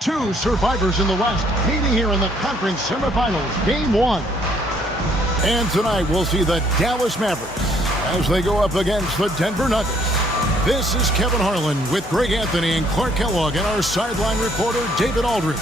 Two survivors in the West meeting here in the conference semifinals, game one. And tonight we'll see the Dallas Mavericks as they go up against the Denver Nuggets. This is Kevin Harlan with Greg Anthony and Clark Kellogg and our sideline reporter David Aldridge.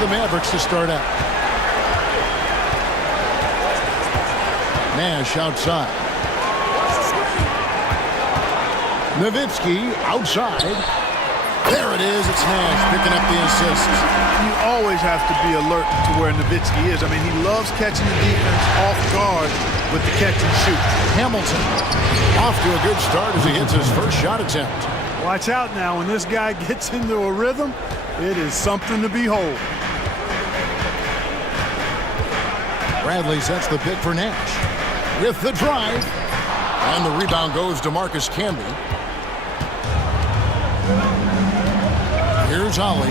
The Mavericks to start out. Nash outside. Nowitzki outside. There it is. It's Nash picking up the assist. You always have to be alert to where Nowitzki is. I mean, he loves catching the defense off guard with the catch and shoot. Hamilton off to a good start as he hits his first shot attempt. Watch out now. When this guy gets into a rhythm, it is something to behold. Bradley sets the pick for Nash with the drive, and the rebound goes to Marcus Camby. Here's Ollie.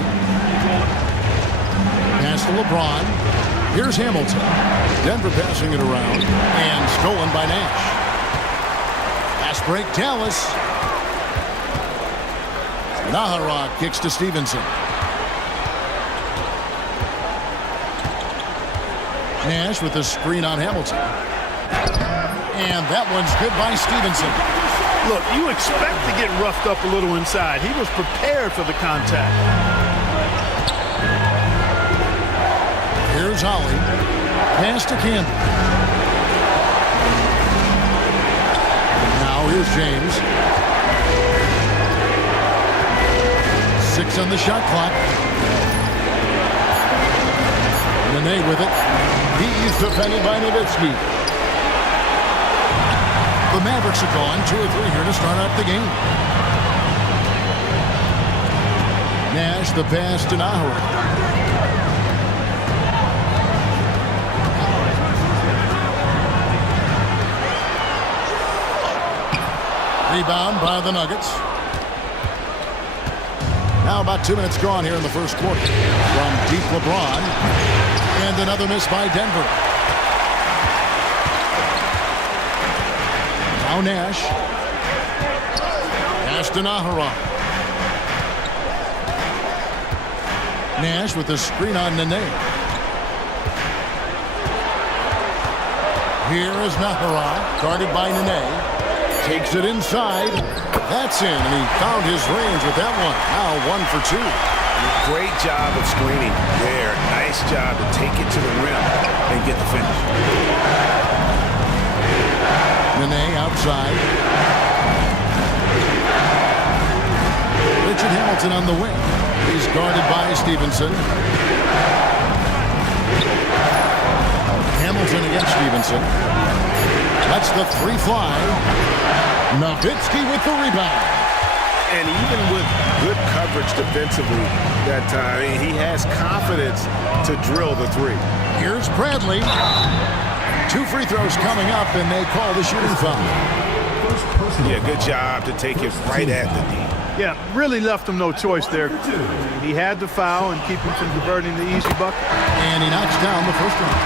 Pass to LeBron. Here's Hamilton. Denver passing it around and stolen by Nash. Pass break, Dallas. Nahara kicks to Stevenson. Nash with the screen on Hamilton. And that one's good by Stevenson. Look, you expect to get roughed up a little inside. He was prepared for the contact. Here's Ollie. Pass to Camby. Now here's James. 6 on the shot clock. Nene with it. He's defended by Nowitzki. The Mavericks are gone 2 or 3 here to start out the game. Nash the pass to Nahara. Rebound by the Nuggets. Now about 2 minutes gone here in the first quarter. From deep LeBron. And another miss by Denver. Now Nash. Pass to Nahara. Nash with the screen on Nene. Here is Nahara, guarded by Nene. Takes it inside. That's in, and he found his range with that one. Now 1 for 2. Great job of screening there. Nice job to take it to the rim and get the finish. Nene outside. Richard Hamilton on the wing. He's guarded by Stevenson. Hamilton against Stevenson. That's the 3 fly. Nowitzki with the rebound. And even with good coverage defensively that time, he has confidence to drill the 3. Here's Bradley. 2 free throws coming up, and they call the shooting foul. Yeah, good job to take it right at the knee. Yeah, really left him no choice there. He had to foul and keep him from converting the easy bucket. And he knocks down the first one.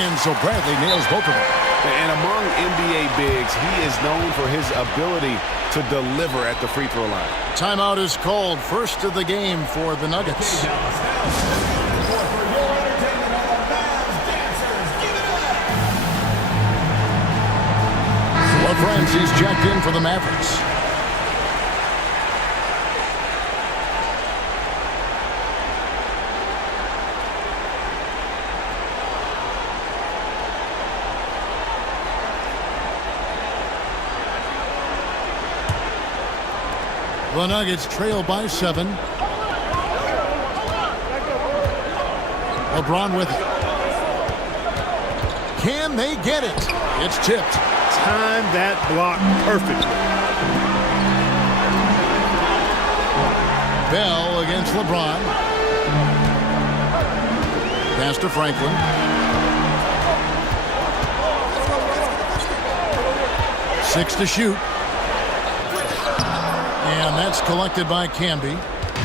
And so Bradley nails both of them. And among NBA bigs, he is known for his ability to deliver at the free throw line. Timeout is called. First of the game for the Nuggets. Well, friends, he's checked in for the Mavericks. The Nuggets trail by 7. LeBron with it. Can they get it? It's tipped. Time that block perfectly. Bell against LeBron. Pass to Franklin. Six to shoot. And that's collected by Camby.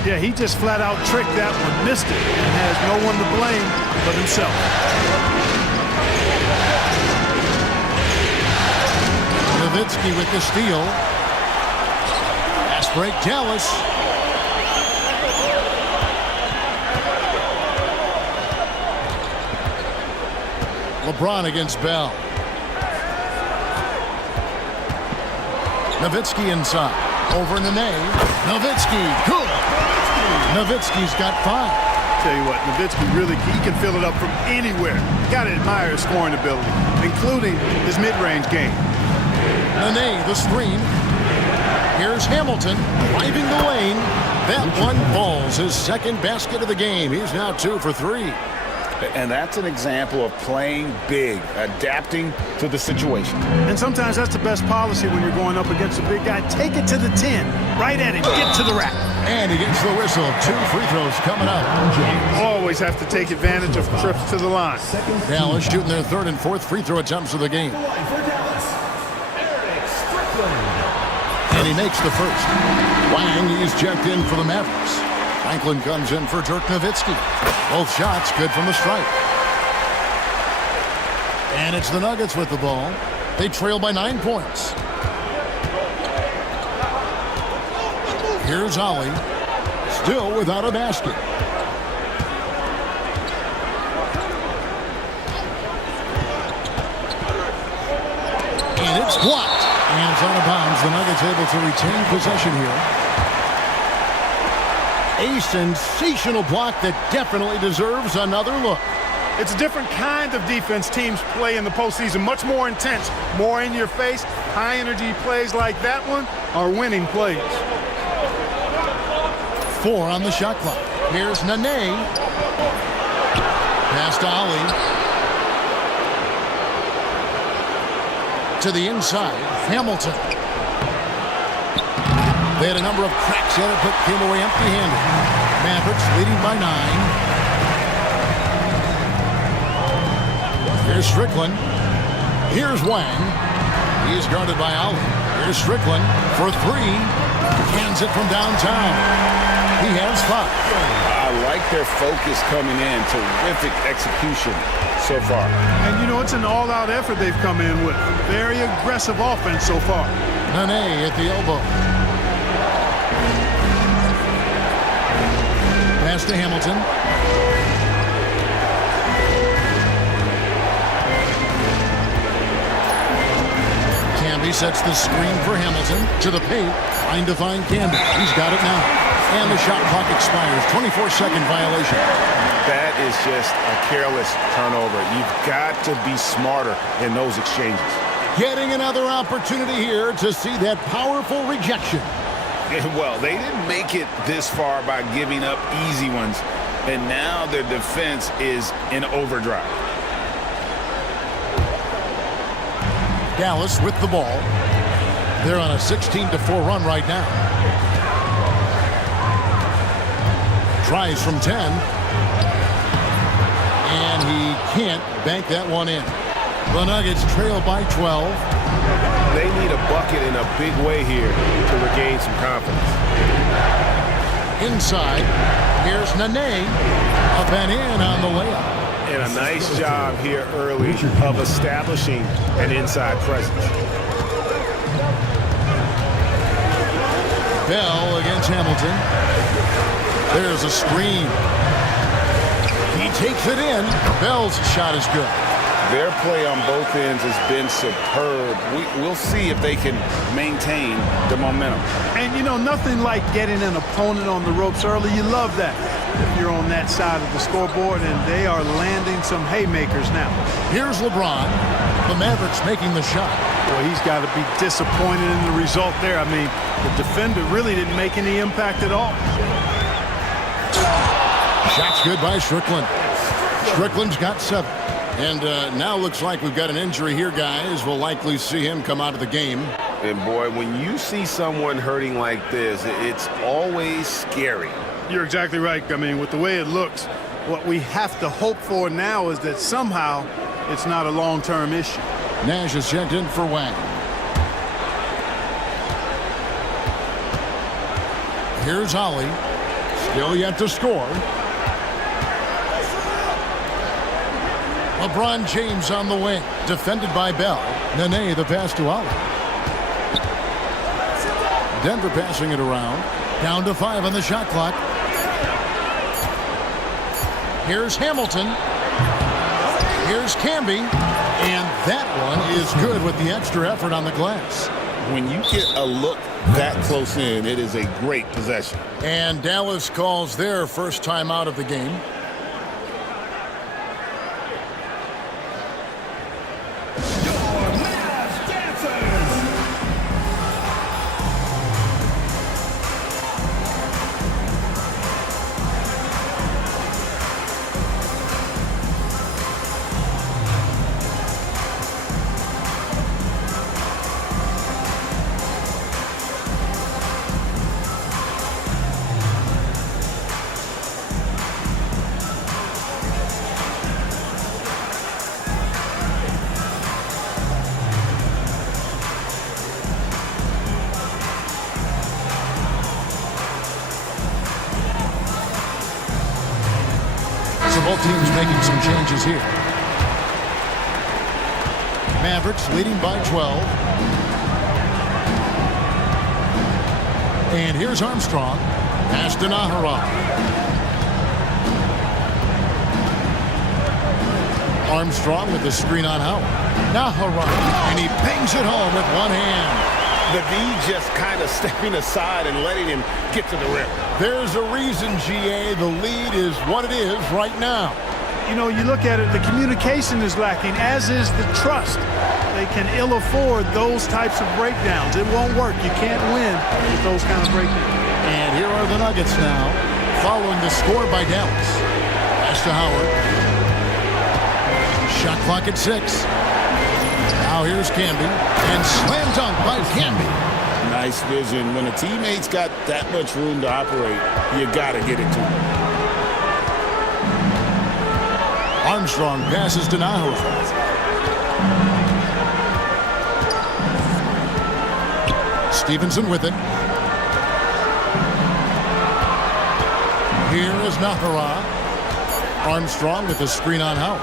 Yeah, he just flat out tricked that one, missed it, and has no one to blame but himself. Nowitzki with the steal. Fast break, Dallas. LeBron against Bell. Nowitzki inside. Over Nene. Nowitzki, good. Nowitzki's got 5. Tell you what, Nowitzki really, he can fill it up from anywhere. Got to admire his scoring ability, including his mid-range game. Nene, the screen. Here's Hamilton driving the lane. That one falls. His second basket of the game. He's now 2 for 3. And that's an example of playing big, adapting to the situation. And sometimes that's the best policy when you're going up against a big guy. Take it to the 10, right at him, get to the rack. And he gets the whistle. 2 free throws coming up. You always have to take advantage of trips to the line. Dallas shooting their 3rd and 4th free throw attempts of the game. And he makes the first. Wang is checked in for the Mavericks. Franklin comes in for Dirk Nowitzki. Both shots good from the stripe. And it's the Nuggets with the ball. They trail by 9 points. Here's Ollie. Still without a basket. And it's blocked. And it's out of bounds. The Nuggets able to retain possession here. A sensational block that definitely deserves another look. It's a different kind of defense teams play in the postseason. Much more intense, more in your face. High energy plays like that one are winning plays. 4 on the shot clock. Here's Nene. Pass to Ollie. To the inside, Hamilton. They had a number of cracks at it, but came away empty-handed. Mavericks leading by 9. Here's Strickland. Here's Wang. He's guarded by Ollie. Here's Strickland for 3. Hands it from downtown. He has 5. I like their focus coming in. Terrific execution so far. And you know, it's an all-out effort they've come in with. Very aggressive offense so far. Nene at the elbow. Pass to Hamilton. Camby sets the screen for Hamilton. To the paint. Trying to find Camby. He's got it now. And the shot clock expires. 24-second violation. That is just a careless turnover. You've got to be smarter in those exchanges. Getting another opportunity here to see that powerful rejection. Well, they didn't make it this far by giving up easy ones, and now their defense is in overdrive. Dallas with the ball. They're on a 16-4 run right now. Tries from 10. And he can't bank that one in. The Nuggets trail by 12. They need a bucket in a big way here to regain some confidence. Inside, here's Nene. Up and in on the layup. And a nice job here early of establishing an inside presence. Bell against Hamilton. There's a screen. He takes it in. Bell's shot is good. Their play on both ends has been superb. We'll see if they can maintain the momentum. And, you know, nothing like getting an opponent on the ropes early. You love that if you're on that side of the scoreboard, and they are landing some haymakers now. Here's LeBron. The Mavericks making the shot. Well, he's got to be disappointed in the result there. I mean, the defender really didn't make any impact at all. Shot's good by Strickland. Strickland's got 7. And now looks like we've got an injury here, guys. We'll likely see him come out of the game. And boy, when you see someone hurting like this, it's always scary. You're exactly right. I mean, with the way it looks, what we have to hope for now is that somehow it's not a long-term issue. Nash is checked in for Wang. Here's Ollie. Still yet to score. LeBron James on the wing. Defended by Bell. Nene the pass to Ollie. Denver passing it around. Down to 5 on the shot clock. Here's Hamilton. Here's Camby. And that one is good with the extra effort on the glass. When you get a look that close in, it is a great possession. And Dallas calls their first time out of the game. Both teams making some changes here. Mavericks leading by 12. And here's Armstrong. Pass to Nahara. Armstrong with the screen on Howard. Nahara. And he bangs it home with one hand. The D just kind of stepping aside and letting him get to the rim. There's a reason, GA, the lead is what it is right now. You know, you look at it, the communication is lacking, as is the trust. They can ill afford those types of breakdowns. It won't work. You can't win with those kind of breakdowns. And here are the Nuggets now, following the score by Dallas. Pass to Howard. Shot clock at 6. Now here's Camby, and slam dunk by Camby. Nice vision. When a teammate's got that much room to operate, you got to get it to him. Armstrong passes to Nahara. Stevenson with it. Here is Nahara. Armstrong with the screen on Howard.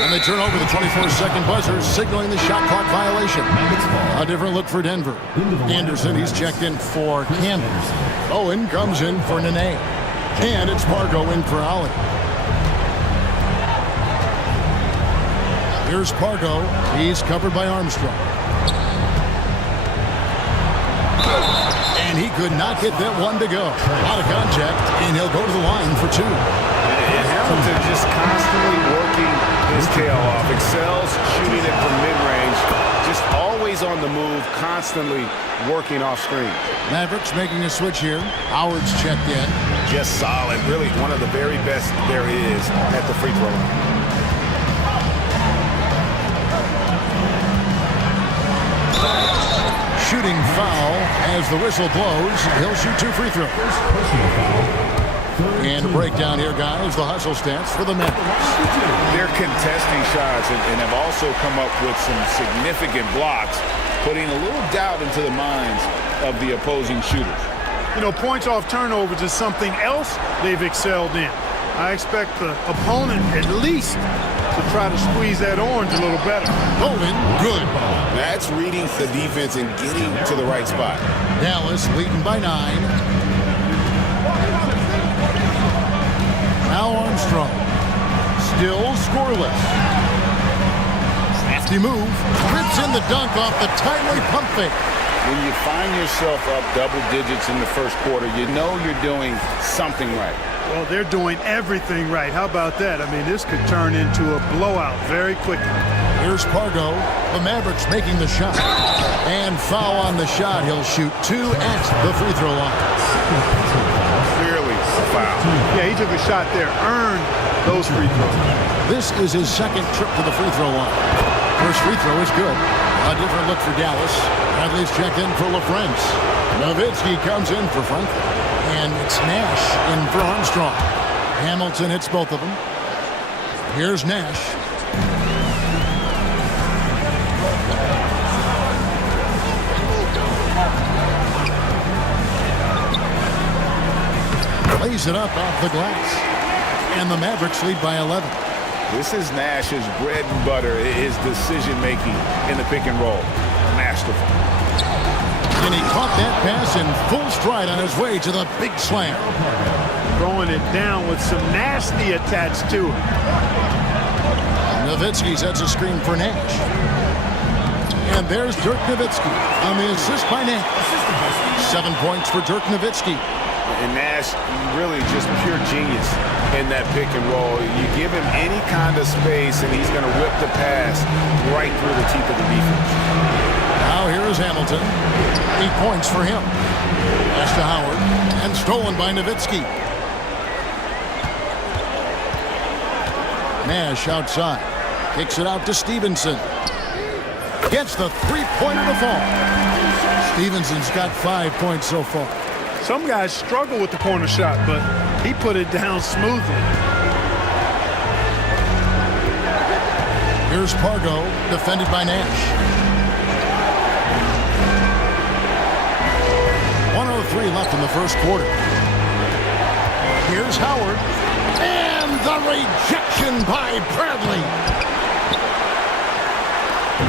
And they turn over the 24-second buzzer, signaling the shot clock violation. A different look for Denver. Anderson, he's checked in for Camby. Owen comes in for Nene. And it's Pargo in for Ollie. Here's Pargo. He's covered by Armstrong. And he could not get that one to go. Out of contact, and he'll go to the line for 2. And Hamilton just constantly working his tail off. Excels shooting it from mid-range. Just always on the move, constantly working off screen. Mavericks making a switch here. Howard's checked in. Just solid. Really one of the very best there is at the free throw line. Shooting foul as the whistle blows. He'll shoot 2 free throws. And a breakdown here, guys. The hustle stats for the Mavericks. They're contesting shots and have also come up with some significant blocks, putting a little doubt into the minds of the opposing shooters. You know, points off turnovers is something else they've excelled in. I expect the opponent at least to try to squeeze that orange a little better. Bowman, good. That's reading the defense and getting to the right spot. Dallas leading by 9. Now Armstrong. Still scoreless. Crafty move. Rips in the dunk off the timely pump fake. When you find yourself up double digits in the first quarter, you know you're doing something right. Well, they're doing everything right. How about that? I mean, this could turn into a blowout very quickly. Here's Pargo. The Mavericks making the shot. And foul on the shot. He'll shoot 2 at the free throw line. Clearly a foul. Yeah, he took a shot there, earned those free throws. This is his second trip to the free throw line. First free throw is good. A different look for Dallas. Bradley's checked in for LaFrance. Nowitzki comes in for Franklin. And it's Nash in for Armstrong. Hamilton hits both of them. Here's Nash. Lays it up off the glass. And the Mavericks lead by 11. This is Nash's bread and butter, his decision-making in the pick and roll. Masterful. And he caught that pass in full stride on his way to the big slam. Throwing it down with some nasty attached to it. Nowitzki sets a screen for Nash. And there's Dirk Nowitzki on the assist by Nash. 7 points for Dirk Nowitzki. And Nash, really just pure genius in that pick and roll. You give him any kind of space, and he's going to whip the pass right through the teeth of the defense. Now here is Hamilton. 8 points for him. Pass to Howard, and stolen by Nowitzki. Nash outside. Kicks it out to Stevenson. Gets the three-pointer to fall. Stevenson's got 5 points so far. Some guys struggle with the corner shot, but he put it down smoothly. Here's Pargo, defended by Nash. 1:03 left in the first quarter. Here's Howard. And the rejection by Bradley.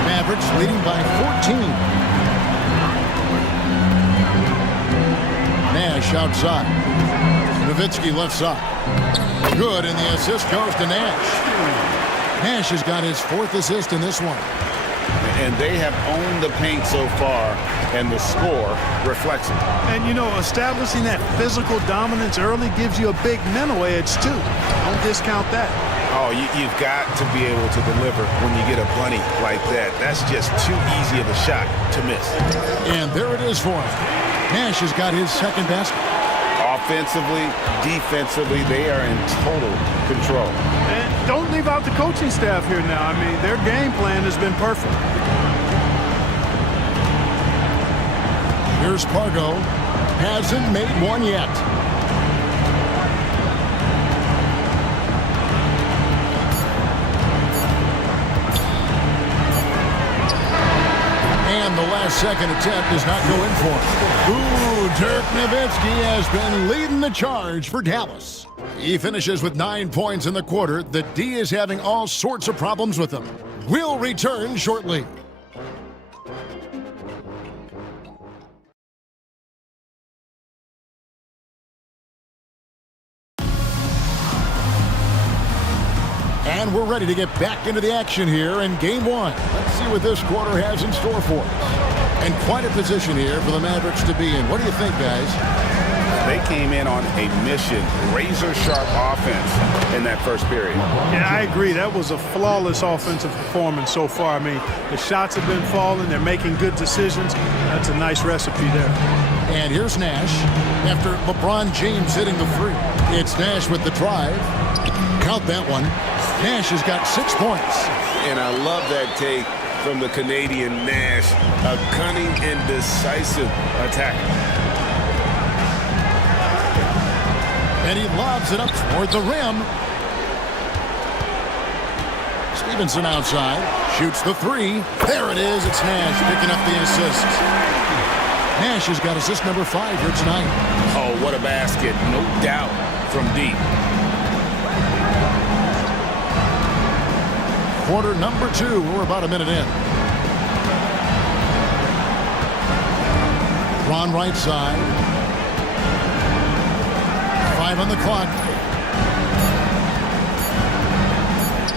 Mavericks leading by 14. Nash outside. Nowitzki left side. Good, and the assist goes to Nash. Nash has got his 4th assist in this one. And they have owned the paint so far, and the score reflects it. And, you know, establishing that physical dominance early gives you a big mental edge, too. Don't discount that. Oh, you've got to be able to deliver when you get a bunny like that. That's just too easy of a shot to miss. And there it is for him. Nash has got his 2nd basket. Offensively, defensively, they are in total control. And don't leave out the coaching staff here now. I mean, their game plan has been perfect. Here's Pargo. Hasn't made one yet. And the last-second attempt does not go in for him. Ooh, Dirk Nowitzki has been leading the charge for Dallas. He finishes with 9 points in the quarter. The D is having all sorts of problems with him. We'll return shortly. And we're ready to get back into the action here in Game 1. Let's see what this quarter has in store for us. And quite a position here for the Mavericks to be in. What do you think, guys? They came in on a mission, razor-sharp offense in that first period. Yeah, I agree. That was a flawless offensive performance so far. I mean, the shots have been falling. They're making good decisions. That's a nice recipe there. And here's Nash after LeBron James hitting the three. It's Nash with the drive. Count that one. Nash has got 6 points. And I love that take from the Canadian Nash. A cunning and decisive attack. And he lobs it up toward the rim. Stevenson outside. Shoots the three. There it is. It's Nash picking up the assist. Nash has got assist number 5 here tonight. Oh, what a basket. No doubt from deep. Quarter number 2. We're about a minute in. Ron right side. 5 on the clock.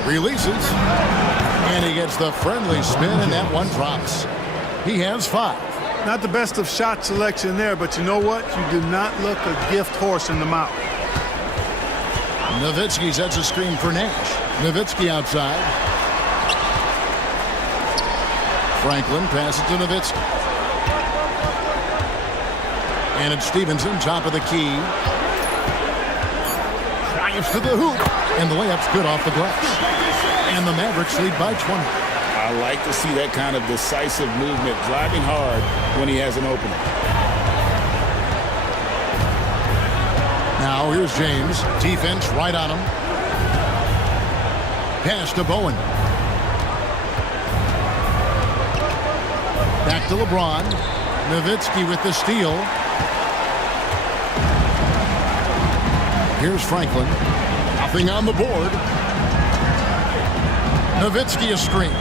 Releases. And he gets the friendly spin, and that one drops. He has 5. Not the best of shot selection there, but you know what? You do not look a gift horse in the mouth. Nowitzki sets a screen for Nash. Nowitzki outside. Franklin passes to Nowitzki. And it's Stevenson, top of the key. Drives to the hoop, and the layup's good off the glass. And the Mavericks lead by 20. I like to see that kind of decisive movement, driving hard when he has an opening. Now here's James. Defense right on him. Pass to Bowen. Back to LeBron. Nowitzki with the steal. Here's Franklin. Nothing on the board. Nowitzki a screen.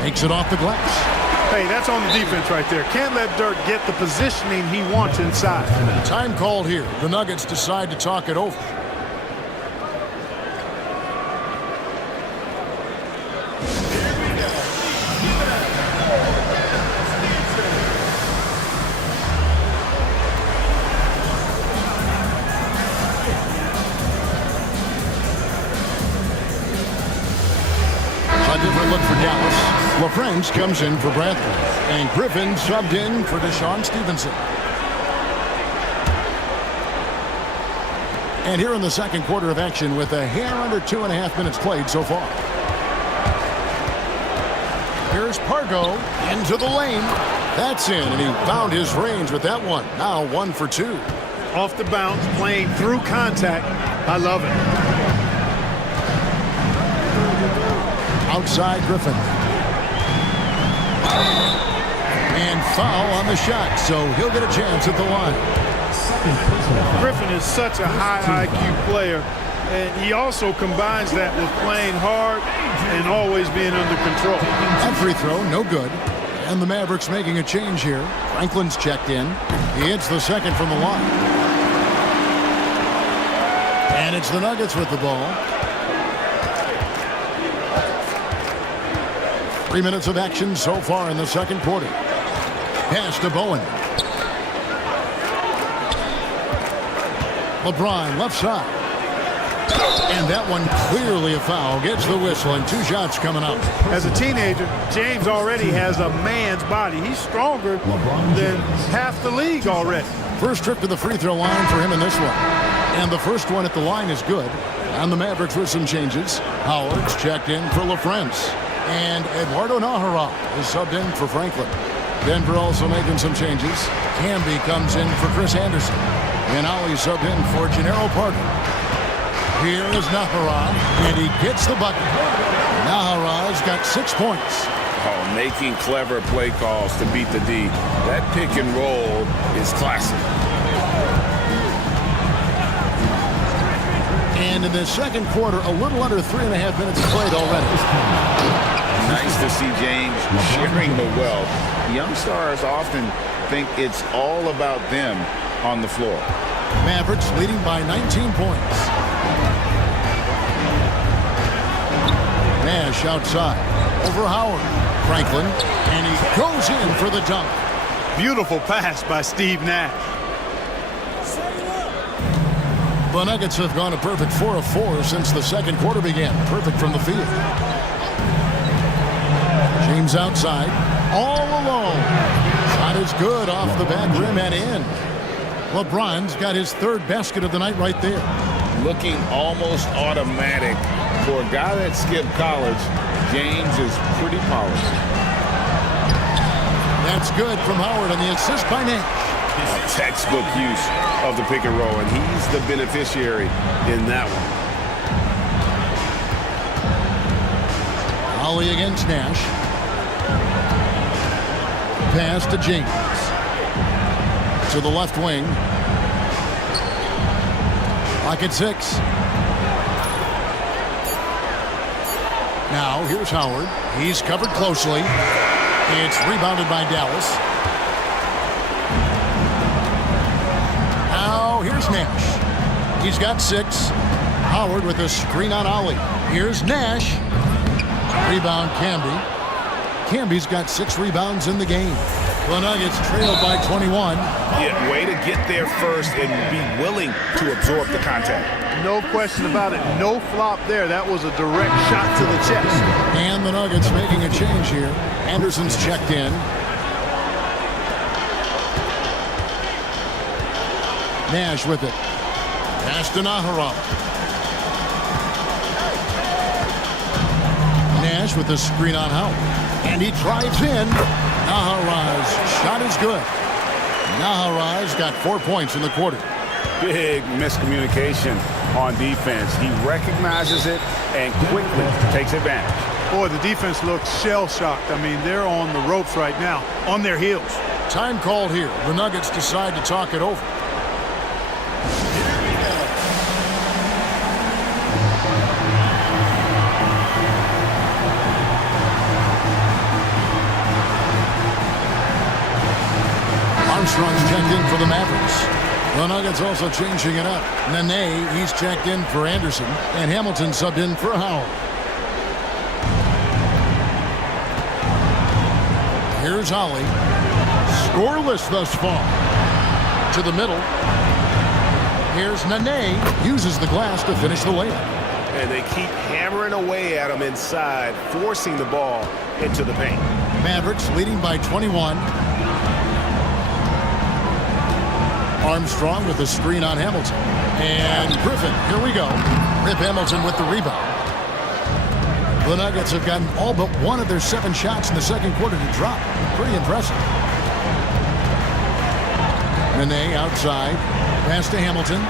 Takes it off the glass. Hey, that's on the defense right there. Can't let Dirk get the positioning he wants inside. Time called here. The Nuggets decide to talk it over. A different look for Dallas. LaFrance comes in for Bradley. And Griffin subbed in for Deshaun Stevenson. And here in the second quarter of action with a hair under 2.5 minutes played so far. Here's Pargo into the lane. That's in, and he found his range with that one. Now 1 for 2. Off the bounce, playing through contact. I love it. Outside Griffin. And foul on the shot, so he'll get a chance at the line. Griffin is such a high IQ player, and he also combines that with playing hard and always being under control. That free throw, no good. And the Mavericks making a change here. Franklin's checked in. He hits the second from the line. And it's the Nuggets with the ball. 3 minutes of action so far in the second quarter. Pass to Bowen. LeBron left side. And that one clearly a foul. Gets the whistle and 2 shots coming up. As a teenager, James already has a man's body. He's stronger than half the league already. First trip to the free throw line for him in this one. And the first one at the line is good. And the Mavericks with some changes. Howard's checked in for LaFrance. And Eduardo Nahara is subbed in for Franklin. Denver also making some changes. Camby comes in for Chris Anderson. And Ali subbed in for Gennaro Parker. Here is Nahara, and he gets the bucket. Nahara's got 6 points. Oh, making clever play calls to beat the D. That pick and roll is classic. And in the second quarter, a little under 3.5 minutes played already. Nice to see James sharing the wealth. Young stars often think it's all about them on the floor. Mavericks leading by 19 points. Nash outside. Over Howard. Franklin. And he goes in for the dunk. Beautiful pass by Steve Nash. The Nuggets have gone a perfect 4 of 4 since the second quarter began. Perfect from the field. James outside. All alone. Shot is good off the back rim and in. LeBron's got his 3rd basket of the night right there. Looking almost automatic. For a guy that skipped college, James is pretty polished. That's good from Howard on the assist by Nash. Textbook use of the pick and roll, and he's the beneficiary in that one. Ali against Nash. Pass to James. To the left wing. Lock at 6. Now here's Howard. He's covered closely. It's rebounded by Dallas. Now here's Nash. He's got 6. Howard with a screen on Ali. Here's Nash. Rebound Camby. Camby's got 6 rebounds in the game. The Nuggets trailed by 21. Yeah, way to get there first and be willing to absorb the contact. No question about it. No flop there. That was a direct shot to the chest. And the Nuggets making a change here. Anderson's checked in. Nash with it. Pass to Naharaj. Nash with the screen on Howard. And he drives in. Naharaj's shot is good. Naharaj got 4 points in the quarter. Big miscommunication on defense. He recognizes it and quickly takes advantage. Boy, the defense looks shell-shocked. I mean, they're on the ropes right now, on their heels. Time called here. The Nuggets decide to talk it over. Armstrong's checked in for the Mavericks. The Nuggets also changing it up. Nene, he's checked in for Anderson. And Hamilton subbed in for Howard. Here's Holly. Scoreless thus far. To the middle. Here's Nene. Uses the glass to finish the layup. And they keep hammering away at him inside, forcing the ball into the paint. Mavericks leading by 21. Armstrong with the screen on Hamilton. And Griffin, here we go. Rip Hamilton with the rebound. The Nuggets have gotten all but one of their 7 shots in the second quarter to drop. Pretty impressive. Nene outside. Pass to Hamilton.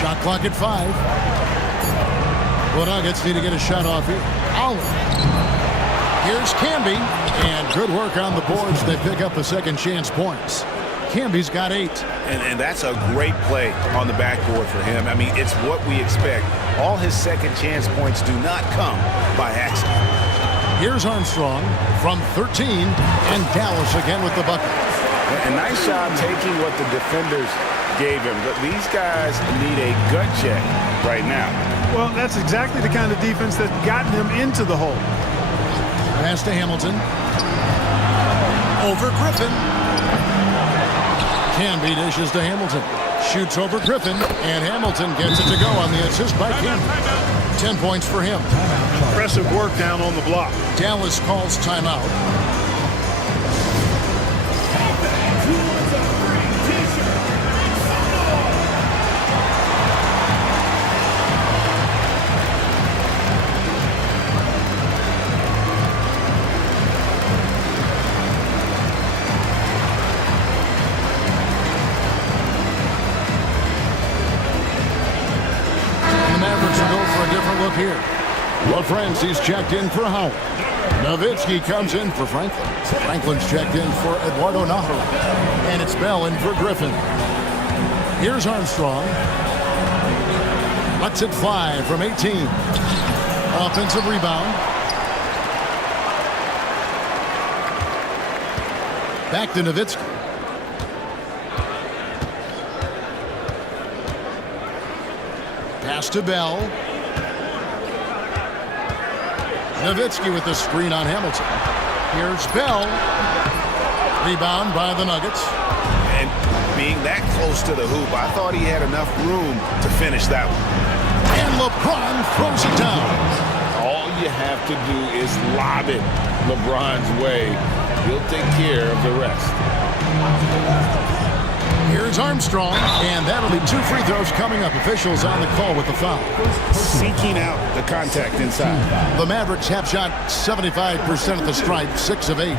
Shot clock at 5. The Nuggets need to get a shot off here. Here's Camby, and good work on the boards. They pick up the second chance points. Camby's got 8. And that's a great play on the backboard for him. I mean, it's what we expect. All his second chance points do not come by accident. Here's Armstrong from 13, and Dallas again with the bucket. A nice job taking what the defenders gave him. But these guys need a gut check right now. Well, that's exactly the kind of defense that's gotten him into the hole. Pass to Hamilton. Over Griffin. Camby dishes to Hamilton. Shoots over Griffin, and Hamilton gets it to go on the assist by Camby. 10 points for him. Impressive work down on the block. Dallas calls timeout. Here. Well, friends, he's checked in for Howard. Nowitzki comes in for Franklin. Franklin's checked in for Eduardo Naharaj. And it's Bell in for Griffin. Here's Armstrong. Lets it fly from 18. Offensive rebound. Back to Nowitzki. Pass to Bell. Nowitzki with the screen on Hamilton. Here's Bell. Rebound by the Nuggets. And being that close to the hoop, I thought he had enough room to finish that one. And LeBron throws it down. All you have to do is lob it LeBron's way. He'll take care of the rest. Here's Armstrong, and that'll be 2 free throws coming up. Officials on the call with the foul. Seeking out the contact inside. The Mavericks have shot 75% of the stripe, 6 of 8. And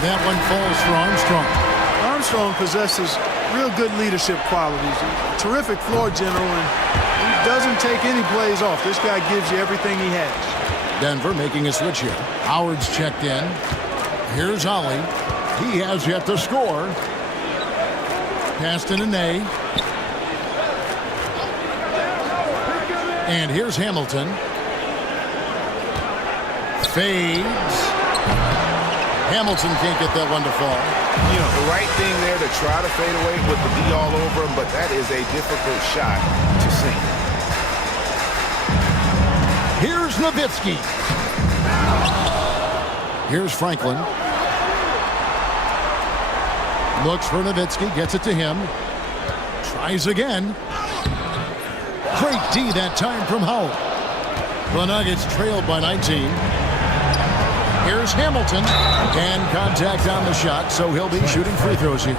that one falls for Armstrong. Armstrong possesses real good leadership qualities. He's a terrific floor general, and he doesn't take any plays off. This guy gives you everything he has. Denver making a switch here. Howard's checked in. Here's Holly. He has yet to score. Pass to Nene. And here's Hamilton. Fades. Hamilton can't get that one to fall. You know, the right thing there to try to fade away with the D all over him, but that is a difficult shot to sink. Here's Nowitzki. Here's Franklin. Looks for Nowitzki, gets it to him. Tries again. Great D that time from Howard. The Nuggets trailed by 19. Here's Hamilton. And contact on the shot, so he'll be shooting free throws here.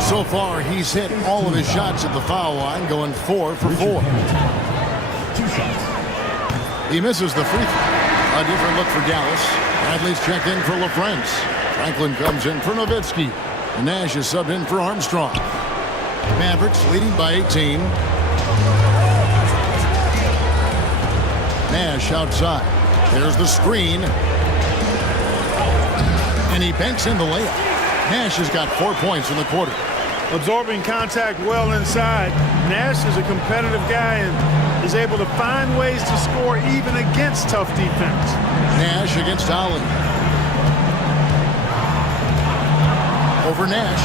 So far, he's hit all of his shots at the foul line, going 4 for 4. He misses the free throw. A different look for Dallas. Bradley's checked in for LaFrance. Franklin comes in for Nowitzki. Nash is subbed in for Armstrong. Mavericks leading by 18. Nash outside. There's the screen. And he banks in the layup. Nash has got 4 points in the quarter. Absorbing contact well inside. Nash is a competitive guy and is able to find ways to score even against tough defense. Nash against Ollie. Over Nash.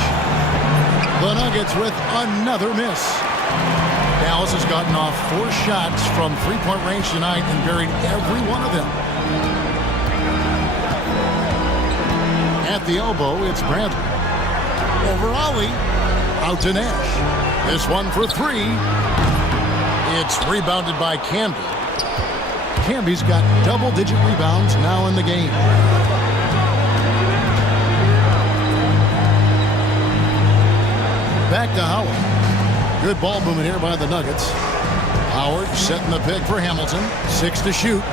The Nuggets with another miss. Dallas has gotten off 4 shots from three-point range tonight and buried every one of them. At the elbow, it's Bradley. Over Ollie. Out to Nash. This one for 3. It's rebounded by Camby. Camby's got double-digit rebounds now in the game. Back to Howard. Good ball movement here by the Nuggets. Howard setting the pick for Hamilton. 6 to shoot.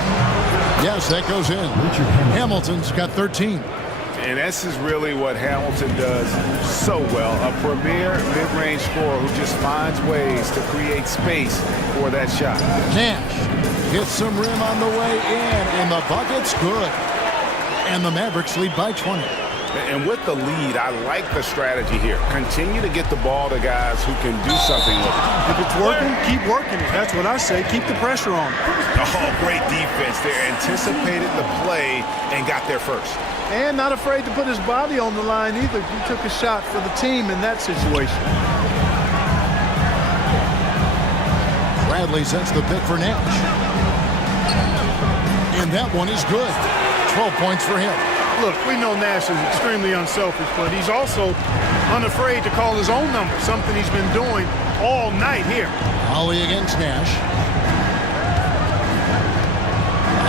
Yes, that goes in. Hamilton's got 13. And this is really what Hamilton does so well. A premier mid-range scorer who just finds ways to create space for that shot. Nash gets some rim on the way in, and the bucket's good. And the Mavericks lead by 20. And with the lead, I like the strategy here. Continue to get the ball to guys who can do something with it. If it's working, keep working it. That's what I say. Keep the pressure on. Oh, great defense there. Anticipated the play and got there first. And not afraid to put his body on the line either. He took a shot for the team in that situation. Bradley sets the pick for Nash. And that one is good. 12 points for him. Look, we know Nash is extremely unselfish, but he's also unafraid to call his own number, something he's been doing all night here. Ollie against Nash.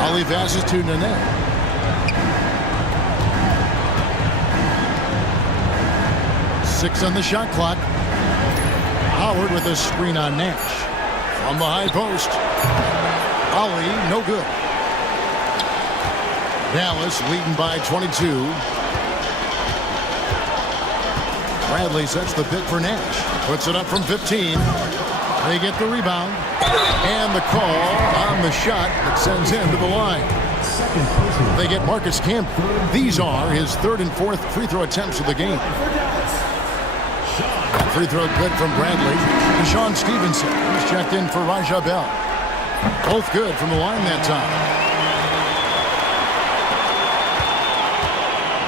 Ollie passes to Nene. Six on the shot clock. Howard with a screen on Nash. From the high post. Ollie, no good. Dallas leading by 22. Bradley sets the pick for Nash. Puts it up from 15. They get the rebound. And the call on the shot that sends him to the line. They get Marcus Camby. These are his 3rd and 4th free throw attempts of the game. Free throw good from Bradley. Deshaun Stevenson. He's checked in for Raja Bell. Both good from the line that time.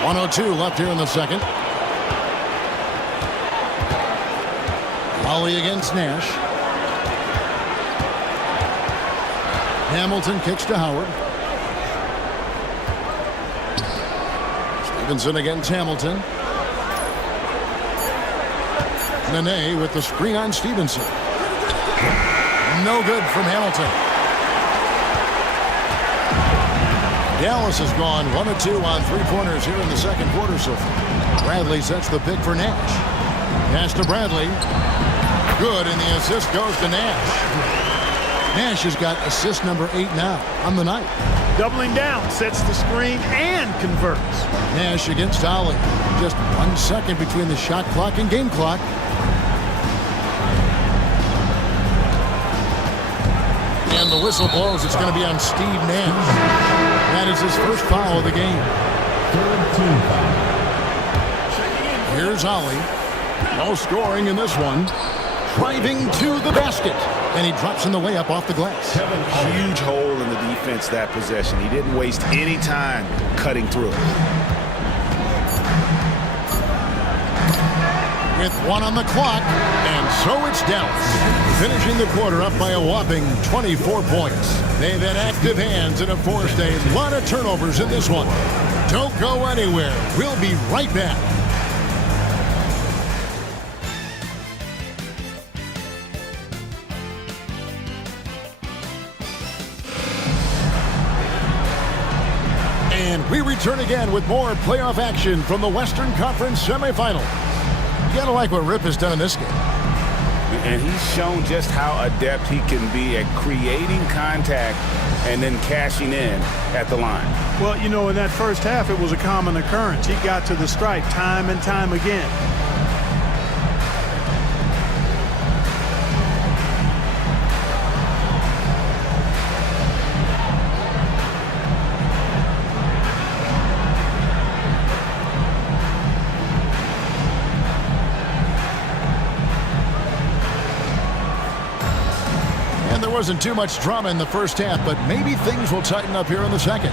1:02 left here in the second. Ollie against Nash. Hamilton kicks to Howard. Stevenson against Hamilton. Nene with the screen on Stevenson. No good from Hamilton. Dallas has gone 1 of 2 on three-pointers here in the second quarter so far. Bradley sets the pick for Nash. Pass to Bradley. Good, and the assist goes to Nash. Nash has got assist number 8 now on the night. Doubling down, sets the screen and converts. Nash against Ollie. Just 1 second between the shot clock and game clock. And the whistle blows. It's going to be on Steve Nash. That is his first foul of the game. Here's Ollie. No scoring in this one. Driving to the basket. And he drops in the layup off the glass. Huge hole in the defense that possession. He didn't waste any time cutting through it. With 1 on the clock, and so it's Dallas, finishing the quarter up by a whopping 24 points. They've had active hands and have forced a lot of turnovers in this one. Don't go anywhere. We'll be right back. And we return again with more playoff action from the Western Conference semifinal. You gotta like what Rip has done in this game. And he's shown just how adept he can be at creating contact and then cashing in at the line. Well, you know, in that first half, it was a common occurrence. He got to the stripe time and time again. There wasn't too much drama in the first half, but maybe things will tighten up here in the second.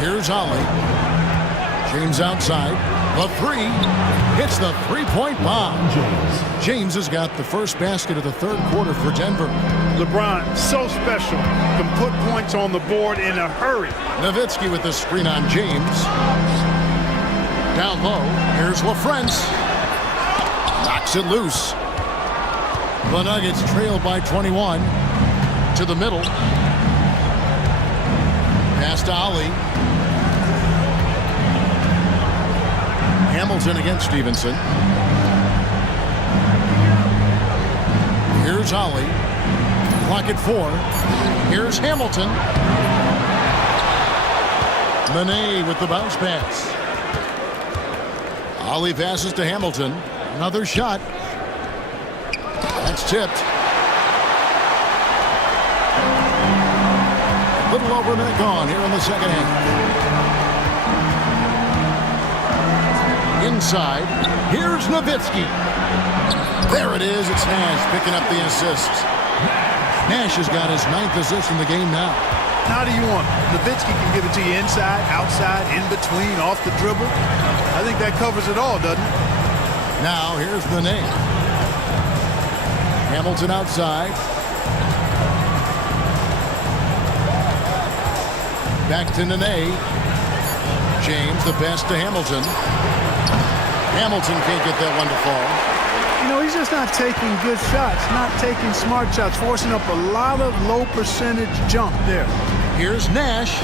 Here's Ollie. James outside. The three. Hits the three-point bomb. James has got the first basket of the third quarter for Denver. LeBron, so special. Can put points on the board in a hurry. Nowitzki with the screen on James. Down low. Here's LaFrance. Knocks it loose. The Nuggets trail by 21. To the middle. Pass to Ollie. Hamilton against Stevenson. Here's Ollie. Clock at 4. Here's Hamilton. Nene with the bounce pass. Ollie passes to Hamilton. Another shot. That's tipped. A little over a minute gone here in the second half. Inside. Here's Nowitzki. There it is. It's Nash picking up the assist. Nash has got his 9th assist in the game now. How do you want it? Nowitzki can give it to you inside, outside, in between, off the dribble. I think that covers it all, doesn't it? Now here's the name. Hamilton outside. Back to Nene. James, the pass to Hamilton. Hamilton can't get that one to fall. You know, he's just not taking good shots, not taking smart shots, forcing up a lot of low percentage jump there. Here's Nash.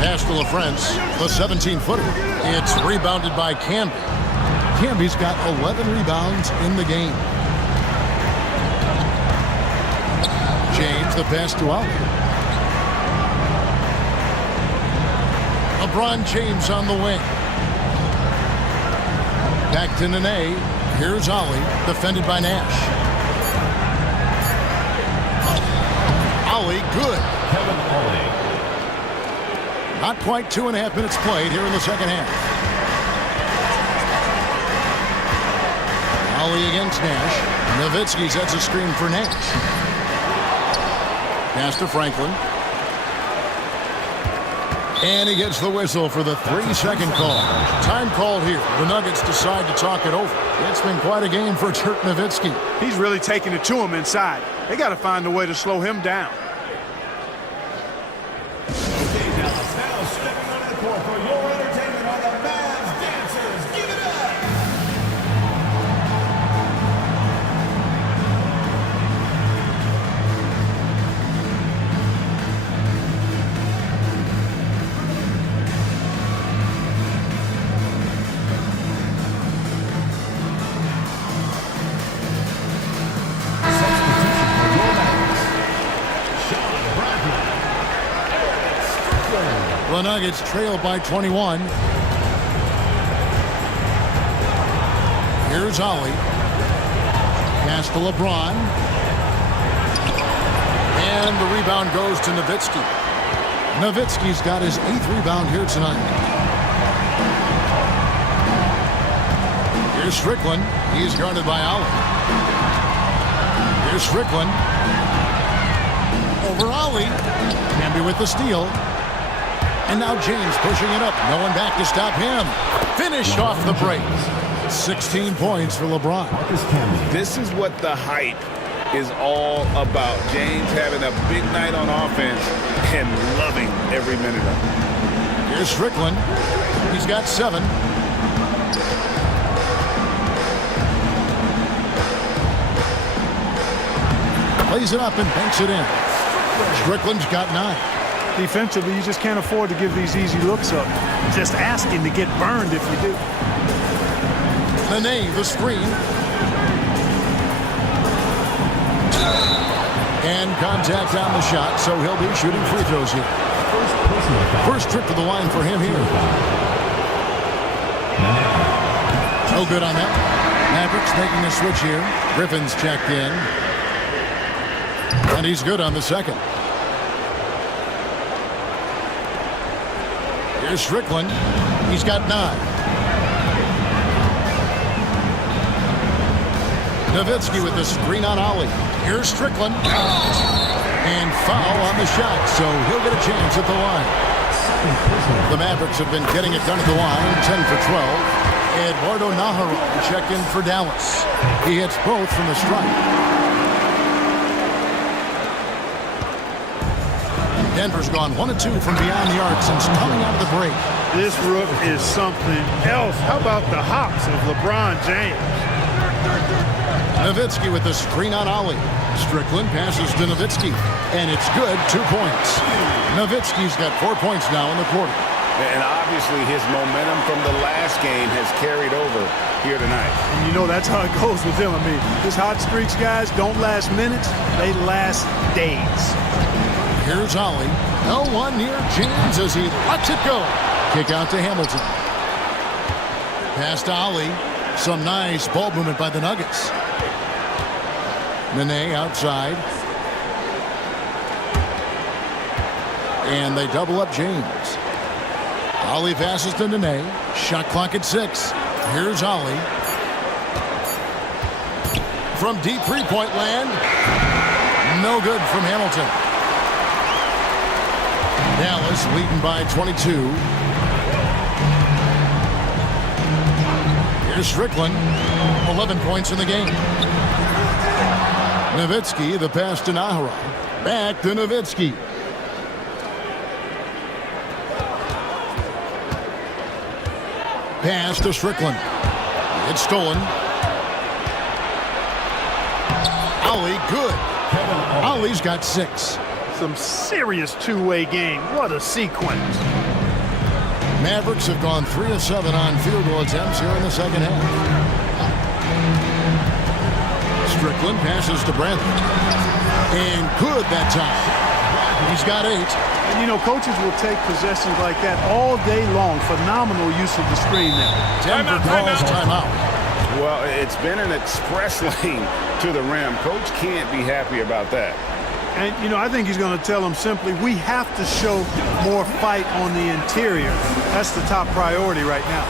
Pass to LaFrance, the 17-footer. It's rebounded by Camby. Camby's got 11 rebounds in the game. James, the pass to Ollie. LeBron James on the wing. Back to Nene. Here's Ollie, defended by Nash. Ollie, good. Not quite 2.5 minutes played here in the second half. Ollie against Nash. Nowitzki sets a screen for Nash. Pass to Franklin. And he gets the whistle for the 3-second call. Time called here. The Nuggets decide to talk it over. It's been quite a game for Dirk Nowitzki. He's really taking it to him inside. They got to find a way to slow him down. Okay, now stepping onto the court for your entertainment are the Mavs dancers. Give it up! The Nuggets trail by 21. Here's Ollie. Pass to LeBron. And the rebound goes to Nowitzki. Nowitzki's got his 8th rebound here tonight. Here's Strickland. He's guarded by Ollie. Here's Strickland. Over Ollie. Camby with the steal. And now James pushing it up. No one back to stop him. Finished off the break. 16 points for LeBron. This is what the hype is all about. James having a big night on offense and loving every minute of it. Here's Strickland. He's got 7. Plays it up and banks it in. Strickland's got 9. Defensively, you just can't afford to give these easy looks up. Just asking to get burned if you do. Nene, the screen. And contact on the shot, so he'll be shooting free throws here. First trip to the line for him here. No good on that. Mavericks making a switch here. Griffin's checked in. And he's good on the second. Here's Strickland. He's got 9. Nowitzki with the screen on Ollie. Here's Strickland. And foul on the shot, so he'll get a chance at the line. The Mavericks have been getting it done at the line, 10 for 12. Eduardo Nahara checked in for Dallas. He hits both from the stripe. Denver's gone 1 of 2 from beyond the arc since coming out of the break. This rook is something else. How about the hops of LeBron James? Nowitzki with the screen on Ollie. Strickland passes to Nowitzki, and it's good, 2 points. Nowitzki's got 4 points now in the quarter. And obviously his momentum from the last game has carried over here tonight. And you know that's how it goes with him. I mean, his hot streaks, guys, don't last minutes. They last days. Here's Ollie. No one near James as he lets it go. Kick out to Hamilton. Pass to Ollie. Some nice ball movement by the Nuggets. Nene outside. And they double up James. Ollie passes to Nene. Shot clock at 6. Here's Ollie. From deep three-point land. No good from Hamilton. Dallas leading by 22. Here's Strickland. 11 points in the game. Nowitzki, the pass to Nahara. Back to Nowitzki. Pass to Strickland. It's stolen. Ollie, good. Ollie's got 6. Some serious two-way game. What a sequence. Mavericks have gone 3 of 7 on field goal attempts here in the second half. Strickland passes to Bradley. And good that time. He's got 8. And, you know, coaches will take possessions like that all day long. Phenomenal use of the screen there. Denver calls timeout. Well, it's been an express lane to the rim. Coach can't be happy about that. And, you know, I think he's going to tell them simply, we have to show more fight on the interior. That's the top priority right now.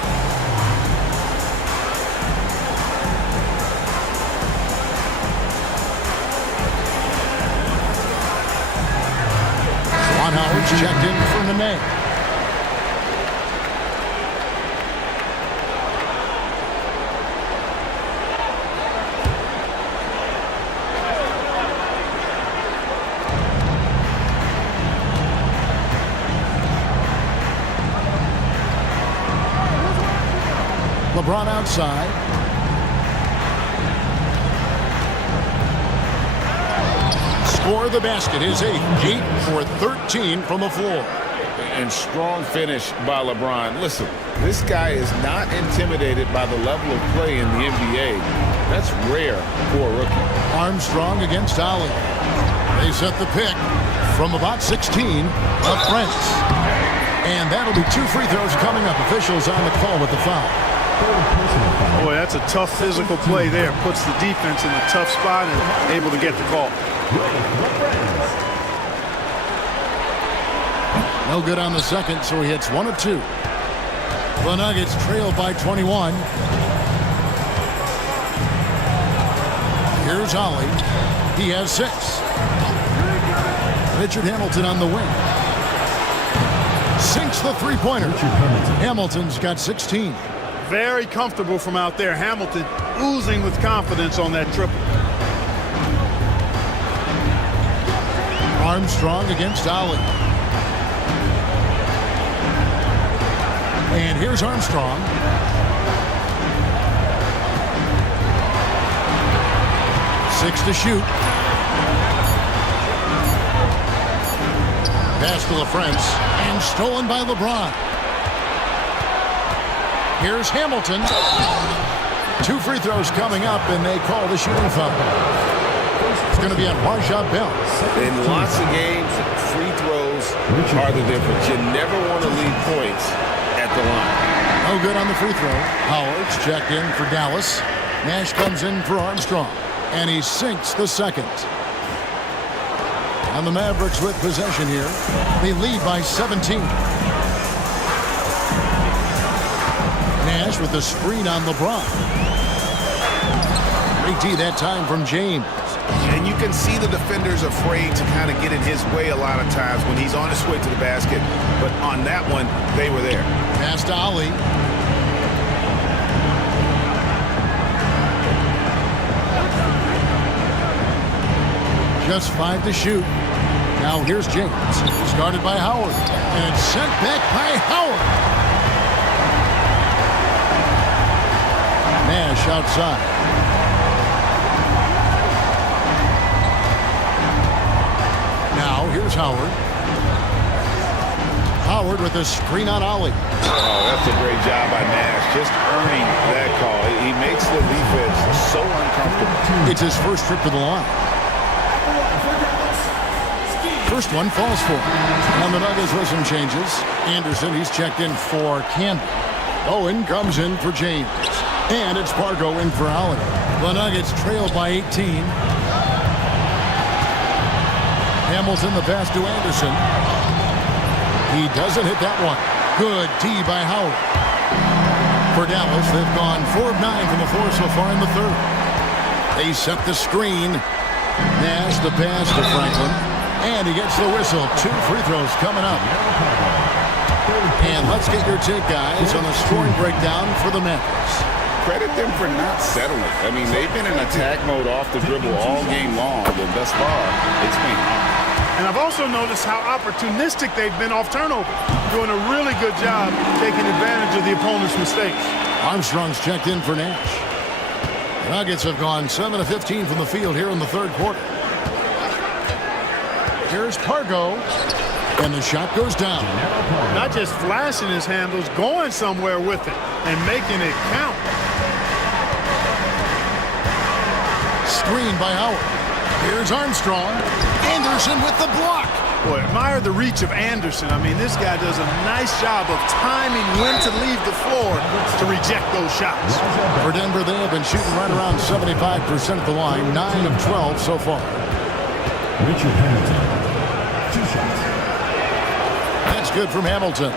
Juan Howard's checked in for Nene. LeBron outside. Score the basket, his 8th. 8 for 13 from the floor. And strong finish by LeBron. Listen, this guy is not intimidated by the level of play in the NBA. That's rare for a rookie. Armstrong against Ollie. They set the pick from about 16 of Prince. And that'll be 2 free throws coming up. Officials on the call with the foul. Boy, that's a tough physical play there. Puts the defense in a tough spot and able to get the call. No good on the second, so he hits 1 of 2. The Nuggets trail by 21. Here's Ollie. He has 6. Richard Hamilton on the wing. Sinks the three-pointer. Hamilton's got 16. Very comfortable from out there. Hamilton oozing with confidence on that triple. Armstrong against Ollie. And here's Armstrong. Six to shoot. Pass to LaFrance, and stolen by LeBron. Here's Hamilton. 2 free throws coming up, and they call the shooting foul. It's going to be on Marshall Bell. In lots of games, free throws are the difference. You never want to leave points at the line. No good on the free throw. Howard's checked in for Dallas. Nash comes in for Armstrong, and he sinks the second. And the Mavericks with possession here. They lead by 17. Nash with the screen on LeBron. Great D that time from James. And you can see the defenders afraid to kind of get in his way a lot of times when he's on his way to the basket. But on that one, they were there. Pass to Ali. Just 5 to shoot. Now here's James. Started by Howard. And it's sent back by Howard. Nash outside. Now here's Howard. Howard with a screen on Ali. Oh, that's a great job by Nash, just earning that call. He makes the defense so uncomfortable. It's his first trip to the line. First one falls for him. And the Nuggets with some changes. Anderson, he's checked in for Campbell. Owen comes in for James. And it's Pargo in for Howard. The Nuggets trail by 18. Hamilton, the pass to Anderson. He doesn't hit that one. Good D by Howard. For Dallas, they've gone 4 of 9 from the floor so far in the third. They set the screen. Nash the pass to Franklin. And he gets the whistle. 2 free throws coming up. And let's get your take, guys, on the scoring breakdown for the Mavericks. Credit them for not settling. I mean, they've been in attack mode off the dribble all game long, and thus far, it's been hard. And I've also noticed how opportunistic they've been off turnover, doing a really good job taking advantage of the opponent's mistakes. Armstrong's checked in for Nash. The Nuggets have gone 7 of 15 from the field here in the third quarter. Here's Pargo, and the shot goes down. Not just flashing his handles, going somewhere with it and making it count. Screen by Howard. Here's Armstrong. Anderson with the block. Boy, admire the reach of Anderson. I mean, this guy does a nice job of timing when to leave the floor to reject those shots. For Denver, they have been shooting right around 75% at the line, 9 of 12 so far. Richard Hamilton, 2 shots. That's good from Hamilton.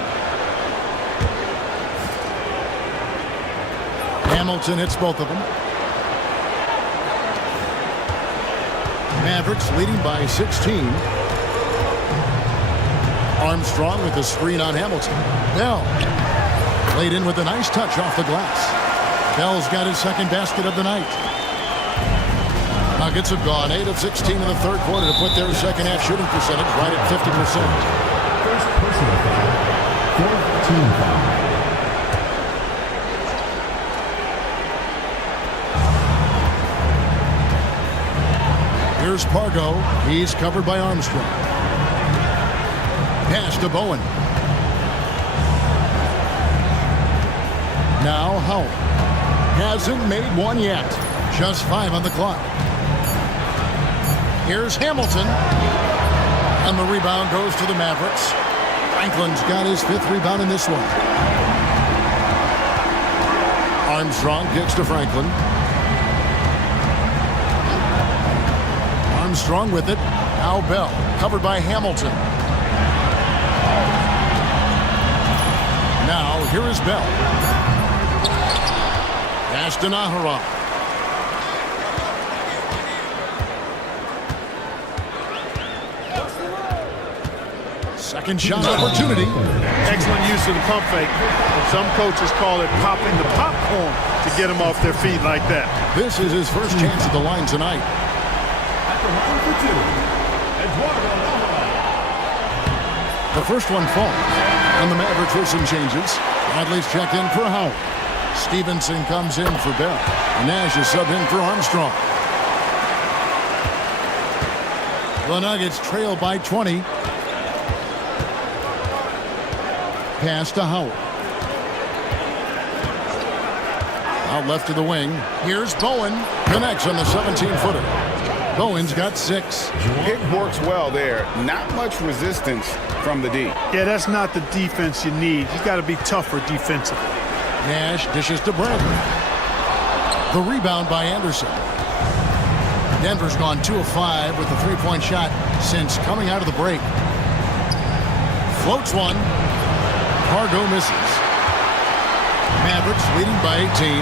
Hamilton hits both of them. Mavericks leading by 16. Armstrong with the screen on Hamilton. Bell laid in with a nice touch off the glass. Bell's got his second basket of the night. Nuggets have gone 8 of 16 in the third quarter to put their second half shooting percentage right at 50%. First personal foul, 4th team foul. Here's Pargo. He's covered by Armstrong. Pass to Bowen. Now Howard. Hasn't made one yet. Just 5 on the clock. Here's Hamilton. And the rebound goes to the Mavericks. Franklin's got his 5th rebound in this one. Armstrong kicks to Franklin. Armstrong with it. Now Bell, covered by Hamilton. Now here is Bell. Pass to Nahara. Second shot opportunity. Excellent use of the pump fake. Some coaches call it popping the popcorn to get them off their feet like that. This is his first chance at the line tonight. The first one falls, and the Mavericks with some changes. Bradley's checked in for Howard. Stevenson comes in for Bell. Nash is subbed in for Armstrong. The Nuggets trail by 20. Pass to Howard. Out left to the wing. Here's Bowen. Connects on the 17-footer. Bowen's got 6. It works well there. Not much resistance from the D. Yeah, that's not the defense you need. You got to be tougher defensively. Nash dishes to Bradley. The rebound by Anderson. Denver's gone 2 of 5 with the three-point shot since coming out of the break. Floats one. Pargo misses. Mavericks leading by 18.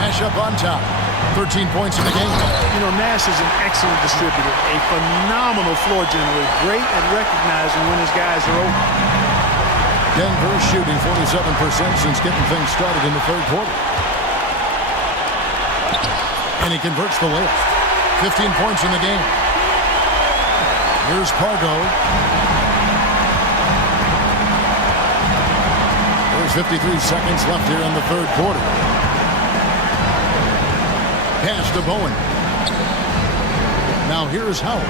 Nash up on top. 13 points in the game. You know, Nash is an excellent distributor, a phenomenal floor generally, great at recognizing when his guys are open. Denver shooting 47% since getting things started in the third quarter. And he converts the layup. 15 points in the game. Here's Pargo. There's 53 seconds left here in the third quarter. Pass to Bowen. Now here's Howard.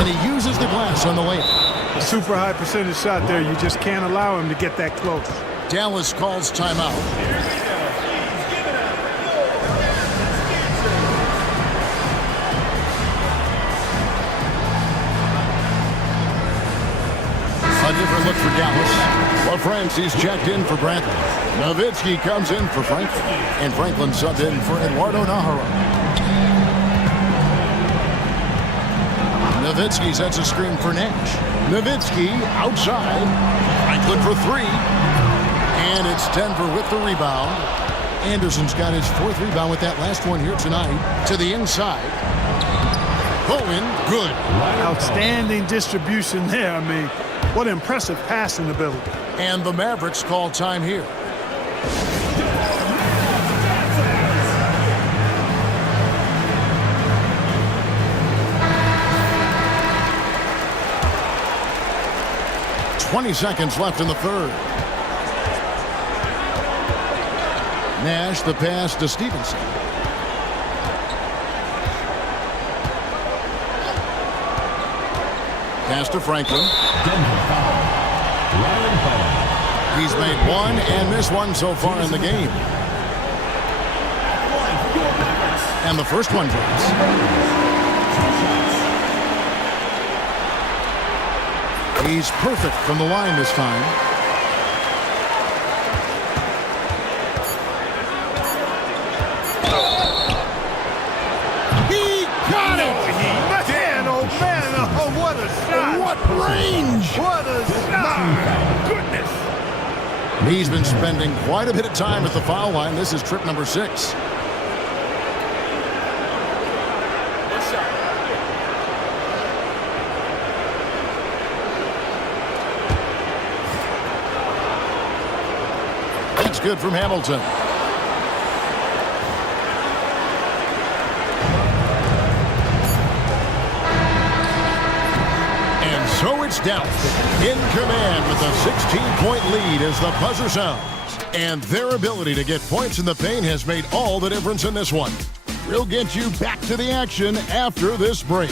And he uses the glass on the layup. A super high percentage shot there. You just can't allow him to get that close. Dallas calls timeout. A different look for Dallas. LaFrancie's checked in for Bradley. Nowitzki comes in for Franklin. And Franklin subbed in for Eduardo Nahara. Nowitzki sets a screen for Nash. Nowitzki outside. Franklin for 3. And it's Denver with the rebound. Anderson's got his 4th rebound with that last one here tonight. To the inside. Bowen, good. Outstanding distribution there. I mean, what impressive passing ability. And the Mavericks call time here. .20 seconds left in the third. Nash, the pass to Stevenson. Pass to Franklin. He's made one and missed one so far in the game. And the first one drops. He's perfect from the line this time. He got it! Man, oh man, oh, what a shot! What range! What a shot! Goodness! He's been spending quite a bit of time at the foul line. This is trip number 6. That's good from Hamilton. And so it's Dallas in command with a 16-point lead as the buzzer sounds. And their ability to get points in the paint has made all the difference in this one. We'll get you back to the action after this break.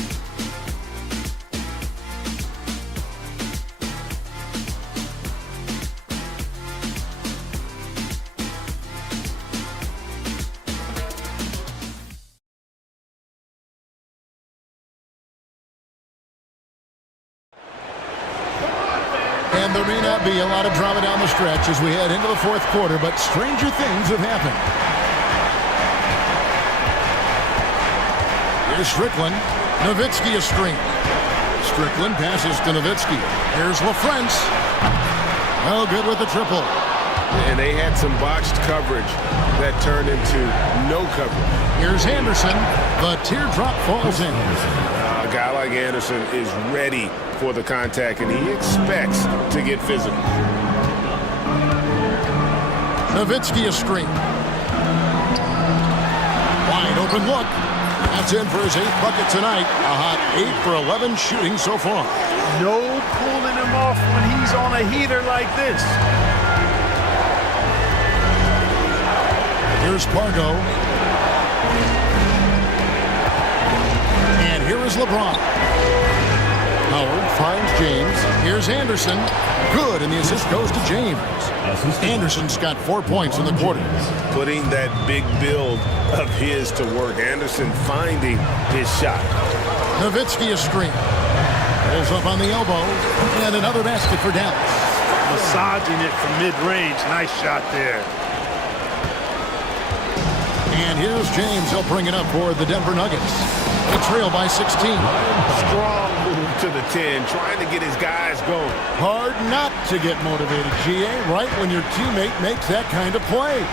And there may not be a lot of drama down the stretch as we head into the fourth quarter, but stranger things have happened. Here's Strickland. Nowitzki a screen. Strickland passes to Nowitzki. Here's LaFrance. Well, good with the triple. And they had some botched coverage that turned into no coverage. Here's Anderson. The teardrop falls in. A guy like Anderson is ready for the contact, and he expects to get physical. Nowitzki a screen. Wide open look. That's in for his 8th bucket tonight. A hot 8 for 11 shooting so far. No pulling him off when he's on a heater like this. Here's Pargo. And here Here's LeBron. Howard finds James. Here's Anderson. Good, and the assist goes to James. Anderson's got 4 points in the quarter. Putting that big build of his to work. Anderson finding his shot. Nowitzki a screen. Pulls up on the elbow. And another basket for Dallas. Massaging it from mid-range. Nice shot there. And here's James. He'll bring it up for the Denver Nuggets. They trail by 16. Strong move to the 10, trying to get his guys going. Hard not to get motivated, GA, right when your teammate makes that kind of play.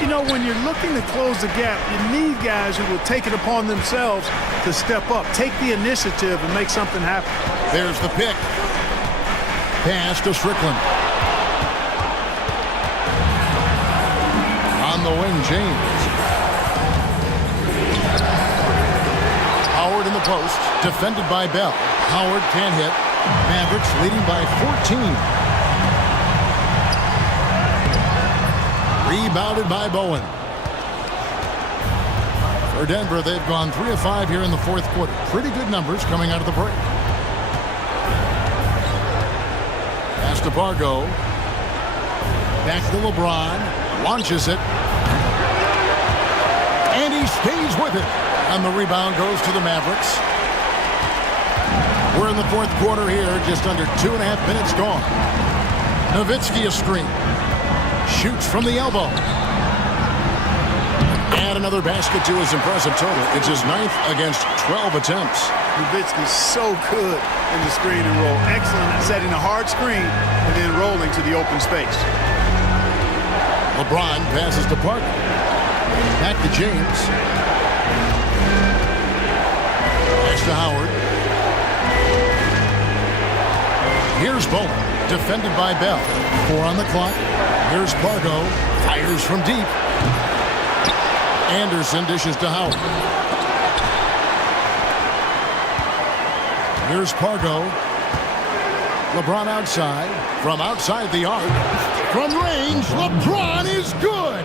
You know, when you're looking to close the gap, you need guys who will take it upon themselves to step up, take the initiative, and make something happen. There's the pick. Pass to Strickland. On the wing, James. Howard in the post, defended by Bell. Howard can't hit. Mavericks leading by 14. Rebounded by Bowen. For Denver, they've gone 3 of 5 here in the fourth quarter. Pretty good numbers coming out of the break. Pass to Bargo. Back to LeBron. Launches it. And he stays with it. And the rebound goes to the Mavericks. We're in the fourth quarter here, just under 2.5 minutes gone. Nowitzki a screen. Shoots from the elbow. And another basket to his impressive total. It's his 9th against 12 attempts. Nowitzki's so good in the screen and roll. Excellent at setting a hard screen and then rolling to the open space. LeBron passes to Parker. Back to James. Pass to Howard. Here's Bowen, defended by Bell. 4 on the clock. Here's Pargo, fires from deep. Anderson dishes to Howard. Here's Pargo. LeBron outside. From outside the arc. From range, LeBron is good.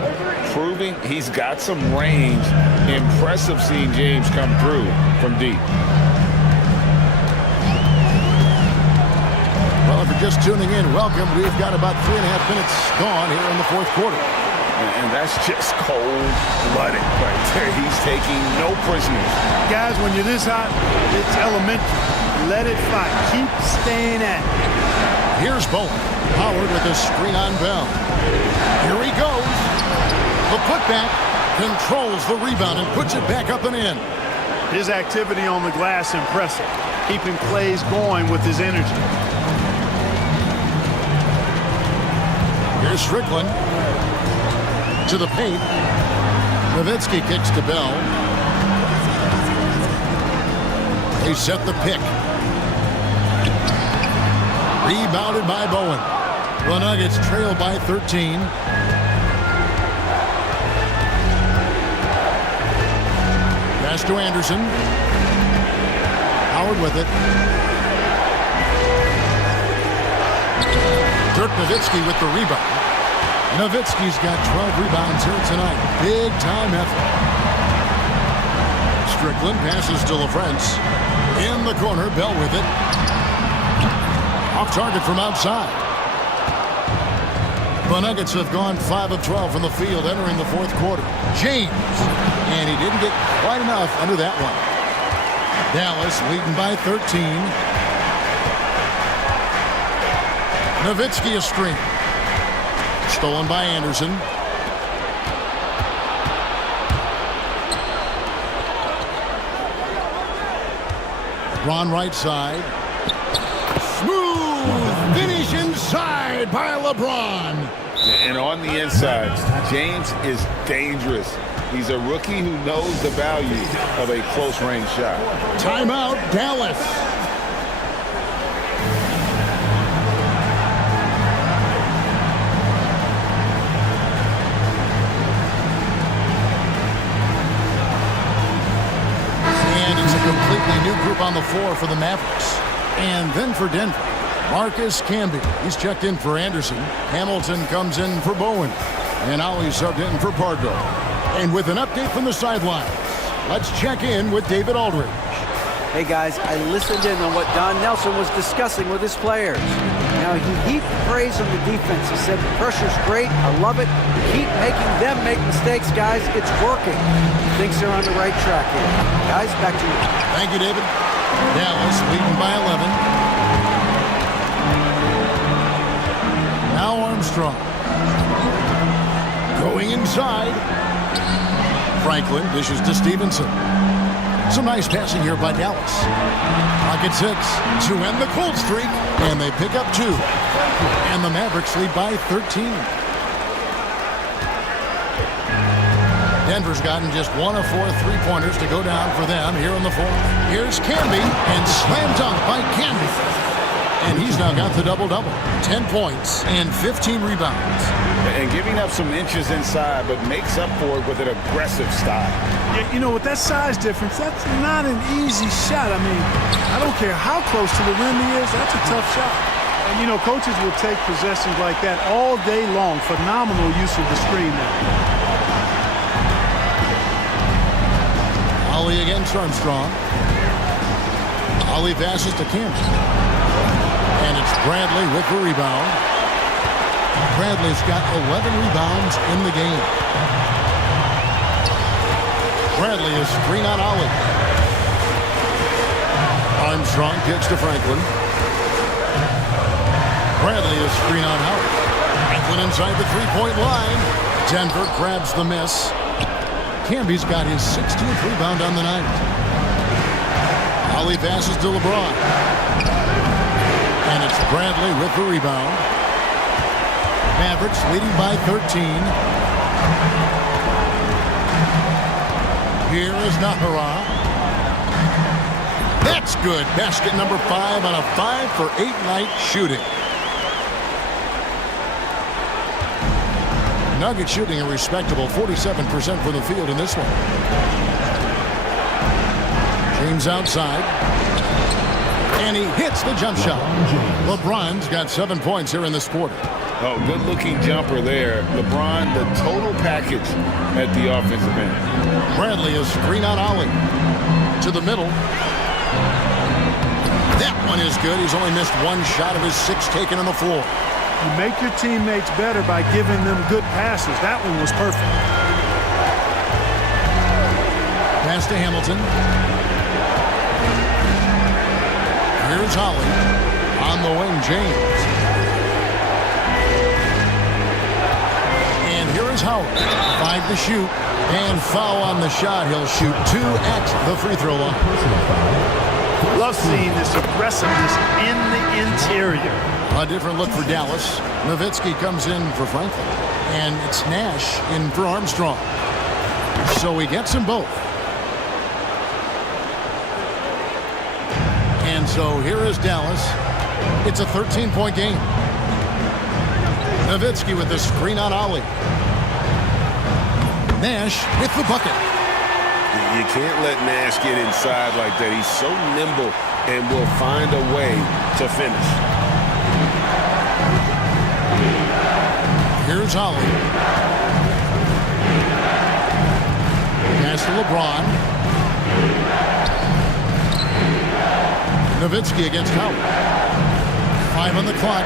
Proving he's got some range. Impressive seeing James come through from deep. Well, if you're just tuning in, welcome. We've got about 3.5 minutes gone here in the fourth quarter. And that's just cold-blooded right there. He's taking no prisoners. Guys, when you're this hot, it's elementary. Let it fight. Keep staying at it. Here's Bowen. Howard with a screen on Bell. Here he goes. The putback controls the rebound and puts it back up and in. His activity on the glass impressive. Keeping plays going with his energy. Here's Strickland. To the paint. Nowitzki kicks to Bell. They set the pick. Rebounded by Bowen. The Nuggets trail by 13. Pass to Anderson. Howard with it. Dirk Nowitzki with the rebound. Nowitzki's got 12 rebounds here tonight. Big time effort. Strickland passes to LaFrance. In the corner, Bell with it. Off target from outside. The Nuggets have gone 5 of 12 from the field entering the fourth quarter. James. And he didn't get quite enough under that one. Dallas leading by 13. Nowitzki a screen. Stolen by Anderson. Ron right side. Smooth finish inside by LeBron. And on the inside, James is dangerous. He's a rookie who knows the value of a close-range shot. Timeout, Dallas. And it's a completely new group on the floor for the Mavericks. And then for Denver, Marcus Camby. He's checked in for Anderson. Hamilton comes in for Bowen. And now he's subbed in for Pargo. And with an update from the sidelines, let's check in with David Aldridge. Hey guys, I listened in on what Don Nelson was discussing with his players. Now he heaped praise on the defense. He said the pressure's great, I love it. Keep making them make mistakes, guys. It's working. He thinks they're on the right track here. Guys, back to you. Thank you, David. Dallas leading by 11. Now Armstrong. Going inside. Franklin dishes to Stevenson. Some nice passing here by Dallas. Clock at 6 to end the cold streak, and they pick up 2. And the Mavericks lead by 13. Denver's gotten just 1 of 4 three-pointers to go down for them here in the fourth. Here's Camby, and slam dunk by Camby. And he's now got the double-double. 10 points and 15 rebounds. And giving up some inches inside, but makes up for it with an aggressive style. Yeah, you know, with that size difference, that's not an easy shot. I mean, I don't care how close to the rim he is, that's a tough shot. And, you know, coaches will take possessions like that all day long. Phenomenal use of the screen there. Ollie against Armstrong. Ollie passes to Camby. And it's Bradley with the rebound. Bradley's got 11 rebounds in the game. Bradley is screen on Ollie. Armstrong kicks to Franklin. Bradley is screen on Howard. Franklin inside the three-point line. Denver grabs the miss. Camby's got his 16th rebound on the night. Ollie passes to LeBron. And it's Bradley with the rebound. Mavericks leading by 13. Here is Nahara. That's good. Basket number 5 on a 5-for-8 night shooting. Nuggets shooting a respectable 47% from the field in this one. James outside. And he hits the jump shot. LeBron's got 7 points here in this quarter. Oh, good-looking jumper there. LeBron, the total package at the offensive end. Bradley is screen on Ollie. To the middle. That one is good. He's only missed 1 shot of his 6 taken on the floor. You make your teammates better by giving them good passes. That one was perfect. Pass to Hamilton. Here's Ollie. On the wing, James. And here is Howard. 5 to shoot. And foul on the shot. He'll shoot 2 at the free throw line. Love seeing this aggressiveness in the interior. A different look for Dallas. Nowitzki comes in for Franklin. And it's Nash in for Armstrong. So he gets them both. And so here is Dallas. It's a 13-point game. Nowitzki with the screen on Ollie. Nash with the bucket. You can't let Nash get inside like that. He's so nimble and will find a way to finish. Here's Ollie. Pass to LeBron. Nowitzki against Howard. 5 on the clock.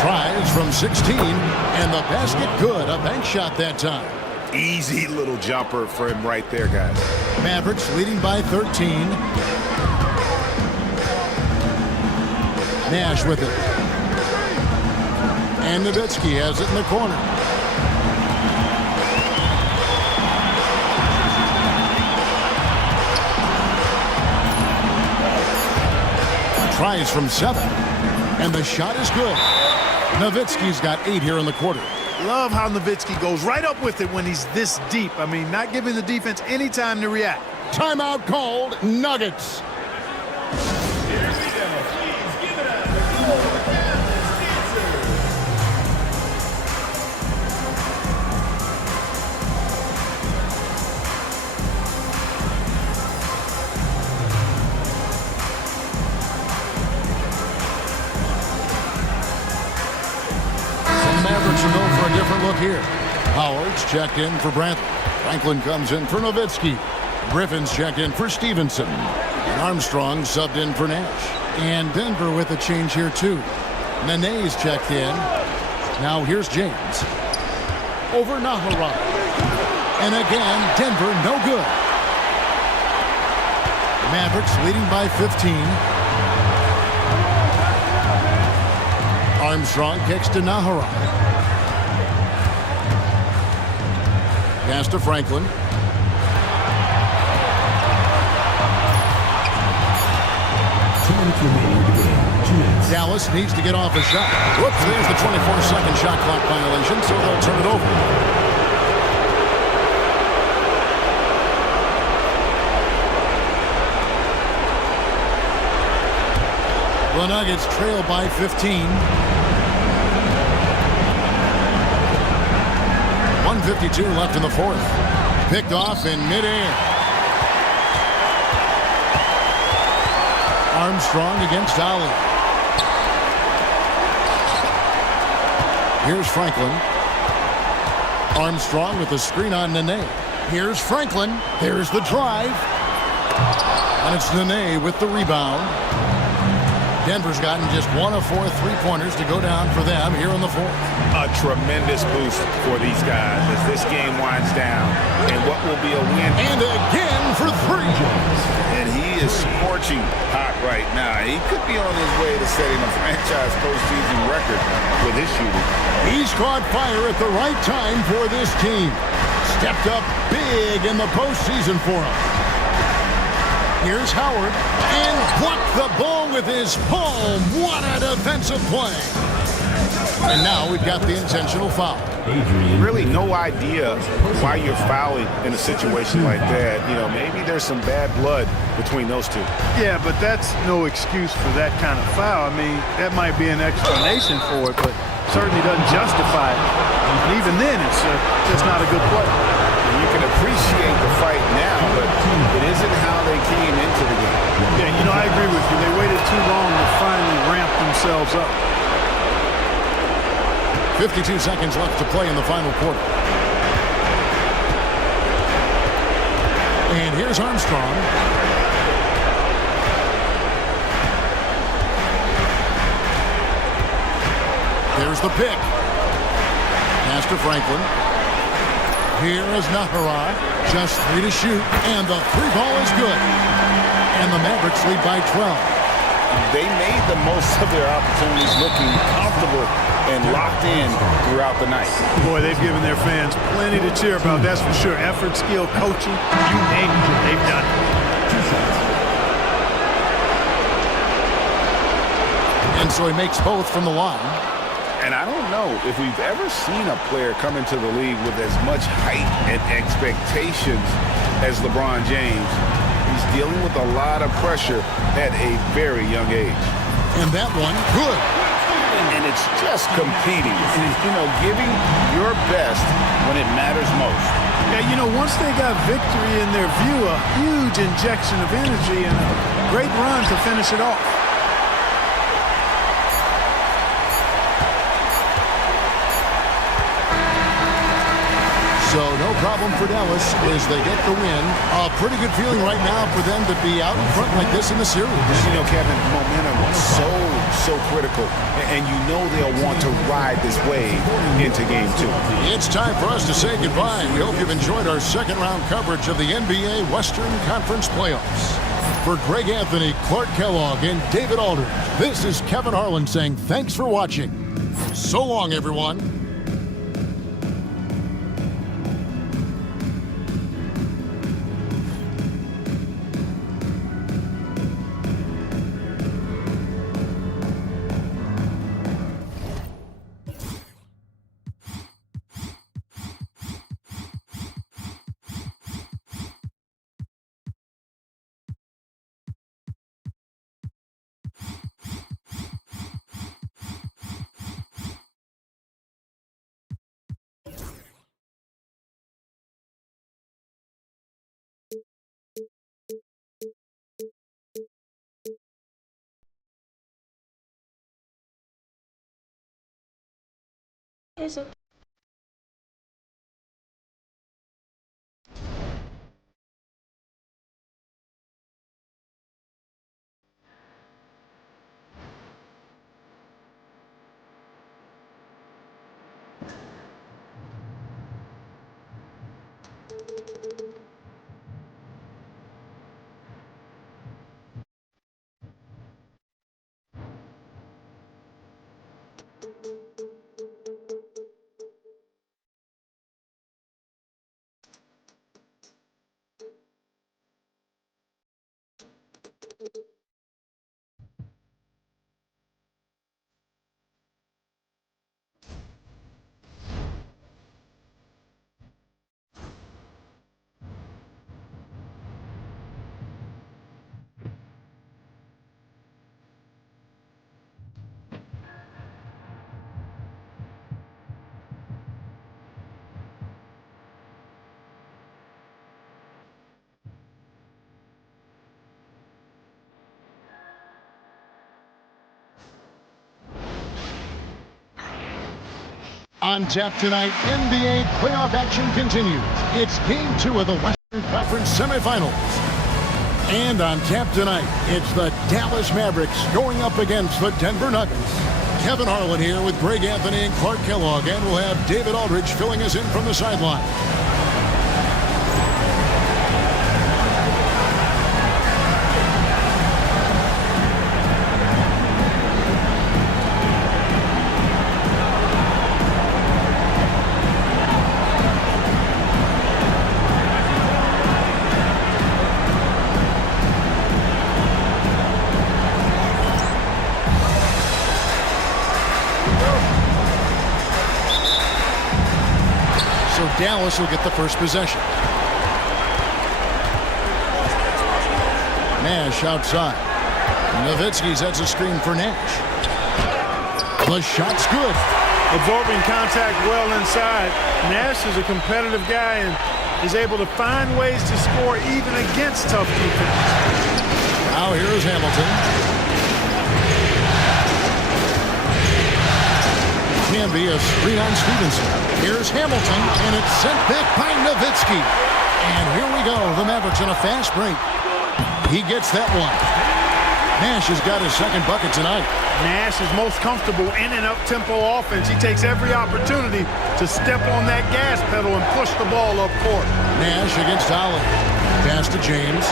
Tries from 16, and the basket good. A bank shot that time. Easy little jumper for him right there, guys. Mavericks leading by 13. Nash with it. And Nowitzki has it in the corner. Tries from 7. And the shot is good. Nowitzki's got 8 here in the quarter. Love how Nowitzki goes right up with it when he's this deep. I mean, not giving the defense any time to react. Timeout called. Nuggets. Here we go. Please give it up for Mavericks will go for a different look here. Howard's checked in for Brantley. Franklin comes in for Nowitzki. Griffin's checked in for Stevenson. And Armstrong subbed in for Nash. And Denver with a change here, too. Nene's checked in. Now here's James. Over Nahara. And again, Denver no good. Mavericks leading by 15. Armstrong kicks to Nahara. Pass to Franklin. Dallas needs to get off a shot. Whoops, there's the 24-second shot clock violation, so they'll turn it over. The Nuggets trail by 15. 1:52 left in the fourth. Picked off in midair. Armstrong against Ali. Here's Franklin. Armstrong with the screen on Nene. Here's Franklin. There's the drive. And it's Nene with the rebound. Denver's gotten just 1 of 4 3-pointers to go down for them here in the fourth. A tremendous boost for these guys as this game winds down. And what will be a win. And again for 3. And he is scorching hot right now. He could be on his way to setting a franchise postseason record with his shooting. He's caught fire at the right time for this team. Stepped up big in the postseason for him. Here's Howard, and blocked the ball with his palm. What a defensive play. And now we've got the intentional foul. Really no idea why you're fouling in a situation like that. You know, maybe there's some bad blood between those two. Yeah, but that's no excuse for that kind of foul. I mean, that might be an explanation for it, but certainly doesn't justify it. And even then, it's just not a good play. You can appreciate the fight now, but it isn't how they came into the game. Yeah, you know, I agree with you. They waited too long to finally ramp themselves up. 52 seconds left to play in the final quarter. And here's Armstrong. There's the pick. Pass to Franklin. Here is Nahara. Just 3 to shoot, and the 3 ball is good. And the Mavericks lead by 12. They made the most of their opportunities, looking comfortable and locked in throughout the night. Boy, they've given their fans plenty to cheer about, that's for sure. Effort, skill, coaching, you name it, they've done it. And so he makes both from the line. And I don't know if we've ever seen a player come into the league with as much height and expectations as LeBron James. He's dealing with a lot of pressure at a very young age. And that one, good. And it's just competing, you know, giving your best when it matters most. Yeah, you know, once they got victory in their view, a huge injection of energy and a great run to finish it off. So no problem for Dallas as they get the win. A pretty good feeling right now for them to be out in front like this in the series. You know, Kevin, momentum is so critical. And you know they'll want to ride this wave into game 2. It's time for us to say goodbye. We hope you've enjoyed our second round coverage of the NBA Western Conference Playoffs. For Greg Anthony, Clark Kellogg, and David Aldridge, this is Kevin Harlan saying thanks for watching. So long, everyone. Eso. On tap tonight, NBA playoff action continues. It's Game 2 of the Western Conference semifinals. And on tap tonight, it's the Dallas Mavericks going up against the Denver Nuggets. Kevin Harlan here with Greg Anthony and Clark Kellogg, and we'll have David Aldridge filling us in from the sideline. Dallas will get the first possession. Nash outside. Nowitzki sets a screen for Nash. The shot's good. Absorbing contact well inside. Nash is a competitive guy and is able to find ways to score even against tough defense. Now here's Hamilton. Can be a screen on Stevenson. Here's Hamilton, and it's sent back by Nowitzki. And here we go, the Mavericks on a fast break. He gets that one. Nash has got his second bucket tonight. Nash is most comfortable in an up-tempo offense. He takes every opportunity to step on that gas pedal and push the ball up court. Nash against Ollie. Pass to James.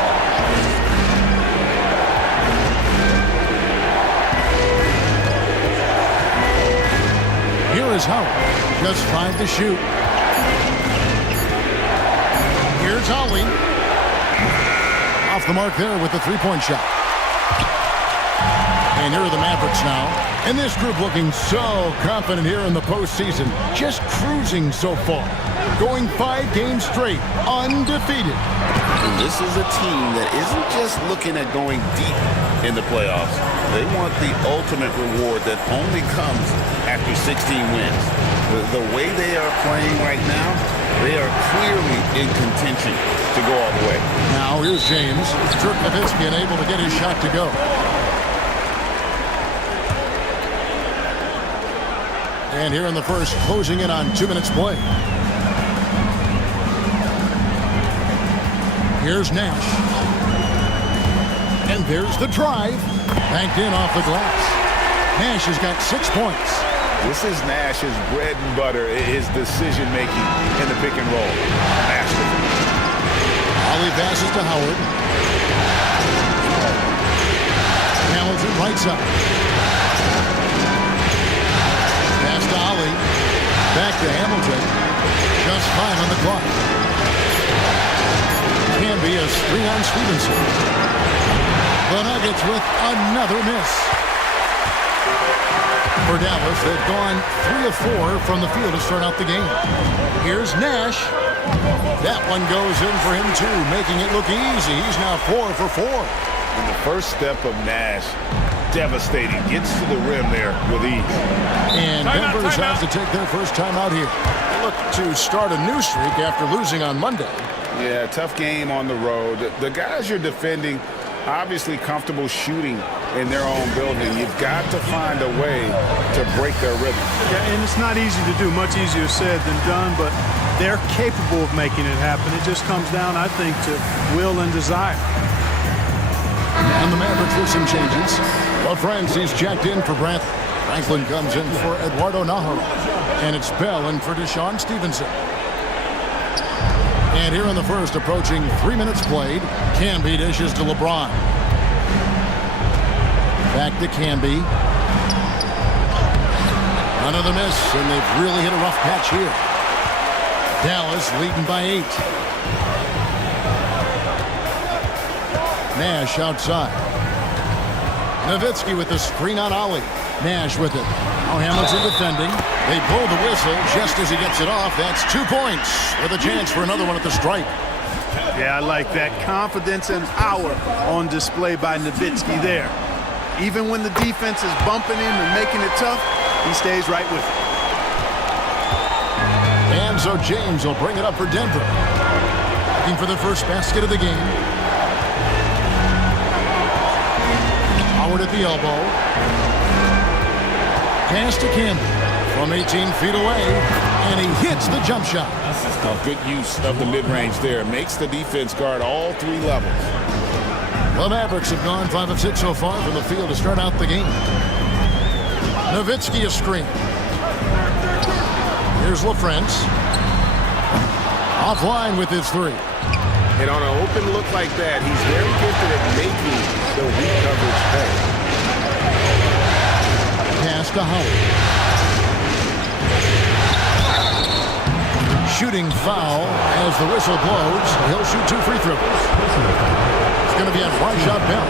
Here is Howard. Just 5 to shoot. Here's Ollie. Off the mark there with the three-point shot. And here are the Mavericks now. And this group looking so confident here in the postseason. Just cruising so far. Going 5 games straight. Undefeated. And this is a team that isn't just looking at going deep in the playoffs. They want the ultimate reward that only comes after 16 wins. The way they are playing right now, they are clearly in contention to go all the way. Now here's James. Dirk Nowitzki unable to get his shot to go. And here in the first, closing in on 2 minutes play. Here's Nash. And there's the drive. Banked in off the glass. Nash has got 6 points. This is Nash's bread and butter, his decision-making in the pick and roll. Masterful. Ollie passes to Howard. Hamilton right side. Pass to Ollie. Back to Hamilton. Just 5 on the clock. Can be a screen on Stevenson. The Nuggets with another miss. For Dallas, they've gone 3 of 4 from the field to start out the game. Here's Nash. That one goes in for him too, making it look easy. He's now 4 for 4. And the first step of Nash, devastating. Gets to the rim there with ease. And Denver decides to take their first time out here. They look to start a new streak after losing on Monday. Yeah, tough game on the road. The guys you're defending, obviously comfortable shooting in their own building. You've got to find a way to break their rhythm. Yeah, and it's not easy to do. Much easier said than done, but they're capable of making it happen. It just comes down, I think, to will and desire. And the Mavericks with some changes. Well, friends, he's checked in for Brantley. Franklin comes in for Eduardo Nahara. And it's Bell in for Deshaun Stevenson. And here in the first, approaching 3 minutes played, Camby dishes to LeBron. Back to Camby. Another miss, and they've really hit a rough patch here. Dallas leading by 8. Nash outside. Nowitzki with the screen on Ollie. Nash with it. Now Hamilton defending. They blow the whistle just as he gets it off. That's 2 points with a chance for another one at the stripe. Yeah, I like that confidence and power on display by Nowitzki there. Even when the defense is bumping him and making it tough, he stays right with it. And so James will bring it up for Denver. Looking for the first basket of the game. Howard at the elbow. Pass to Camby from 18 feet away, and he hits the jump shot. Good use of the mid-range there. Makes the defense guard all 3 levels. The Mavericks have gone 5 of 6 so far from the field to start out the game. Nowitzki a screen. Here's LaFrance. Offline with his 3. And on an open look like that, he's very gifted at making the weak coverage pay. Pass to Howard. Shooting foul as the whistle blows. He'll shoot 2 free throws. It's going to be a one-shot bell.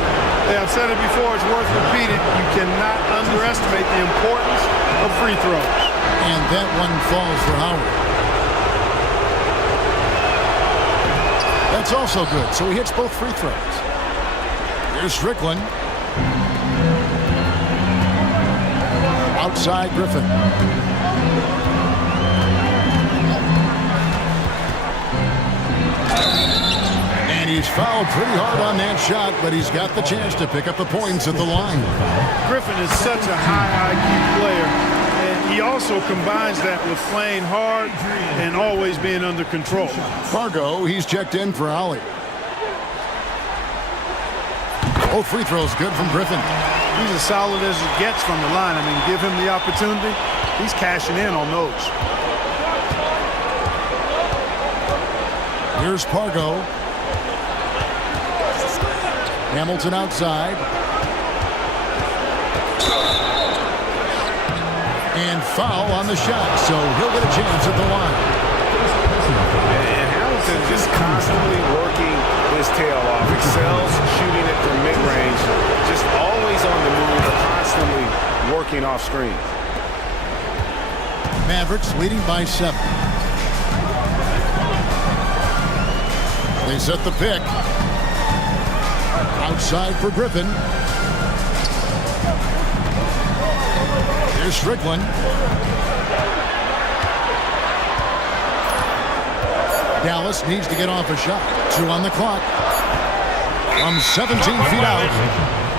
Yeah, I've said it before. It's worth repeating. You cannot underestimate the importance of free throws. And that one falls for Howard. That's also good. So he hits both free throws. Here's Strickland. Outside Griffin. And he's fouled pretty hard on that shot, but he's got the chance to pick up the points at the line. Griffin is such a high IQ player, and he also combines that with playing hard and always being under control. Fargo, he's checked in for Ollie. Both free throws good from Griffin. He's as solid as it gets from the line. I mean, give him the opportunity, he's cashing in on those. Here's Fargo. Hamilton outside. And foul on the shot, so he'll get a chance at the line. And Hamilton just constantly working his tail off. Excels shooting it from mid-range. Just always on the move, constantly working off screen. Mavericks leading by 7. They set the pick. Outside for Griffin. Here's Strickland. Dallas needs to get off a shot. 2 on the clock. From 17 feet out.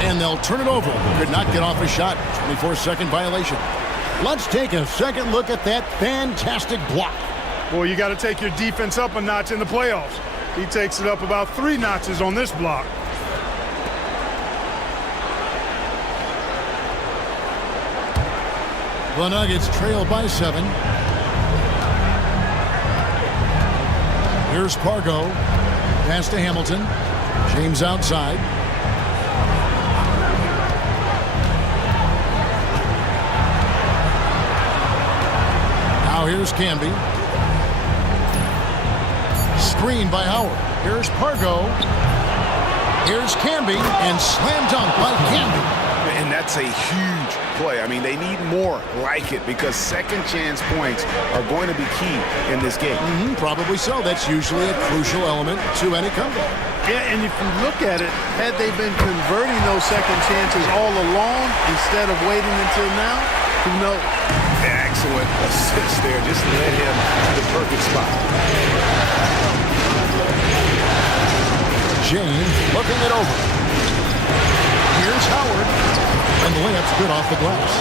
And they'll turn it over. Could not get off a shot. 24-second violation. Let's take a second look at that fantastic block. Well, you got to take your defense up a notch in the playoffs. He takes it up about 3 notches on this block. The Nuggets trail by 7. Here's Fargo. Pass to Hamilton. James outside. Now here's Camby. Screen by Howard. Here's Fargo. Here's Camby, and slam dunk by Camby. And that's a huge play. I mean, they need more like it because second chance points are going to be key in this game. Probably so. That's usually a crucial element to any comeback. Yeah, and if you look at it, had they been converting those second chances all along instead of waiting until now, who knows? Excellent assist there. Just led him to the perfect spot. James looking it over. Here's Howard. And the layup's good off the glass.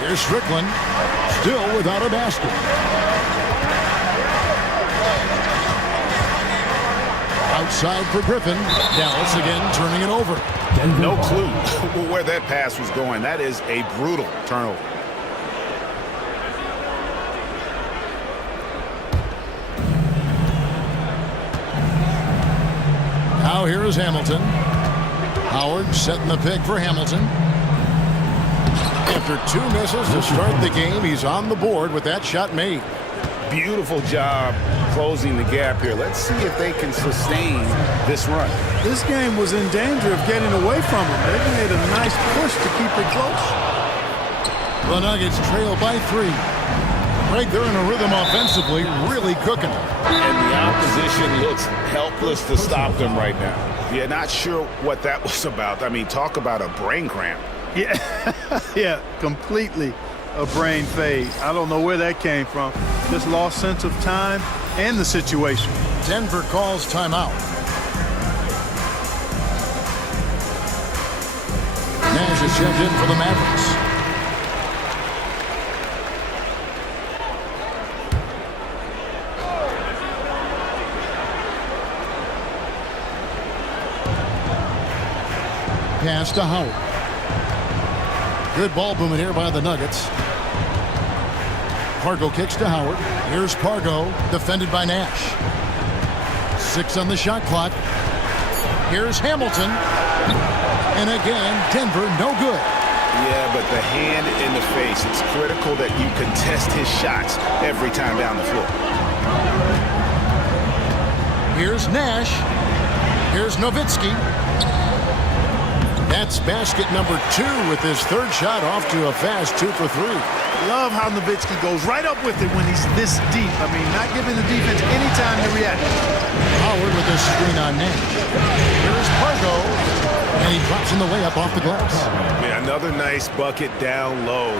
Here's Strickland. Still without a basket. Outside for Griffin. Dallas again turning it over. No clue where that pass was going. That is a brutal turnover. Now here is Hamilton. Howard setting the pick for Hamilton. After 2 misses to start the game, he's on the board with that shot made. Beautiful job closing the gap here. Let's see if they can sustain this run. This game was in danger of getting away from them. They made a nice push to keep it close. The Nuggets trail by 3. Right, they're in a rhythm offensively, really cooking. And the opposition looks helpless to stop them right now. Yeah, not sure what that was about. I mean, talk about a brain cramp. Yeah, yeah, completely a brain fade. I don't know where that came from. Just lost sense of time and the situation. Denver calls timeout. Nash is checked in for the Mavericks. Pass to Howard. Good ball movement here by the Nuggets. Pargo kicks to Howard. Here's Pargo, defended by Nash. 6 on the shot clock. Here's Hamilton. And again, Denver, no good. Yeah, but the hand in the face, it's critical that you contest his shots every time down the floor. Here's Nash. Here's Nowitzki. That's basket number 2 with his 3rd shot off to a fast 2 for 3. Love how Nowitzki goes right up with it when he's this deep. I mean, not giving the defense any time to react. Howard with a screen on Nash. Here's Pargo, and he drops in the layup off the glass. Yeah, another nice bucket down low.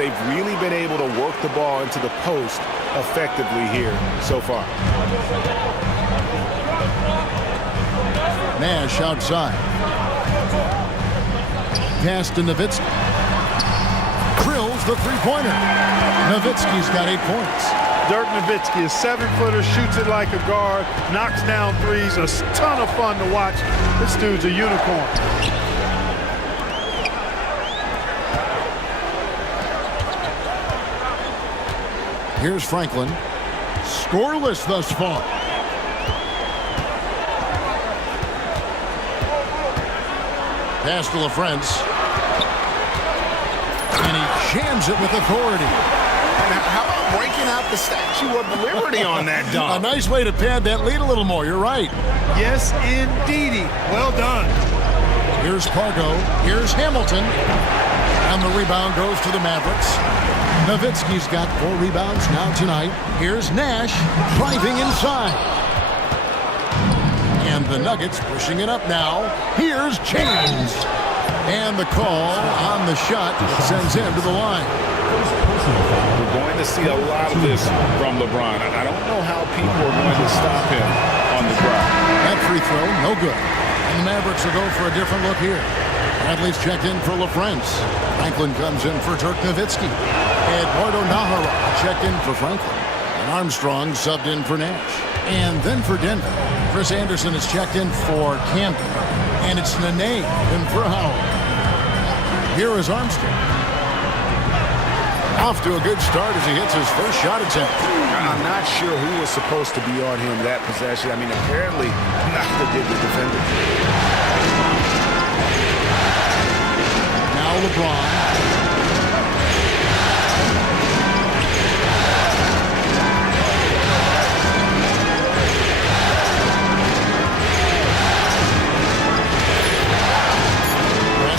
They've really been able to work the ball into the post effectively here so far. Nash outside. Pass to Nowitzki. Drills the three-pointer. Nowitzki's got 8 points. Dirk Nowitzki, a 7-footer, shoots it like a guard, knocks down threes, a ton of fun to watch. This dude's a unicorn. Here's Franklin. Scoreless thus far. Pass to LaFrance. And he jams it with authority. And how about breaking out the Statue of Liberty on that dunk? A nice way to pad that lead a little more. You're right. Yes, indeedy. Well done. Here's Pargo. Here's Hamilton. And the rebound goes to the Mavericks. Nowitzki's got 4 rebounds now tonight. Here's Nash driving inside. And the Nuggets pushing it up now. Here's James. And the call on the shot that sends him to the line. We're going to see a lot of this from LeBron. I don't know how people are going to stop him on the drive. That free throw, no good. And the Mavericks will go for a different look here. Bradley's checked in for LaFrance. Franklin comes in for Dirk Nowitzki. Eduardo Nahara checked in for Franklin. And Armstrong subbed in for Nash. And then for Denver, Chris Anderson is checked in for Camden. And it's Nene in for Howard. Here is Armstrong. Off to a good start as he hits his first shot attempt. I'm not sure who was supposed to be on him that possession. I mean, apparently, neither did the defender. Now LeBron.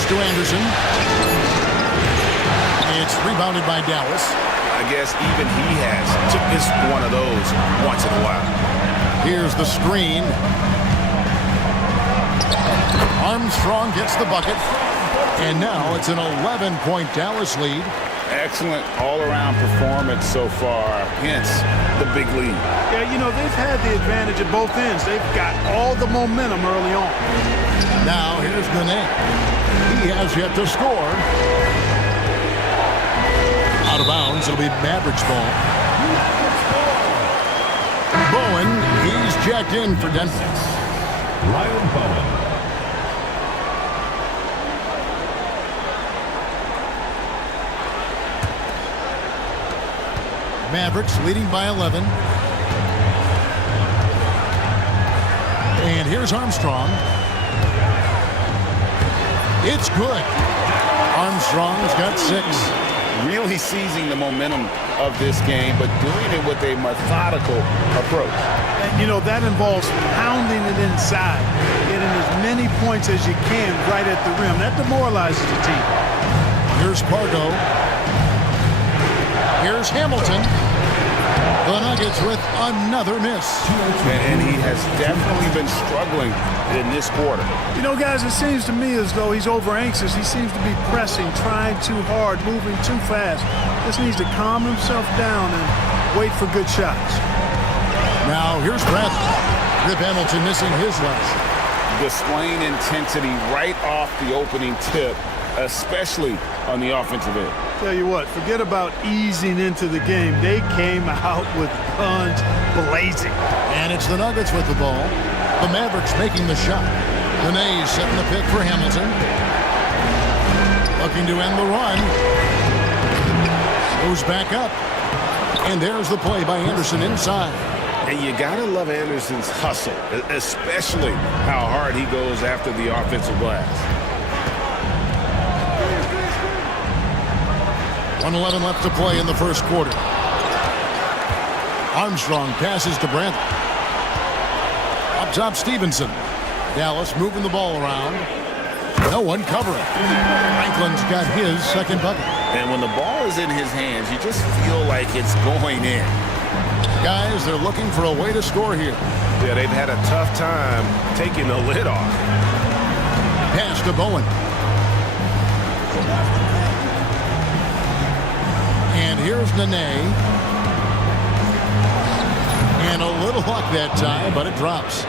To Anderson. It's rebounded by Dallas. I guess even he has to miss one of those once in a while. Here's the screen. Armstrong gets the bucket. And now it's an 11-point Dallas lead. Excellent all-around performance so far, hence the big lead. Yeah, you know, they've had the advantage at both ends. They've got all the momentum early on. Now here's Nene. He has yet to score. Out of bounds, it'll be Mavericks ball. Bowen, he's checked in for Denver. Ryan Bowen. Mavericks leading by 11. And here's Armstrong. It's good. Armstrong's got 6. Really seizing the momentum of this game, but doing it with a methodical approach. And, you know, that involves pounding it inside, getting as many points as you can right at the rim. That demoralizes the team. Here's Pargo. Here's Hamilton. The Nuggets with another miss. And he has definitely been struggling in this quarter. You know, guys, it seems to me as though he's over-anxious. He seems to be pressing, trying too hard, moving too fast. Just needs to calm himself down and wait for good shots. Now, here's Bradley. Rip Hamilton missing his last. Displaying intensity right off the opening tip, especially on the offensive end. Tell you what, forget about easing into the game. They came out with guns blazing. And it's the Nuggets with the ball. The Mavericks making the shot. Benet setting the pick for Hamilton. Looking to end the run. Goes back up. And there's the play by Anderson inside. And you got to love Anderson's hustle, especially how hard he goes after the offensive glass. 1:11 left to play in the first quarter. Armstrong passes to Brandt. Up top, Stevenson. Dallas moving the ball around. No one covering. Franklin's got his second bucket. And when the ball is in his hands, you just feel like it's going in. Guys, they're looking for a way to score here. Yeah, they've had a tough time taking the lid off. Pass to Bowen. And here's Nene. And a little luck that time, but it drops.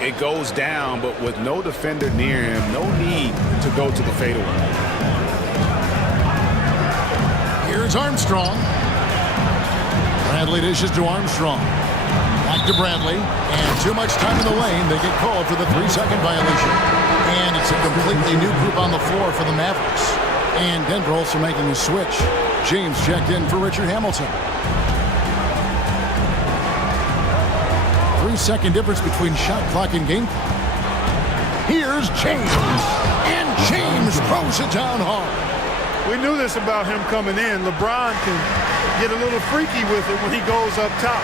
It goes down, but with no defender near him, no need to go to the fadeaway. Here's Armstrong. Bradley dishes to Armstrong. Back to Bradley. And too much time in the lane. They get called for the 3-second violation. And it's a completely new group on the floor for the Mavericks. And Denver also making a switch. James checked in for Richard Hamilton. 3-second difference between shot clock and game clock. Here's James. And James throws it down hard. We knew this about him coming in. LeBron can get a little freaky with it when he goes up top.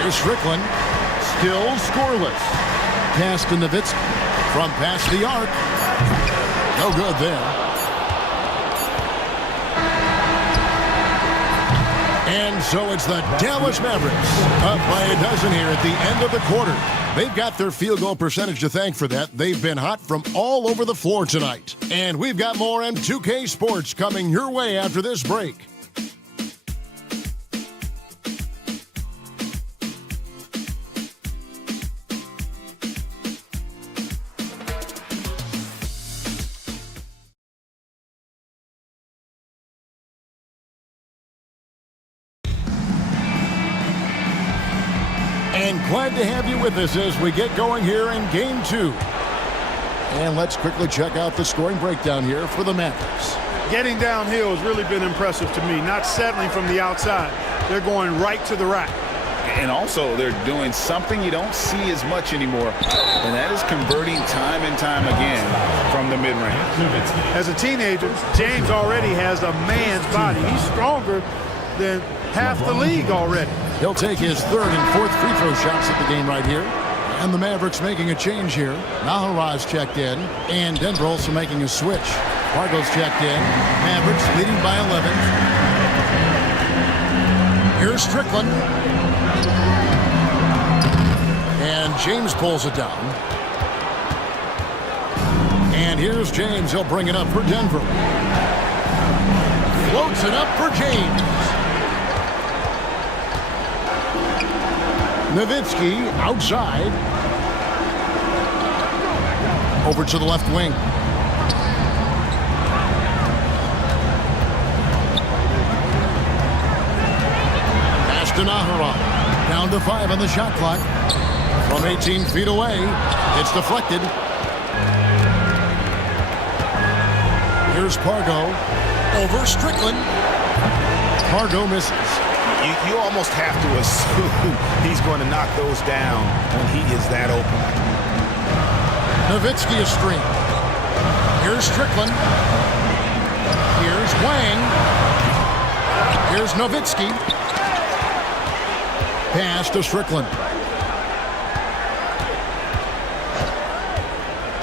Here's Strickland. Still scoreless. Pass to Nowitzki. From past the arc. No good there. And so it's the Dallas Mavericks up by a dozen here at the end of the quarter. They've got their field goal percentage to thank for that. They've been hot from all over the floor tonight. And we've got more M2K Sports coming your way after this break. And glad to have you with us as we get going here in Game 2. And let's quickly check out the scoring breakdown here for the Mavericks. Getting downhill has really been impressive to me, not settling from the outside. They're going right to the rack. And also, they're doing something you don't see as much anymore, and that is converting time and time again from the mid-range. As a teenager, James already has a man's body. He's stronger than half the league already. He'll take his third and fourth free throw shots at the game right here. And the Mavericks making a change here. Naharaz checked in, and Denver also making a switch. Pargo's checked in. Mavericks leading by 11. Here's Strickland. And James pulls it down. And here's James. He'll bring it up for Denver. Floats it up for James. Nowitzki outside. Over to the left wing. Pass to Naharaz. Down to 5 on the shot clock. From 18 feet away. It's deflected. Here's Pargo. Over Strickland. Pargo misses. you almost have to assume he's going to knock those down when he is that open. Nowitzki is screen. Here's Strickland. Here's Wang. Here's Nowitzki. Pass to Strickland.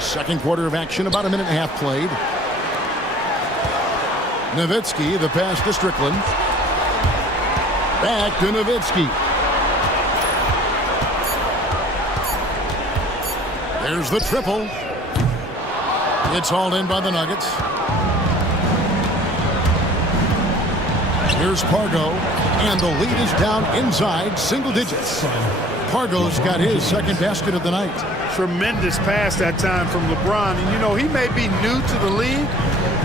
Second quarter of action, about a minute and a half played. Nowitzki, the pass to Strickland. Back to Nowitzki. There's the triple. It's hauled in by the Nuggets. Here's Pargo, and the lead is down inside single digits. Pargo's got his second basket of the night. Tremendous pass that time from LeBron. And, you know, he may be new to the league,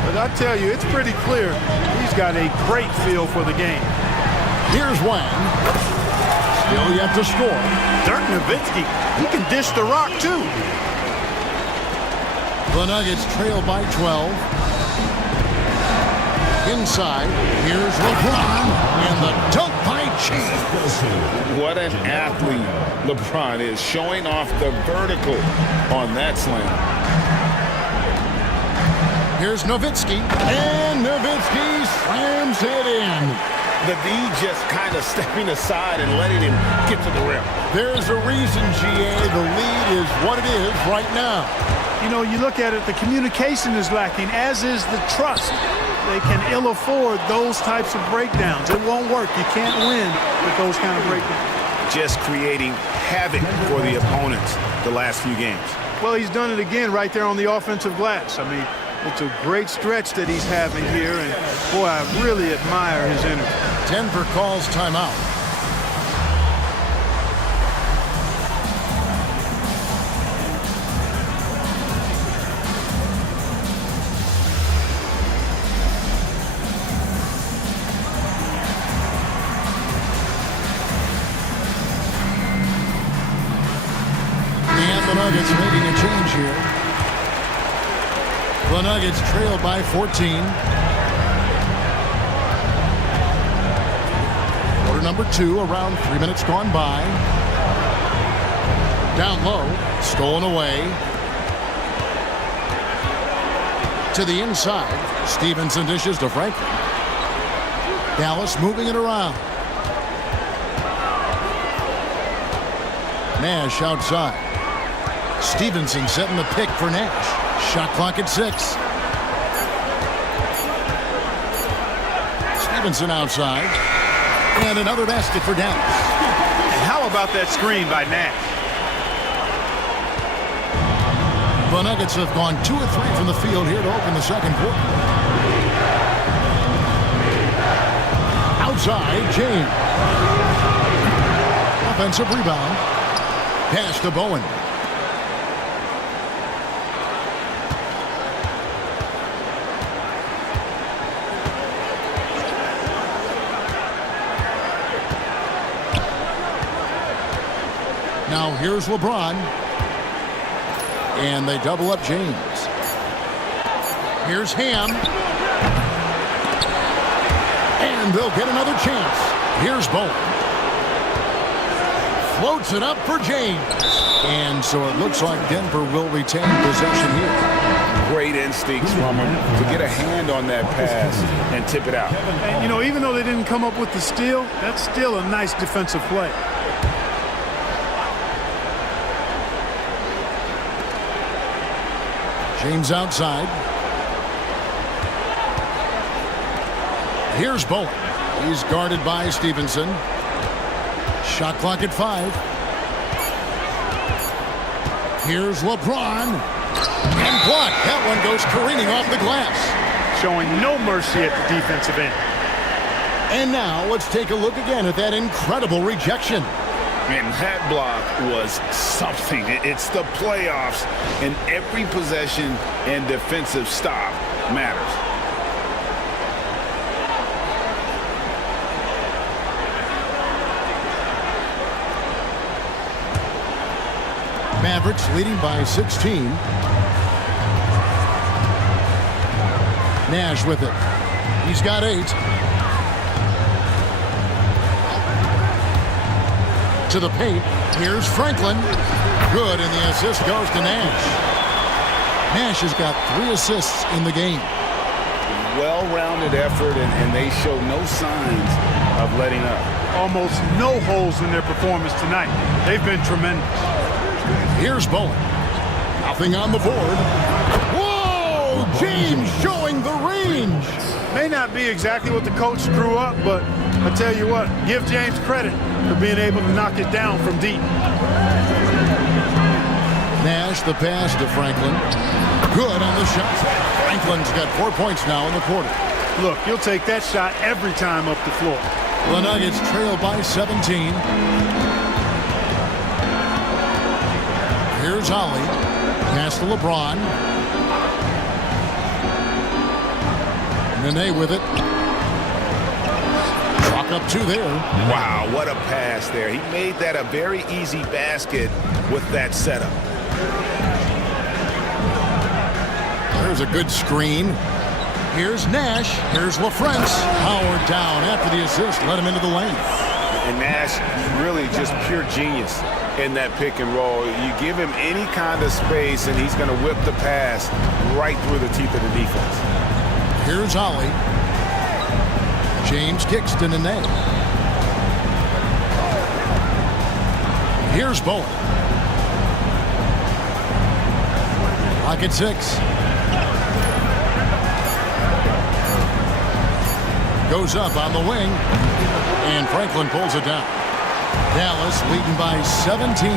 but I tell you, it's pretty clear he's got a great feel for the game. Here's Wang. Still yet to score. Dirk Nowitzki, he can dish the rock, too. The Nuggets trail by 12. Inside, here's LeBron, and the dunk by James. What an athlete LeBron is, showing off the vertical on that slam. Here's Nowitzki, and Nowitzki slams it in. The D just kind of stepping aside and letting him get to the rim. There's a reason, GA, the lead is what it is right now. You know, you look at it, the communication is lacking, as is the trust. They can ill afford those types of breakdowns. It won't work. You can't win with those kind of breakdowns. Just creating havoc for the opponents the last few games. Well, he's done it again right there on the offensive glass. I mean, it's a great stretch that he's having here, and boy, I really admire his energy. Denver calls timeout. The Nuggets making a change here. The Nuggets trail by 14. Quarter number 2, around 3 minutes gone by. Down low, stolen away. To the inside, Stevenson dishes to Franklin. Dallas moving it around. Nash outside. Stevenson setting the pick for Nash. Shot clock at 6. Stevenson outside. And another basket for Dallas. And how about that screen by Nash? The Nuggets have gone 2 of 3 from the field here to open the second quarter. Outside, James. Offensive rebound. Pass to Bowen. Now here's LeBron. And they double up James. Here's Ham. And they'll get another chance. Here's Bowen. Floats it up for James. And so it looks like Denver will retain possession here. Great instincts from him to get a hand on that pass and tip it out. And, you know, even though they didn't come up with the steal, that's still a nice defensive play. James outside. Here's Bowen. He's guarded by Stevenson. Shot clock at 5. Here's LeBron. And blocked. That one goes careening off the glass. Showing no mercy at the defensive end. And now let's take a look again at that incredible rejection. Man, that block was something. It's the playoffs, and every possession and defensive stop matters. Mavericks leading by 16. Nash with it. He's got 8. to the paint. Here's Franklin. Good, and the assist goes to Nash. Nash has got 3 assists in the game. Well-rounded effort, and they show no signs of letting up. Almost no holes in their performance tonight. They've been tremendous. Here's Bowen. Nothing on the board. Whoa! James showing the range. May not be exactly what the coach drew up, but I tell you what, give James credit for being able to knock it down from deep. Nash the pass to Franklin. Good on the shot. Franklin's got 4 points now in the quarter. Look, you'll take that shot every time up the floor. The Nuggets trail by 17. Here's Ollie. Pass to LeBron. Nene with it. Chalk up 2 there. Wow, what a pass there. He made that a very easy basket with that setup. There's a good screen. Here's Nash. Here's LaFrance. Howard down after the assist. Let him into the lane. And Nash, really just pure genius in that pick and roll. You give him any kind of space, and he's going to whip the pass right through the teeth of the defense. Here's Ollie. James kicks to Nene. Here's Bowen. Lock at 6. Goes up on the wing, and Franklin pulls it down. Dallas leading by 17.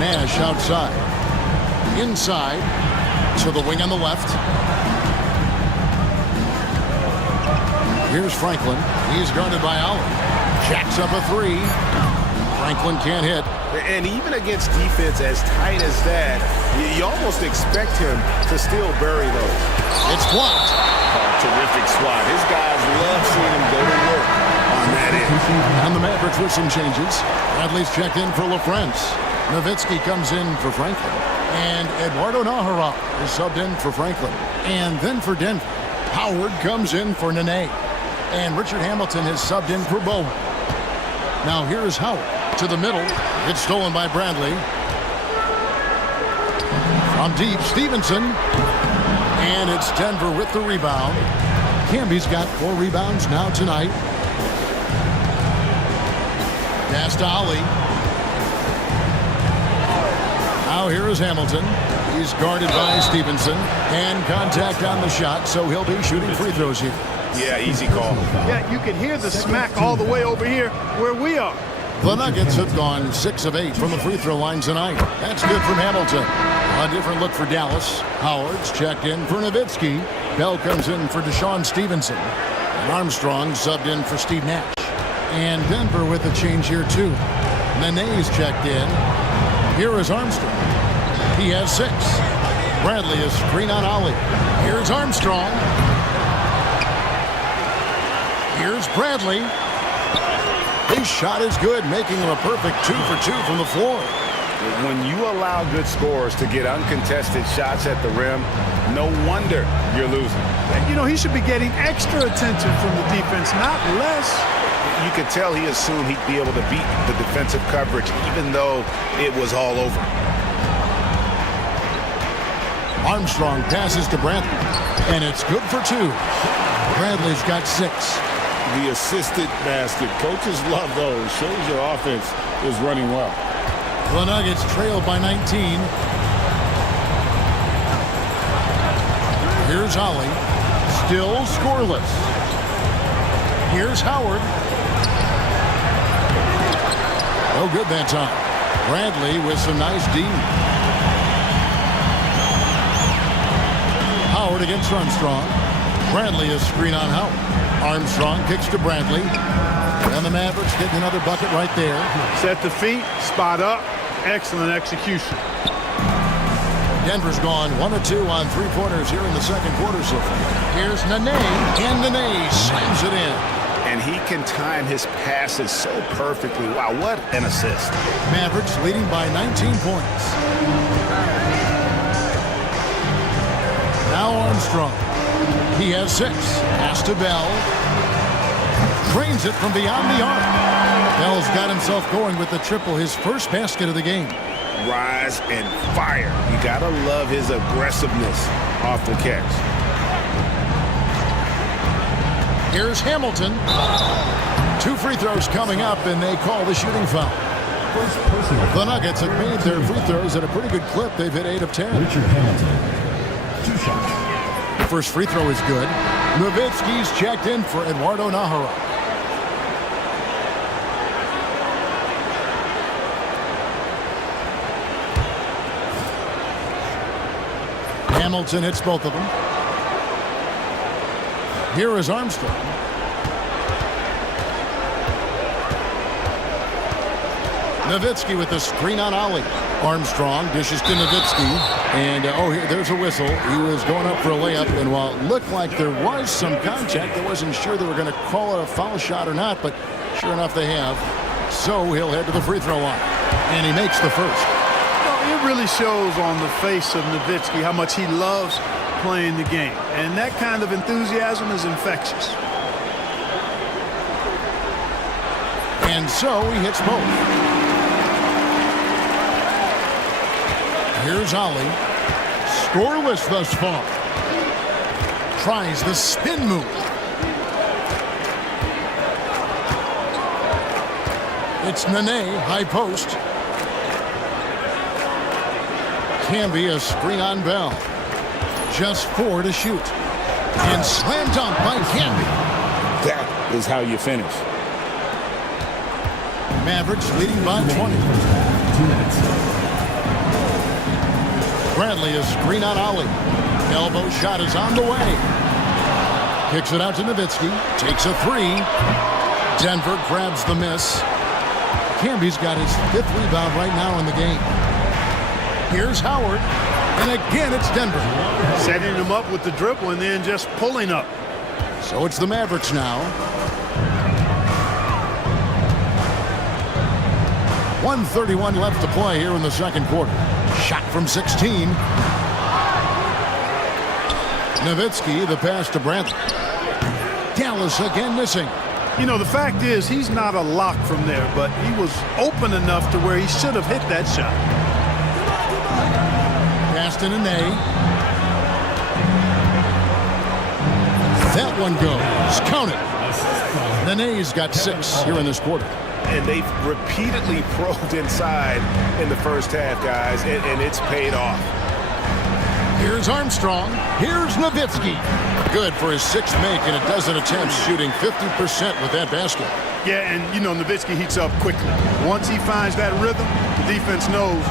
Nash outside. Inside to the wing on the left. Here's Franklin. He's guarded by Ollie. Jacks up a 3. Franklin can't hit. And even against defense as tight as that, you almost expect him to still bury those. It's blocked. Terrific swat. His guys love seeing him go to work on that end. And the Mavericks with some changes. Bradley's checked in for LaFrance. Nowitzki comes in for Franklin. And Eduardo Nájera is subbed in for Franklin. And then for Denver, Howard comes in for Nene. And Richard Hamilton is subbed in for Bowen. Now here is Howard to the middle. It's stolen by Bradley. From deep, Stevenson. And it's Denver with the rebound. Camby's got 4 rebounds now tonight. Pass to Ollie. Now here is Hamilton. He's guarded by Stevenson. And contact on the shot, so he'll be shooting free throws here. Yeah, easy call. Yeah, you can hear the smack all the way over here where we are. The Nuggets have gone 6 of 8 from the free throw line tonight. That's good from Hamilton. A different look for Dallas. Howard's checked in for Nowitzki. Bell comes in for Deshaun Stevenson. And Armstrong subbed in for Steve Nash. And Denver with a change here too. Nene's checked in. Here is Armstrong. He has 6. Bradley is screen on Ollie. Here's Armstrong. Here's Bradley. His shot is good, making him a perfect 2 for 2 from the floor. When you allow good scorers to get uncontested shots at the rim, no wonder you're losing. You know, he should be getting extra attention from the defense, not less. You could tell he assumed he'd be able to beat the defensive coverage, even though it was all over. Armstrong passes to Bradley, and it's good for 2. Bradley's got 6. The assisted basket. Coaches love those. Shows your offense is running well. The Nuggets trail by 19. Here's Ollie. Still scoreless. Here's Howard. No good that time. Bradley with some nice D. Howard against Armstrong. Bradley is screen on Howard. Armstrong kicks to Bradley. And the Mavericks getting another bucket right there. Set the feet, spot up, excellent execution. Denver's gone 1 of 2 on 3-pointers here in the second quarter so far. Here's Nene, and Nene slams it in. And he can time his passes so perfectly. Wow, what an assist. Mavericks leading by 19 points. Now Armstrong. He has 6. Pass to Bell. Drains it from beyond the arc. Bell's got himself going with the triple, his first basket of the game. Rise and fire. You gotta love his aggressiveness off the catch. Here's Hamilton. 2 free throws coming up, and they call the shooting foul. The Nuggets have made their free throws at a pretty good clip. They've hit 8 of 10. Richard Hamilton, 2 shots. First free throw is good. Nowitzki's checked in for Eduardo Nahara. Hamilton hits both of them. Here is Armstrong. Nowitzki with the screen on Ollie. Armstrong dishes to Nowitzki. And, there's a whistle. He was going up for a layup. And while it looked like there was some contact, I wasn't sure they were going to call it a foul shot or not. But sure enough, they have. So he'll head to the free throw line. And he makes the first. It really shows on the face of Nowitzki how much he loves playing the game. And that kind of enthusiasm is infectious. And so he hits both. Here's Ollie. Scoreless thus far. Tries the spin move. It's Nene, high post. Can be a screen on Bell. Just 4 to shoot. And slam dunk by Canby. That is how you finish. Mavericks leading by 20. 2 minutes. Bradley a screen on Ollie. Elbow shot is on the way. Kicks it out to Nowitzki. Takes a 3. Denver grabs the miss. Canby's got his 5th rebound right now in the game. Here's Howard. And again, it's Denver. Setting him up with the dribble and then just pulling up. So it's the Mavericks now. 1:31 left to play here in the second quarter. Shot from 16. Nowitzki, the pass to Bradley. Dallas again missing. You know, the fact is he's not a lock from there, but he was open enough to where he should have hit that shot. Pass to Nene. That one goes. Count it. Nene's got 6 here in this quarter. And they've repeatedly probed inside in the first half, guys, and it's paid off. Here's Armstrong. Here's Nowitzki. Good for his 6th make and a dozen attempts, shooting 50% with that basket. Yeah, and, you know, Nowitzki heats up quickly. Once he finds that rhythm, the defense knows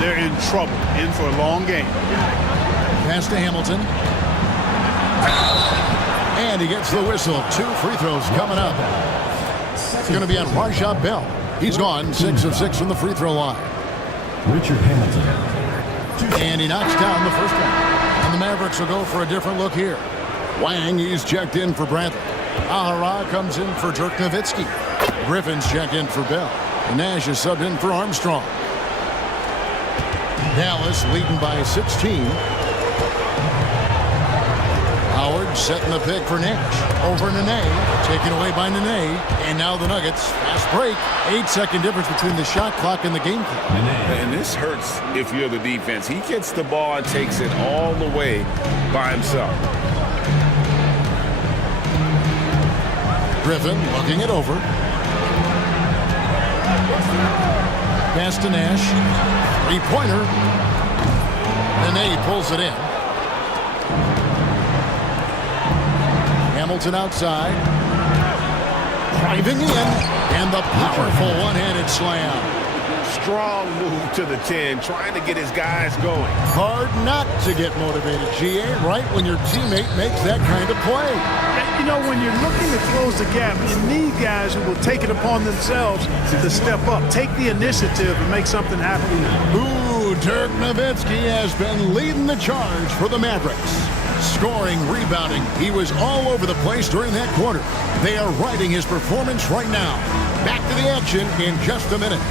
they're in trouble, in for a long game. Pass to Hamilton. And he gets the whistle. 2 free throws coming up. It's going to be on Rajah Bell. He's gone 6 of 6 from the free throw line. Richard Hamilton. And he knocks down the first one. And the Mavericks will go for a different look here. Wang, he's checked in for Bradley. Ahara comes in for Dirk Nowitzki. Griffin's checked in for Bell. And Nash is subbed in for Armstrong. Dallas leading by 16. Howard setting the pick for Nash. Over Nene. Taken away by Nene. And now the Nuggets. Fast break. 8-second difference between the shot clock and the game clock. And this hurts if you're the defense. He gets the ball and takes it all the way by himself. Griffin looking it over. Pass to Nash. 3-pointer. Nene pulls it in. Hamilton outside. Driving in. And the powerful one-handed slam. Strong move to the 10, trying to get his guys going. Hard not to get motivated, GA, right when your teammate makes that kind of play. You know, when you're looking to close the gap, you need guys who will take it upon themselves to step up, take the initiative and make something happen. Ooh, Dirk Nowitzki has been leading the charge for the Mavericks. Scoring, rebounding, he was all over the place during that quarter. They are riding his performance right now. Back to the action in just a minute.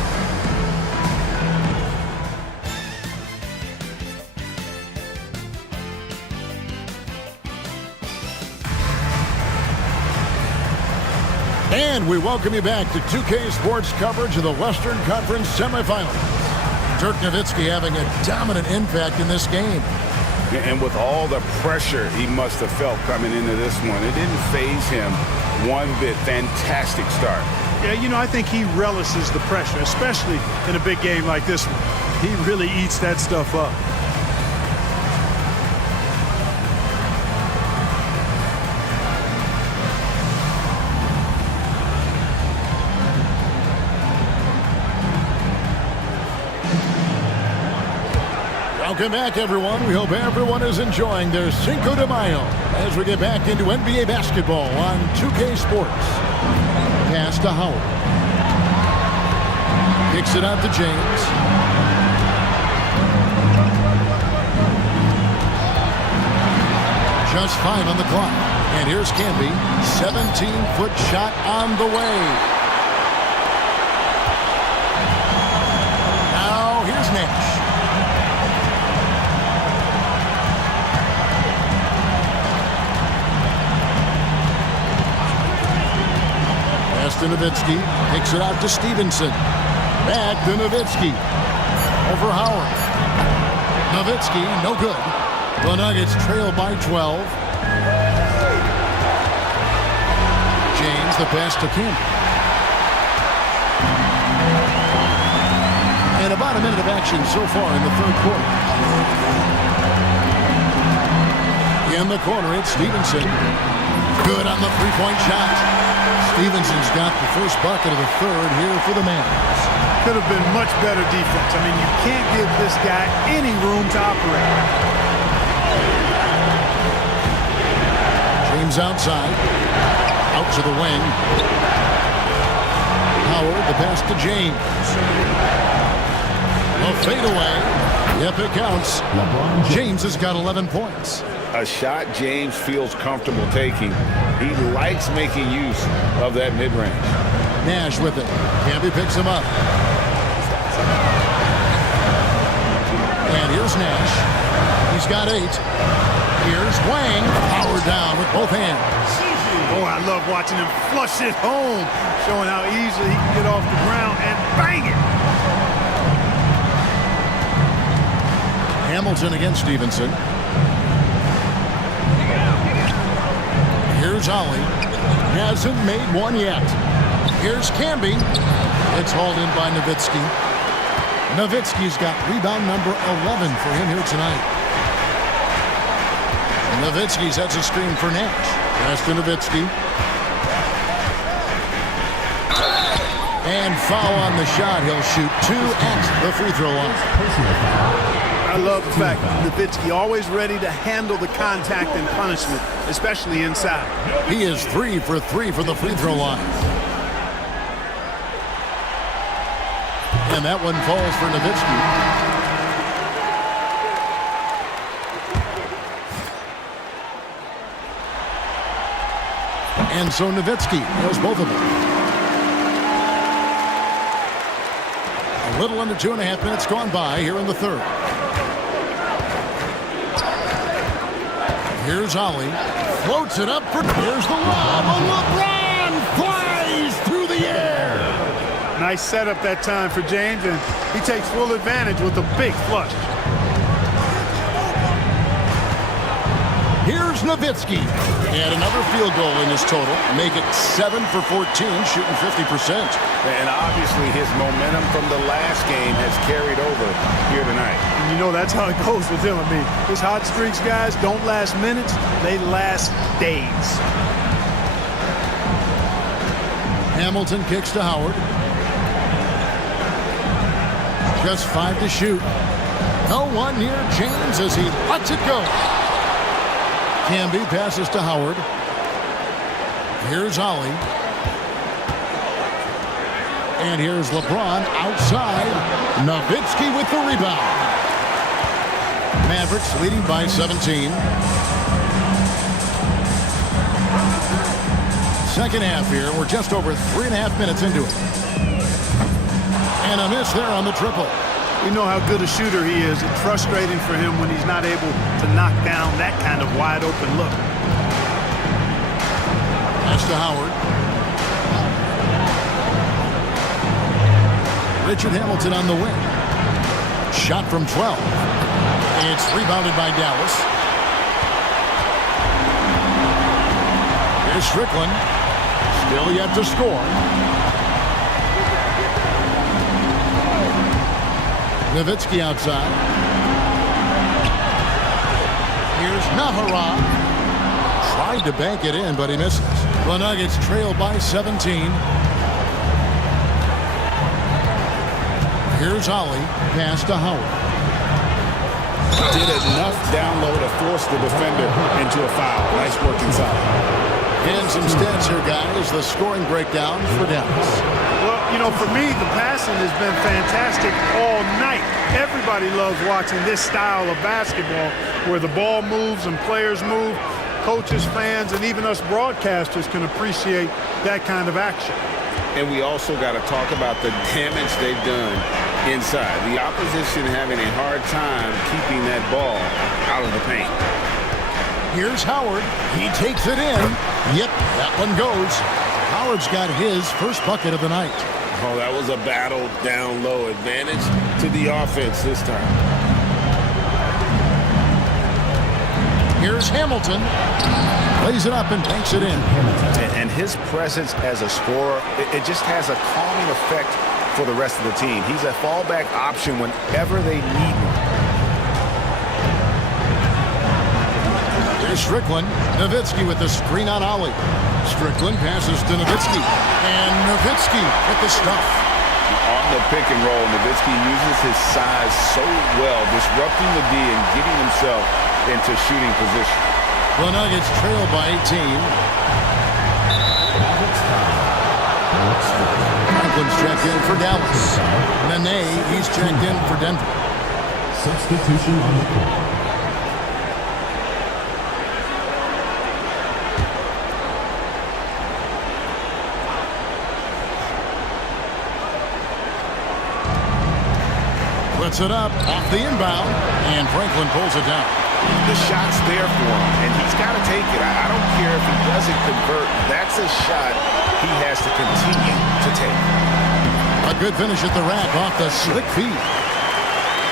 And we welcome you back to 2K Sports coverage of the Western Conference semifinals. Dirk Nowitzki having a dominant impact in this game. And with all the pressure he must have felt coming into this one, it didn't faze him one bit. Fantastic start. Yeah, you know, I think he relishes the pressure, especially in a big game like this one. He really eats that stuff up. Welcome back, everyone. We hope everyone is enjoying their Cinco de Mayo as we get back into NBA basketball on 2K Sports. Pass to Howard. Kicks it out to James. Just 5 on the clock. And here's Camby. 17-foot shot on the way. Now here's Nash. To Nowitzki, takes it out to Stevenson. Back to Nowitzki. Over Howard. Nowitzki, no good. The Nuggets trail by 12. James, the pass to Camby. And about a minute of action so far in the third quarter. In the corner, it's Stevenson. Good on the three-point shot. Stevenson's got the first bucket of the third here for the Mavs. Could have been much better defense. I mean, you can't give this guy any room to operate. James outside. Out to the wing. Howard, the pass to James. A fadeaway. Yep, it counts. James has got 11 points. A shot James feels comfortable taking. He likes making use of that mid-range. Nash with it. Camby picks him up. And here's Nash. He's got 8. Here's Wang. Power down with both hands. Oh, I love watching him flush it home, showing how easily he can get off the ground and bang it. Hamilton against Stevenson. Here's Ollie. Hasn't made one yet. Here's Camby. It's hauled in by Nowitzki. Nowitzki's got rebound number 11 for him here tonight. Nowitzki sets a screen for Nash. Pass to Nowitzki. And foul on the shot. He'll shoot 2 at the free throw line. I love the fact that Nowitzki always ready to handle the contact and punishment, especially inside. He is 3 for 3 for the free throw line. And that one falls for Nowitzki. And so Nowitzki has both of them. A little under 2.5 minutes gone by here in the third. Here's Ollie. Floats it up for... Here's the lob. LeBron flies through the air. Nice setup that time for James, and he takes full advantage with a big flush. Here's Nowitzki. And another field goal in his total. Make it 7 for 14, shooting 50%. And obviously his momentum from the last game has carried over here tonight. And you know that's how it goes with him. I mean, his hot streaks, guys, don't last minutes. They last days. Hamilton kicks to Howard. Just 5 to shoot. No one near James as he lets it go. Camby passes to Howard. Here's Ollie. And here's LeBron outside. Nowitzki with the rebound. Mavericks leading by 17. Second half here. We're just over 3.5 minutes into it. And a miss there on the triple. You know how good a shooter he is. It's frustrating for him when he's not able to knock down that kind of wide open look. Pass to Howard. Richard Hamilton on the wing. Shot from 12. It's rebounded by Dallas. Here's Strickland. Still yet to score. Nowitzki outside. Here's Nahara. Tried to bank it in, but he misses. The Nuggets trail by 17. Here's Ollie. Pass to Howard. Did enough down low to force the defender into a foul. Nice work inside. And some stats here, guys. The scoring breakdown for Dallas. Well, you know, for me, the passing has been fantastic all night. Everybody loves watching this style of basketball where the ball moves and players move. Coaches, fans, and even us broadcasters can appreciate that kind of action. And we also got to talk about the damage they've done inside. The opposition having a hard time keeping that ball out of the paint. Here's Howard. He takes it in. Yep, that one goes. Howard's got his first bucket of the night. Oh, that was a battle down low. Advantage to the offense this time. Here's Hamilton. Plays it up and banks it in. And his presence as a scorer, it just has a calming effect for the rest of the team. He's a fallback option whenever they need one. Here's Strickland. Nowitzki with the screen on Ollie. Strickland passes to Nowitzki. And Nowitzki with the stuff. On the pick and roll, Nowitzki uses his size so well, disrupting the D and getting himself into shooting position. The Nuggets trail by 18. Franklin's checked in for Dallas. Nene, he's checked in for Denver. Substitution on the court. Puts it up off the inbound, and Franklin pulls it down. The shot's there for him, and he's got to take it. I don't care if he doesn't convert. That's a shot he has to continue to take. A good finish at the rack off the slick feet.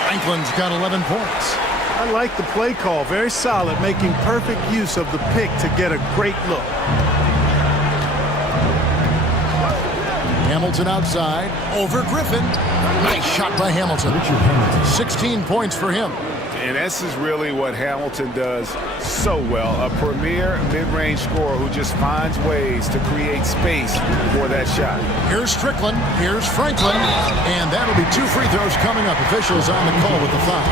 Franklin's got 11 points. I like the play call. Very solid, making perfect use of the pick to get a great look. Hamilton outside, over Griffin. Nice shot by Hamilton. 16 points for him. And this is really what Hamilton does so well. A premier mid-range scorer who just finds ways to create space for that shot. Here's Strickland, here's Franklin, and that'll be 2 free throws coming up. Officials on the call with the foul.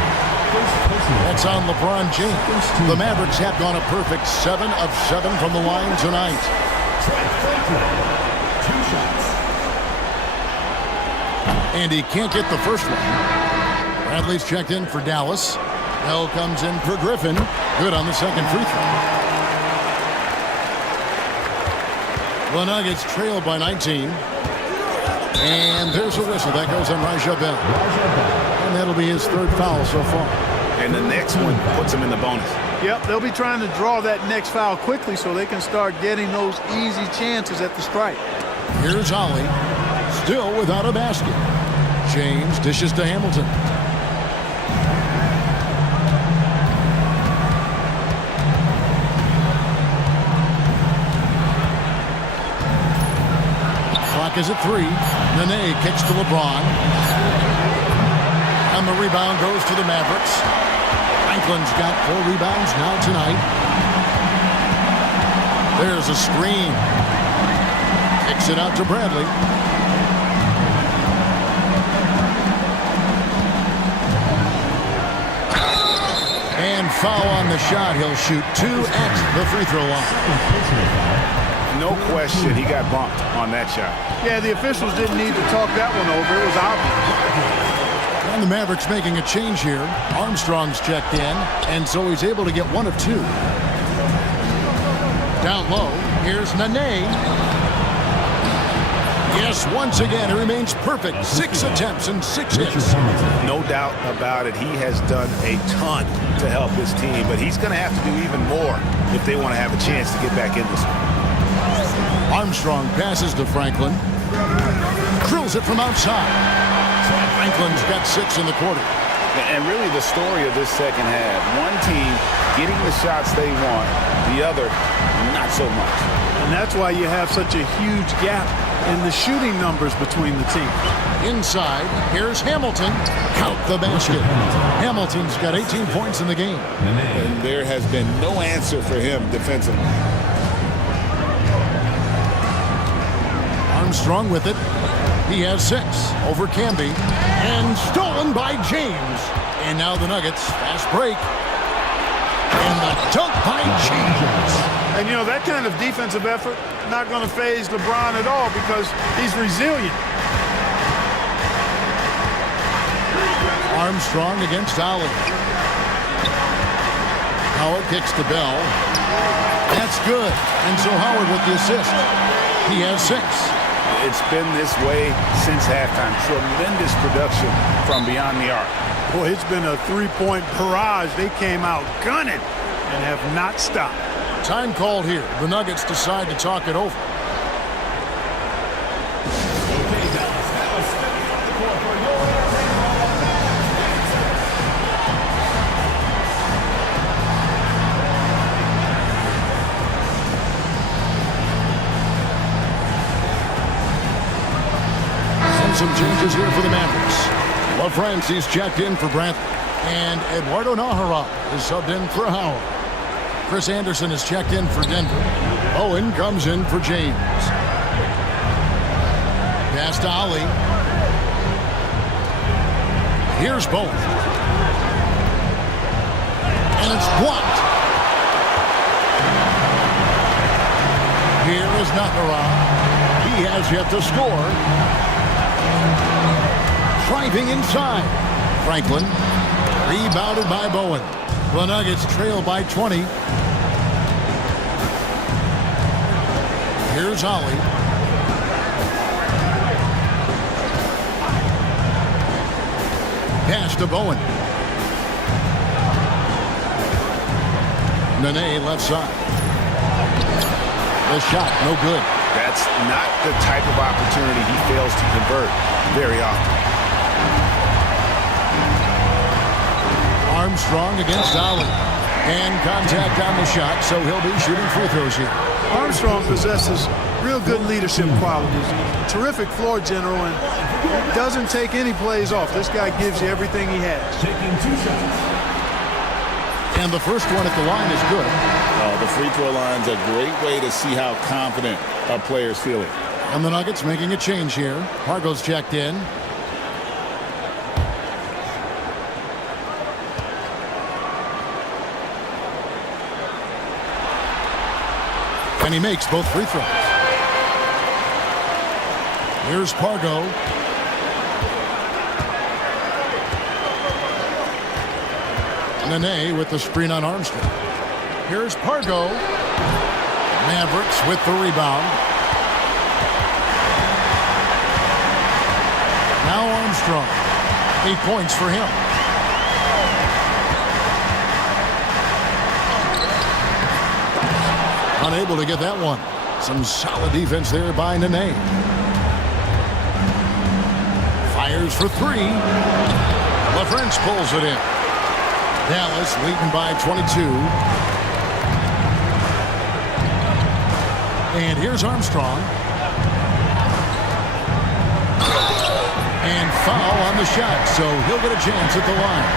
That's on LeBron James. The Mavericks have gone a perfect 7 of 7 from the line tonight. 2 shots. And he can't get the first one. Bradley's checked in for Dallas. Bell comes in for Griffin. Good on the second free throw. The Nuggets trail by 19. And there's a whistle. That goes on Raja Bell. And that'll be his 3rd foul so far. And the next one puts him in the bonus. Yep, they'll be trying to draw that next foul quickly so they can start getting those easy chances at the stripe. Here's Ollie. Still without a basket. James dishes to Hamilton. Clock is at 3. Nene kicks to LeBron. And the rebound goes to the Mavericks. Franklin's got 4 rebounds now tonight. There's a screen. Kicks it out to Bradley. And foul on the shot. He'll shoot 2 at the free throw line. No question, he got bumped on that shot. Yeah, the officials didn't need to talk that one over. It was obvious. And the Mavericks making a change here. Armstrong's checked in, and so he's able to get 1 of 2. Down low, here's Nene. Yes, once again, he remains perfect. 6 attempts and 6 hits. No doubt about it. He has done a ton to help his team, but he's going to have to do even more if they want to have a chance to get back in this one. Armstrong passes to Franklin. Drills it from outside. Franklin's got 6 in the quarter. And really the story of this second half, one team getting the shots they want, the other not so much. And that's why you have such a huge gap in the shooting numbers between the teams. Inside, here's Hamilton. Count the basket. Hamilton's got 18 points in the game. And there has been no answer for him defensively. Armstrong with it. He has 6 over Camby. And stolen by James. And now the Nuggets. Fast break. And the dunk by James. And, you know, that kind of defensive effort not going to faze LeBron at all because he's resilient. Armstrong against Ali. Howard kicks to Bell. That's good. And so Howard with the assist. He has 6. It's been this way since halftime. Tremendous production from beyond the arc. Boy, it's been a three-point barrage. They came out gunning and have not stopped. Time called here. The Nuggets decide to talk it over. Some changes here for the Mavericks. LaFrancis checked in for Brantley. And Eduardo Nájera is subbed in for Howard. Chris Anderson is checked in for Denver. Owen comes in for James. Pass to Ali. Here's Bowen. And it's blocked. Here is Nájera. He has yet to score. Driving inside. Franklin. Rebounded by Bowen. The Nuggets trail by 20. Here's Ollie. Pass to Bowen. Nene left side. The shot, no good. That's not the type of opportunity he fails to convert very often. Armstrong against Ollie. And contact on the shot, so he'll be shooting free throws here. Armstrong possesses real good leadership qualities. Terrific floor general and doesn't take any plays off. This guy gives you everything he has. Taking 2 shots. And the first one at the line is good. The free throw line's a great way to see how confident a player's feeling. And the Nuggets making a change here. Hargo's checked in. And he makes both free throws. Here's Pargo. Nene with the screen on Armstrong. Here's Pargo. Mavericks with the rebound. Now Armstrong. 8 points for him. Unable to get that one. Some solid defense there by Nene. Fires for 3. LaFrance pulls it in. Dallas leading by 22. And here's Armstrong. And foul on the shot, so he'll get a chance at the line.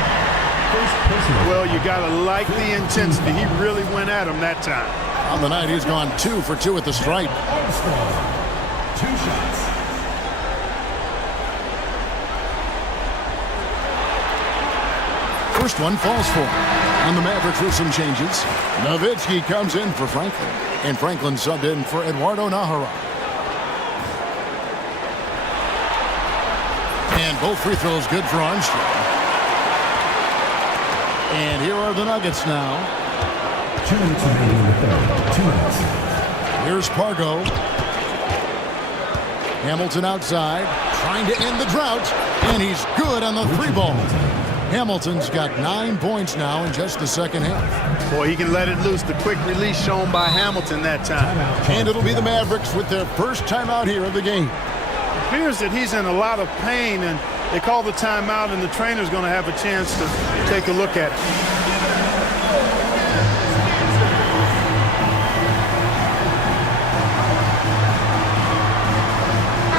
Well, you got to like the intensity. He really went at him that time. On the night, he's gone 2 for 2 at the stripe. Armstrong, 2 shots. First one falls for him. And the Mavericks with some changes. Nowitzki comes in for Franklin. And Franklin subbed in for Eduardo Nájera. And both free throws good for Armstrong. And here are the Nuggets now. 2 minutes remaining in the third. 2 minutes. Here's Pargo. Hamilton outside, trying to end the drought. And he's good on the 3-ball. Hamilton's got 9 points now in just the second half. Boy, he can let it loose. The quick release shown by Hamilton that time. And it'll be the Mavericks with their first timeout here of the game. It appears that he's in a lot of pain, and They call the timeout, and the trainer's going to have a chance to take a look at it.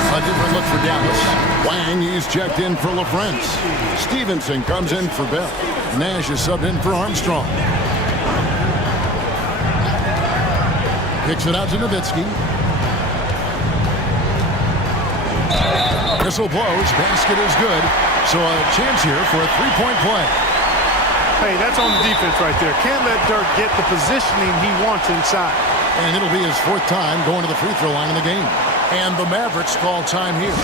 A different look for Dallas. Wang, he's checked in for LaFrance. Stevenson comes in for Bell. Nash is subbed in for Armstrong. Kicks it out to Nowitzki. Whistle blows. Basket is good. So a chance here for a three-point play. Hey, that's on the defense right there. Can't let Dirk get the positioning he wants inside. And it'll be his fourth time going to the free throw line in the game. And the Mavericks call time here.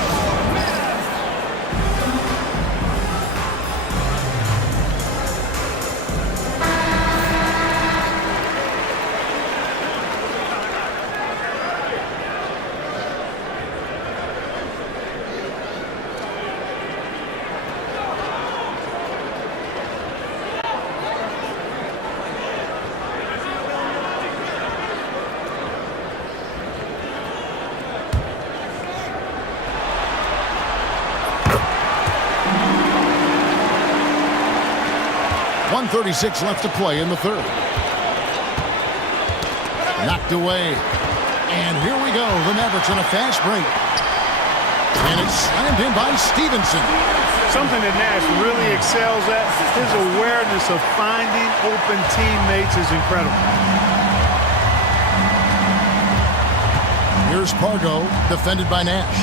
.36 left to play in the third. Knocked away. And here we go. The Mavericks on a fast break. And it's slammed in by Stevenson. Something that Nash really excels at. His awareness of finding open teammates is incredible. Here's Pargo, defended by Nash.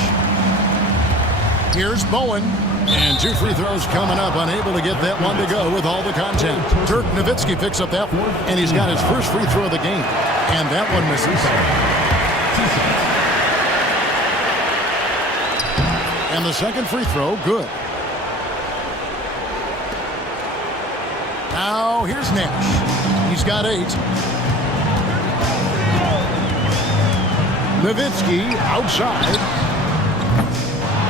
Here's Bowen. And two free throws coming up, unable to get that one to go with all the content. Dirk Nowitzki picks up that one, and he's got his first free throw of the game. And that one misses. And the second free throw, good. Now here's Nash. He's got 8. Nowitzki outside.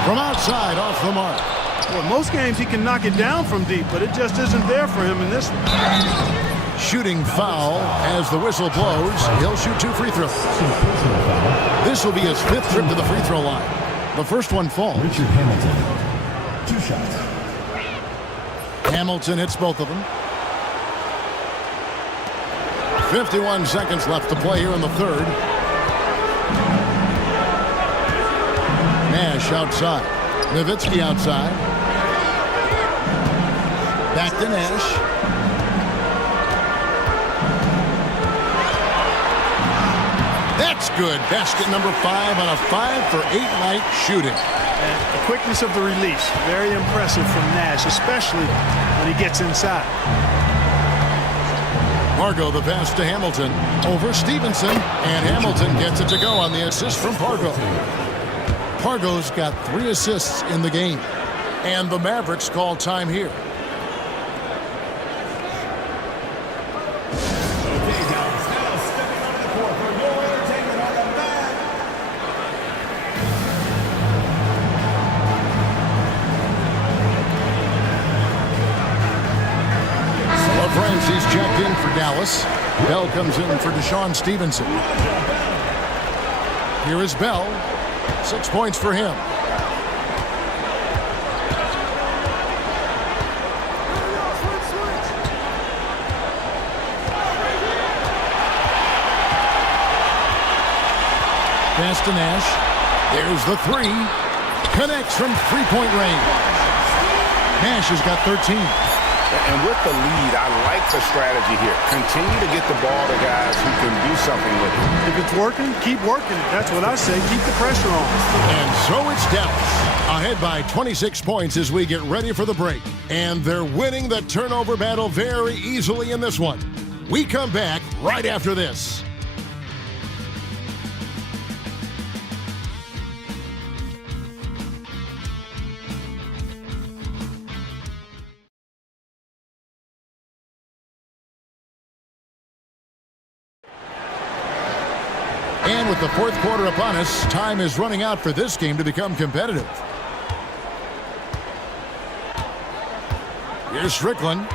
From outside, off the mark. Well, most games he can knock it down from deep, but it just isn't there for him in this one. Shooting foul as the whistle blows. He'll shoot 2 free throws. This will be his 5th trip to the free throw line. The first one falls. Richard Hamilton, 2 shots. Hamilton hits both of them. 51 seconds left to play here in the third. Nash outside. Nowitzki outside. Back to Nash. That's good. Basket number 5 on a 5-for-8 night shooting. And the quickness of the release, very impressive from Nash, especially when he gets inside. Pargo the pass to Hamilton. Over Stevenson. And Hamilton gets it to go on the assist from Pargo. Pargo's got 3 assists in the game. And the Mavericks call time here. He's checked in for Dallas. Bell comes in for Deshaun Stevenson. Here is Bell. 6 points for him. Pass to Nash. There's the 3. Connects from 3-point range. Nash has got 13. And with the lead, I like the strategy here. Continue to get the ball to guys who can do something with it. If it's working, keep working it. That's what I say. Keep the pressure on. And so it's Dallas, ahead by 26 points as we get ready for the break. And they're winning the turnover battle very easily in this one. We come back right after this. And with the 4th quarter upon us, time is running out for this game to become competitive. Here's Strickland.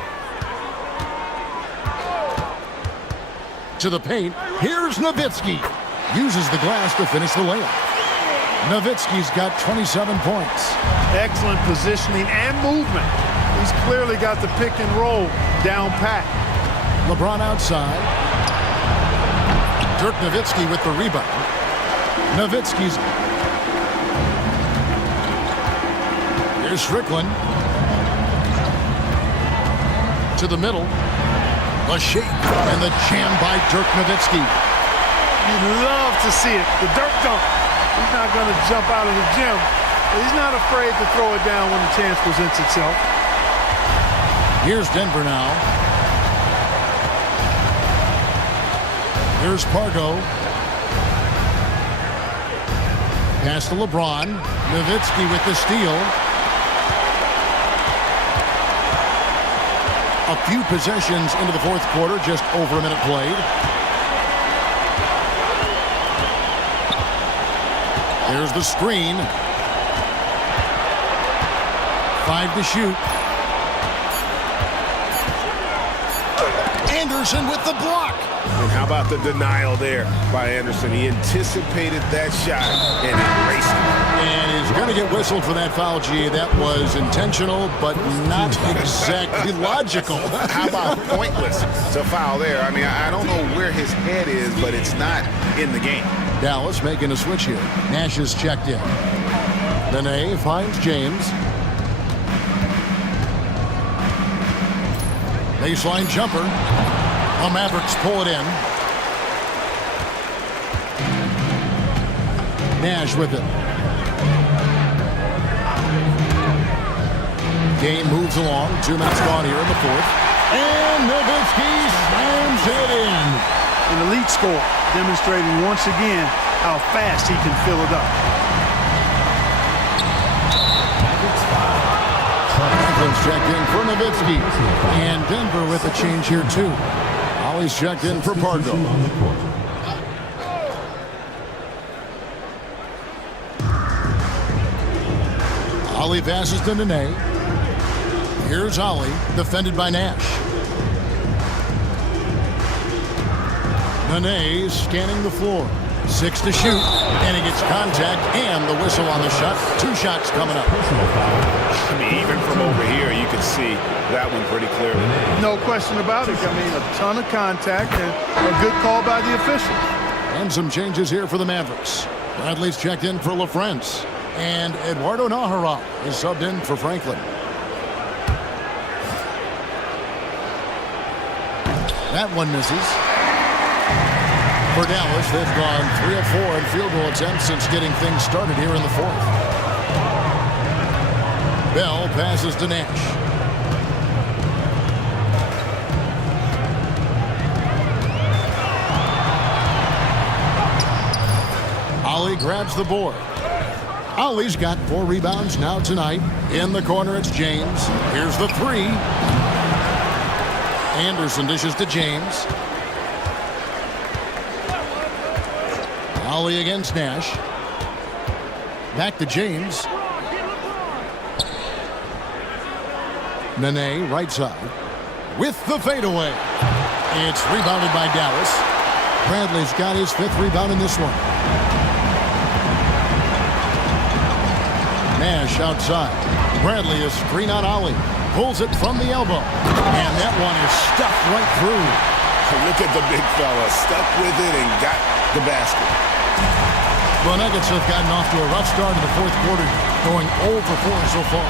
To the paint. Here's Nowitzki. Uses the glass to finish the layup. Nowitzki's got 27 points. Excellent positioning and movement. He's clearly got the pick and roll down pat. LeBron outside. Dirk Nowitzki with the rebound. Nowitzki's. Here's Strickland. To the middle. The shake and the jam by Dirk Nowitzki. You'd love to see it. The Dirk dunk. He's not going to jump out of the gym, but he's not afraid to throw it down when the chance presents itself. Here's Denver now. Here's Pargo. Pass to LeBron. Nowitzki with the steal. A few possessions into the fourth quarter, just over a minute played. There's the screen. 5 to shoot. Anderson with the block. And how about the denial there by Anderson? He anticipated that shot and erased it. And he's going to get whistled for that foul, G. That was intentional, but not exactly logical. How about pointless to foul there? I mean, I don't know where his head is, but it's not in the game. Dallas making a switch here. Nash is checked in. Nene finds James. Baseline jumper. The Mavericks pull it in. Nash with it. Game moves along. 2 minutes gone here in the fourth. And Nowitzki slams it in. An elite score, demonstrating once again how fast he can fill it up. Franklin's checked in for Nowitzki. And Denver with a change here, too. Ollie's checked in for Pargo. Ollie passes to Nene. Here's Ollie, defended by Nash. Nene scanning the floor. 6 to shoot, and he gets contact and the whistle on the shot. 2 shots coming up. I mean, even from over here, you can see that one pretty clearly. No question about it. I mean, a ton of contact and a good call by the official. And some changes here for the Mavericks. Bradley's checked in for LaFrance. And Eduardo Nahara is subbed in for Franklin. That one misses. For Dallas, they've gone 3 of 4 in field goal attempts since getting things started here in the fourth. Bell passes to Nash. Ollie grabs the board. Ollie's got 4 rebounds now tonight. In the corner, it's James. Here's the 3. Anderson dishes to James. Ollie against Nash. Back to James. Nene, right side. With the fadeaway. It's rebounded by Dallas. Bradley's got his 5th rebound in this one. Nash outside. Bradley is screen on Ollie. Pulls it from the elbow. And that one is stuffed right through. Look at the big fella. Stuck with it and got the basket. The Nuggets have gotten off to a rough start in the fourth quarter, going 0 for 4 so far.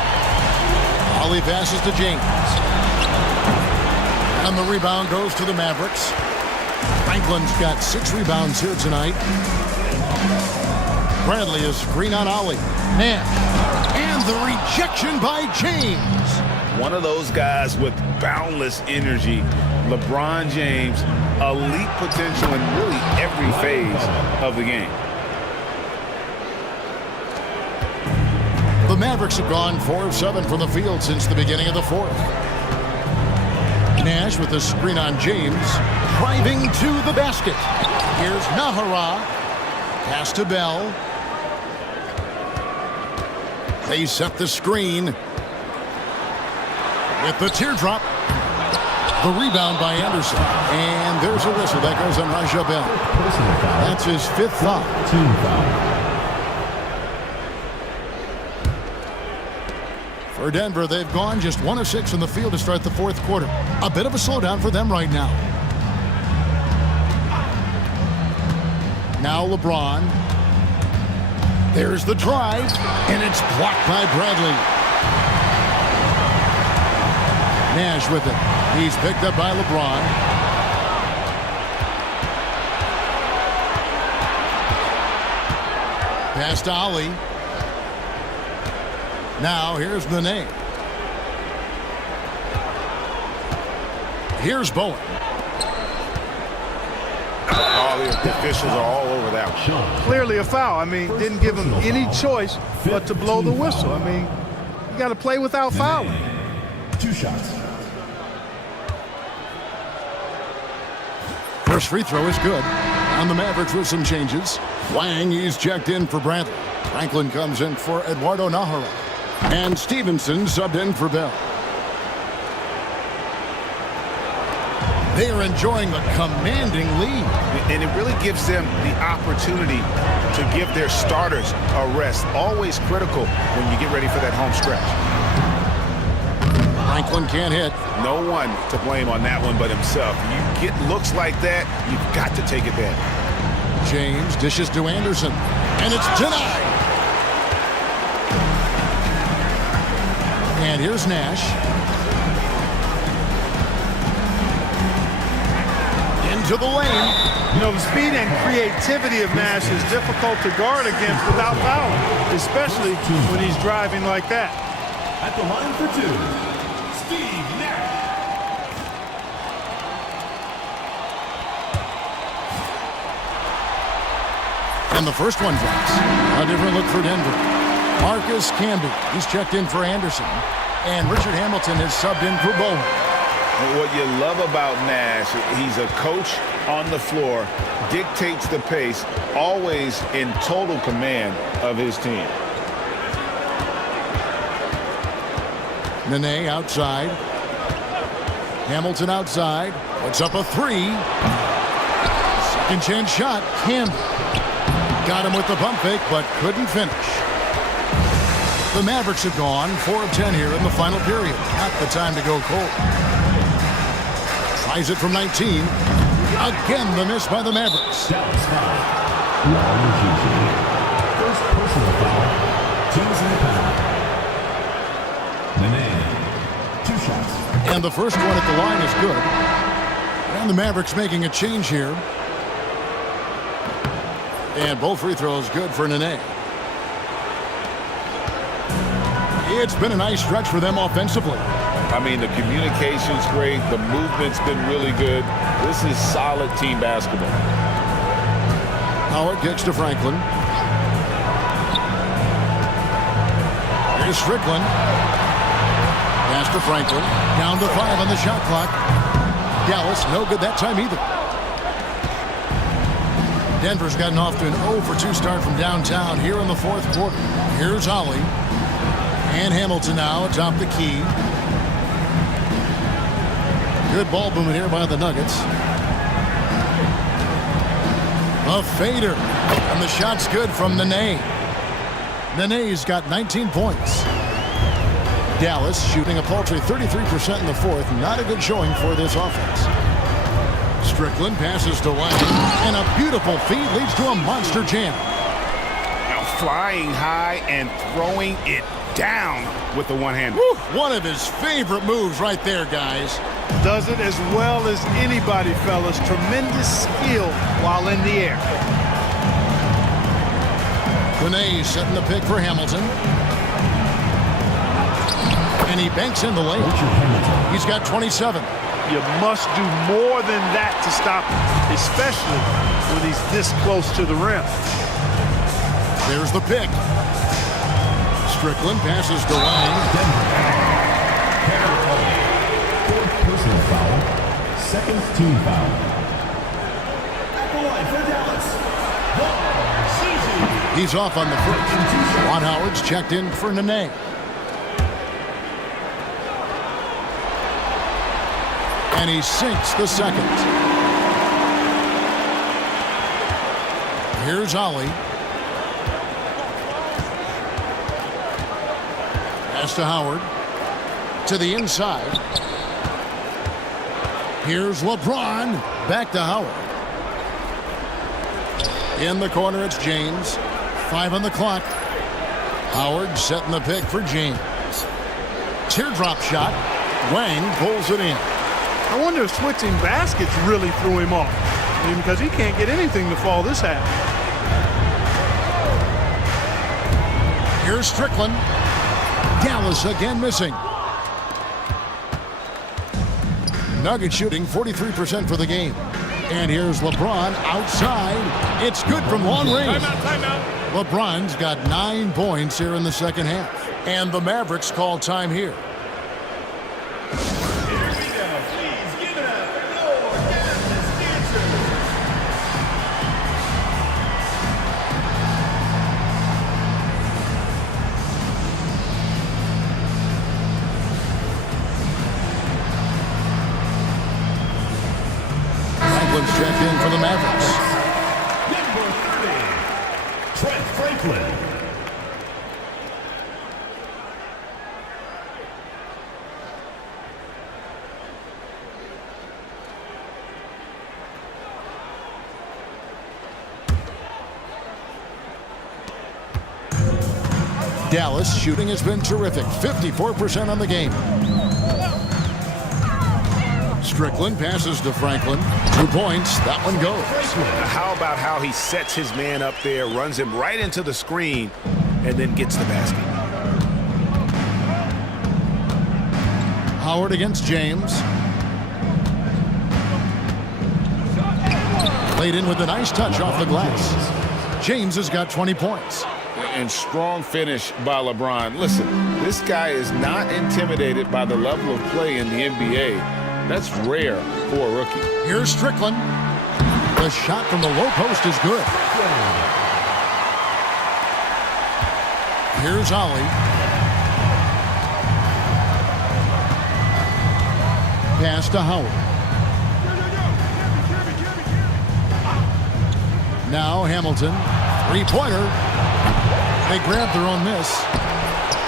Ollie passes to James. And the rebound goes to the Mavericks. Franklin's got 6 rebounds here tonight. Bradley is screen on Ollie. Nash. And the rejection by James. One of those guys with boundless energy. LeBron James, elite potential in really every phase of the game. The Mavericks have gone 4 of 7 from the field since the beginning of the fourth. Nash with a screen on James, driving to the basket. Here's Nahara. Pass to Bell. They set the screen. With the teardrop. The rebound by Anderson. And there's a whistle. That goes on Raja Bell. That's his 5th foul. For Denver, they've gone just 1 of 6 from the field to start the fourth quarter. A bit of a slowdown for them right now. Now LeBron. There's the drive, and it's blocked by Bradley. Nash with it. He's picked up by LeBron. Pass to Ali. Now here's Nene. Here's Bowen. Oh, the officials are all over that one. Clearly a foul. I mean, didn't give him any choice but to blow the whistle. I mean, you got to play without fouling. 2 shots. First free throw is good. On the Mavericks with some changes. Wang, he's checked in for Bradley. Franklin comes in for Eduardo Nahara. And Stevenson subbed in for Bell. They are enjoying a commanding lead. And it really gives them the opportunity to give their starters a rest. Always critical when you get ready for that home stretch. Franklin can't hit. No one to blame on that one but himself. You get looks like that, you've got to take advantage. James dishes to Anderson. And it's denied. And here's Nash. Into the lane. You know, the speed and creativity of Nash is difficult to guard against without fouling, especially when he's driving like that. At the line for 2, Steve Nash. And the first one drops. A different look for Denver. Marcus Camby, he's checked in for Anderson. And Richard Hamilton has subbed in for Bowen. What you love about Nash, he's a coach on the floor, dictates the pace, always in total command of his team. Nene outside. Hamilton outside. Puts up a 3. Second chance shot. Camby. Got him with the pump fake, but couldn't finish. The Mavericks have gone 4 of 10 here in the final period. Not the time to go cold. Tries it from 19. Again, the miss by the Mavericks. Dallas foul. First personal foul. Teams in the penalty. Nene, 2 shots. And the first one at the line is good. And the Mavericks making a change here. And both free throws good for Nene. It's been a nice stretch for them offensively. I mean, the communication's great. The movement's been really good. This is solid team basketball. Howard kicks to Franklin. Here's Strickland. Pass to Franklin. Down to 5 on the shot clock. Dallas, no good that time either. Denver's gotten off to an 0 for 2 start from downtown here in the fourth quarter. Here's Ollie. And Hamilton now atop the key. Good ball movement here by the Nuggets. A fader. And the shot's good from Nene. Nene's got 19 points. Dallas shooting a paltry 33% in the fourth. Not a good showing for this offense. Strickland passes to Wang. And a beautiful feed leads to a monster jam. Now flying high and throwing it down with the one-hand. One of his favorite moves right there, guys. Does it as well as anybody, fellas. Tremendous skill while in the air. Nene setting the pick for Hamilton. And he banks in the lane. He's got 27. You must do more than that to stop him, especially when he's this close to the rim. There's the pick. Strickland passes to Wang. Fourth personal foul. Second team foul. At the line for Dallas. He's off on the first. Juan Howard's checked in for Nene. And he sinks the second. Here's Ollie. Pass to Howard. To the inside. Here's LeBron. Back to Howard. In the corner, it's James. 5 on the clock. Howard setting the pick for James. Teardrop shot. Wang pulls it in. I wonder if switching baskets really threw him off. I mean, because he can't get anything to fall this half. Here's Strickland. Dallas again missing. Nuggets shooting 43% for the game. And here's LeBron outside. It's good from long range. Timeout. LeBron's got 9 points here in the second half. And the Mavericks call time here. Here we go. Please give it up for your Dallas Dancers. Franklin's checked in for the Mavericks. Number 30, Trent Franklin. Dallas shooting has been terrific. 54% on the game. Strickland passes to Franklin. 2 points. That one goes. How about how he sets his man up there, runs him right into the screen, and then gets the basket? Howard against James. Laid in with a nice touch off the glass. James has got 20 points. And strong finish by LeBron. Listen, this guy is not intimidated by the level of play in the NBA. That's rare for a rookie. Here's Strickland. The shot from the low post is good. Here's Ollie. Pass to Howard. Now Hamilton. 3-pointer. They grab their own miss.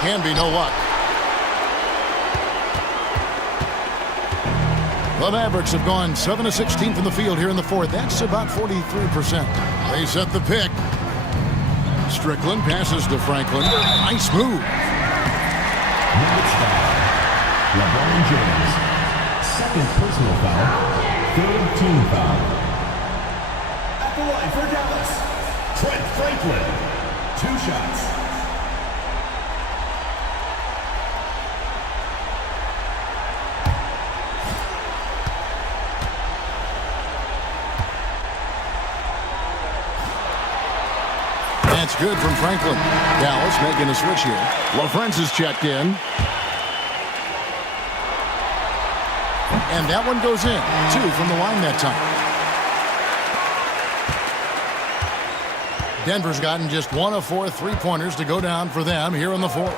Can be no luck. The Mavericks have gone 7 of 16 from the field here in the fourth. That's about 43%. They set the pick. Strickland passes to Franklin. Nice move. LeBron James. Second personal foul. Third team foul. At the line for Dallas, Trent Franklin. 2 shots. That's good from Franklin. Dallas making a switch here. LaFrance is checked in. And that one goes in. 2 from the line that time. Denver's gotten just 1 of 4 3-pointers to go down for them here in the fourth.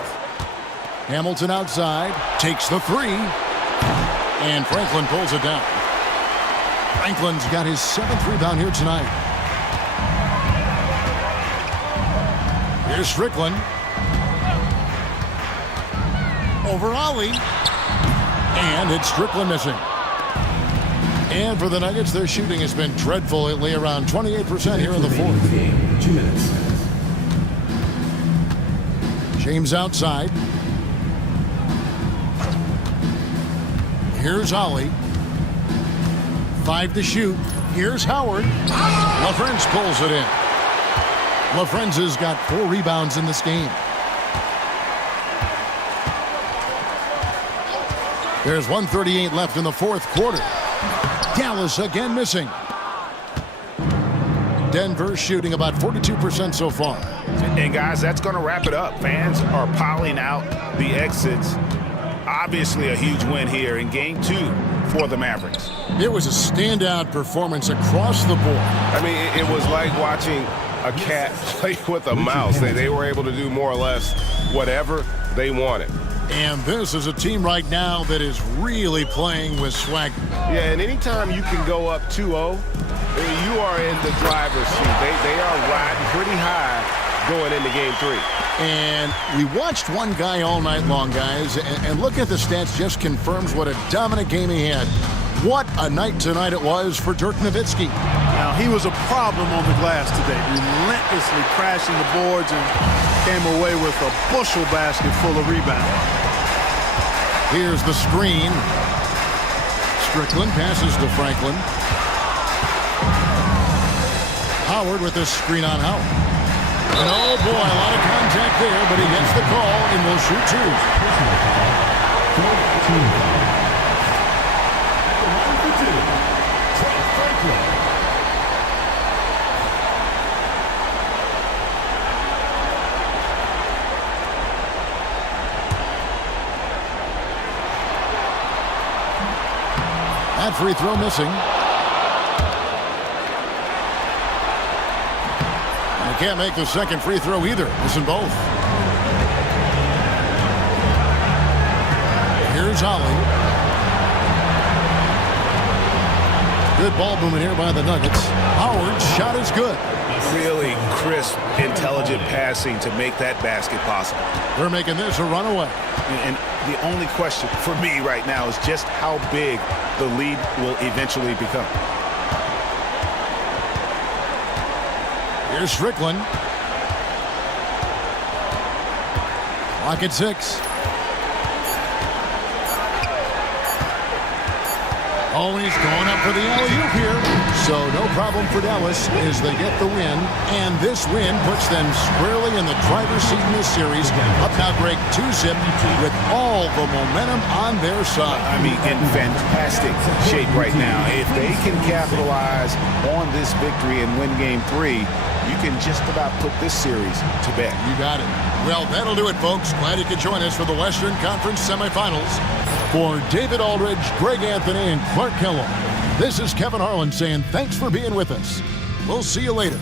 Hamilton outside, takes the 3, and Franklin pulls it down. Franklin's got his 7th rebound here tonight. Here's Strickland. Over Ollie. And it's Strickland missing. And for the Nuggets, their shooting has been dreadful lately, around 28% here in the fourth. 2 minutes. James outside. Here's Ollie. 5 to shoot. Here's Howard. LaFrance pulls it in. LaFrance has got 4 rebounds in this game. There's 1:38 left in the fourth quarter. Dallas again missing. Denver shooting about 42% so far. And guys, that's going to wrap it up. Fans are piling out the exits. Obviously a huge win here in game 2 for the Mavericks. It was a standout performance across the board. I mean, it was like watching a cat play with a mouse. They were able to do more or less whatever they wanted. And this is a team right now that is really playing with swagger. Yeah, and anytime you can go up 2-0, you are in the driver's seat. They are riding pretty high going into game 3. And we watched one guy all night long, guys, and look at the stats, just confirms what a dominant game he had. What a night tonight it was for Dirk Nowitzki. Now, he was a problem on the glass today, relentlessly crashing the boards and came away with a bushel basket full of rebounds. Here's the screen. Strickland passes to Franklin. Howard with this screen on Howard. And oh boy, a lot of contact there, but he gets the call and will shoot two. That free throw missing. Can't make the second free throw either. Missing both. Here's Ollie. Good ball movement here by the Nuggets. Howard's shot is good. Really crisp, intelligent passing to make that basket possible. They're making this a runaway. And the only question for me right now is just how big the lead will eventually become. Here's Strickland. Clock at 6. Oh, he's going up for the alley-oop here. So no problem for Dallas as they get the win. And this win puts them squarely in the driver's seat in this series. Up now, Greg, 2-zip with all the momentum on their side. I mean, in fantastic shape right now. If they can capitalize on this victory and win Game 3, you can just about put this series to bed. You got it. Well, that'll do it, folks. Glad you could join us for the Western Conference semifinals. For David Aldridge, Greg Anthony, and Clark Kellogg, this is Kevin Harlan saying thanks for being with us. We'll see you later.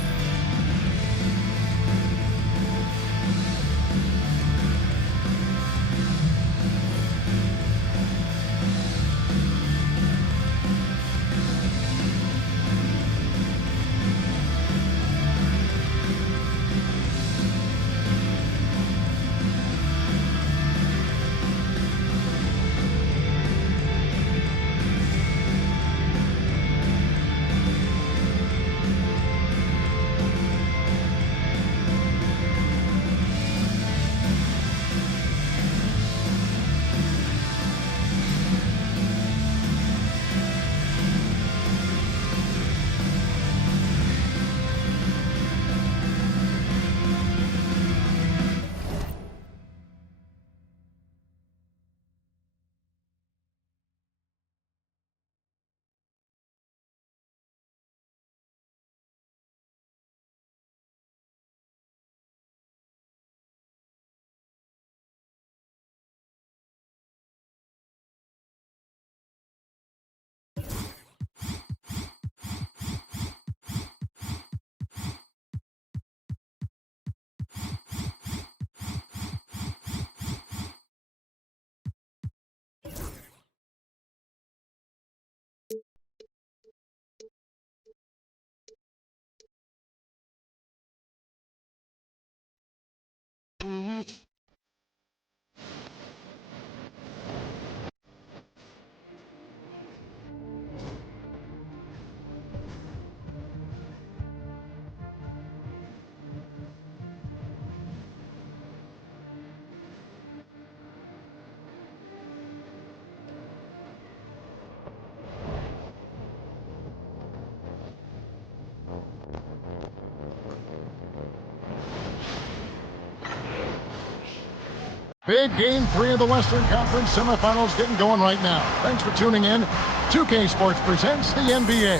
Big Game 3 of the Western Conference semifinals getting going right now. Thanks for tuning in. 2K Sports presents the NBA.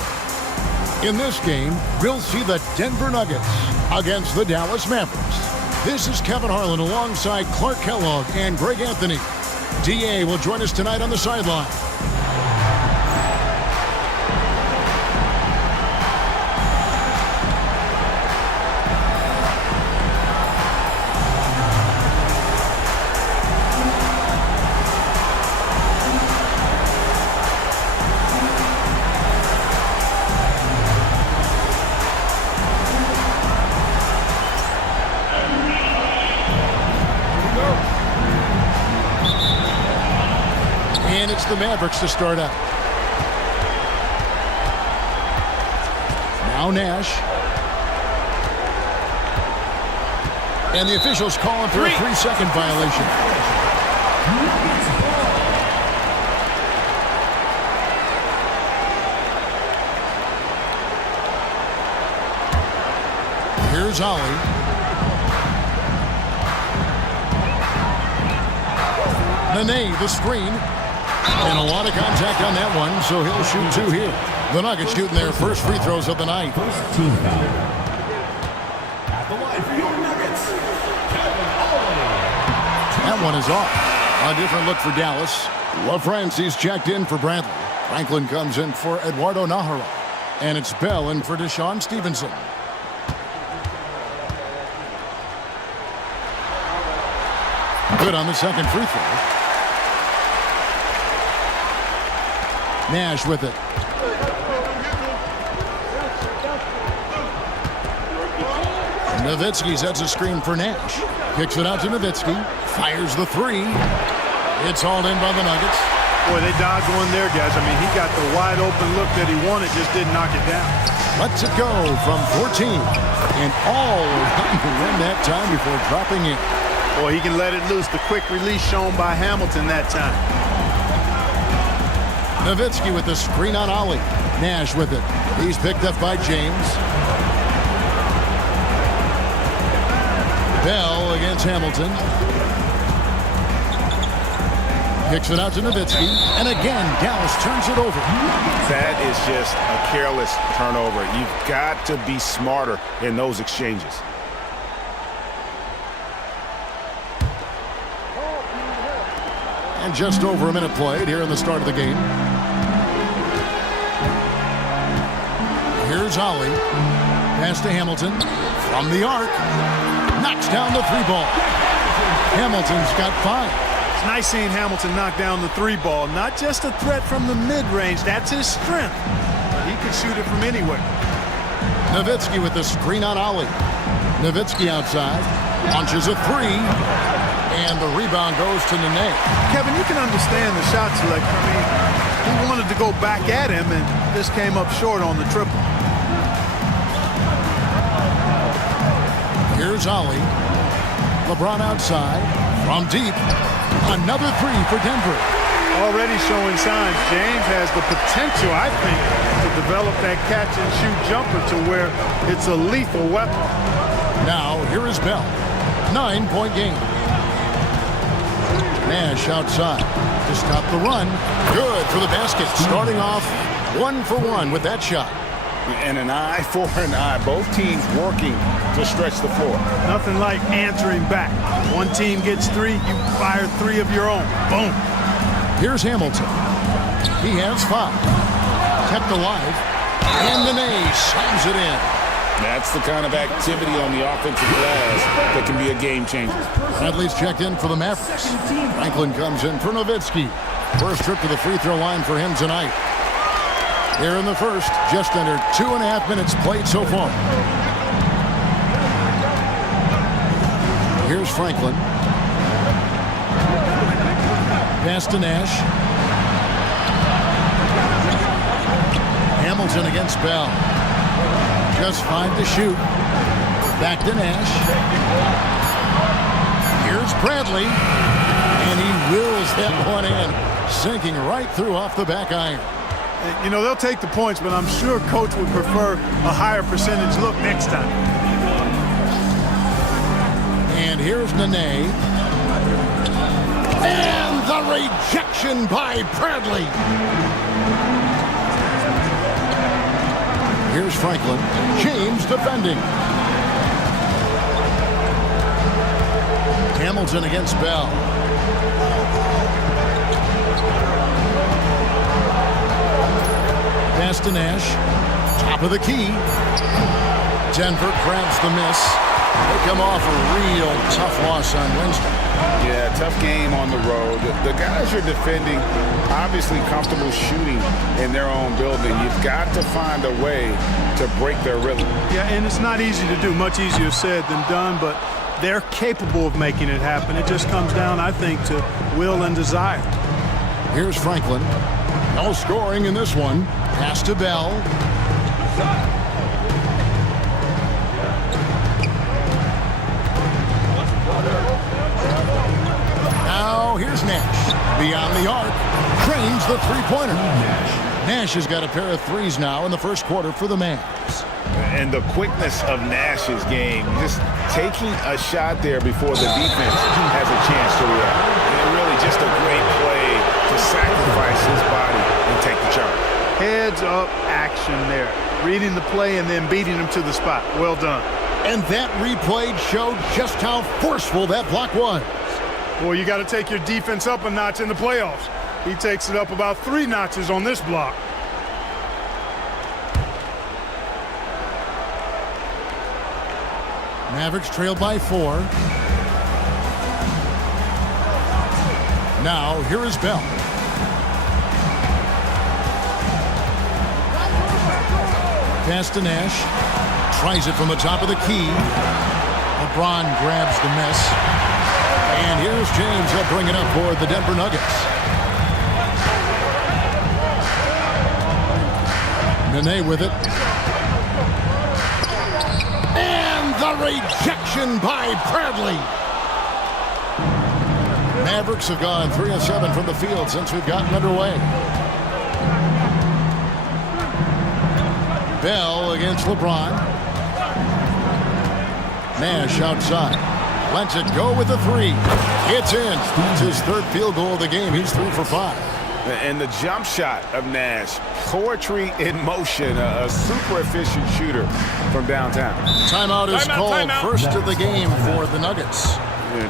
In this game, we'll see the Denver Nuggets against the Dallas Mavericks. This is Kevin Harlan alongside Clark Kellogg and Greg Anthony. DA will join us tonight on the sideline. Mavericks to start out. Now Nash. And the officials calling for a 3-second violation. Here's Ollie. Nene, the screen. And a lot of contact on that one, so he'll shoot 2 here. The Nuggets shooting their first free throws of the night. First team foul. At the line for your Nuggets, That one is off. A different look for Dallas. LaFrancie's checked in for Bradley. Franklin comes in for Eduardo Nahara. And it's Bell in for Deshaun Stevenson. Good on the second free throw. Nash with it. Nowitzki sets a screen for Nash. Kicks it out to Nowitzki. Fires the 3. It's hauled in by the Nuggets. Boy, they dodged one there, guys. I mean, he got the wide open look that he wanted, just didn't knock it down. Lets it go from 14. And all around the rim that time before dropping in. Boy, he can let it loose. The quick release shown by Hamilton that time. Nowitzki with the screen on Ollie. Nash with it. He's picked up by James. Bell against Hamilton. Kicks it out to Nowitzki. And again, Dallas turns it over. That is just a careless turnover. You've got to be smarter in those exchanges. And just over a minute played here in the start of the game. Here's Ollie. Pass to Hamilton. From the arc. Knocks down the 3-ball. Hamilton's got 5. It's nice seeing Hamilton knock down the 3-ball. Not just a threat from the mid-range. That's his strength. He can shoot it from anywhere. Nowitzki with the screen on Ollie. Nowitzki outside. Launches a 3. And the rebound goes to Nene. Kevin, you can understand the shot selection. I mean, he wanted to go back at him and just came up short on the triple. Here's Ollie. LeBron outside. From deep. Another 3 for Denver. Already showing signs. James has the potential, I think, to develop that catch-and-shoot jumper to where it's a lethal weapon. Now, here is Bell. 9-point game. Nash outside to stop the run. Good for the basket. Starting off 1 for 1 with that shot. And an eye for an eye. Both teams working to stretch the floor. Nothing like answering back. One team gets 3, you fire 3 of your own. Boom. Here's Hamilton. He has 5. Kept alive. And Nene slams it in. That's the kind of activity on the offensive glass that can be a game changer. Bradley's checked in for the Mavericks. Franklin comes in for Nowitzki. First trip to the free throw line for him tonight. Here in the first, just under 2.5 minutes played so far. Here's Franklin. Pass to Nash. Hamilton against Bell. Just 5 to shoot. Back to Nash. Here's Bradley. And he wills that one in. Sinking right through off the back iron. You know, they'll take the points, but I'm sure Coach would prefer a higher percentage look next time. And here's Nene. And the rejection by Bradley. Here's Franklin. James defending. Hamilton against Bell. Pass to Nash. Top of the key. Denver grabs the miss. They come off a real tough loss on Wednesday. Yeah, tough game on the road. The guys you're defending, obviously comfortable shooting in their own building. You've got to find a way to break their rhythm. Yeah, and it's not easy to do. Much easier said than done, but they're capable of making it happen. It just comes down, I think, to will and desire. Here's Franklin. No scoring in this one. Pass to Bell. Now here's Nash. Beyond the arc. Trains the three-pointer. Nash has got a pair of threes now in the first quarter for the Mavs. And the quickness of Nash's game, just taking a shot there before the defense has a chance to react. And really just a great play to sacrifice his body and take the charge. Heads-up action there. Reading the play and then beating him to the spot. Well done. And that replay showed just how forceful that block was. Boy, you got to take your defense up a notch in the playoffs. He takes it up about 3 notches on this block. Mavericks trailed by 4. Now, here is Bell. Pass to Nash. Tries it from the top of the key. LeBron grabs the miss. And here's James. He'll bring it up for the Denver Nuggets. Nene with it. And the rejection by Bradley. Mavericks have gone 3 of 7 from the field since we've gotten underway. Bell against LeBron. Nash outside. Lets it go with the 3. It's in. It's his 3rd field goal of the game. He's 3 for 5. And the jump shot of Nash, poetry in motion, a super efficient shooter from downtown. Timeout is called. First of the game for the Nuggets.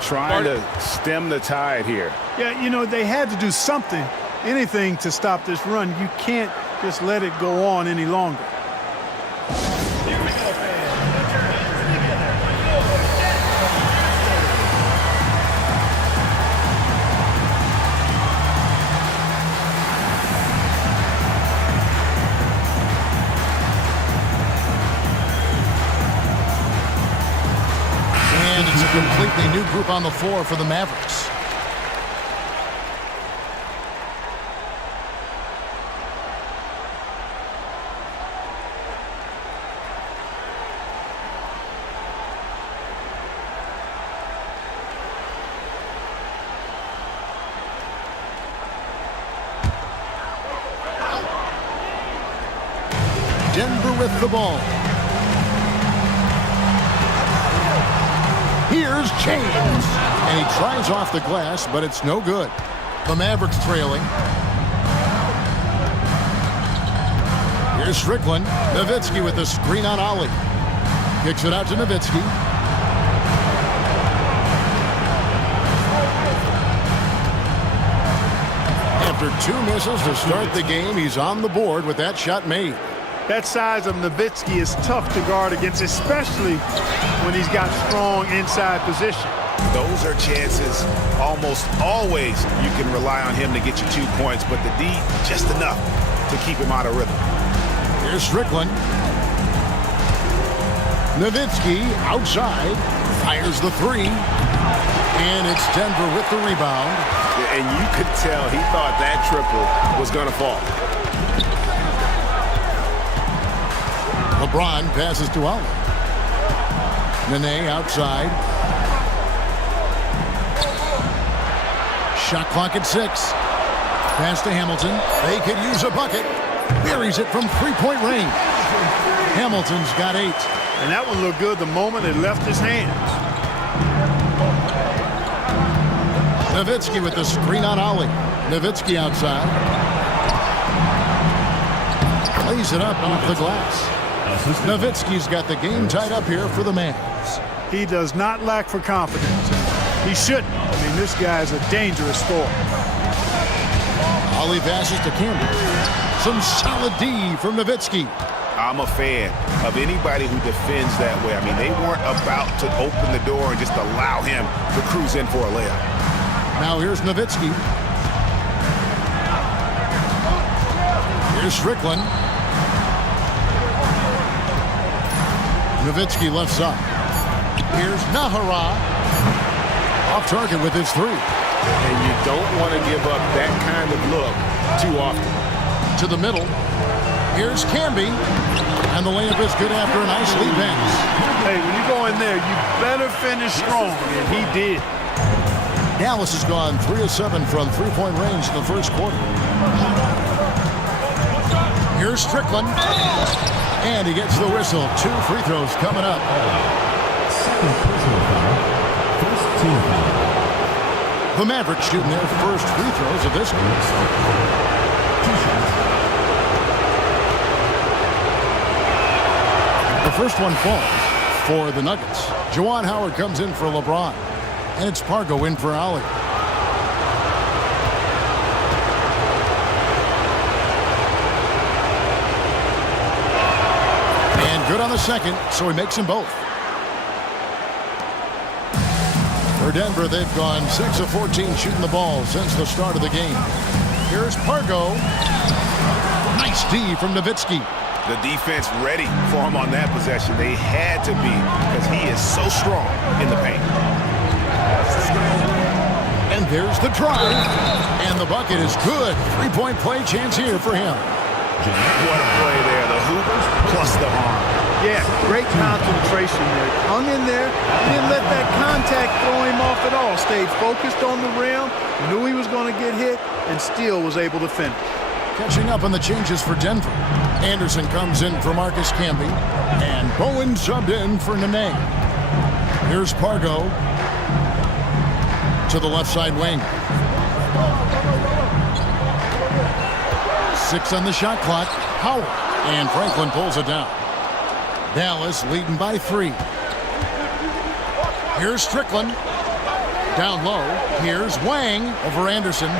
Trying to stem the tide here. Yeah, you know, they had to do something, anything to stop this run. You can't just let it go on any longer. Completely new group on the floor for the Mavericks. Denver with the ball. Here's James. And he tries off the glass, but it's no good. The Mavericks trailing. Here's Strickland. Nowitzki with the screen on Ollie. Kicks it out to Nowitzki. After 2 misses to start the game, he's on the board with that shot made. That size of Nowitzki is tough to guard against, especially when he's got strong inside position. Those are chances almost always you can rely on him to get you 2 points, but the D just enough to keep him out of rhythm. Here's Strickland. Nowitzki outside, fires the 3, and it's Denver with the rebound. And you could tell he thought that triple was going to fall. LeBron passes to Ollie. Nene outside. Shot clock at 6. Pass to Hamilton. They could use a bucket. Buries it from 3-point range. Hamilton's got 8. And that one looked good the moment it left his hands. Nowitzki with the screen on Ollie. Nowitzki outside. Plays it up off the glass. Nowitzki's got the game tied up here for the Mavs. He does not lack for confidence. He shouldn't. I mean, this guy's a dangerous scorer. Ollie passes to Campbell. Some solid D from Nowitzki. I'm a fan of anybody who defends that way. I mean, they weren't about to open the door and just allow him to cruise in for a layup. Now here's Nowitzki. Here's Strickland. Nowitzki left side. Here's Nahara. Off target with his 3. And you don't want to give up that kind of look too often. To the middle. Here's Camby. And the layup is good after a nice lead pass. Hey, when you go in there, you better finish strong, and he did. Dallas has gone 3 of 7 from three-point range in the first quarter. Here's Strickland. And he gets the whistle. 2 free throws coming up. Second personal foul. First team foul. The Mavericks shooting their first free throws of this game. 2 shots. The first one falls for the Nuggets. Juwan Howard comes in for LeBron. And it's Pargo in for Ali. And good on the second, so he makes them both. For Denver, they've gone 6 of 14 shooting the ball since the start of the game. Here's Pargo. Nice D from Nowitzki. The defense ready for him on that possession. They had to be because he is so strong in the paint. And there's the drive. And the bucket is good. Three-point play chance here for him. What a play there. The hoop plus the arm. Yeah, great concentration there. Hung in there. He didn't let that contact throw him off at all. Stayed focused on the rim. Knew he was going to get hit and still was able to finish. Catching up on the changes for Denver. Anderson comes in for Marcus Camby. And Bowen subbed in for Nene. Here's Pargo to the left side wing. 6 on the shot clock. Howard. And Franklin pulls it down. Dallas leading by 3. Here's Strickland. Down low. Here's Wang over Anderson.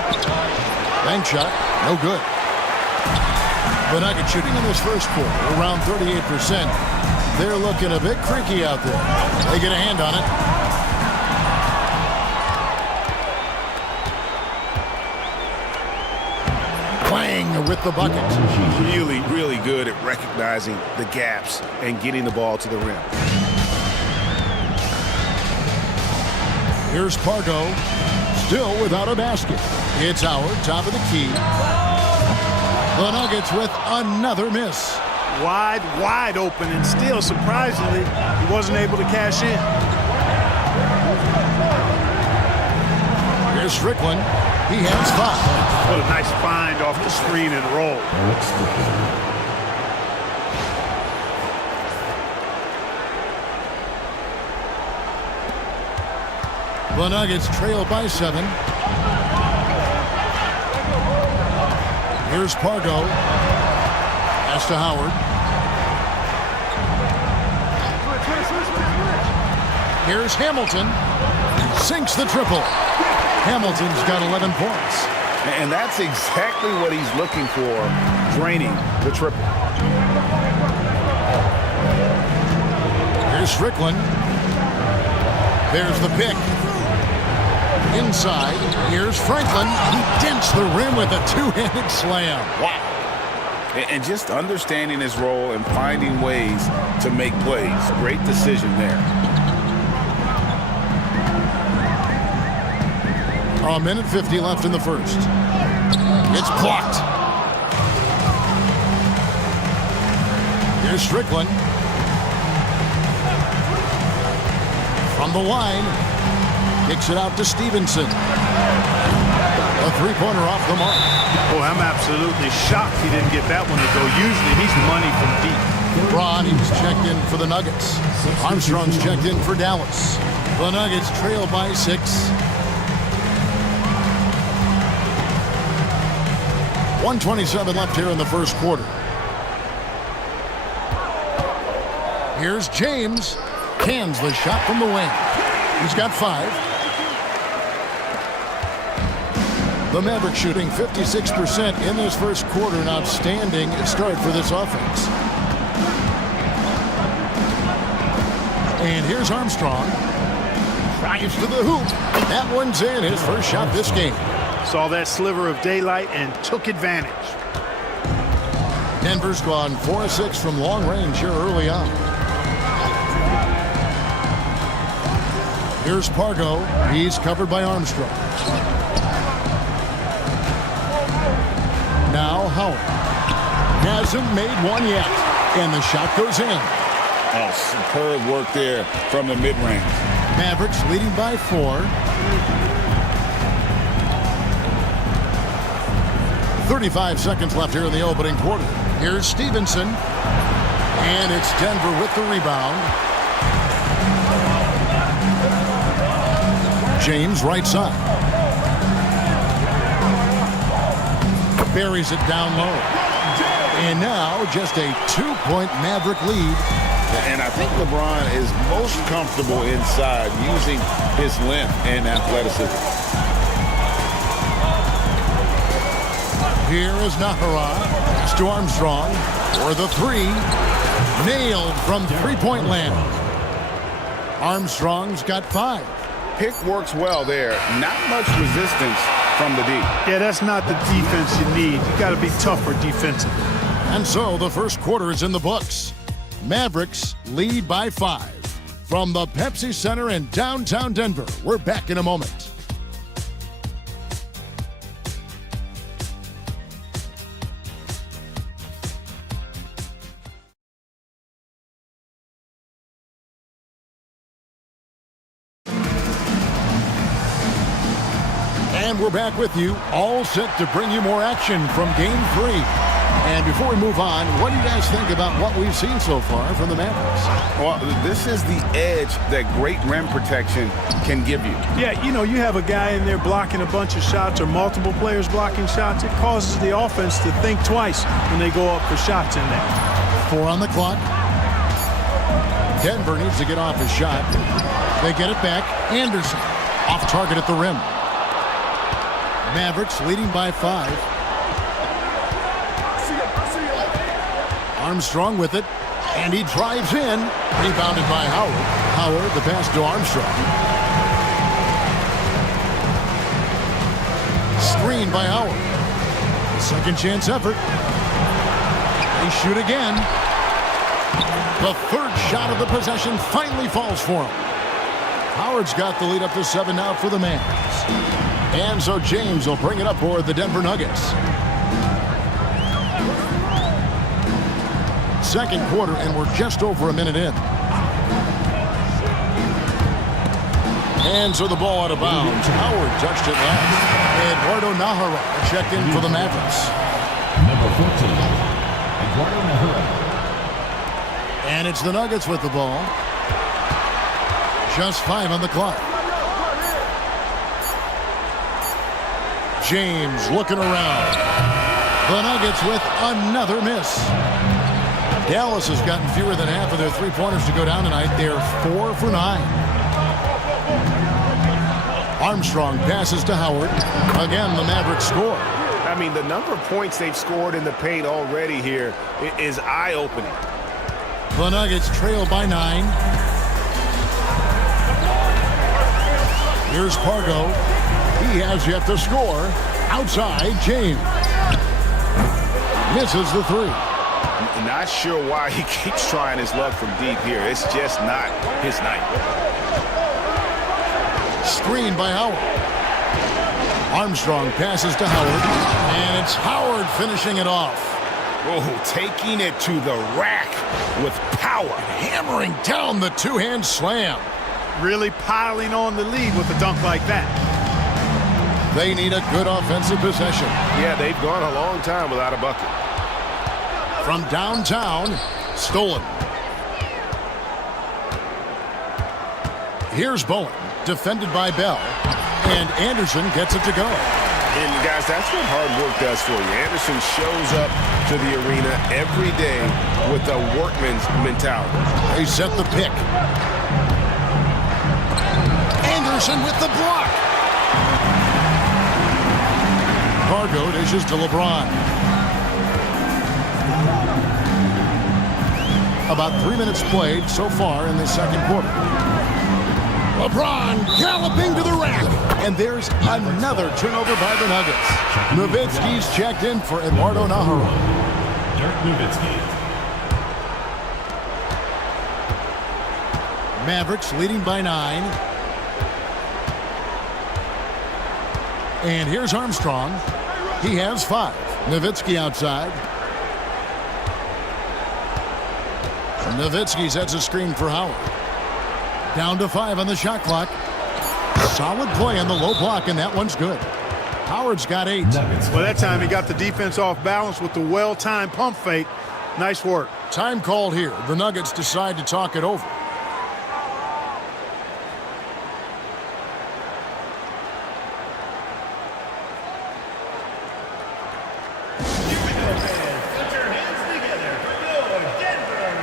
Bank shot. No good. The Nuggets shooting in this first quarter around 38%. They're looking a bit creaky out there. They get a hand on it. Wang with the bucket. Really, really good at recognizing the gaps and getting the ball to the rim. Here's Pargo. Still without a basket. It's Howard, top of the key. The Nuggets with another miss. Wide open, and still, surprisingly, he wasn't able to cash in. Here's Strickland. He has 5. What a nice find off the screen and roll. The Nuggets trail by 7. Here's Pargo. Pass to Howard. Here's Hamilton. Sinks the triple. Hamilton's got 11 points. And that's exactly what he's looking for, draining the triple. Here's Strickland. There's the pick. Inside, here's Franklin. He dents the rim with a two-handed slam. Wow. And just understanding his role and finding ways to make plays. Great decision there. A minute 50 left in the first. It's blocked. Here's Strickland. From the line. Kicks it out to Stevenson. A three-pointer off the mark. Oh, I'm absolutely shocked he didn't get that one to go. Usually he's money from deep. Bronny's checked in for the Nuggets. Armstrong's checked in for Dallas. The Nuggets trail by 6. 1:27 left here in the first quarter. Here's James. Cans the shot from the wing. He's got 5. The Mavericks shooting 56% in this first quarter. An outstanding start for this offense. And here's Armstrong. Drives to the hoop. That one's in. His first shot this game. Saw that sliver of daylight and took advantage. Denver's gone 4 of 6 from long range here early on. Here's Pargo. He's covered by Armstrong. Howard. Hasn't made one yet. And the shot goes in. Oh, superb work there from the mid-range. Mavericks leading by 4. 35 seconds left here in the opening quarter. Here's Stevenson. And it's Denver with the rebound. James right side. Buries it down low. And now just a 2-point Maverick lead. And I think LeBron is most comfortable inside using his length and athleticism. Here is Nahara. Pass to Armstrong. For the 3. Nailed from three-point land. Armstrong's got 5. Pick works well there. Not much resistance from the D. Yeah, that's not the defense you need. You got to be tougher defensively. And so the first quarter is in the books. Mavericks lead by 5. From the Pepsi Center in downtown Denver, we're back in a moment. And we're back with you, all set to bring you more action from Game 3. And before we move on, what do you guys think about what we've seen so far from the Mavericks? Well, this is the edge that great rim protection can give you. Yeah, you know, you have a guy in there blocking a bunch of shots or multiple players blocking shots. It causes the offense to think twice when they go up for shots in there. 4 on the clock. Denver needs to get off his shot. They get it back. Anderson off target at the rim. Mavericks leading by 5. Armstrong with it, and he drives in. Rebounded by Howard. Howard, the pass to Armstrong. Screen by Howard. Second chance effort. They shoot again. The third shot of the possession finally falls for him. Howard's got the lead up to 7 now for the Mavs. And so James will bring it up for the Denver Nuggets. Second quarter, and we're just over a minute in. And so the ball out of bounds. Howard touched it last. Eduardo Nahara checked in for the Mavericks. Number 14, Eduardo Nahara. And it's the Nuggets with the ball. Just 5 on the clock. James looking around. The Nuggets with another miss. Dallas has gotten fewer than half of their three-pointers to go down tonight. They're 4 for 9. Armstrong passes to Howard. Again, the Mavericks score. I mean, the number of points they've scored in the paint already here is eye-opening. The Nuggets trail by 9. Here's Pargo. He has yet to score. Outside, James. Misses the 3. Not sure why he keeps trying his luck from deep here. It's just not his night. Screen by Howard. Armstrong passes to Howard. And it's Howard finishing it off. Oh, taking it to the rack with power. Hammering down the two-hand slam. Really piling on the lead with a dunk like that. They need a good offensive possession. Yeah, they've gone a long time without a bucket. From downtown, stolen. Here's Bowen, defended by Bell. And Anderson gets it to go. And guys, that's what hard work does for you. Anderson shows up to the arena every day with a workman's mentality. They set the pick. Anderson with the block. Pargo dishes to LeBron. About 3 minutes played so far in the second quarter. LeBron galloping to the rack. And there's another turnover by the Nuggets. Nowitzki's checked in for Eduardo Nahara. Dirk Nowitzki. Mavericks leading by 9. And here's Armstrong. He has 5. Nowitzki outside. Nowitzki sets a screen for Howard. Down to 5 on the shot clock. Solid play on the low block, and that one's good. Howard's got 8. Well, that time he got the defense off balance with the well-timed pump fake. Nice work. Time called here. The Nuggets decide to talk it over. Put your hands together for your Denver.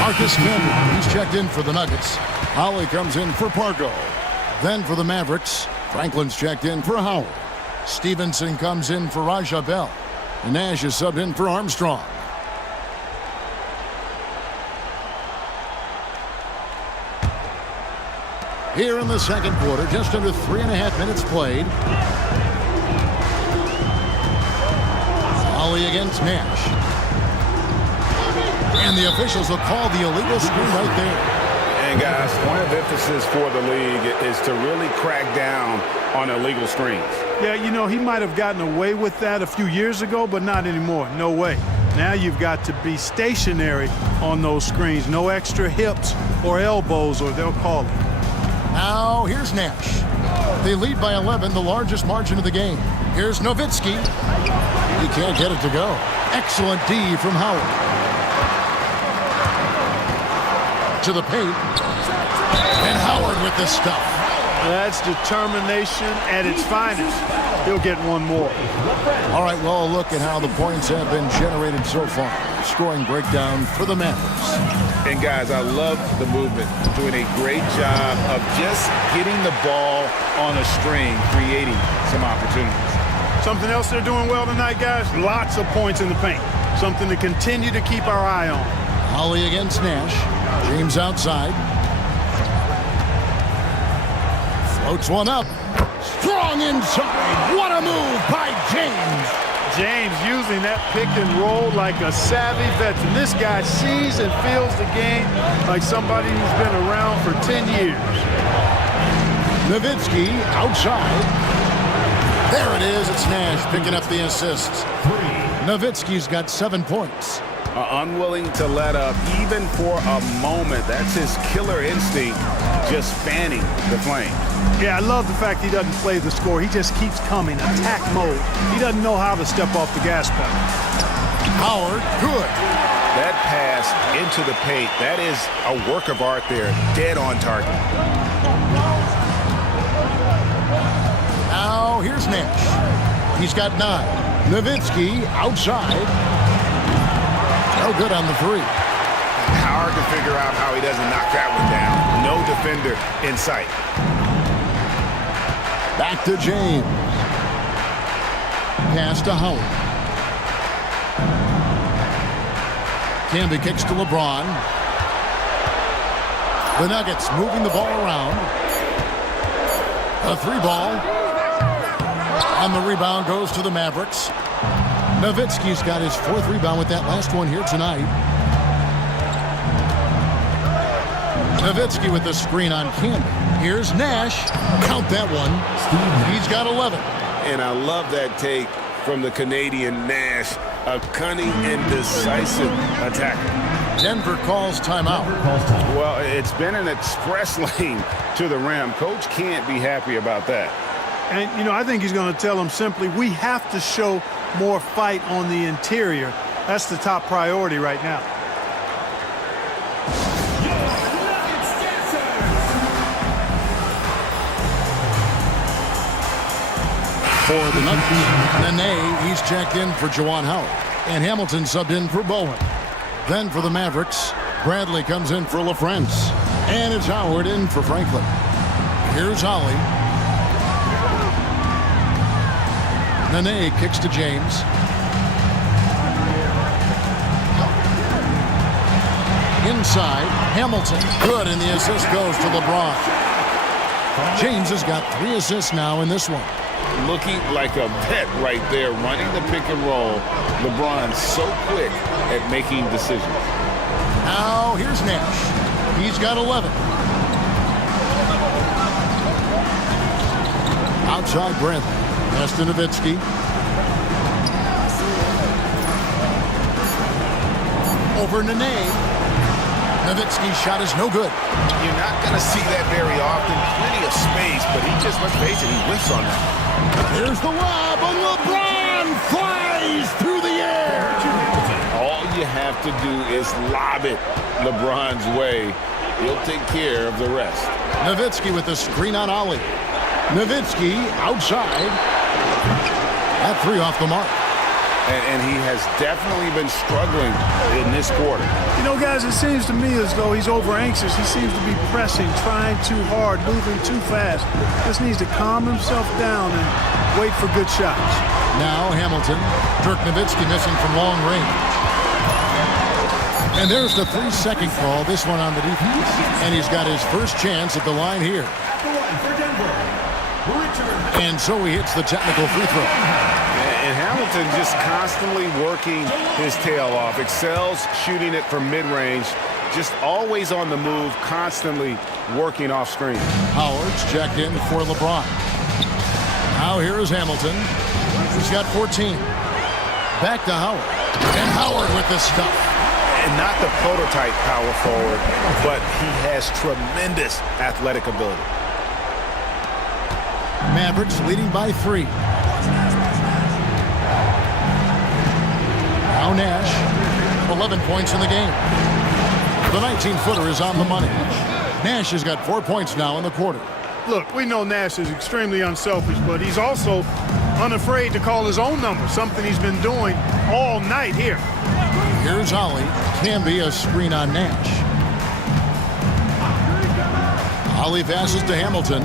Marcus Camby, he's checked in for the Nuggets. Holly comes in for Pargo. Then for the Mavericks, Franklin's checked in for Howard. Stevenson comes in for Raja Bell. And Nash is subbed in for Armstrong. Here in the second quarter, just under 3.5 minutes played. Holly against Nash. And the officials will call the illegal screen right there. And guys, point of emphasis for the league is to really crack down on illegal screens. Yeah, you know, he might have gotten away with that a few years ago, but not anymore. No way. Now you've got to be stationary on those screens. No extra hips or elbows, or they'll call it. Now, here's Nash. They lead by 11, the largest margin of the game. Here's Nowitzki. He can't get it to go. Excellent D from Howard. To the paint. And Howard with the stuff. That's determination at its finest. He'll get one more. All right, well, a look at how the points have been generated so far. Scoring breakdown for the Mavericks. And guys, I love the movement. Doing a great job of just getting the ball on a string, creating some opportunities. Something else they're doing well tonight, guys? Lots of points in the paint. Something to continue to keep our eye on. Holly against Nash. James outside. Floats one up. Strong inside. What a move by James. James using that pick and roll like a savvy veteran. This guy sees and feels the game like somebody who's been around for 10 years. Nowitzki outside. There it is. It's Nash picking up the assists. Nowitzki's got 7 points. Unwilling to let up even for a moment. That's his killer instinct, just fanning the flames. Yeah, I love the fact he doesn't play the score. He just keeps coming, attack mode. He doesn't know how to step off the gas pedal. Howard, good. That pass into the paint, that is a work of art there, dead on target. Now here's Nash. He's got 9. Nowitzki outside. No good on the 3. Hard to figure out how he doesn't knock that one down. No defender in sight. Back to James. Pass to Howard. Camby kicks to LeBron. The Nuggets moving the ball around. A 3 ball. And the rebound goes to the Mavericks. Nowitzki's got his 4th rebound with that last one here tonight. Nowitzki with the screen on Camby. Here's Nash. Count that one. He's got 11. And I love that take from the Canadian Nash. A cunning and decisive attacker. Denver calls timeout. Well, it's been an express lane to the rim. Coach can't be happy about that. And, you know, I think he's going to tell them simply, we have to show more fight on the interior. That's the top priority right now. For the Nuggets, Nene, he's checked in for Juwan Howard. And Hamilton subbed in for Bowen. Then for the Mavericks, Bradley comes in for LaFrance. And it's Howard in for Franklin. Here's Holly. Nene kicks to James. Inside, Hamilton. Good, and the assist goes to LeBron. James has got 3 assists now in this one. looking like a vet right there, running the pick and roll. LeBron so quick at making decisions. Now here's Nash. He's got 11. Outside Bradley. Pass to Nowitzki. Over Nene. Nowitzki's shot is no good. You're not going to see that very often. Plenty of space, but he just, let's face it, he whiffs on that. Here's the lob, and LeBron flies through the air. All you have to do is lob it LeBron's way. He'll take care of the rest. Nowitzki with the screen on Ollie. Nowitzki outside. That three off the mark. And he has definitely been struggling in this quarter. You know, guys, it seems to me as though he's over-anxious. He seems to be pressing, trying too hard, moving too fast. Just needs to calm himself down and wait for good shots. Now Hamilton. Dirk Nowitzki missing from long range. And there's the 3-second call, this one on the defense. And he's got his first chance at the line here. At the line for Denver, Richard. And so he hits the technical free throw. And Hamilton just constantly working his tail off. Excels shooting it from mid-range. Just always on the move, constantly working off screen. Howard's checked in for LeBron. Now here is Hamilton. He's got 14. Back to Howard. And Howard with the stuff. And not the prototype power forward, but he has tremendous athletic ability. Mavericks leading by 3. Now Nash, 11 points in the game. The 19-footer is on the money. Nash has got 4 points now in the quarter. Look, we know Nash is extremely unselfish, but he's also unafraid to call his own number, something he's been doing all night here. Here's Ollie. Can be a screen on Nash. Ollie passes to Hamilton.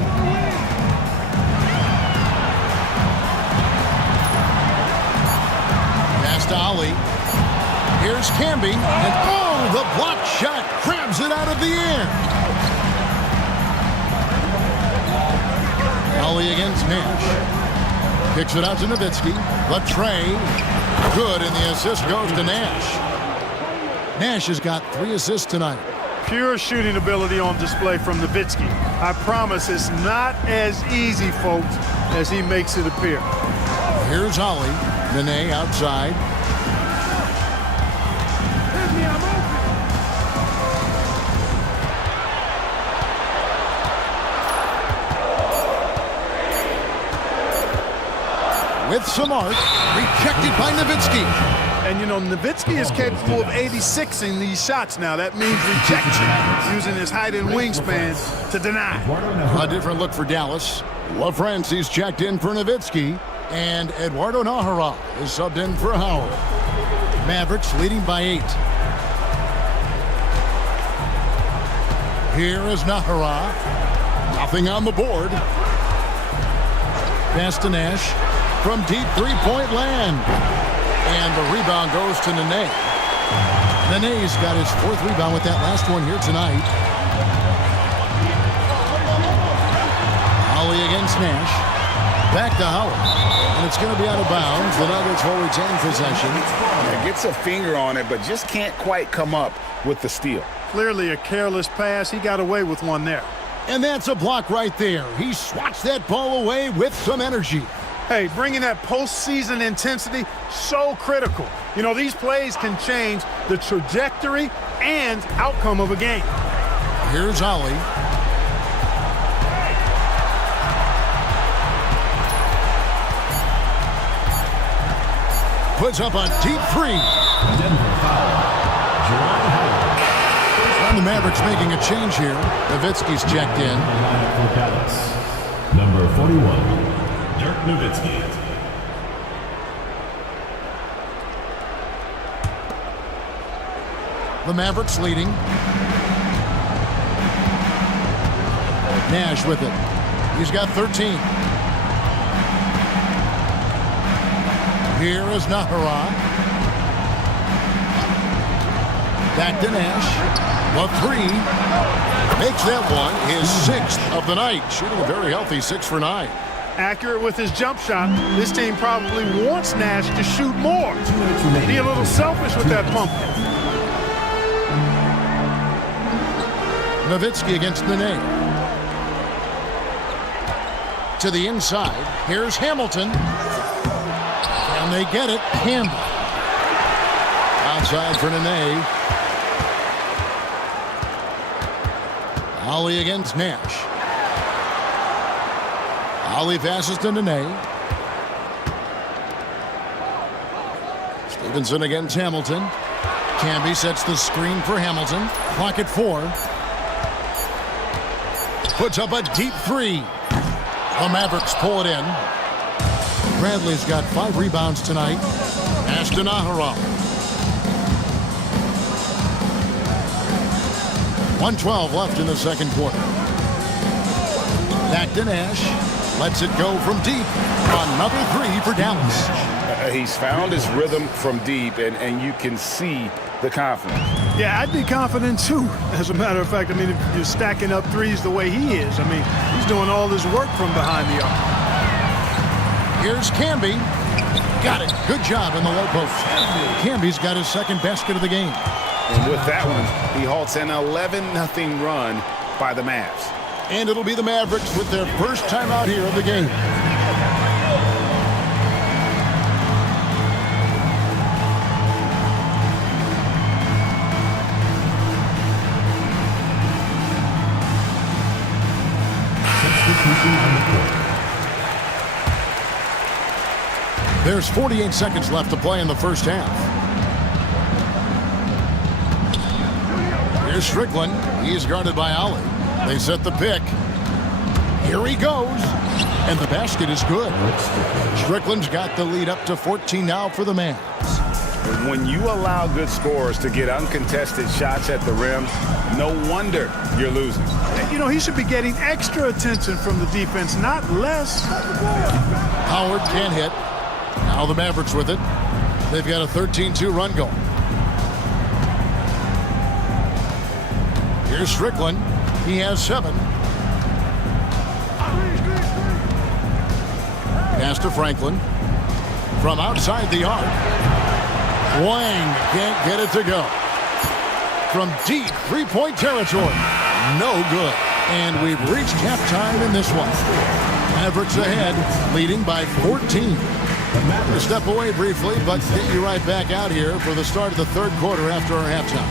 Pass to Ollie. Here's Camby. And oh, the block shot grabs it out of the air. Ollie against Nash. Kicks it out to Nowitzki. The tray. Good, and the assist goes to Nash. Nash has got 3 assists tonight. Pure shooting ability on display from Nowitzki. I promise it's not as easy, folks, as he makes it appear. Here's Ollie. Nene outside. With some art, rejected by Nowitzki. And, you know, Nowitzki is capable of 86ing these shots now. That means rejection, using his height and wingspan to deny. A different look for Dallas. LaFrancis checked in for Nowitzki. And Eduardo Nahara is subbed in for Howard. Mavericks leading by 8. Here is Nahara. Nothing on the board. Pass to Nash. From deep three-point land. And the rebound goes to Nene. Nene's got his 4th rebound with that last one here tonight. Ollie against Nash. Back to Howard. And it's going to be out of bounds. The Nuggets will retain possession. Yeah, gets a finger on it, but just can't quite come up with the steal. Clearly a careless pass. He got away with one there. And that's a block right there. He swats that ball away with some energy. Hey, bringing that postseason intensity, so critical. You know, these plays can change the trajectory and outcome of a game. Here's Ollie. Puts up a deep 3. And the Mavericks making a change here. Nowitzki's checked in. Number 41. Dirk Nowitzki. The Mavericks leading. Nash with it. He's got 13. Here is Nahara. Back to Nash. The 3. Makes that one his 6th of the night. Shooting a very healthy 6 for 9. accurate with his jump shot. This team probably wants Nash to shoot more. Be a little selfish with that pump. Nowitzki against Nene. To the inside. Here's Hamilton. And they get it. Campbell. Outside for Nene. Ollie against Nash. Ollie passes to Nene. Stevenson against Hamilton. Camby sets the screen for Hamilton. Clock at 4. Puts up a deep 3. The Mavericks pull it in. Bradley's got 5 rebounds tonight. Ashton Aharon. 1:12 left in the second quarter. Back to Nash. Lets it go from deep. Another 3 for Dallas. He's found his rhythm from deep, and you can see the confidence. Yeah, I'd be confident too. As a matter of fact, I mean, if you're stacking up threes the way he is, I mean, he's doing all his work from behind the arc. Here's Camby. Got it. Good job in the low post. Camby's got his second basket of the game. And with that one, he halts an 11-0 run by the Mavs. And it'll be the Mavericks with their first time out here of the game. There's 48 seconds left to play in the first half. Here's Strickland. He's guarded by Ollie. They set the pick. Here he goes. And the basket is good. Strickland's got the lead up to 14 now for the Mavs. When you allow good scorers to get uncontested shots at the rim, no wonder you're losing. You know, he should be getting extra attention from the defense, not less. Howard can't hit. Now the Mavericks with it. They've got a 13-2 run going. Here's Strickland. He has 7. Pass to Franklin. From outside the arc. Wang can't get it to go. From deep three-point territory. No good. And we've reached halftime in this one. Mavericks ahead, leading by 14. We'll step away briefly, but get you right back out here for the start of the third quarter after our halftime.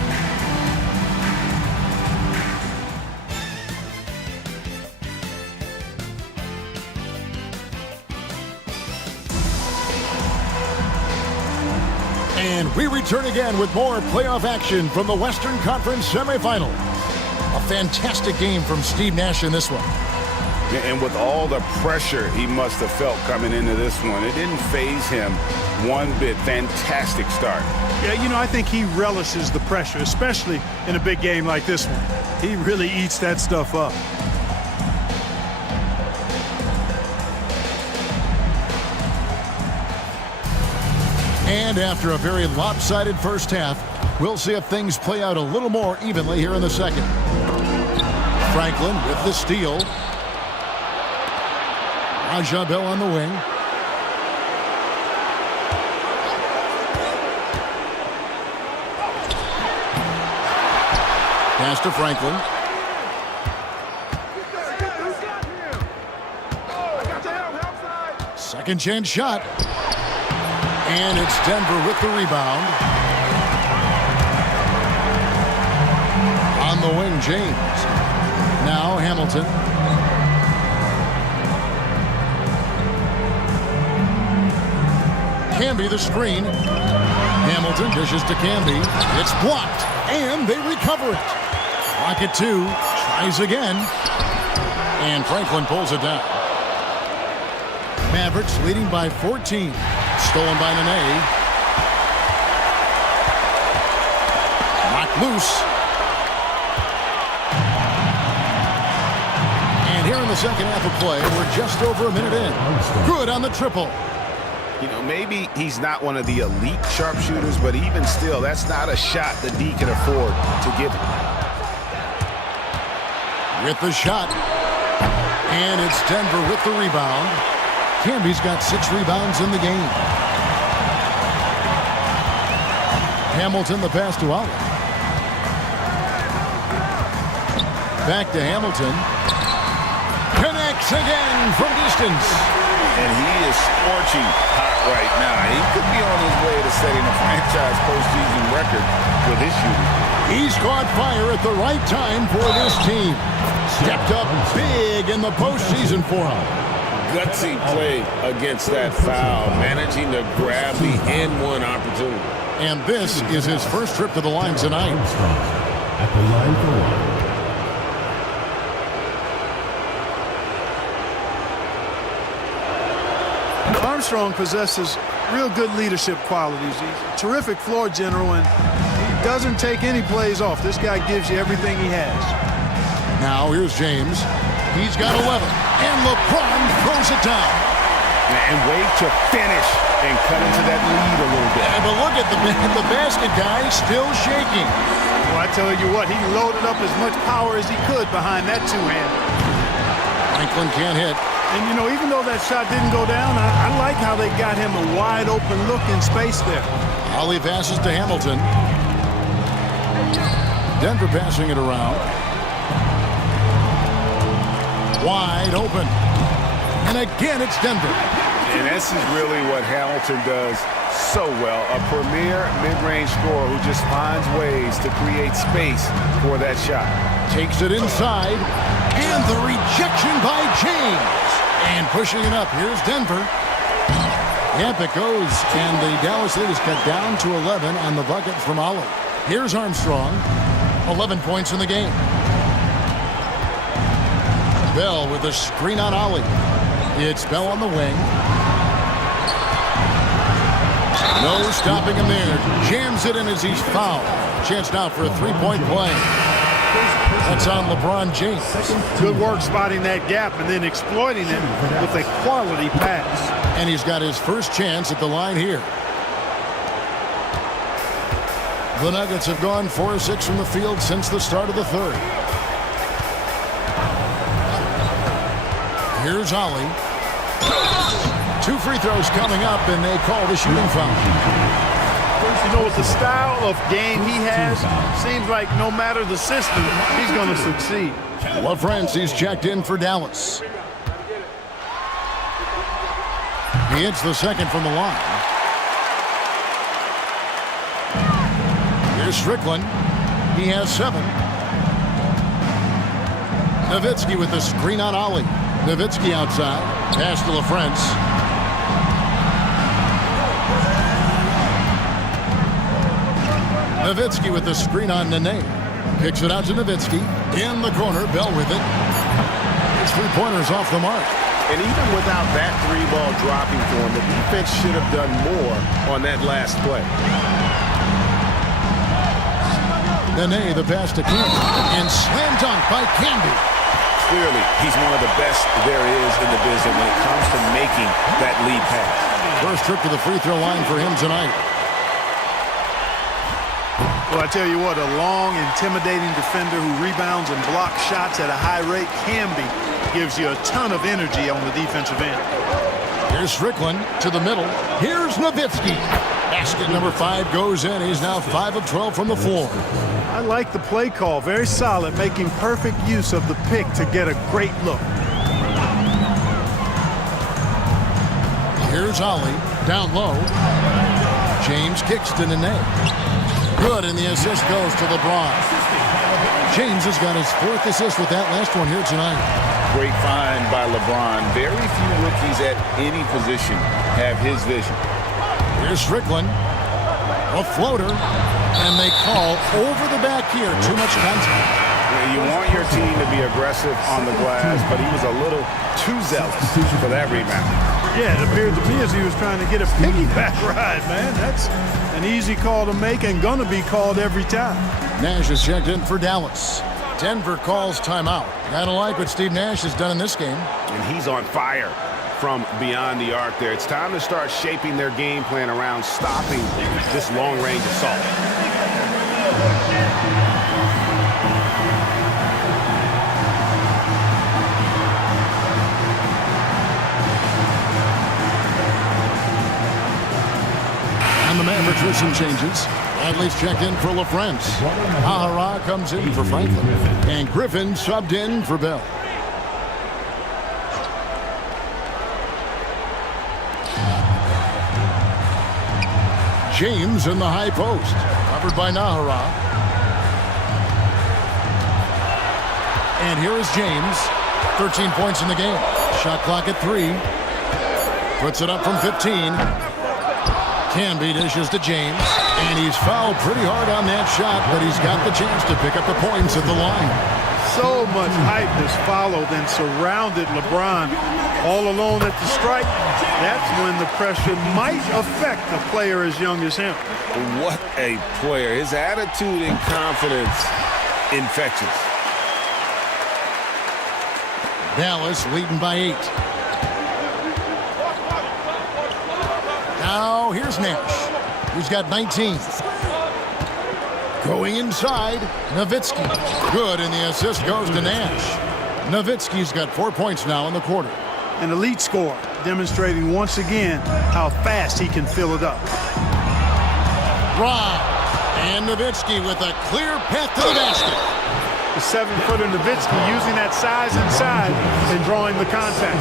And we return again with more playoff action from the Western Conference semifinal. A fantastic game from Steve Nash in this one. And with all the pressure he must have felt coming into this one, it didn't faze him one bit. Fantastic start. Yeah, you know, I think he relishes the pressure, especially in a big game like this one. He really eats that stuff up. And after a very lopsided first half, we'll see if things play out a little more evenly here in the second. Franklin with the steal. Raja Bell on the wing. Pass to Franklin. Second chance shot. And it's Denver with the rebound. On the wing, James. Now Hamilton. Camby the screen. Hamilton dishes to Camby. It's blocked, and they recover it. Clock at 2. Tries again. And Franklin pulls it down. Mavericks leading by 14. Stolen by Nene. Knocked loose. And here in the second half of play, we're just over a minute in. Good on the triple. You know, maybe he's not one of the elite sharpshooters, but even still, that's not a shot that D can afford to give him. With the shot. And it's Denver with the rebound. Camby's got 6 rebounds in the game. Hamilton the pass to Olive. Back to Hamilton. Connects again from distance. And he is scorching hot right now. He could be on his way to setting a franchise postseason record with his shooting. He's caught fire at the right time for this team. Stepped up big in the postseason for him. Gutsy play against that foul, managing to grab the N1 opportunity. And this is his first trip to the line tonight. At the line for one. Armstrong possesses real good leadership qualities. He's a terrific floor general, and he doesn't take any plays off. This guy gives you everything he has. Now here's James. He's got 11, and LeBron throws it down. And wait to finish and cut into that lead a little bit. But look at the basket guy still shaking. Well, I tell you what, he loaded up as much power as he could behind that two-hander. Franklin can't hit. And, you know, even though that shot didn't go down, I like how they got him a wide-open look in space there. Ollie passes to Hamilton. Denver passing it around. Wide open. And again, it's Denver. And this is really what Hamilton does so well. A premier mid-range scorer who just finds ways to create space for that shot. Takes it inside. And the rejection by James. And pushing it up. Here's Denver. Yep, it goes. And the Dallas lead is cut down to 11 on the bucket from Olive. Here's Armstrong. 11 points in the game. Bell with a screen on Ollie. It's Bell on the wing. No stopping him there. Jams it in as he's fouled. Chance now for a three-point play. That's on LeBron James. Good work spotting that gap and then exploiting it with a quality pass. And he's got his first chance at the line here. The Nuggets have gone 4-6 from the field since the start of the third. Here's Ollie. 2 free throws coming up, and they call the shooting foul. You know, with the style of game he has, seems like no matter the system, he's going to succeed. LaFrancis checked in for Dallas. He hits the second from the line. Here's Strickland. He has 7. Nowitzki with the screen on Ollie. Nowitzki outside. Pass to LaFrance. Nowitzki with the screen on Nene. Kicks it out to Nowitzki. In the corner, Bell with it. It's 3-pointers off the mark. And even without that 3-ball dropping for him, the defense should have done more on that last play. Nene, the pass to Camby. And slam dunk by Camby. Clearly, he's one of the best there is in the business when it comes to making that lead pass. First trip to the free throw line for him tonight. Well, I tell you what, a long, intimidating defender who rebounds and blocks shots at a high rate can gives you a ton of energy on the defensive end. Here's Strickland to the middle. Here's Nowitzki. Basket number 5 goes in. He's now 5 of 12 from the floor. I like the play call. Very solid, making perfect use of the pick to get a great look. Here's Ollie down low. James kicks to Nene. Good, and the assist goes to LeBron. James has got his 4th assist with that last one here tonight. Great find by LeBron. Very few rookies at any position have his vision. Here's Strickland. A floater. And they call over the back here. Too much contact. You want your team to be aggressive on the glass, but he was a little too zealous for that rebound. Yeah, it appeared to me as he was trying to get a piggyback ride, man. That's an easy call to make and gonna be called every time. Nash is checked in for Dallas. Denver calls timeout. I don't like what Steve Nash has done in this game. And he's on fire from beyond the arc there. It's time to start shaping their game plan around stopping this long-range assault. some changes. Bradley's checked in for LaFrance. Ahara comes in for Franklin. And Griffin subbed in for Bell. James in the high post. Covered by Nahara. And here is James. 13 points in the game. Shot clock at 3. Puts it up from 15. Canby dishes to James. And he's fouled pretty hard on that shot, but he's got the chance to pick up the points at the line. So much hype has followed and surrounded LeBron all alone at the stripe. That's when the pressure might affect a player as young as him. What a player. His attitude and confidence infectious. Dallas leading by 8. Now here's Nash, who's got 19. Going inside, Nowitzki. Good, and the assist goes to Nash. Nowitzki's got 4 points now in the quarter. An elite scorer, demonstrating once again how fast he can fill it up. Rob, and Nowitzki with a clear path to the basket. The 7-footer Nowitzki using that size inside and drawing the contact.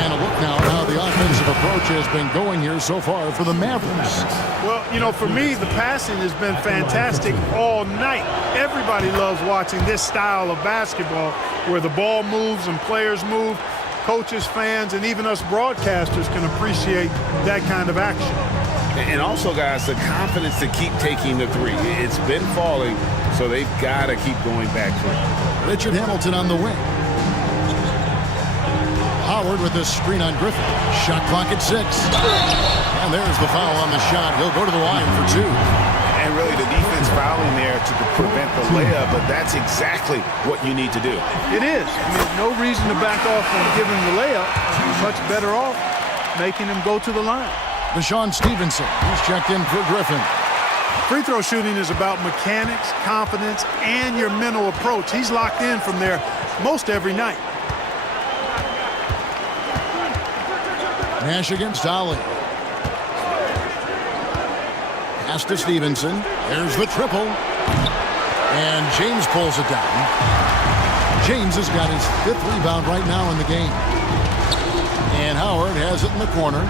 And a look now at how the offensive approach has been going here so far for the Mavericks. Well, you know, for me, the passing has been fantastic all night. Everybody loves watching this style of basketball where the ball moves and players move. Coaches, fans, and even us broadcasters can appreciate that kind of action. And also, guys, the confidence to keep taking the three. It's been falling, so they've got to keep going back to it. Richard Hamilton on the wing. Howard with a screen on Griffin. Shot clock at 6. And there's the foul on the shot. He'll go to the line for 2. And really the defense fouling there to prevent the layup, but that's exactly what you need to do. It is. I mean, no reason to back off from giving the layup. Much better off making him go to the line. Deshaun Stevenson, he's checked in for Griffin. Free throw shooting is about mechanics, confidence, and your mental approach. He's locked in from there most every night. Nash against Ollie. Pass to Stevenson. There's the triple. And James pulls it down. James has got his 5th rebound right now in the game. And Howard has it in the corner.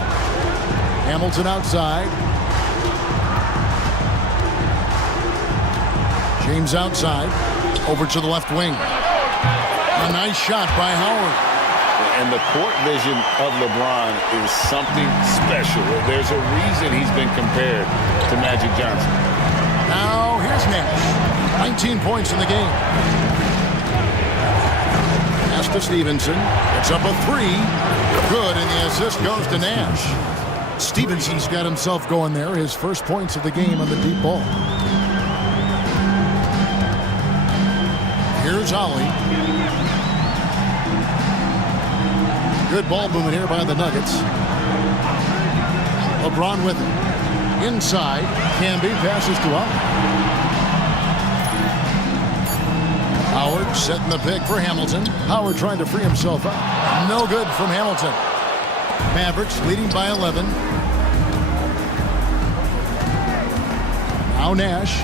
Hamilton outside. James outside. Over to the left wing. A nice shot by Howard. And the court vision of LeBron is something special. There's a reason he's been compared to Magic Johnson. Now here's Nash. 19 points in the game. Pass to Stevenson. It's up a 3. Good, and the assist goes to Nash. Stevenson's got himself going there. His first points of the game on the deep ball. Here's Ollie. Good ball movement here by the Nuggets. LeBron with it. Inside. Canby passes to Ollie. Howard setting the pick for Hamilton. Howard trying to free himself up. No good from Hamilton. Mavericks leading by 11. Now Nash.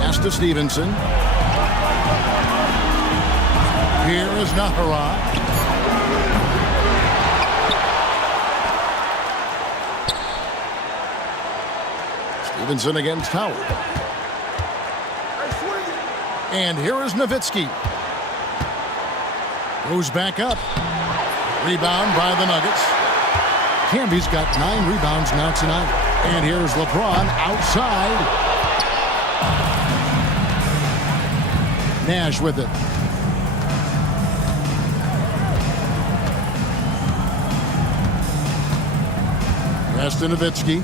Pass to Stevenson. Here is Nahara. Stevenson against Howard. And here is Nowitzki. Goes back up. Rebound by the Nuggets. Canby's got 9 rebounds now tonight. And here's LeBron outside. Nash with it. Pass to Nowitzki.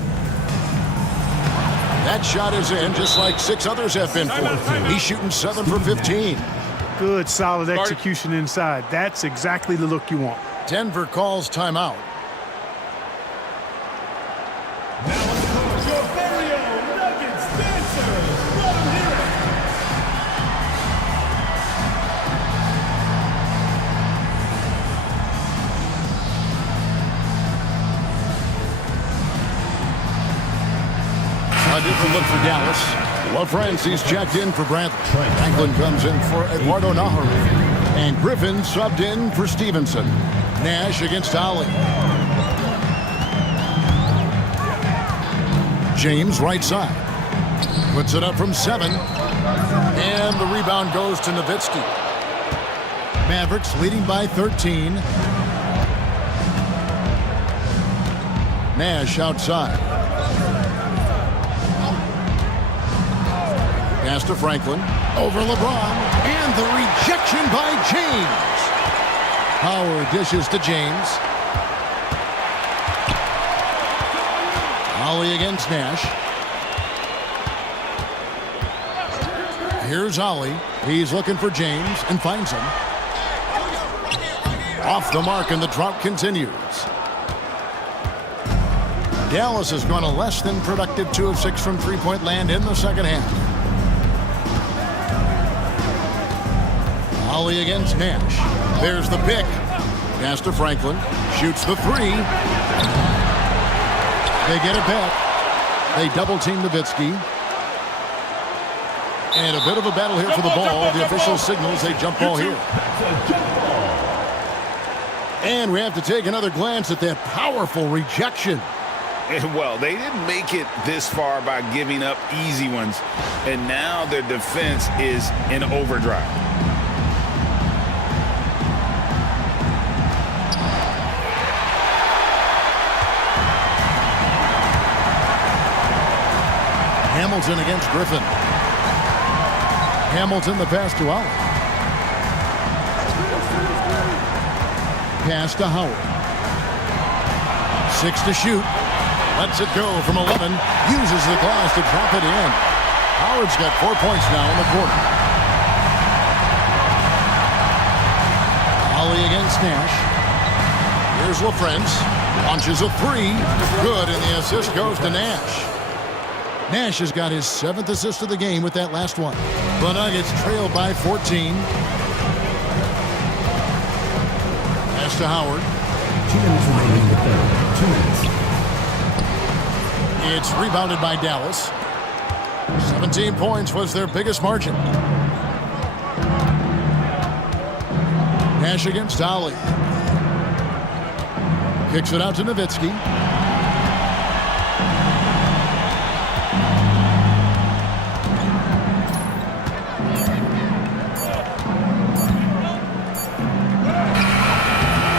That shot is in, just like 6 others have been for. He's shooting 7 for 15. Good, solid execution inside. That's exactly the look you want. Denver calls timeout. Now on the court, your very own Nuggets dancers. Let 'em hear it. different look for Dallas. LaFrance, he's checked in for Bradley. Franklin comes in for Eduardo Naharu. And Griffin subbed in for Stevenson. Nash against Ali. James right side. Puts it up from 7. And the rebound goes to Nowitzki. Mavericks leading by 13. Nash outside. Pass to Franklin. Over LeBron. And the rejection by James. Howard dishes to James. Ali against Nash. Here's Ali. He's looking for James and finds him. Off the mark, and the drought continues. Dallas has gone a less than productive 2 of 6 from three-point land in the second half. Ali against Nash. There's the pick. Pass to Franklin. Shoots the 3. They get it back. They double-team Nowitzki. And a bit of a battle here for the ball. The official signals a jump ball here. And we have to take another glance at that powerful rejection. Well, they didn't make it this far by giving up easy ones. And now their defense is in overdrive. Hamilton against Griffin. Hamilton the pass to Ali. Pass to Howard. 6 to shoot. Lets it go from 11. Uses the glass to drop it in. Howard's got 4 points now in the quarter. Ali against Nash. Here's LaFrance. Launches a 3. Good, and the assist goes to Nash. Nash has got his 7th assist of the game with that last one. The Nuggets trail by 14. Pass to Howard. 2 minutes remaining in the third. 2 minutes. It's rebounded by Dallas. 17 points was their biggest margin. Nash against Ali. Kicks it out to Nowitzki.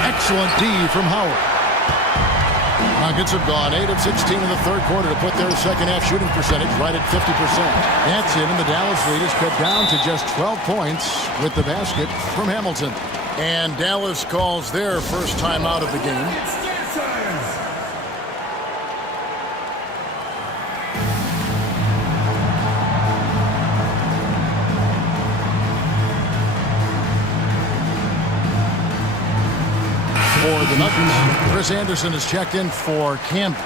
Excellent D from Howard. Nuggets have gone 8 of 16 in the third quarter to put their second half shooting percentage right at 50%. That's it, and the Dallas lead is cut down to just 12 points with the basket from Hamilton. And Dallas calls their first time out of the game. For the Nuggets, Chris Anderson is checked in for Camden.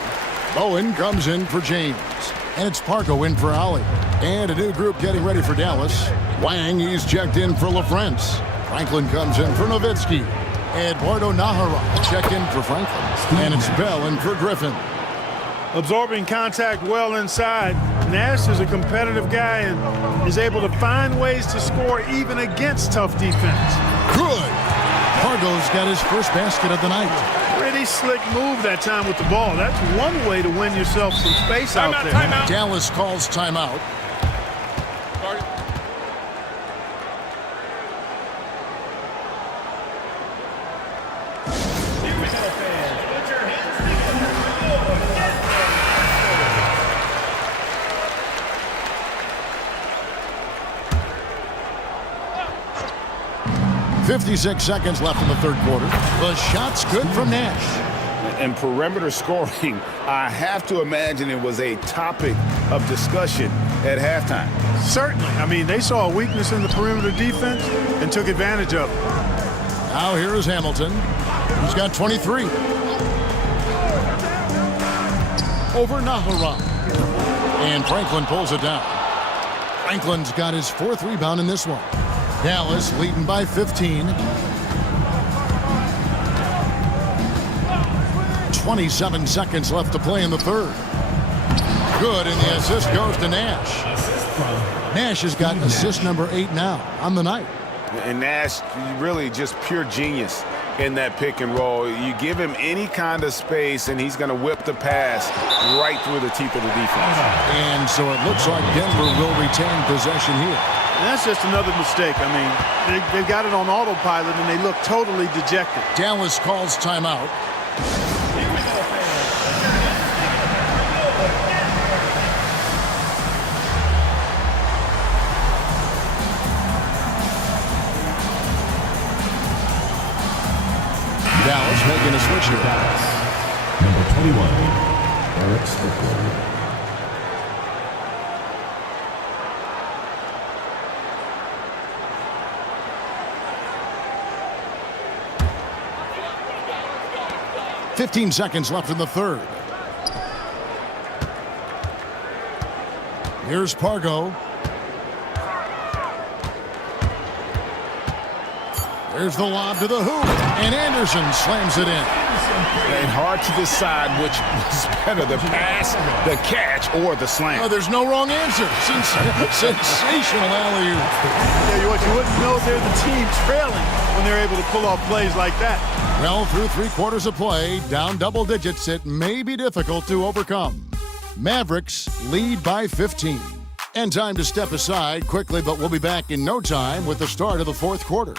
Bowen comes in for James. And it's Pargo in for Ali. And a new group getting ready for Dallas. Wang, he's checked in for LaFrance. Franklin comes in for Nowitzki. Eduardo Naharu checked in for Franklin. And it's Bell in for Griffin. Absorbing contact well inside. Nash is a competitive guy and is able to find ways to score even against tough defense. Good. Pargo's got his first basket of the night. Pretty slick move that time with the ball. That's one way to win yourself some space out there. Timeout. Dallas calls timeout. Here we go, fans. Put your hands together. 56 seconds left in the third quarter. The shot's good from Nash. And perimeter scoring, I have to imagine it was a topic of discussion at halftime. Certainly. I mean, they saw a weakness in the perimeter defense and took advantage of it. Now here is Hamilton. He's got 23. Over Naharu. And Franklin pulls it down. Franklin's got his 4th rebound in this one. Dallas leading by 15. 27 seconds left to play in the third. Good, and the assist goes to Nash. Nash has got assist number 8 now on the night. And Nash, really just pure genius in that pick and roll. You give him any kind of space, and he's going to whip the pass right through the teeth of the defense. And so it looks like Denver will retain possession here. And that's just another mistake. I mean, they've got it on autopilot, and they look totally dejected. Dallas calls timeout. Dallas making a switch here. Number 21, Eric Strickland. .15 seconds left in the third. Here's Pargo. There's the lob to the hoop, and Anderson slams it in. And hard to decide which was better, the pass, the catch, or the slam. Oh, there's no wrong answer. Sensational alley-oop. Yeah, you wouldn't know they're the team trailing when they're able to pull off plays like that. Well, through 3 quarters of play, down double digits, it may be difficult to overcome. Mavericks lead by 15. And time to step aside quickly, but we'll be back in no time with the start of the 4th quarter.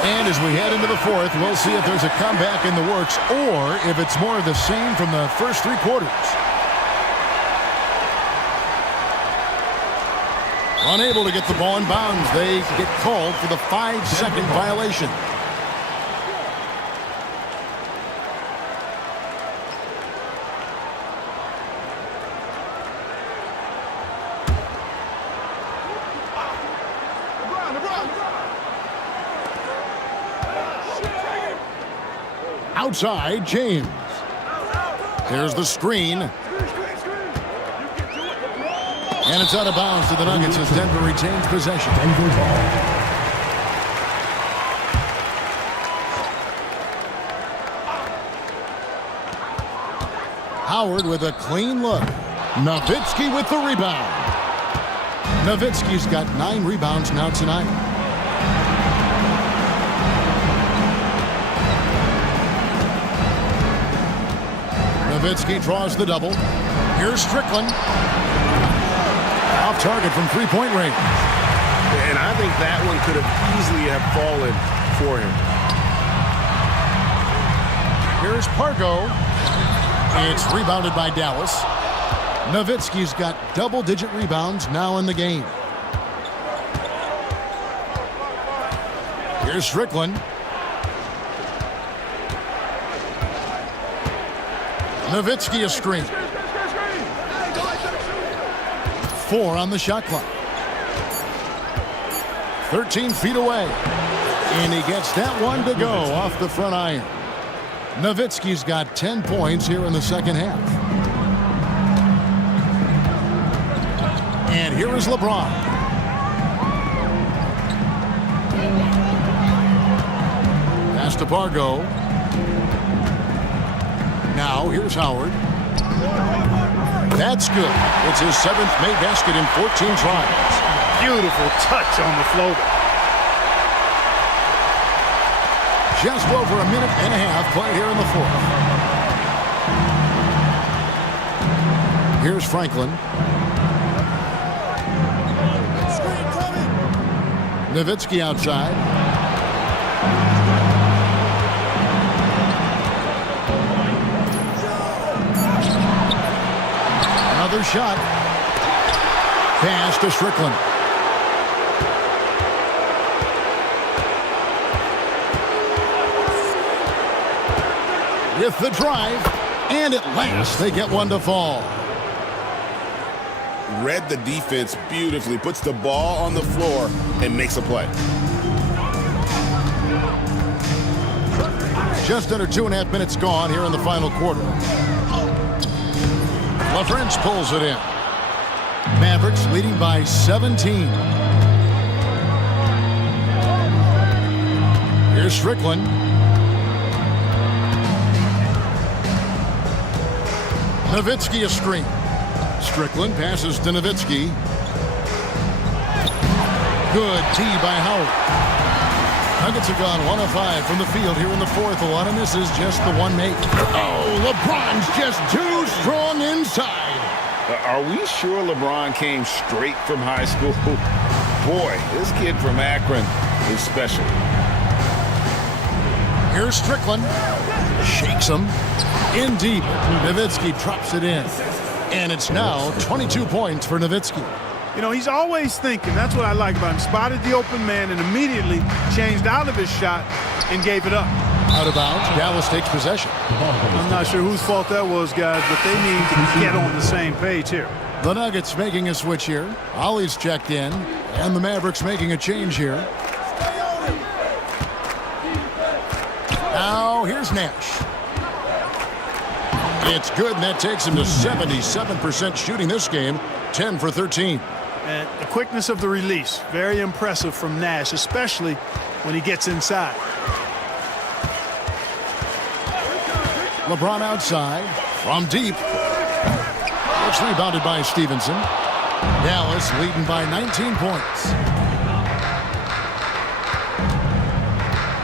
And as we head into the 4th, we'll see if there's a comeback in the works or if it's more of the same from the first 3 quarters. Unable to get the ball in bounds, they get called for the 5-second violation. Outside, James. Here's the screen. And it's out of bounds to the Nuggets as Denver retains possession. Denver ball. Howard with a clean look. Nowitzki with the rebound. Nowitzki's got 9 rebounds now tonight. Nowitzki draws the double. Here's Strickland. Off target from 3-point range. And I think that one could have easily have fallen for him. Here's Pargo. It's rebounded by Dallas. Nowitzki's got double-digit rebounds now in the game. Here's Strickland. Nowitzki a screen. 4 on the shot clock. 13 feet away. And he gets that one to go off the front iron. Nowitzki's got 10 points here in the second half. And here is LeBron. Pass to Pargo. Now, here's Howard. That's good. It's his 7th made basket in 14 tries. Beautiful touch on the floater. Just over a minute and a half play here in the 4th. Here's Franklin. Nowitzki outside. Another shot. Pass to Strickland. With the drive, and at last they get one to fall. Read the defense beautifully, puts the ball on the floor and makes a play. Just under 2.5 minutes gone here in the final quarter. LaFrance pulls it in. Mavericks leading by 17. Here's Strickland. Nowitzki a screen. Strickland passes to Nowitzki. Good D by Howard. Nuggets have gone 1 of 5 from the field here in the fourth. A lot of misses, just the one make. Oh, LeBron's just too strong inside. Are we sure LeBron came straight from high school? Boy, this kid from Akron is special. Here's Strickland. Shakes him. In deep. Nowitzki drops it in. And it's now 22 points for Nowitzki. You know, he's always thinking. That's what I like about him. Spotted the open man and immediately changed out of his shot and gave it up. Out of bounds. Dallas takes possession. I'm not sure whose fault that was, guys, but they need to get on the same page here. The Nuggets making a switch here. Ollie's checked in. And the Mavericks making a change here. Now, here's Nash. It's good, and that takes him to 77% shooting this game. 10 for 13. And the quickness of the release, very impressive from Nash, especially when he gets inside. LeBron outside from deep. It's rebounded by Stevenson. Dallas leading by 19 points.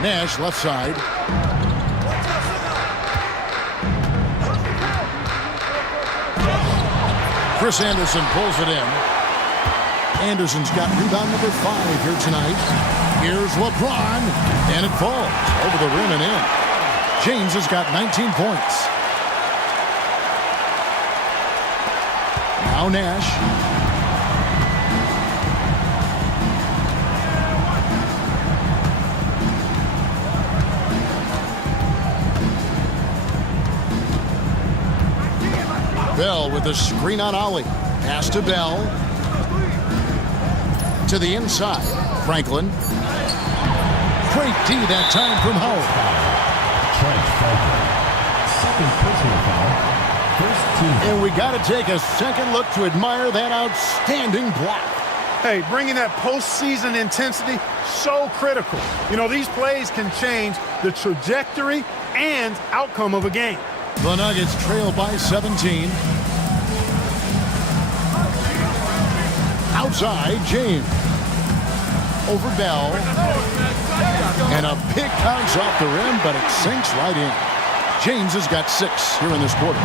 Nash left side. Chris Anderson pulls it in. Anderson's got rebound number 5 here tonight. Here's LeBron, and it falls over the rim and in. James has got 19 points. Now Nash. Bell with the screen on Ollie. Pass to Bell. To the inside. Franklin. Great D that time from Howard. And we got to take a second look to admire that outstanding block. Hey, bringing that postseason intensity, so critical. You know, these plays can change the trajectory and outcome of a game. The Nuggets trail by 17. Outside, James. Over Bell. And a big bounce off the rim, but it sinks right in. James has got 6 here in this quarter.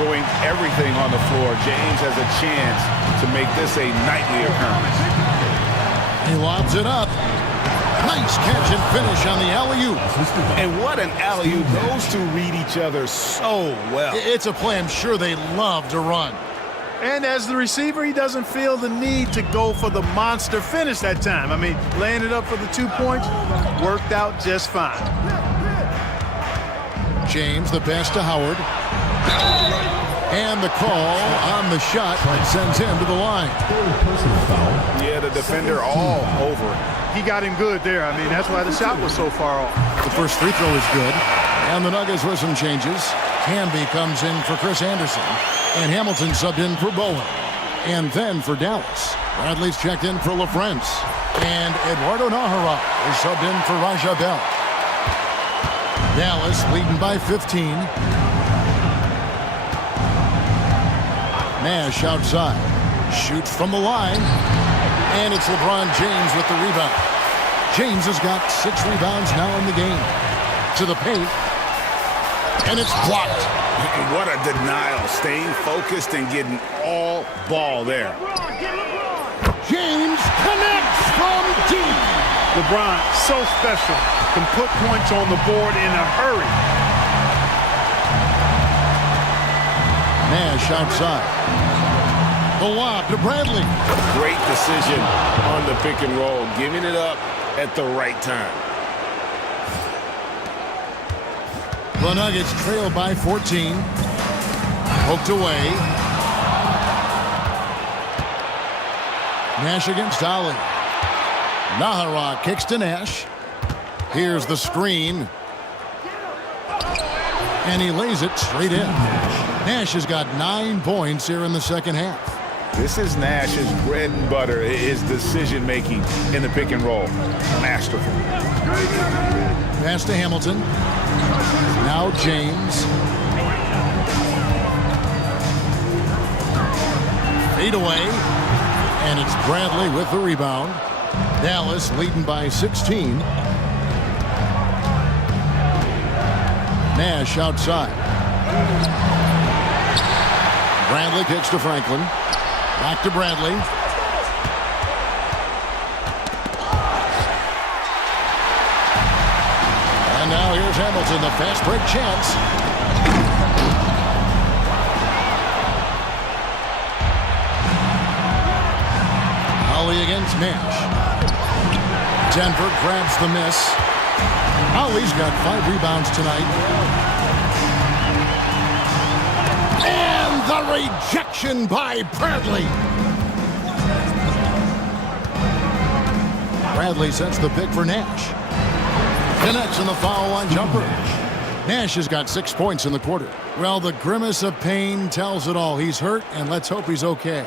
Doing everything on the floor, James has a chance to make this a nightly occurrence. He lobs it up. Nice catch and finish on the alley-oop. And what an alley-oop. Those two read each other so well. It's a play I'm sure they love to run. And as the receiver, he doesn't feel the need to go for the monster finish that time. I mean, laying it up for the 2 points worked out just fine. James, the pass to Howard. And the call on the shot that sends him to the line. Yeah, the defender all over. He got him good there. I mean, that's why the shot was so far off. The first free throw is good. And the Nuggets with some changes. Hamby comes in for Chris Anderson. And Hamilton subbed in for Bowen. And then for Dallas, Bradley's checked in for LaFrance. And Eduardo Nájera is subbed in for Raja Bell. Dallas leading by 15. Nash outside. Shoots from the line. And it's LeBron James with the rebound. James has got 6 rebounds now in the game. To the paint. And it's blocked. What a denial. Staying focused and getting all ball there. James connects from deep. LeBron, so special. Can put points on the board in a hurry. Nash outside. The lob to Bradley. Great decision on the pick and roll. Giving it up at the right time. The Nuggets trail by 14. Poked away. Nash against Ollie. Nájera kicks to Nash. Here's the screen. And he lays it straight in. Nash has got 9 points here in the second half. This is Nash's bread and butter, his decision-making in the pick and roll. Masterful. Pass to Hamilton. Now James. Fade away. And it's Bradley with the rebound. Dallas leading by 16. Nash outside. Bradley kicks to Franklin. Back to Bradley. And now here's Hamilton, the fast break chance. Ollie against Nash. Denver grabs the miss. Ollie's got 5 rebounds tonight. And the rejection by Bradley. Bradley sets the pick for Nash. Connects in the foul line jumper. Nash has got 6 points in the quarter. Well, the grimace of pain tells it all. He's hurt, and let's hope he's okay.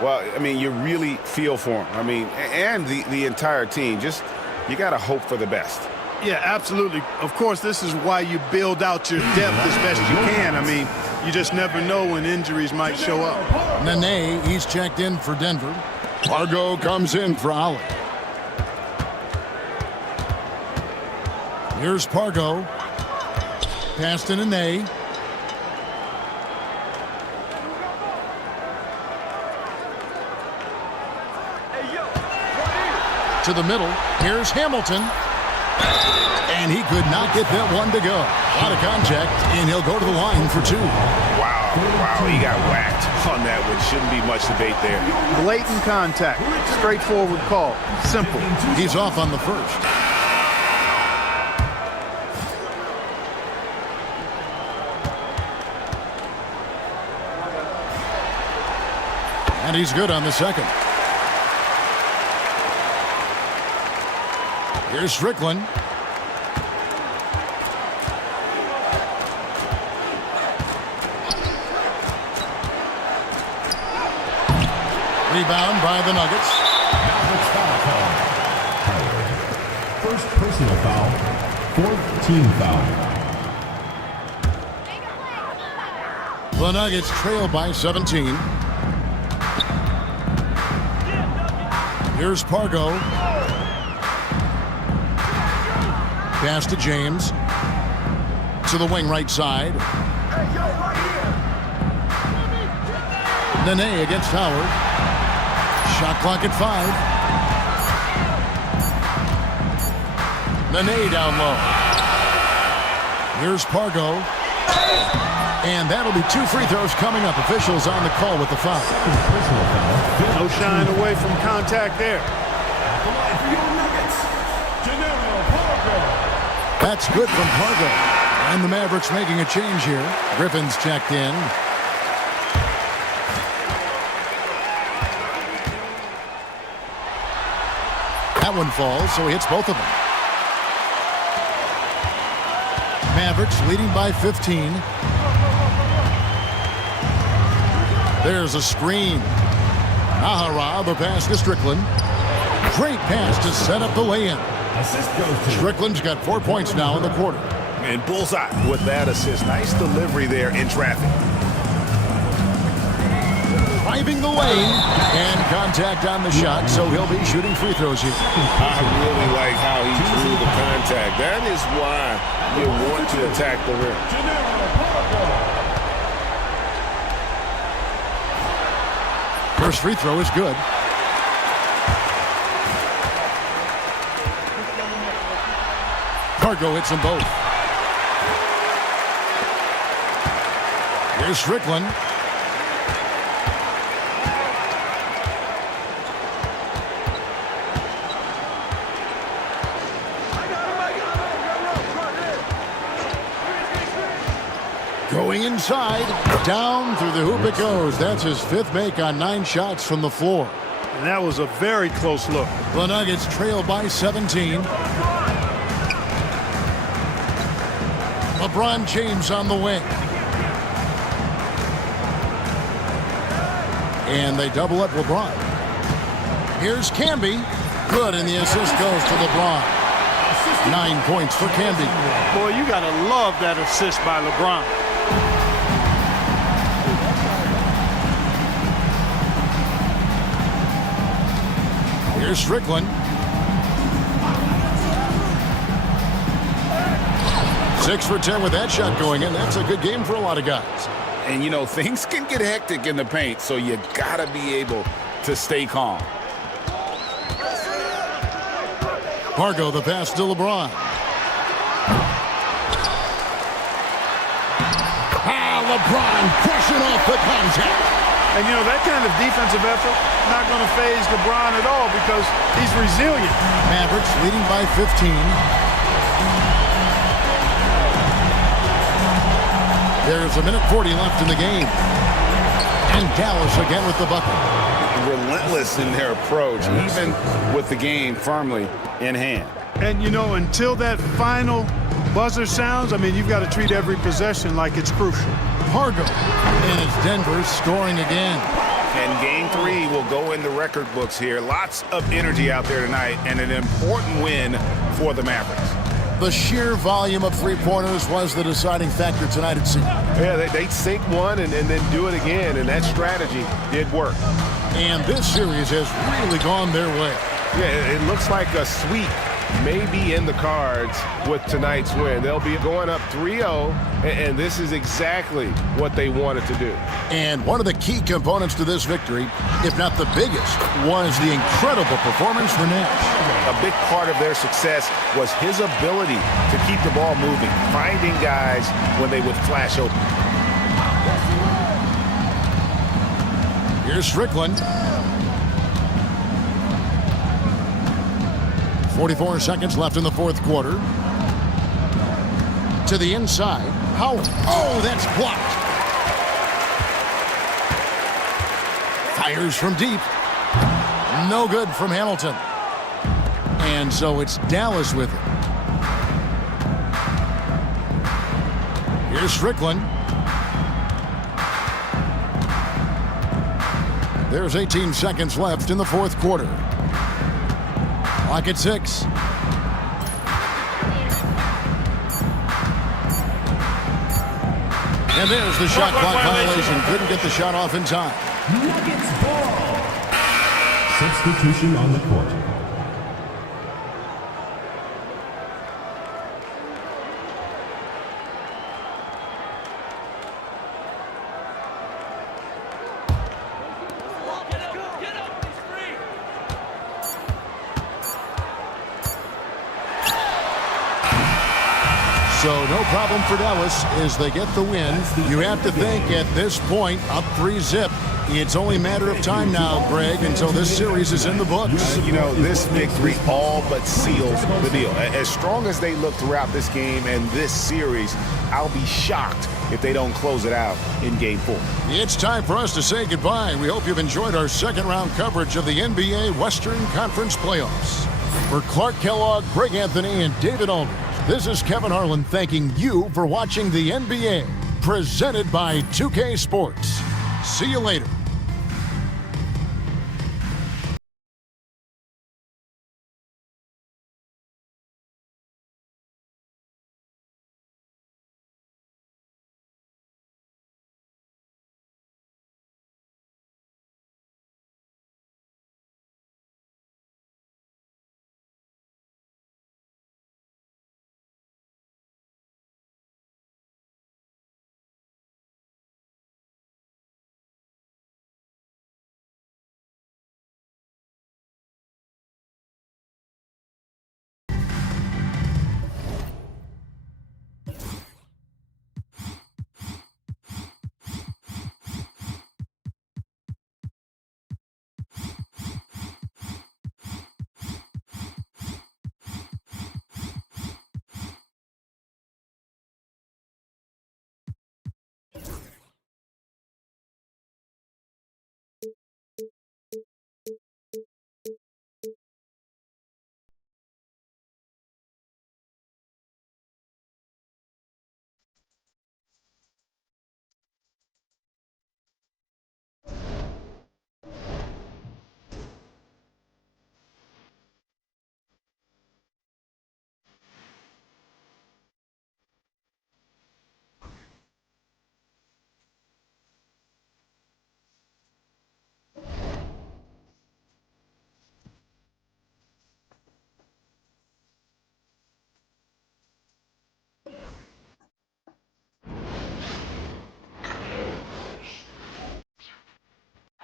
Well, I mean, you really feel for him. I mean, and the entire team. Just, you got to hope for the best. Yeah, absolutely. Of course, this is why you build out your depth as best you can. I mean, you just never know when injuries might show up. Nene, he's checked in for Denver. Pargo comes in for Ollie. Here's Pargo. Pass to Nene. To the middle. Here's Hamilton. And he could not get that one to go. A lot of contact, and he'll go to the line for 2. Wow, he got whacked on that one. Shouldn't be much debate there. Blatant contact. Straightforward call. Simple. He's off on the first. And he's good on the second. Here's Strickland. Rebound by the Nuggets. First personal foul, 4th team foul. The Nuggets trail by 17. Here's Pargo. Pass to James. To the wing right side. Nene against Howard. Shot clock at 5. Nene down low. Here's Pargo. And that'll be 2 free throws coming up. Officials on the call with the foul. No shying away from contact there. That's good from Pargo. And the Mavericks making a change here. Griffin's checked in. That one falls, so he hits both of them. Mavericks leading by 15. There's a screen. Nahara, the pass to Strickland. Great pass to set up the lay-in. Strickland's got 4 points now in the quarter. And bullseye with that assist. Nice delivery there in traffic. Driving the lane. And contact on the shot, so he'll be shooting free throws here. I really like how he drew the contact. That is why you want to attack the rim. First free throw is good. Pargo hits them both. Here's Strickland. Going inside, down through the hoop it goes. That's his 5th make on 9 shots from the floor. And that was a very close look. The Nuggets trail by 17. LeBron James on the wing. And they double up LeBron. Here's Camby. Good, and the assist goes to LeBron. 9 points for Camby. Boy, you got to love that assist by LeBron. Here's Strickland. 6 for 10 with that shot going in. That's a good game for a lot of guys. And, you know, things can get hectic in the paint, so you got to be able to stay calm. Pargo, the pass to LeBron. LeBron brushing off the contact. And, you know, that kind of defensive effort not going to faze LeBron at all because he's resilient. Mavericks leading by 15. There's a minute 40 left in the game. And Dallas again with the bucket. Relentless in their approach, even with the game firmly in hand. And, you know, until that final buzzer sounds, I mean, you've got to treat every possession like it's crucial. Pargo. And it's Denver scoring again. And game 3 will go in the record books here. Lots of energy out there tonight and an important win for the Mavericks. The sheer volume of three-pointers was the deciding factor tonight, it seemed. Yeah, they sink one and then do it again, and that strategy did work. And this series has really gone their way. Yeah, it looks like a sweep may be in the cards with tonight's win. They'll be going up 3-0, and this is exactly what they wanted to do. And one of the key components to this victory, if not the biggest, was the incredible performance for Nash. A big part of their success was his ability to keep the ball moving, finding guys when they would flash open. Here's Strickland. 44 seconds left in the fourth quarter. To the inside. Howard. Oh, that's blocked. Fires from deep. No good from Hamilton. And so it's Dallas with it. Here's Strickland. There's 18 seconds left in the fourth quarter. Clock at 6. And there's the shot clock violation. Couldn't get the shot off in time. Nuggets ball. Substitution on the court. So no problem for Dallas as they get the win. You have to think at this point, up 3-0. It's only a matter of time now, Greg, until this series is in the books. You know, this victory all but seals the deal. As strong as they look throughout this game and this series, I'll be shocked if they don't close it out in Game 4. It's time for us to say goodbye. We hope you've enjoyed our second-round coverage of the NBA Western Conference Playoffs. For Clark Kellogg, Greg Anthony, and David Aldridge, this is Kevin Harlan thanking you for watching the NBA, presented by 2K Sports. See you later.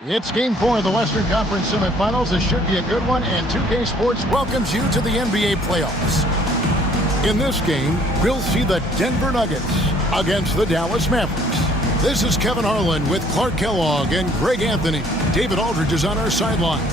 It's Game 4 of the Western Conference semifinals. This should be a good one, and 2K Sports welcomes you to the NBA playoffs. In this game, we'll see the Denver Nuggets against the Dallas Mavericks. This is Kevin Harlan with Clark Kellogg and Greg Anthony. David Aldridge is on our sideline.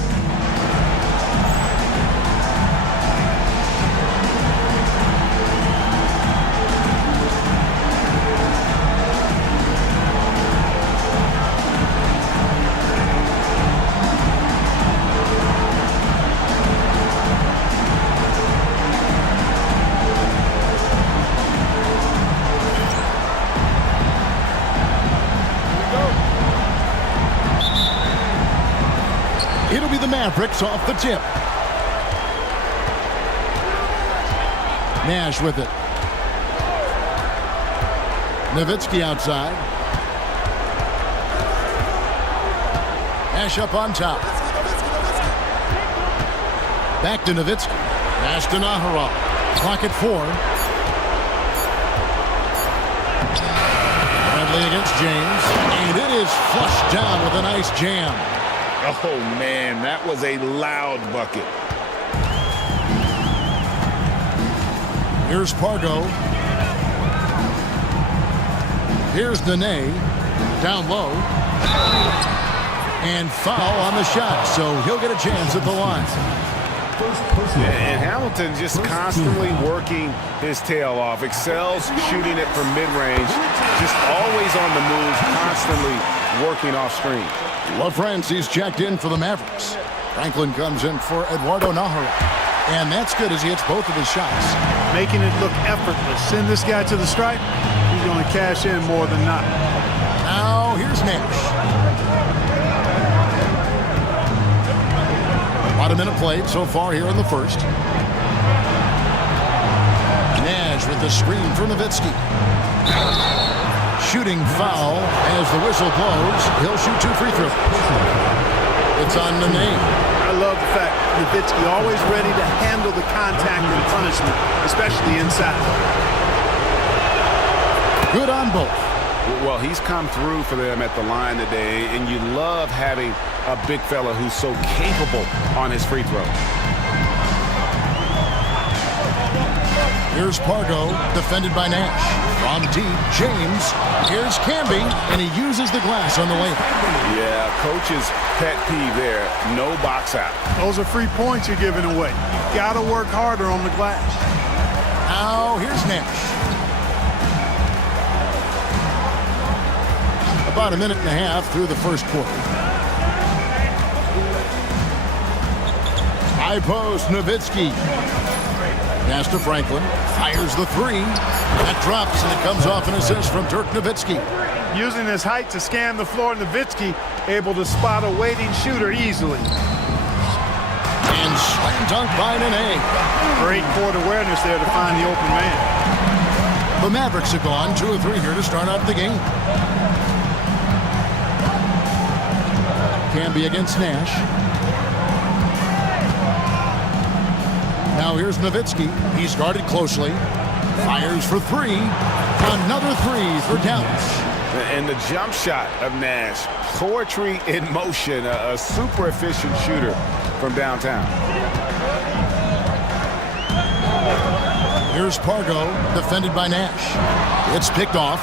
It'll be the Mavericks off the tip. Nash with it. Nowitzki outside. Nash up on top. Back to Nowitzki. Nash to Nahara. Clock at 4. Bradley against James. And it is flushed down with a nice jam. Oh, man, that was a loud bucket. Here's Pargo. Here's Nene. Down low. And foul on the shot, so he'll get a chance at the line. And Hamilton just constantly working his tail off. Excels shooting it from mid-range. Just always on the move, constantly working off screen. LaFrancie's checked in for the Mavericks. Franklin comes in for Eduardo Nahara. And that's good as he hits both of his shots. Making it look effortless. Send this guy to the stripe. He's going to cash in more than not. Now here's Nash. About a minute played so far here in the first. Nash with the screen for Nowitzki. Shooting foul as the whistle blows. He'll shoot 2 free throws. It's on Nene. I love the fact Nowitzki always ready to handle the contact and punishment, especially inside. Good on both. Well, he's come through for them at the line today, and you love having a big fella who's so capable on his free throw. Here's Pargo, defended by Nash. From deep, James. Here's Camby, and he uses the glass on the layup. Yeah, coach's pet peeve there. No box out. Those are free points you're giving away. You got to work harder on the glass. Now here's Nash. About a minute and a half through the first quarter. High post, Nowitzki. Pass to Franklin. Fires the 3. That drops, and it comes off an assist from Dirk Nowitzki. Using his height to scan the floor, Nowitzki able to spot a waiting shooter easily. And slam dunk by Nene. Great court awareness there to find the open man. The Mavericks have gone 2 of 3 here to start out the game. Camby against Nash. Now here's Nowitzki. He's guarded closely. Fires for 3. Another 3 for Dallas. And the jump shot of Nash. Poetry in motion. A super efficient shooter from downtown. Here's Pargo, defended by Nash. It's picked off.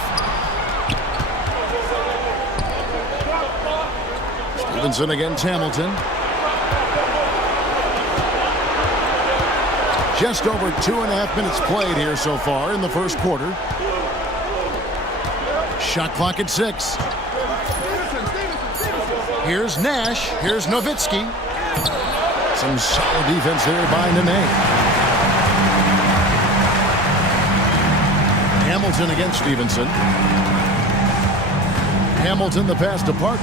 Stevenson against Hamilton. Just over 2.5 minutes played here so far in the first quarter. Shot clock at 6. Here's Nash. Here's Nowitzki. Some solid defense there by Nene. Hamilton against Stevenson. Hamilton the pass to Park.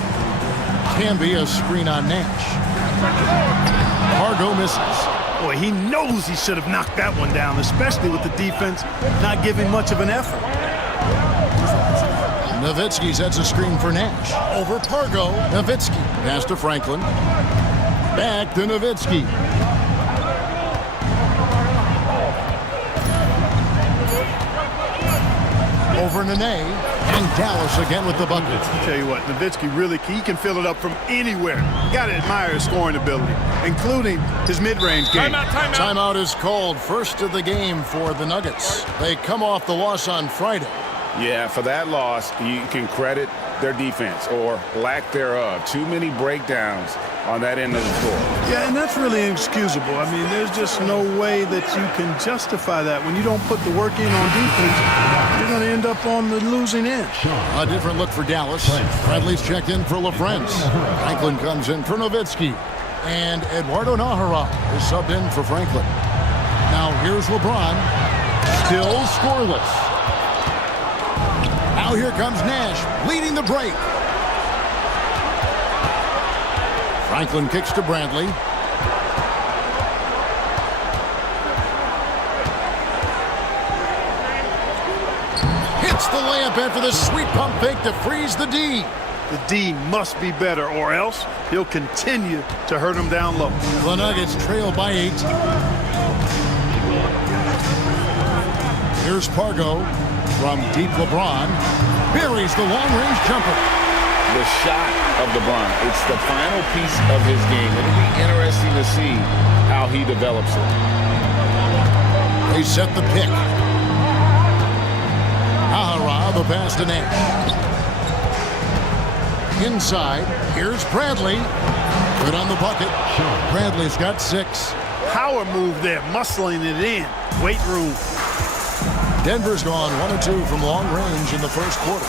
Can be a screen on Nash. Pargo misses. Boy, he knows he should have knocked that one down, especially with the defense not giving much of an effort. Nowitzki sets a screen for Nash. Over Pargo. Nowitzki. Pass to Franklin. Back to Nowitzki. over Nene, and Dallas again with the bucket. I'll tell you what, Nowitzki really, he can fill it up from anywhere. You got to admire his scoring ability, including his mid-range game. Timeout is called. First of the game for the Nuggets. They come off the loss on Friday. Yeah, for that loss, you can credit their defense or lack thereof. Too many breakdowns on that end of the floor. Yeah, and that's really inexcusable. I mean, there's just no way that you can justify that. When you don't put the work in on defense, you're going to end up on the losing end. A different look for Dallas. Bradley's checked in for LaFrentz. Franklin comes in for Nowitzki. And Eduardo Nahara is subbed in for Franklin. Now here's LeBron. Still scoreless. Now here comes Nash, leading the break. Franklin kicks to Bradley. Hits the layup after the sweet pump fake to freeze the D. The D must be better, or else he'll continue to hurt him down low. The Nuggets trail by 8. Here's Pargo. From deep, LeBron buries the long-range jumper. The shot of LeBron, it's the final piece of his game. It'll be interesting to see how he develops it. They set the pick. Nahara, the pass to Nash. Inside, here's Bradley. Good on the bucket. Bradley's got 6. Power move there, muscling it in. Weight room. Denver's gone 1-2 from long range in the first quarter.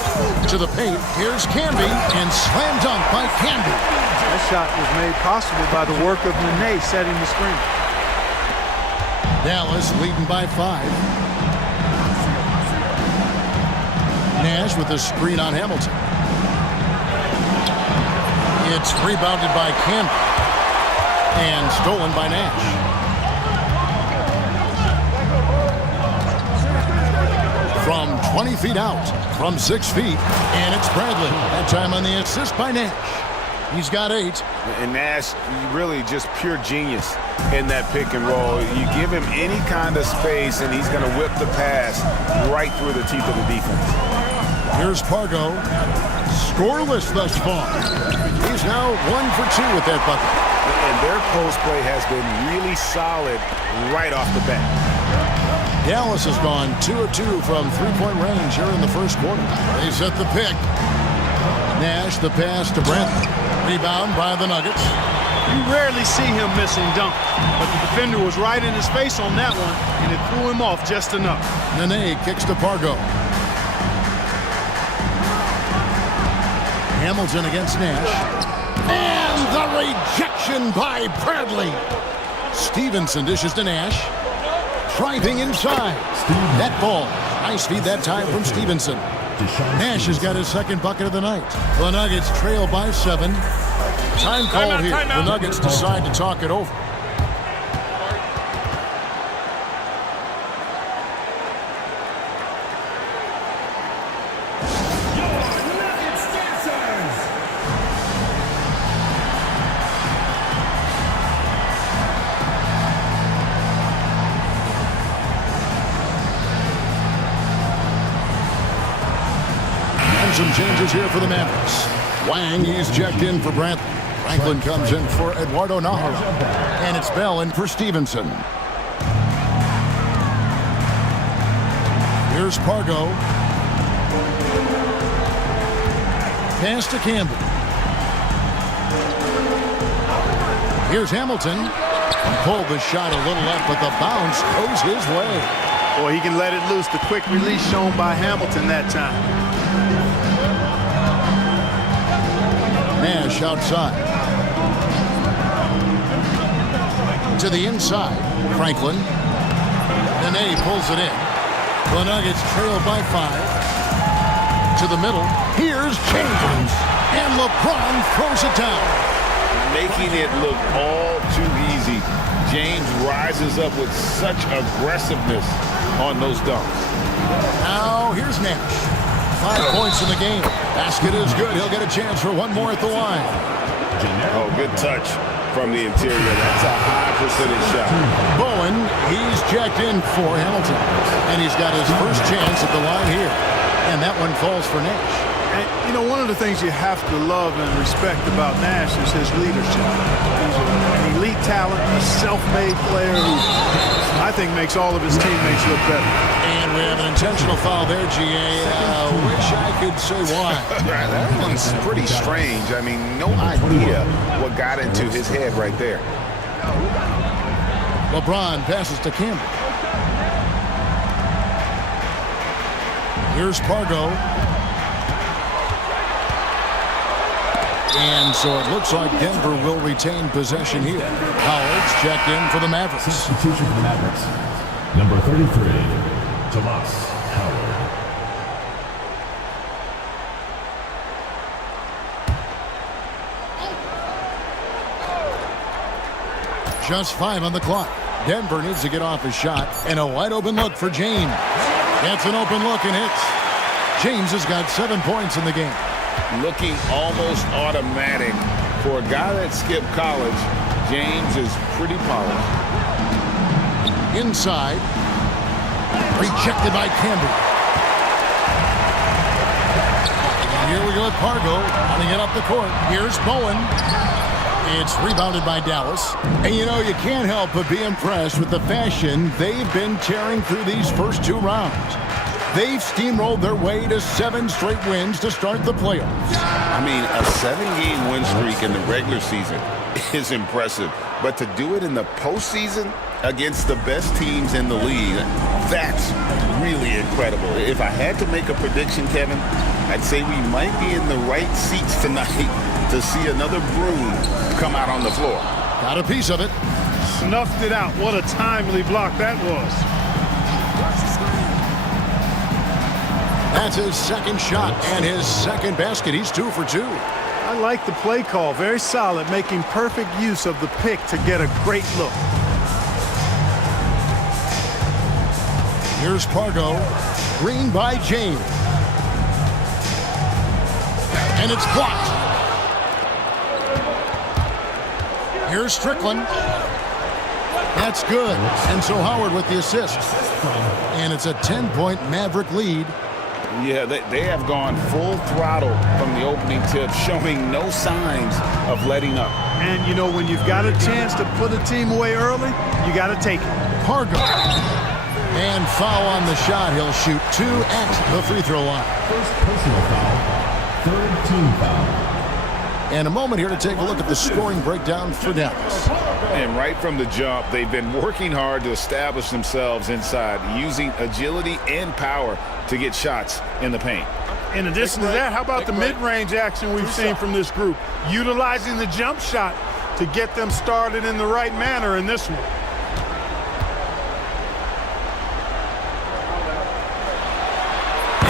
To the paint, here's Camby, and slam dunk by Camby. That shot was made possible by the work of Nene setting the screen. Dallas leading by 5. Nash with a screen on Hamilton. It's rebounded by Camby and stolen by Nash. From 20 feet out, from 6 feet, and it's Bradley. That time on the assist by Nash. He's got 8. And Nash, really just pure genius in that pick and roll. You give him any kind of space, and he's going to whip the pass right through the teeth of the defense. Here's Pargo. Scoreless thus far. He's now 1 for 2 with that bucket. And their post play has been really solid right off the bat. Dallas has gone 2 of 2 from three-point range here in the first quarter. They set the pick. Nash, the pass to Bradley. Rebound by the Nuggets. You rarely see him missing dunks, but the defender was right in his face on that one, and it threw him off just enough. Nene kicks to Pargo. Hamilton against Nash. And the rejection by Bradley. Stevenson dishes to Nash. Driving inside. That ball. Nice feed that time from Stevenson. Nash has got his second bucket of the night. The Nuggets trail by 7. Time call here. The Nuggets decide to talk it over. Some changes here for the Mavericks. Wang, he's checked in for Bradley. Franklin comes in for Eduardo Nahara. And it's Bell in for Stevenson. Here's Pargo. Pass to Campbell. Here's Hamilton. Pulled the shot a little left, but the bounce goes his way. Boy, he can let it loose. The quick release shown by Hamilton that time. Nash outside. To the inside. Franklin. Nene pulls it in. The Nuggets trail by 5. To the middle. Here's James. And LeBron throws it down. Making it look all too easy. James rises up with such aggressiveness on those dunks. Now here's Nash. 5 points in the game. Basket is good. He'll get a chance for one more at the line. Oh, good touch from the interior. That's a high percentage shot. Bowen, he's checked in for Hamilton. And he's got his first chance at the line here. And that one falls for Nash. And, you know, one of the things you have to love and respect about Nash is his leadership. He's an elite talent, a self-made player who I think makes all of his teammates look better. And we have an intentional foul there, GA. Wish I could say why. That one's pretty strange. I mean, no idea what got into his head right there. LeBron passes to Campbell. Here's Pargo. And so it looks like Denver will retain possession here. Howard's checked in for the Mavericks. Substitution for the Mavericks. Number 33, Tomas Howard. Just 5 on the clock. Denver needs to get off his shot. And a wide open look for James. Gets an open look and hits. James has got 7 points in the game. Looking almost automatic. For a guy that skipped college, James is pretty polished. Inside. Rejected by Campbell. And here we go with Pargo running it up the court. Here's Bowen. It's rebounded by Dallas. And you know, you can't help but be impressed with the fashion they've been tearing through these first 2 rounds. They've steamrolled their way to 7 straight wins to start the playoffs. I mean, a 7-game win streak in the regular season is impressive. But to do it in the postseason against the best teams in the league, that's really incredible. If I had to make a prediction, Kevin, I'd say we might be in the right seats tonight to see another broom come out on the floor. Got a piece of it. Snuffed it out. What a timely block that was. That's his second shot and his second basket. He's 2 for 2. I like the play call. Very solid, making perfect use of the pick to get a great look. Here's Pargo. Green by James. And it's blocked. Here's Strickland. That's good. And so Howard with the assist. And it's a 10-point Maverick lead. Yeah, they have gone full throttle from the opening tip, showing no signs of letting up. And, you know, when you've got a chance to put a team away early, you got to take it. Pargo. And foul on the shot. He'll shoot 2 at the free throw line. First personal foul, third team foul. And a moment here to take a look at the scoring breakdown for Dallas. And right from the jump, they've been working hard to establish themselves inside, using agility and power to get shots in the paint. In addition to that, how about the mid-range action we've seen from this group? Utilizing the jump shot to get them started in the right manner in this one.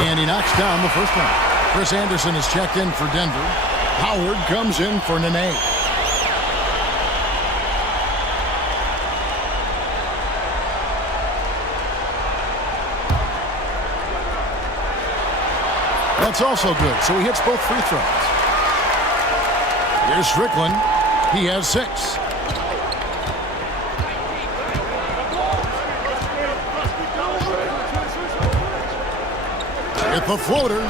And he knocks down the first one. Chris Anderson is checked in for Denver. Howard comes in for Nene. That's also good, so he hits both free throws. Here's Strickland. He has 6. With the floater.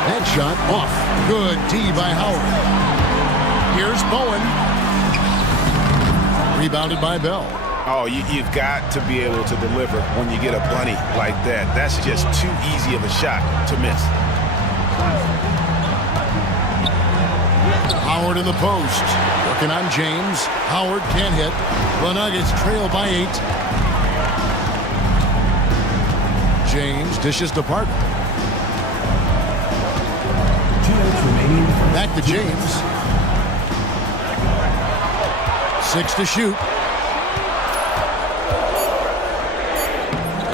That shot off. Good D by Howard. Here's Bowen. Rebounded by Bell. Oh, you've got to be able to deliver when you get a bunny like that. That's just too easy of a shot to miss. Howard in the post. Working on James. Howard can't hit. The Nuggets trail by 8. James dishes to Parker. 2 minutes remaining. Back to James. 6 to shoot.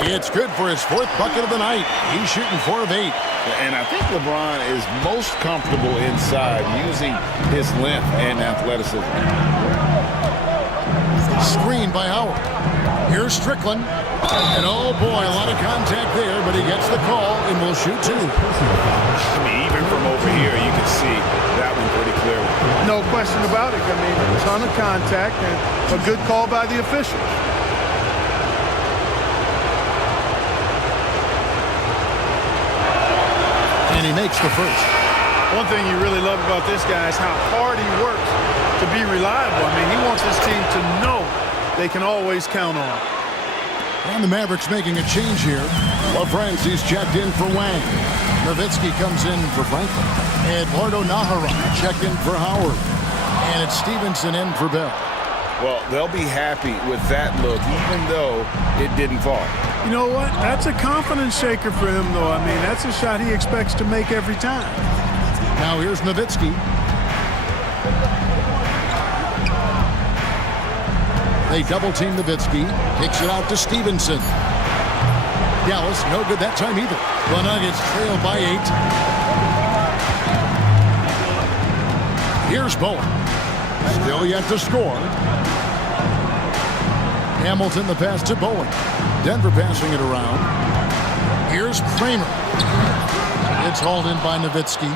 It's good for his 4th bucket of the night. He's shooting 4 of 8. And I think LeBron is most comfortable inside using his length and athleticism. Screen by Howard. Here's Strickland. And oh boy, a lot of contact there, but he gets the call and will shoot 2. I mean, even from over here, you can see that one pretty clearly. No question about it. I mean, a ton of contact and a good call by the officials. And he makes the first. One thing you really love about this guy is how hard he works to be reliable. I mean, he wants his team to know they can always count on him. And the Mavericks making a change here. LaFrancis checked in for Wang. Nowitzki comes in for Franklin. Eduardo Nahara checked in for Howard. And it's Stevenson in for Bell. Well, they'll be happy with that look, even though it didn't fall. You know what? That's a confidence shaker for him, though. I mean, that's a shot he expects to make every time. Now here's Nowitzki. They double-team Nowitzki. Kicks it out to Stevenson. Dallas, no good that time either. The Nuggets trail by 8. Here's Bowen. Still yet to score. Hamilton the pass to Bowen. Denver passing it around. Here's Kramer. It's hauled in by Nowitzki.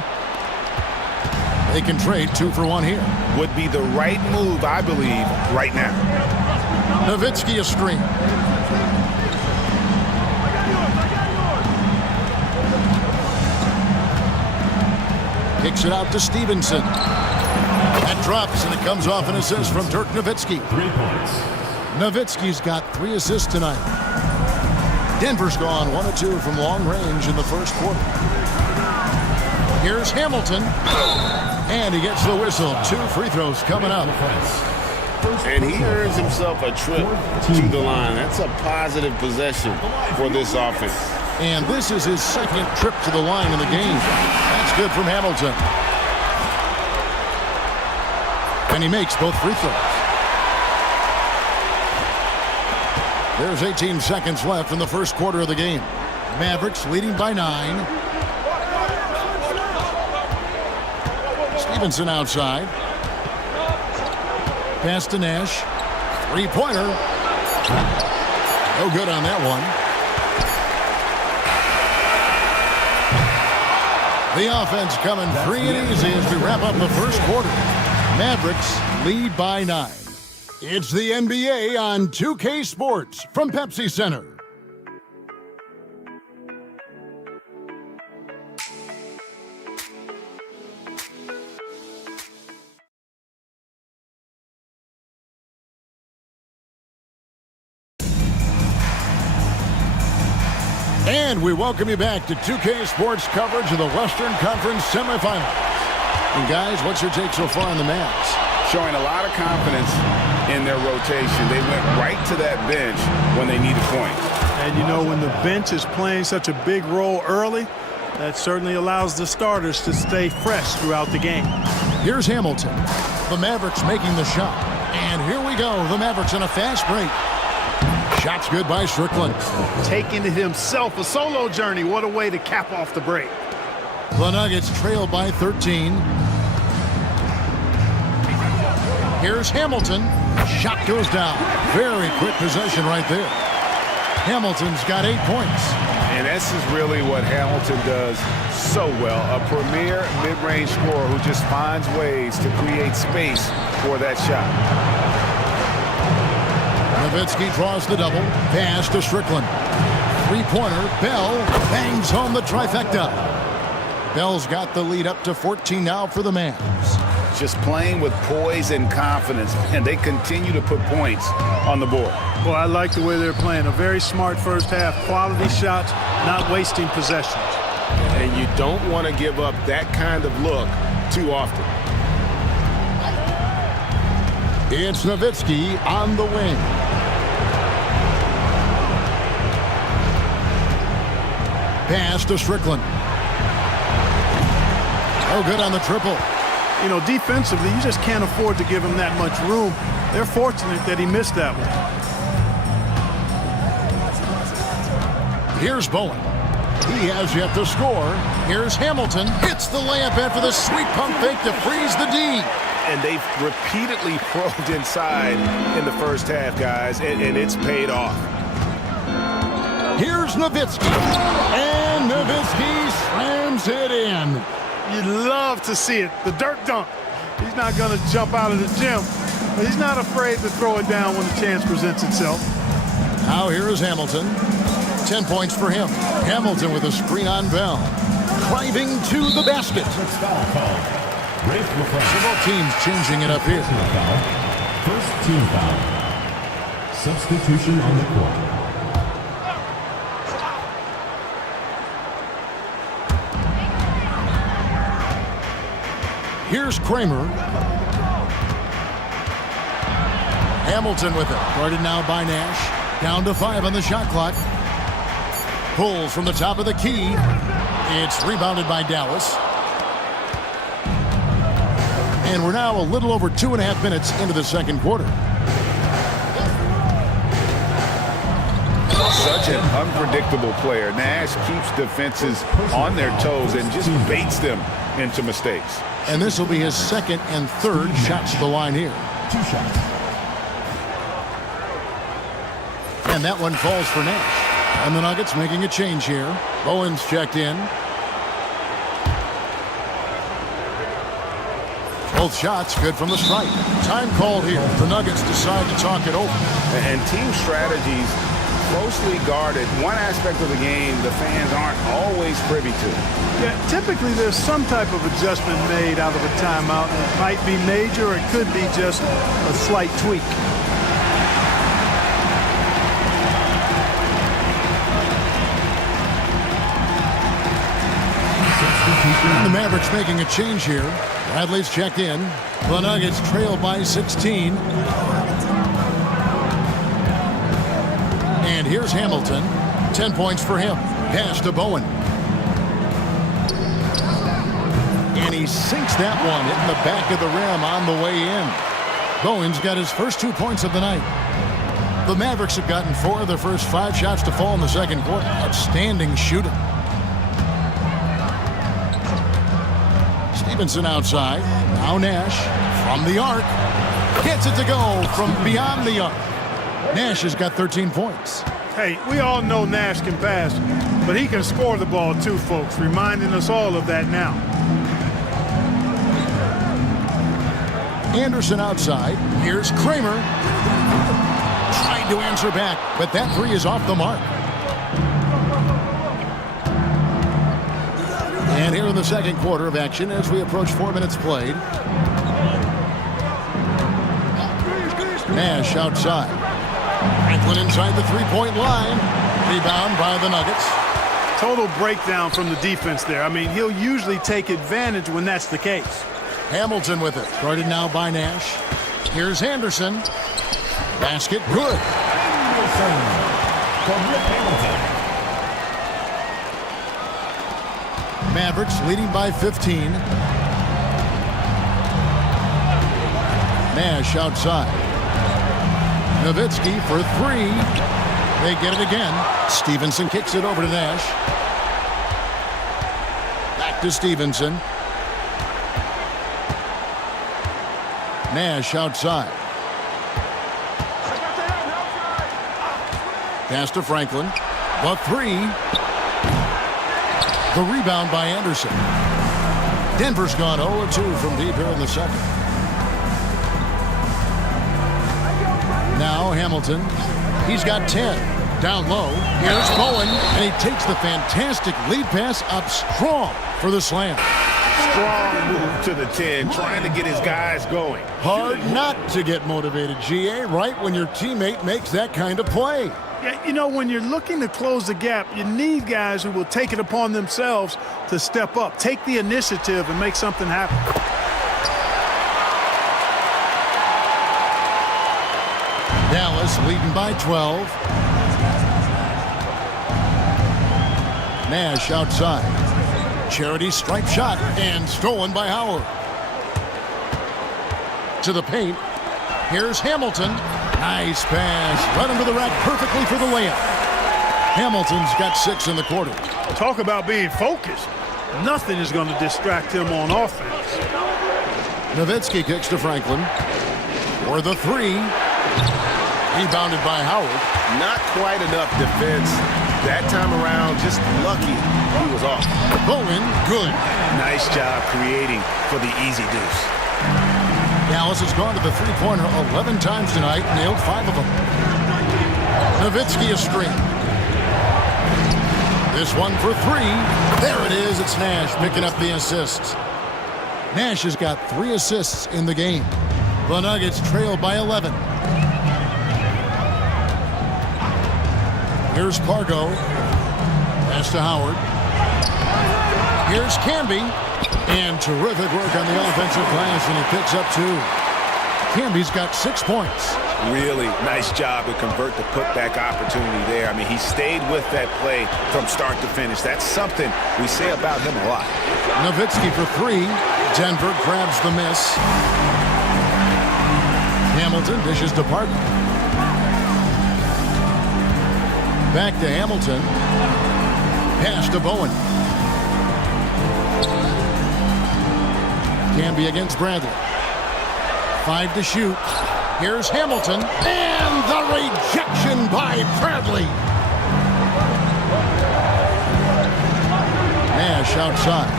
They can trade 2 for 1 here. Would be the right move, I believe, right now. Nowitzki a screen. Kicks it out to Stevenson. That drops, and it comes off an assist from Dirk Nowitzki. 3 points. Nowitzki's got 3 assists tonight. Denver's gone 1 of 2 from long range in the first quarter. Here's Hamilton. And he gets the whistle. 2 free throws coming up. And he earns himself a trip to the line. That's a positive possession for this offense. And this is his 2nd trip to the line in the game. That's good from Hamilton. And he makes both free throws. There's 18 seconds left in the first quarter of the game. Mavericks leading by 9. Stevenson outside. Pass to Nash. 3-pointer. No good on that one. The offense coming free and easy as we wrap up the first quarter. Mavericks lead by 9. It's the NBA on 2K Sports from Pepsi Center. And we welcome you back to 2K Sports coverage of the Western Conference semifinals. And guys, what's your take so far on the Mavs? Showing a lot of confidence in their rotation. They went right to that bench when they needed points. And you know, when the bench is playing such a big role early, that certainly allows the starters to stay fresh throughout the game. Here's Hamilton. The Mavericks making the shot. And here we go. The Mavericks on a fast break. Shot's good by Strickland. Taking it himself, a solo journey. What a way to cap off the break. The Nuggets trail by 13. Here's Hamilton. Shot goes down. Very quick possession right there. Hamilton's got 8 points. And this is really what Hamilton does so well. A premier mid-range scorer who just finds ways to create space for that shot. Nowitzki draws the double. Pass to Strickland. 3-pointer. Bell bangs home the trifecta. Bell's got the lead up to 14 now for the Mavs. Just playing with poise and confidence, and they continue to put points on the board. Well, I like the way they're playing. A very smart first half. Quality shots, not wasting possessions. And you don't want to give up that kind of look too often. It's Nowitzki on the wing. Pass to Strickland. Oh, good on the triple. You know, defensively, you just can't afford to give him that much room. They're fortunate that he missed that one. Here's Bowen. He has yet to score. Here's Hamilton. Hits the layup after the sweet pump fake to freeze the D. And they've repeatedly probed inside in the first half, guys, and it's paid off. Here's Nowitzki. And Nowitzki slams it in. You'd love to see it. The dirt dunk. He's not going to jump out of the gym, but he's not afraid to throw it down when the chance presents itself. Now here is Hamilton. 10 points for him. Hamilton with a screen on Bell. driving to the basket. First foul called. So both teams changing it up here. First team foul. Substitution on the court. Here's Kramer. Hamilton with it. Guarded now by Nash. Down to 5 on the shot clock. Pulls from the top of the key. It's rebounded by Dallas. And we're now a little over 2.5 minutes into the second quarter. Such an unpredictable player. Nash keeps defenses on their toes and just baits them into mistakes. And this will be his second and third shots to the line here. 2 shots. And that one falls for Nash. And the Nuggets making a change here. Bowen's checked in. Both shots good from the stripe. Time called here. The Nuggets decide to talk it over. And team strategies closely guarded. One aspect of the game the fans aren't always privy to. Yeah, typically there's some type of adjustment made out of a timeout. It might be major or it could be just a slight tweak. The Mavericks making a change here. Bradley's checked in. The Nuggets trail by 16. And here's Hamilton. 10 points for him. Pass to Bowen. And he sinks that one, hitting the back of the rim on the way in. Bowen's got his first 2 points of the night. The Mavericks have gotten 4 of their first 5 shots to fall in the second quarter. Outstanding shooting. Stevenson outside. Now Nash from the arc. Gets it to go from beyond the arc. Nash has got 13 points. Hey, we all know Nash can pass, but he can score the ball too, folks, reminding us all of that now. Anderson outside. Here's Kramer. Trying to answer back, but that 3 is off the mark. And here in the second quarter of action as we approach 4 minutes played. Nash outside. Franklin inside the three-point line. Rebound by the Nuggets. Total breakdown from the defense there. I mean, he'll usually take advantage when that's the case. Hamilton with it. Guarded now by Nash. Here's Anderson. Basket good. Mavericks leading by 15. Nash outside. Nowitzki for 3. They get it again. Stevenson kicks it over to Nash. Back to Stevenson. Nash outside. Pass to Franklin. The 3. The rebound by Anderson. Denver's gone 0-2 from deep here in the second. Now Hamilton. He's got 10. Down low. Here's Bowen. And he takes the fantastic lead pass up strong for the slam. Strong move to the 10, trying to get his guys going. Hard not to get motivated, GA, right when your teammate makes that kind of play. Yeah, you know, when you're looking to close the gap, you need guys who will take it upon themselves to step up, take the initiative, and make something happen. Dallas leading by 12. Nash outside. Charity stripe shot and stolen by Howard. To the paint. Here's Hamilton. Nice pass. Right under the rack perfectly for the layup. Hamilton's got 6 in the quarter. Talk about being focused. Nothing is going to distract him on offense. Nowitzki kicks to Franklin. For the 3. Rebounded by Howard. Not quite enough defense that time around. Just lucky he was off. Bowen, good. Nice job creating for the easy deuce. Dallas has gone to the three-pointer 11 times tonight, nailed 5 of them. Nowitzki a string. This one for three. There it is. It's Nash picking up the assist. Nash has got 3 assists in the game. The Nuggets trail by 11. Here's Pargo. Pass to Howard. Here's Camby. And terrific work on the offensive glass, and he picks up 2. Camby's got 6 points. Really nice job to convert the putback opportunity there. I mean, he stayed with that play from start to finish. That's something we say about him a lot. Nowitzki for 3. Denver grabs the miss. Hamilton dishes to Parker. Back to Hamilton. Pass to Bowen. Camby against Bradley. 5 to shoot. Here's Hamilton. And the rejection by Bradley. Nash outside.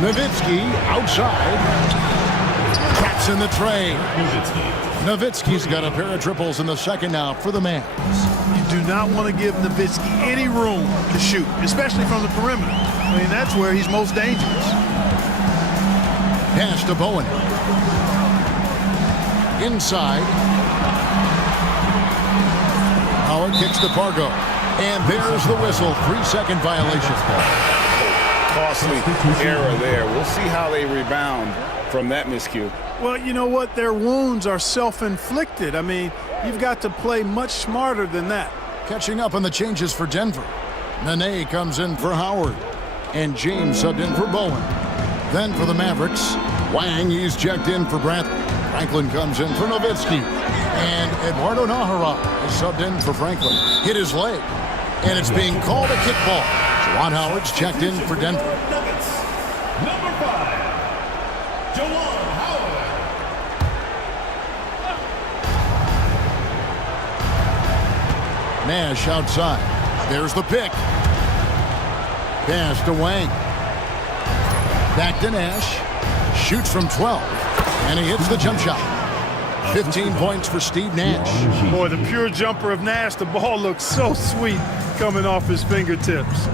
Nowitzki outside. Traps in the tray. Nowitzki's got a pair of triples in the second now for the Mavs. You do not want to give Nowitzki any room to shoot, especially from the perimeter. I mean, that's where he's most dangerous. Pass to Bowen. Inside. Howard kicks to Pargo. And there's the whistle. 3-second violation. Costly error there. We'll see how they rebound from that miscue. Well, you know what? Their wounds are self-inflicted. I mean, you've got to play much smarter than that. Catching up on the changes for Denver. Nene comes in for Howard. And James subbed in for Bowen. Then for the Mavericks, Wang, he's checked in for Bradley. Franklin comes in for Nowitzki. And Eduardo Nahara is subbed in for Franklin. Hit his leg. And it's being called a kickball. Juwan Howard's checked in for Denver. Number 5, Juwan Howard. Nash outside. There's the pick. Pass to Wang. Back to Nash. Shoots from 12. And he hits the jump shot. 15 points for Steve Nash. Boy, the pure jumper of Nash, the ball looks so sweet coming off his fingertips.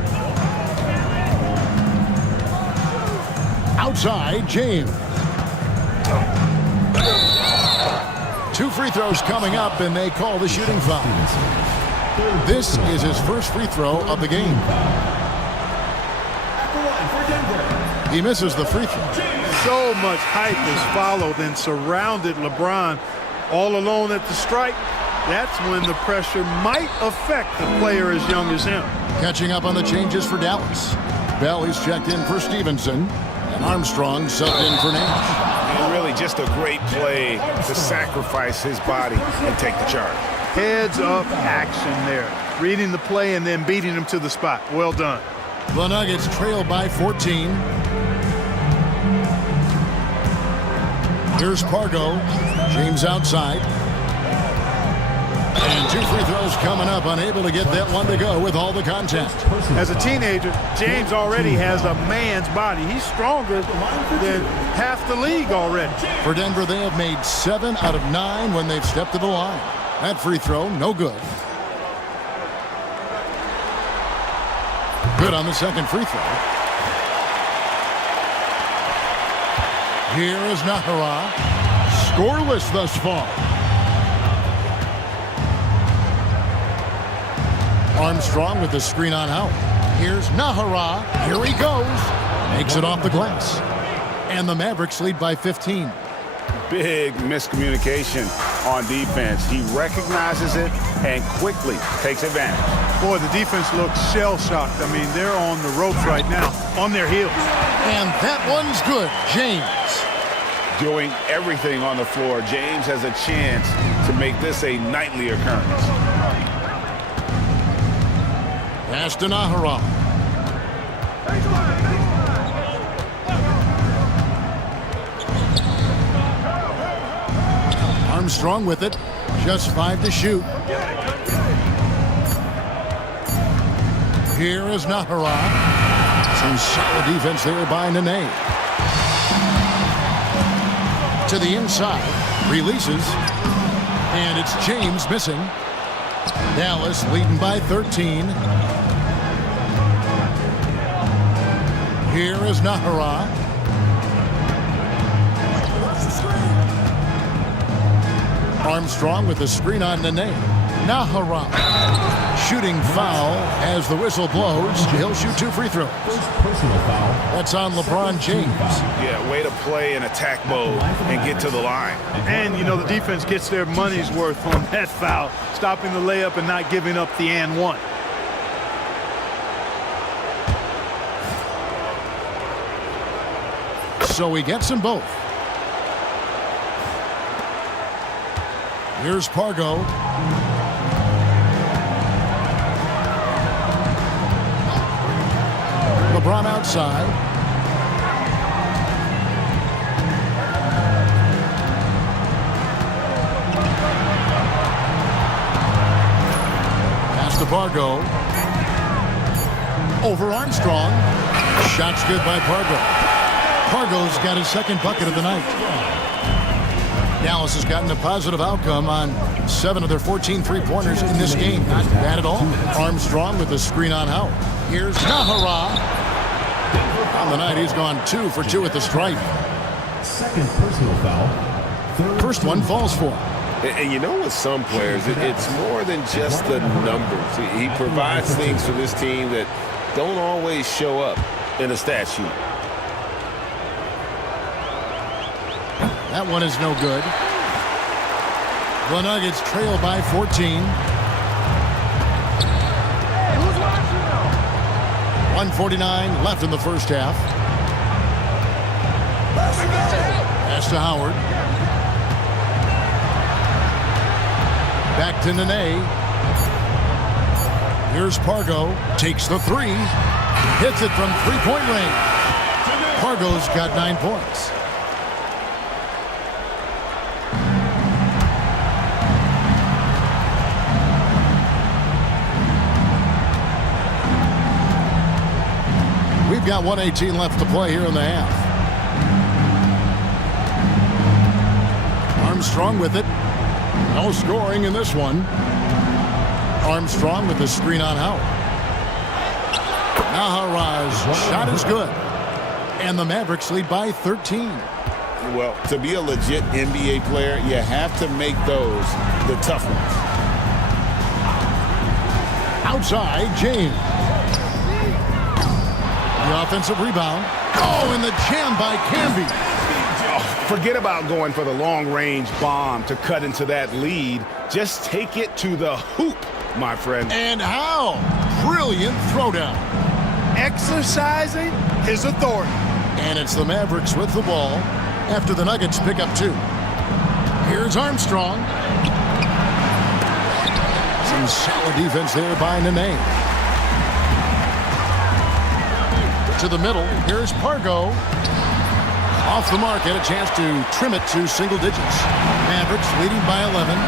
Outside, James. 2 free throws coming up, and they call the shooting foul. This is his first free throw of the game. He misses the free throw. So much hype has followed and surrounded LeBron all alone at the stripe. That's when the pressure might affect a player as young as him. Catching up on the changes for Dallas. Bell is checked in for Stevenson. And Armstrong subbed in for Nash. And really just a great play to sacrifice his body and take the charge. Heads up action there. Reading the play and then beating him to the spot. Well done. The Nuggets trail by 14. Here's Pargo. James outside. And 2 free throws coming up. Unable to get that one to go with all the contact. As a teenager, James already has a man's body. He's stronger than half the league already. For Denver, they have made 7 out of 9 when they've stepped to the line. That free throw, no good. Good on the second free throw. Here is Nahara. Scoreless thus far. Armstrong with the screen on Howard. Here's Nahara. Here he goes. Makes it off the glass. And the Mavericks lead by 15. Big miscommunication on defense. He recognizes it and quickly takes advantage. Boy, the defense looks shell-shocked. I mean, they're on the ropes right now, on their heels. And that one's good. James. Doing everything on the floor. James has a chance to make this a nightly occurrence. Pass to Nahara. Armstrong with it. Just 5 to shoot. Here is Nahara. Some solid defense there by Nene. To the inside. Releases. And it's James missing. Dallas leading by 13. Here is Nahara. Armstrong with the screen on Nene. Nahara. Shooting foul as the whistle blows. He'll shoot 2 free throws. Personal foul. That's on LeBron James. Yeah, way to play in attack mode and get to the line. And, you know, the defense gets their money's worth on that foul, stopping the layup and not giving up the and one. So he gets them both. Here's Pargo. LeBron outside. Pass to Pargo. Over Armstrong. Shot's good by Pargo. Pargo's got his second bucket of the night. Dallas has gotten a positive outcome on 7 of their 14 three-pointers in this game. Not bad at all. Armstrong with the screen on Howard. Here's Nahara. On the night, he's gone 2 for 2 at the stripe. Second personal foul. First one falls for him. And you know, with some players, it's more than just the numbers. He provides things for this team that don't always show up in a stat sheet. That one is no good. The Nuggets trail by 14. 1:49 left in the first half. Pass to Howard. Back to Nene. Here's Pargo. Takes the 3. Hits it from three-point range. Pargo's got 9 points. We've got 1:18 left to play here in the half. Armstrong with it. No scoring in this one. Armstrong with the screen on Howard. Nahara's shot is good. And the Mavericks lead by 13. Well, to be a legit NBA player, you have to make those the tough ones. Outside, James. The offensive rebound. Oh, and the jam by Camby. Forget about going for the long-range bomb to cut into that lead. Just take it to the hoop, my friend. And how? Brilliant throwdown. Exercising his authority. And it's the Mavericks with the ball after the Nuggets pick up 2. Here's Armstrong. Some solid defense there by Nene. To the middle. Here's Pargo. Off the mark, had a chance to trim it to single digits. Mavericks leading by 11.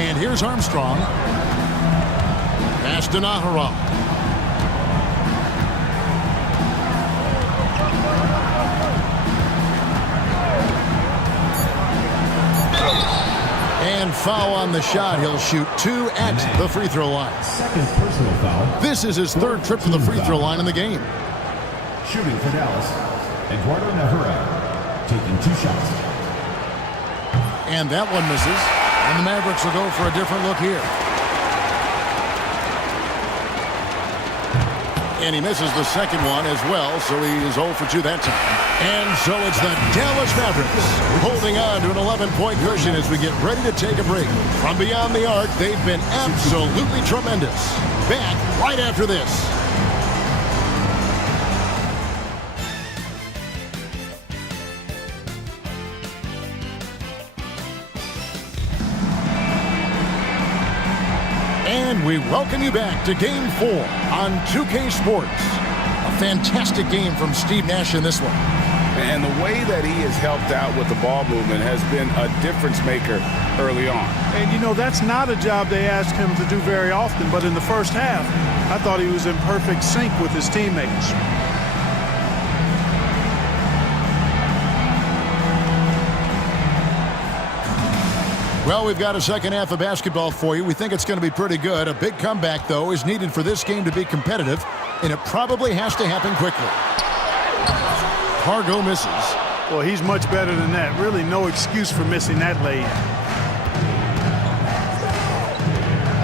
And here's Armstrong. Pass to Nahara. And foul on the shot. He'll shoot 2 at the free throw line. Second personal foul. This is his 3rd trip to the free throw line in the game. Shooting for Dallas, Eduardo Nahara, taking 2 shots. And that one misses. And the Mavericks will go for a different look here. And he misses the second one as well, so he is 0 for 2 that time. And so it's the Dallas Mavericks holding on to an 11-point cushion as we get ready to take a break. From beyond the arc, they've been absolutely tremendous. Back right after this. And we welcome you back to Game 4 on 2K Sports. A fantastic game from Steve Nash in this one. And the way that he has helped out with the ball movement has been a difference maker early on. And, you know, that's not a job they ask him to do very often. But in the first half, I thought he was in perfect sync with his teammates. Well, we've got a second half of basketball for you. We think it's going to be pretty good. A big comeback, though, is needed for this game to be competitive, and it probably has to happen quickly. Pargo misses. Well, he's much better than that. Really no excuse for missing that lay-in.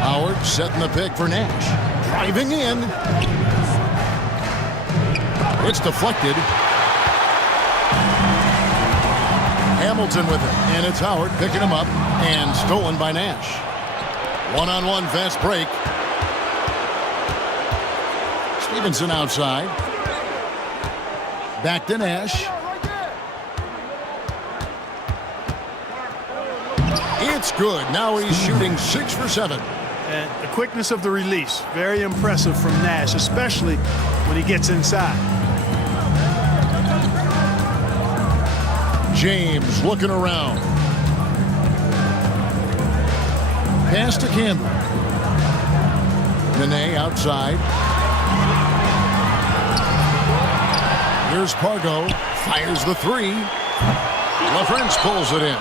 Howard setting the pick for Nash. Driving in. It's deflected. Hamilton with it, and it's Howard picking him up and stolen by Nash. One-on-one fast break. Stevenson outside. Back to Nash. It's good. Now he's shooting 6 for 7. And the quickness of the release, very impressive from Nash, especially when he gets inside. James looking around. Pass to Campbell. Nene outside. Here's Pargo. Fires the 3. LaFrance pulls it in.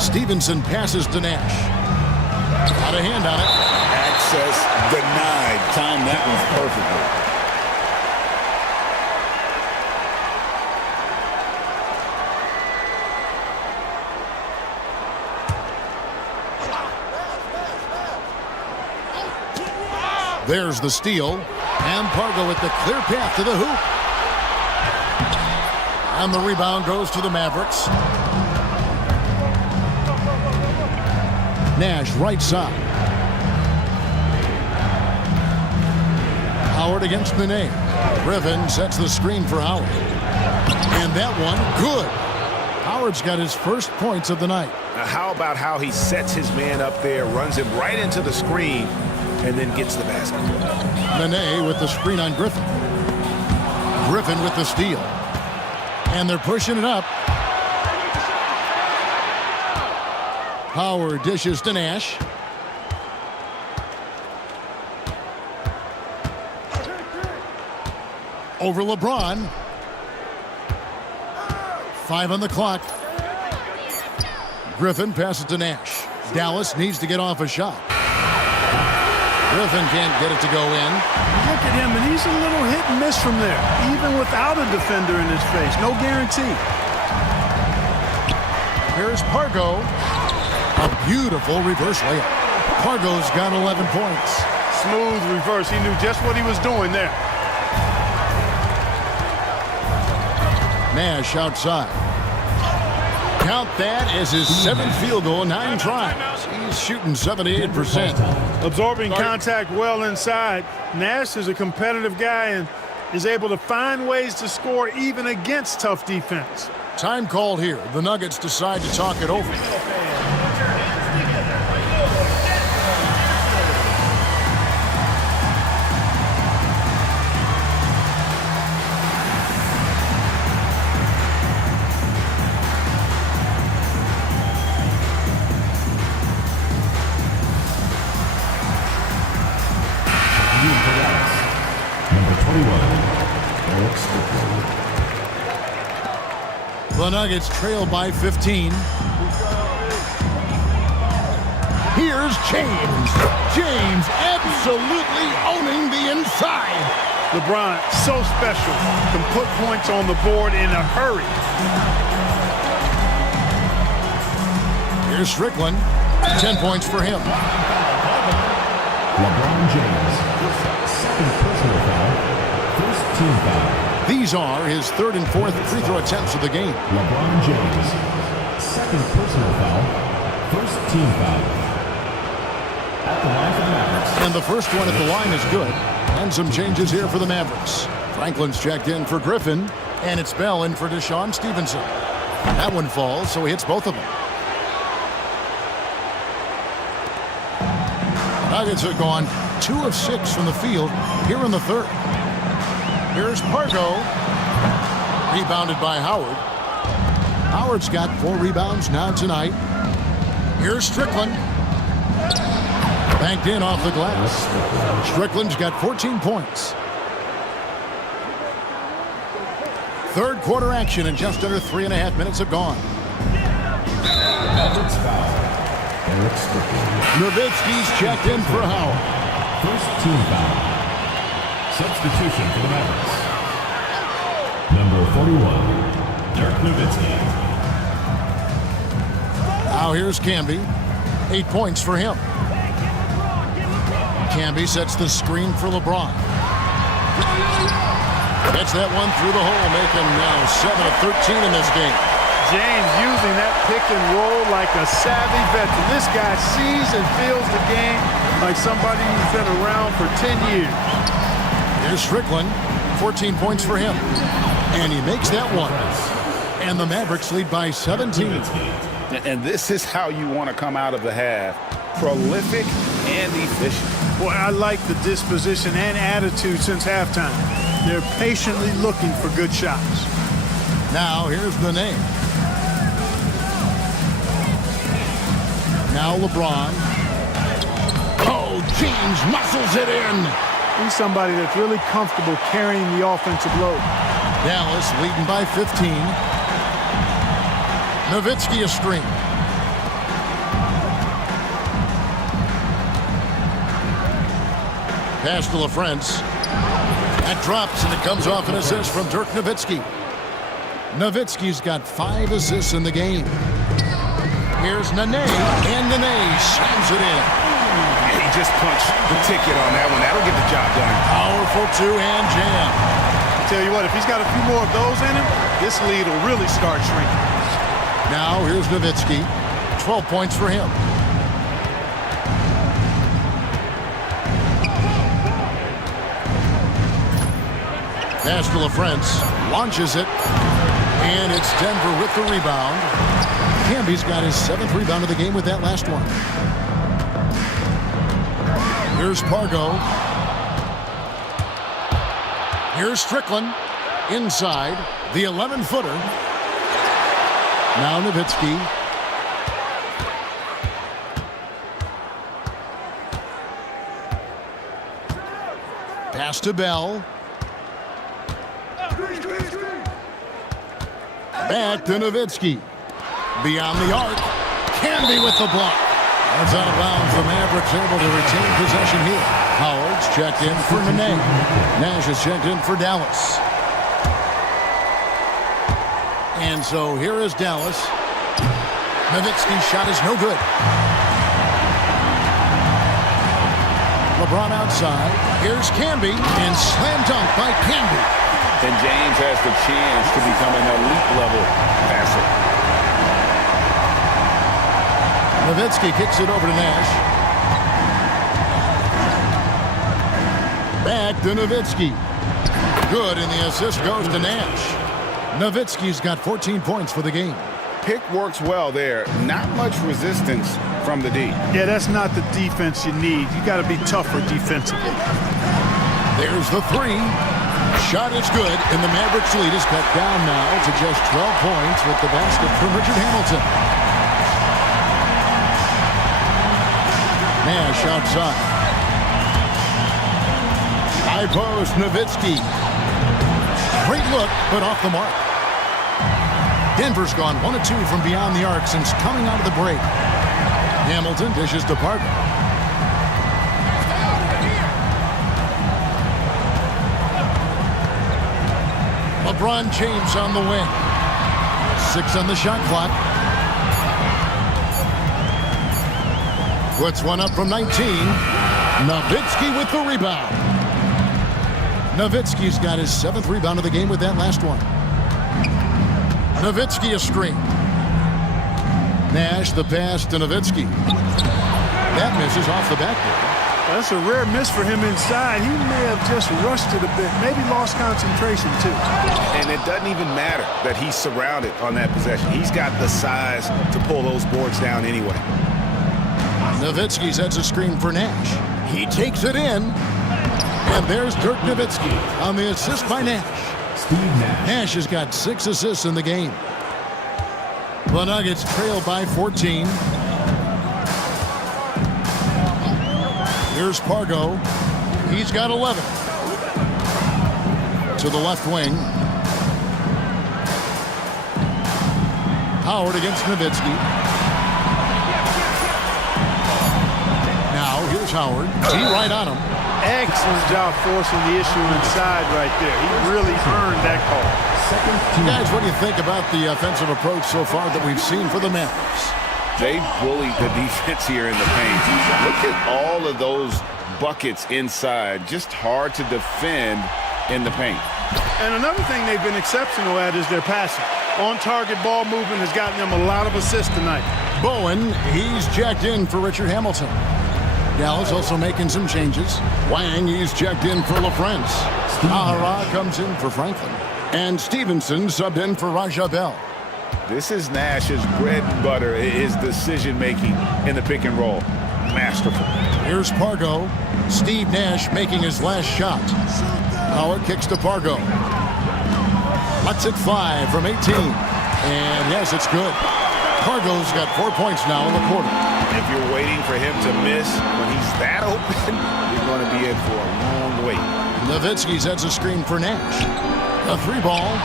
Stevenson passes to Nash. Got a hand on it. Access denied. Timed that one perfectly. There's the steal. And Pargo with the clear path to the hoop. And the rebound goes to the Mavericks. Nash right side. Howard against Nene. Griffin sets the screen for Howard. And that one, good. Howard's got his first points of the night. Now how about how he sets his man up there, runs him right into the screen, and then gets the basket. Nene with the screen on Griffin. Griffin with the steal. And they're pushing it up. Howard dishes to Nash. Over LeBron. 5 on the clock. Griffin passes to Nash. Dallas needs to get off a shot. Griffin can't get it to go in. Look at him, and he's a little hit and miss from there, even without a defender in his face. No guarantee. Here's Pargo. A beautiful reverse layup. Pargo's got 11 points. Smooth reverse. He knew just what he was doing there. Nash outside. Count that as his 7th field goal, 9 tries. He's shooting 78%. Absorbing contact well inside. Nash is a competitive guy and is able to find ways to score even against tough defense. Time called here. The Nuggets decide to talk it over. The Nuggets trail by 15. Here's James. James absolutely owning the inside. LeBron, so special. Can put points on the board in a hurry. Here's Strickland. 10 points for him. LeBron James, second personal foul, first team foul. These are his 3rd and 4th free throw attempts of the game. LeBron James, second personal foul, first team foul. At the line for the Mavericks. And the first one at the line is good. And some changes here for the Mavericks. Franklin's checked in for Griffin, and it's Bell in for Deshaun Stevenson. That one falls, so he hits both of them. Nuggets have gone 2 of 6 from the field here in the 3rd. Here's Pargo. Rebounded by Howard. Howard's got 4 rebounds now tonight. Here's Strickland. Banked in off the glass. Strickland's got 14 points. 3rd quarter action, and just under 3.5 minutes have gone. Mavericks foul. Eric Strickland. Nowitzki's checked in for Howard. First team foul. Substitution for the Mavericks. Number 41, Dirk Nowitzki. Now here's Camby. 8 points for him. Camby sets the screen for LeBron. Gets that one through the hole, making now 7 of 13 in this game. James using that pick and roll like a savvy veteran. This guy sees and feels the game like somebody who's been around for 10 years. Here's Strickland. 14 points for him. And he makes that one. And the Mavericks lead by 17. And this is how you want to come out of the half. Prolific and efficient. Boy, I like the disposition and attitude since halftime. They're patiently looking for good shots. Now here's the name. Now LeBron. Oh, James muscles it in. He's somebody that's really comfortable carrying the offensive load. Dallas leading by 15. Nowitzki a screen. Pass to LaFrance. That drops, and it comes off an assist from Dirk Nowitzki. Nowitzki's got 5 assists in the game. Here's Nene, and Nene slams it in. He just punched the ticket on that one. That'll get the job done. Powerful two-hand jam. I tell you what, if he's got a few more of those in him, this lead will really start shrinking. Now here's Nowitzki. 12 points for him. Pass to LaFrance. Launches it. And it's Denver with the rebound. Camby's got his 7th rebound of the game with that last one. Here's Pargo. Here's Strickland. Inside. The 11-footer. Now Nowitzki. Pass to Bell. Back to Nowitzki. Beyond the arc. Camby with the block. That's out of bounds. The Mavericks able to retain possession here. Howard's checked in for Nene. Nash is checked in for Dallas. And so here is Dallas. Nowitzki's shot is no good. LeBron outside. Here's Camby. And slam dunk by Camby. And James has the chance to become an elite-level passer. Nowitzki kicks it over to Nash. Back to Nowitzki. Good, and the assist goes to Nash. Nowitzki's got 14 points for the game. Pick works well there. Not much resistance from the D. Yeah, that's not the defense you need. You got to be tougher defensively. There's the 3. Shot is good, and the Mavericks lead is cut down now to just 12 points with the basket from Richard Hamilton. Nash outside. High post, Nowitzki. Great look, but off the mark. Denver's gone 1 of 2 from beyond the arc since coming out of the break. Hamilton dishes to Parker. LeBron James on the wing. 6 on the shot clock. Puts one up from 19. Nowitzki with the rebound. Nowitzki's got his 7th rebound of the game with that last one. Nowitzki a screen. Nash the pass to Nowitzki. That misses off the backboard. That's a rare miss for him inside. He may have just rushed it a bit, maybe lost concentration too. And it doesn't even matter that he's surrounded on that possession. He's got the size to pull those boards down anyway. Nowitzki sets a screen for Nash. He takes it in. And there's Dirk Nowitzki on the assist by Nash. Steve Nash. Nash has got 6 assists in the game. The Nuggets trail by 14. Here's Pargo. He's got 11. To the left wing. Howard against Nowitzki. Now here's Howard. He right on him. Excellent job forcing the issue inside right there. He really earned that call. Guys, what do you think about the offensive approach so far that we've seen for the Mavericks? They bullied the defense here in the paint. Look at all of those buckets inside. Just hard to defend in the paint. And another thing they've been exceptional at is their passing. On-target ball movement has gotten them a lot of assists tonight. Bowen, he's checked in for Richard Hamilton. Dallas also making some changes. Wang, he's checked in for LaFrance. Ahara comes in for Franklin. And Stevenson subbed in for Raja Bell. This is Nash's bread and butter, his decision-making in the pick and roll. Masterful. Here's Pargo. Steve Nash making his last shot. Howard kicks to Pargo. Lets it fly from 18. And yes, it's good. Pargo's got 4 points now in the quarter. If you're waiting for him to miss when he's that open, you're going to be in for a long wait. Nowitzki sets a screen for Nash. A 3-ball.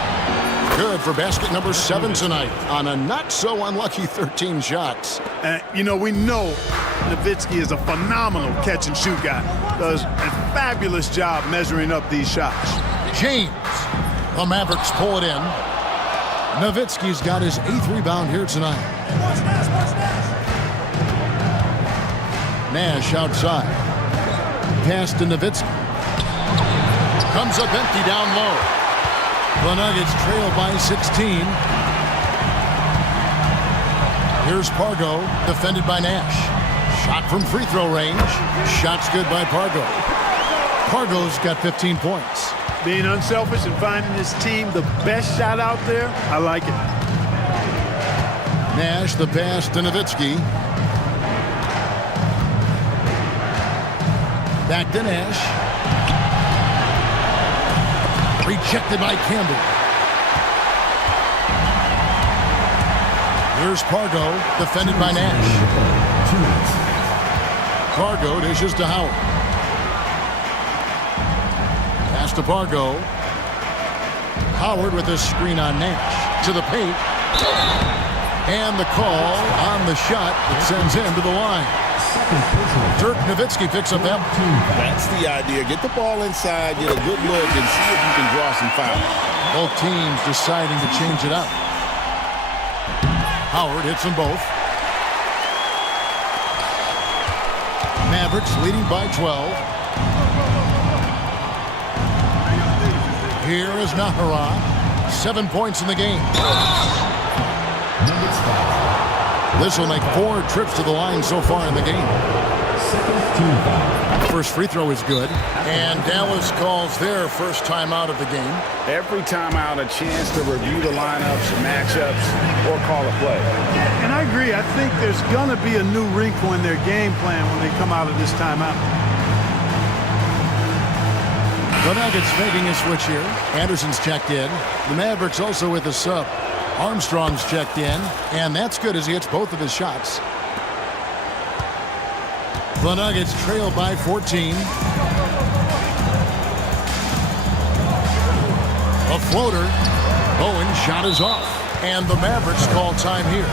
Good for basket number 7 tonight on a not-so-unlucky 13 shots. You know, we know Nowitzki is a phenomenal catch-and-shoot guy. Does a fabulous job measuring up these shots. James. The Mavericks pull it in. Nowitzki's got his 8th rebound here tonight. Nash outside. Pass to Nowitzki. Comes up empty down low. The Nuggets trail by 16. Here's Pargo, defended by Nash. Shot from free throw range. Shot's good by Pargo. Pargo's got 15 points. Being unselfish and finding his team the best shot out there, I like it. Nash, the pass to Nowitzki. Back to Nash. Rejected by Campbell. Here's Pargo, defended by Nash. Pargo dishes to Howard. Pass to Pargo. Howard with a screen on Nash. To the paint. And the call on the shot that sends him to the line. Dirk Nowitzki picks up that. That's the idea. Get the ball inside, get a good look, and see if you can draw some fouls. Both teams deciding to change it up. Howard hits them both. Mavericks leading by 12. Here is Nahara. 7 points in the game. This will make 4 trips to the line so far in the game. First free throw is good. And Dallas calls their first timeout of the game. Every timeout, a chance to review the lineups, matchups, or call a play. And I agree. I think there's going to be a new wrinkle in their game plan when they come out of this timeout. The Nuggets making a switch here. Anderson's checked in. The Mavericks also with a sub. Armstrong's checked in, and that's good as he hits both of his shots. The Nuggets trail by 14. A floater. Bowen's shot is off, and the Mavericks call time here.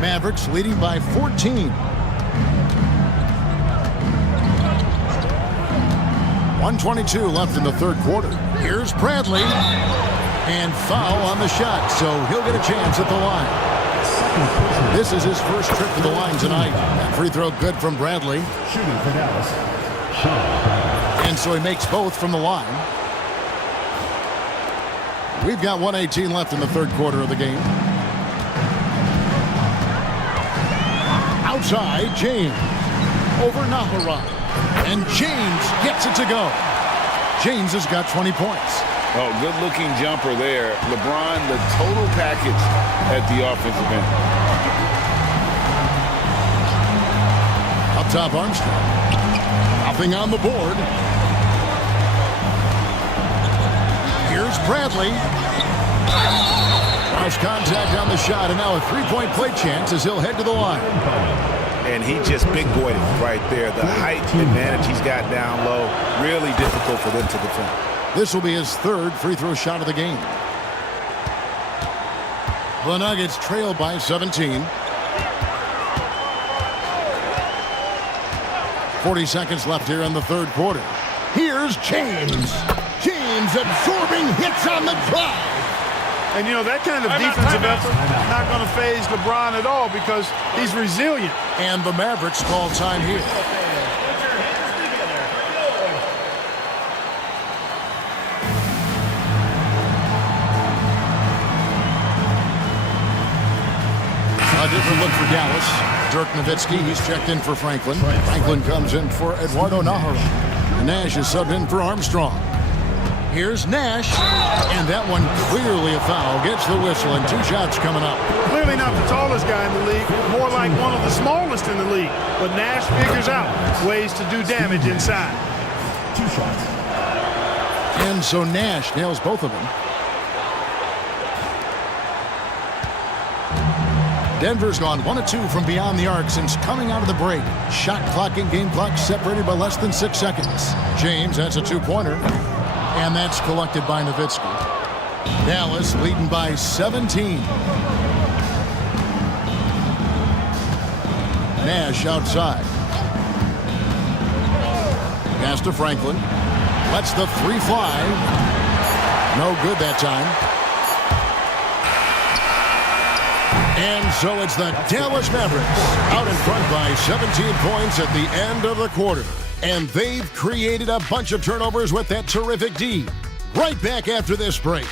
Mavericks leading by 14. 1:22 left in the third quarter. Here's Bradley. And foul on the shot, so he'll get a chance at the line. This is his first trip to the line tonight. That free throw good from Bradley. Shooting for Dallas. And so he makes both from the line. We've got 1:18 left in the third quarter of the game. Outside, James. Over Nahara. And James gets it to go. James has got 20 points. Oh, good-looking jumper there. LeBron, the total package at the offensive end. Up top, Armstrong. Nothing on the board. Here's Bradley. Cross contact on the shot, and now a three-point play chance as he'll head to the line. And he just big-boyed it right there. The height advantage he's got down low, really difficult for them to defend. This will be his third free throw shot of the game. The Nuggets trail by 17. 40 seconds left here in the third quarter. Here's James. James absorbing hits on the drive. And, you know, that kind of defensive effort not going to faze LeBron at all because he's resilient. And the Mavericks call time here. A different look for Dallas. Dirk Nowitzki, he's checked in for Franklin. Franklin comes in for Eduardo Nahara. Nash is subbed in for Armstrong. Here's Nash, and that one clearly a foul. Gets the whistle, and two shots coming up. Clearly not the tallest guy in the league, more like one of the smallest in the league. But Nash figures out ways to do damage inside. 2 shots. And so Nash nails both of them. Denver's gone 1 of 2 from beyond the arc since coming out of the break. Shot clock and game clock separated by less than 6 seconds. James has a 2-pointer, and that's collected by Nowitzki. Dallas leading by 17. Nash outside. Pass to Franklin. Lets the three fly. No good that time. And so it's the Dallas Mavericks out in front by 17 points at the end of the quarter. And they've created a bunch of turnovers with that terrific D. Right back after this break.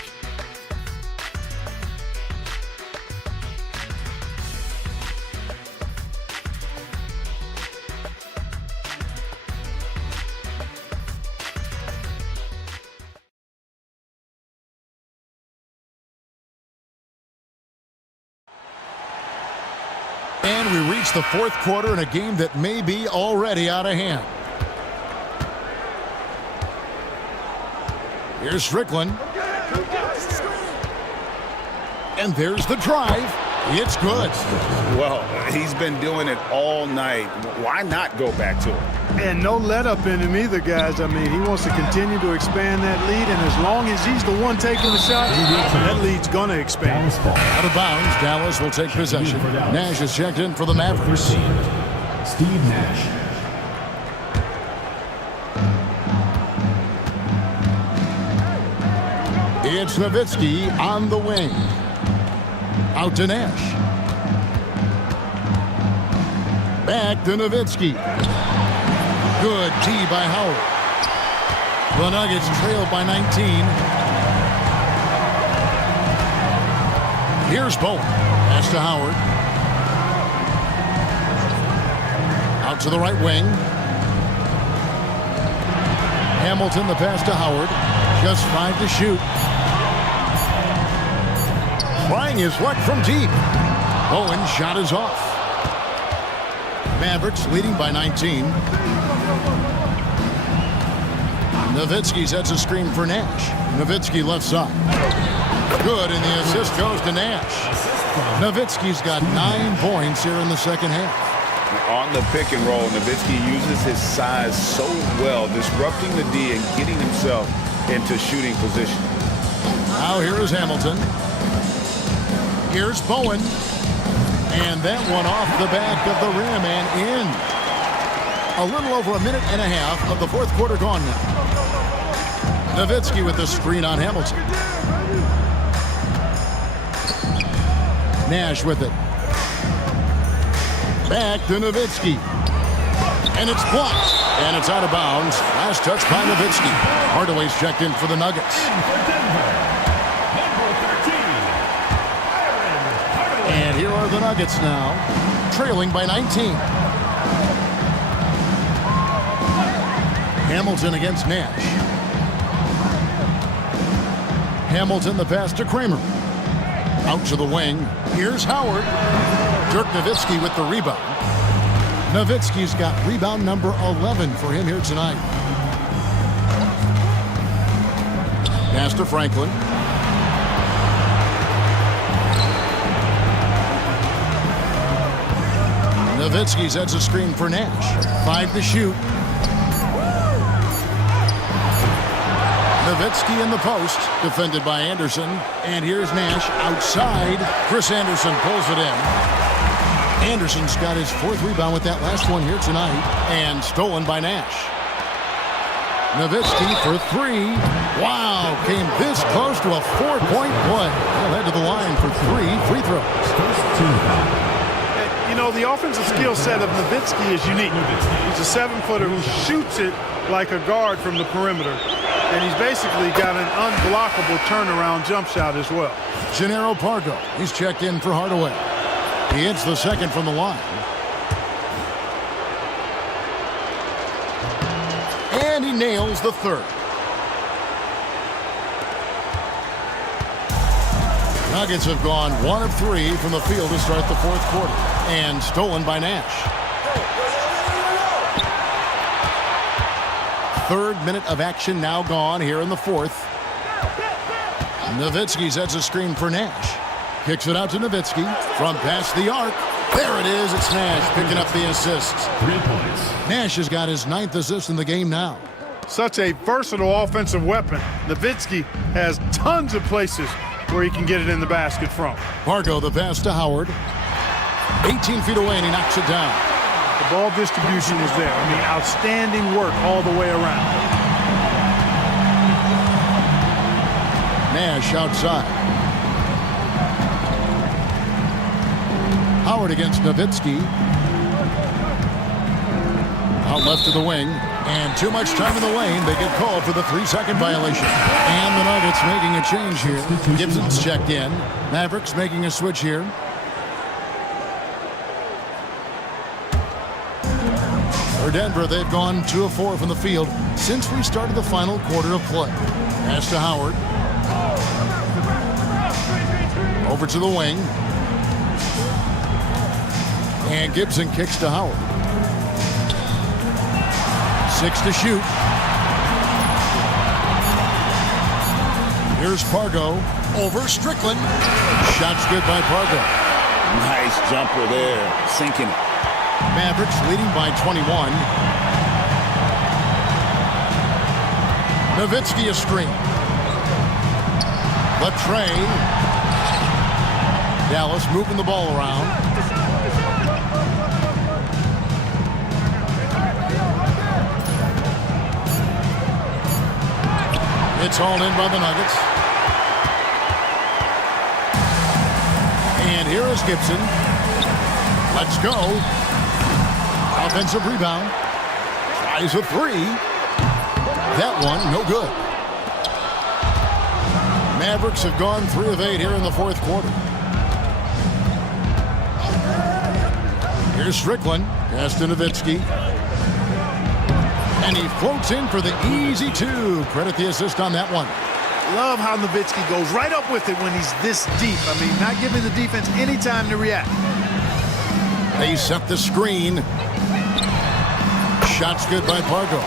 And we reach the fourth quarter in a game that may be already out of hand. Here's Strickland. And there's the drive. It's good. Well, he's been doing it all night. Why not go back to it? And no let up in him either, guys. I mean, he wants to continue to expand that lead, and as long as he's the one taking the shot, that lead's going to expand. Out of bounds, Dallas will take possession. Nash is checked in for the Mavericks. Steve Nash. It's Nowitzki on the wing. Out to Nash. Back to Nowitzki. Good D by Howard. The Nuggets trail by 19. Here's Bowen. Pass to Howard. Out to the right wing. Hamilton, the pass to Howard. Just 5 to shoot. Trying his luck from deep. Bowen's shot is off. Mavericks leading by 19. Nowitzki sets a screen for Nash. Nowitzki left side. Good, and the assist goes to Nash. Nowitzki's got 9 points here in the second half. On the pick and roll, Nowitzki uses his size so well, disrupting the D and getting himself into shooting position. Now here is Hamilton. Here's Bowen. And that one off the back of the rim and in. A little over a minute and a half of the fourth quarter gone now. Nowitzki with the screen on Hamilton. Nash with it. Back to Nowitzki. And it's blocked. And it's out of bounds. Last touch by Nowitzki. Hardaway's checked in for the Nuggets. And here are the Nuggets now, trailing by 19. Hamilton against Nash. Hamilton the pass to Kramer. Out to the wing. Here's Howard. Dirk Nowitzki with the rebound. Nowitzki's got rebound number 11 for him here tonight. Pass to Franklin. Nowitzki sets a screen for Nash. 5 to shoot. Nowitzki in the post, defended by Anderson. And here's Nash outside. Chris Anderson pulls it in. Anderson's got his 4th rebound with that last one here tonight. And stolen by Nash. Nowitzki for 3. Wow, came this close to a 4-point play. He'll head to the line for 3 free throws. First team foul. You know, the offensive skill set of Nowitzki is unique. He's a 7-footer who shoots it like a guard from the perimeter. And he's basically got an unblockable turnaround jump shot as well. Gennaro Pargo, he's checked in for Hardaway. He hits the second from the line. And he nails the third. Nuggets have gone 1 of 3 from the field to start the 4th quarter. And stolen by Nash. 3rd minute of action now gone here in the 4th. Nowitzki sets a screen for Nash. Kicks it out to Nowitzki from past the arc. There it is. It's Nash picking up the assists. 3 points. Nash has got his 9th assist in the game now. Such a versatile offensive weapon. Nowitzki has tons of places where he can get it in the basket from. Pargo, the pass to Howard. 18 feet away, and he knocks it down. The ball distribution is there. I mean, outstanding work all the way around. Nash outside. Howard against Nowitzki. Out left to the wing. And too much time in the lane. They get called for the 3-second violation. And the Nuggets making a change here. Gibson's checked in. Mavericks making a switch here. For Denver, they've gone 2 of 4 from the field since we started the final quarter of play. Pass to Howard. Over to the wing. And Gibson kicks to Howard. 6 to shoot. Here's Pargo over Strickland. Shot's good by Pargo. Nice jumper there, sinking it. Mavericks leading by 21. Nowitzki a screen. Latre. Dallas moving the ball around. It's hauled in by the Nuggets. And here is Gibson. Let's go. Offensive rebound. Tries a 3. That one, no good. Mavericks have gone 3 of 8 here in the 4th quarter. Here's Strickland. Pass to Nowitzki. And he floats in for the easy 2. Credit the assist on that one. Love how Nowitzki goes right up with it when he's this deep. I mean, not giving the defense any time to react. They set the screen. Shot's good by Pargo.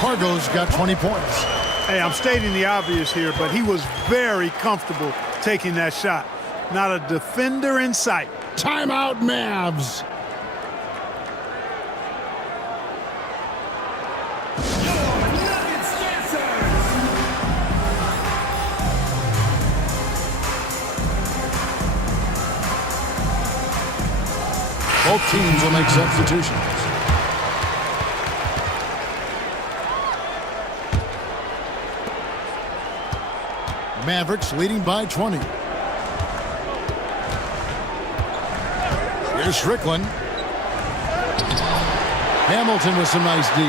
Pargo's got 20 points. Hey, I'm stating the obvious here, but he was very comfortable taking that shot. Not a defender in sight. Timeout, Mavs. Both teams will make substitutions. Mavericks leading by 20. Here's Strickland. Hamilton with some nice D.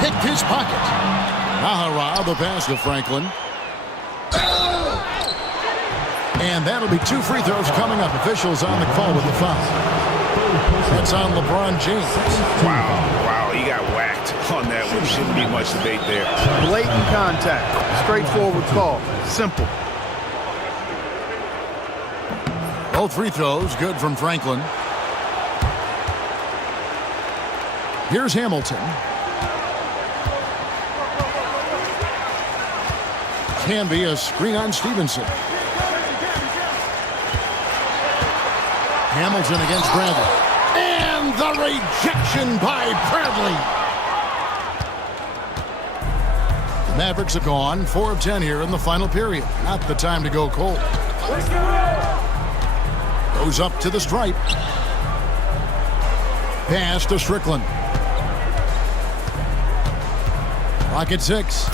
Picked his pocket. Nahara, the pass to Franklin. And that'll be 2 free throws coming up. Officials on the call with the foul. That's on LeBron James. Wow, he got whacked on that one. Shouldn't be much debate there. Blatant contact. Straightforward call. Simple. Both free throws good from Franklin. Here's Hamilton. Can be a screen on Stevenson. Hamilton against Bradley. And the rejection by Bradley. The Mavericks are gone. 4 of 10 here in the final period. Not the time to go cold. Goes up to the stripe. Pass to Strickland. Clock at 6.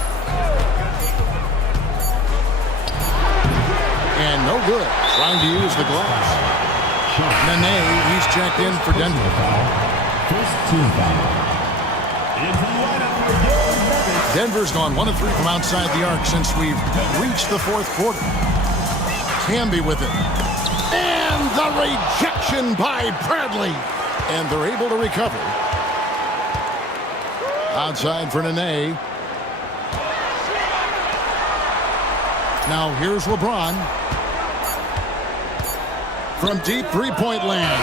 And no good. Trying to use the glass. Nene, he's checked in for Denver. First team foul. Denver's gone 1 of 3 from outside the arc since we've reached the 4th quarter. Camby with it. And the rejection by Bradley. And they're able to recover. Outside for Nene. Now here's LeBron. From deep three-point land.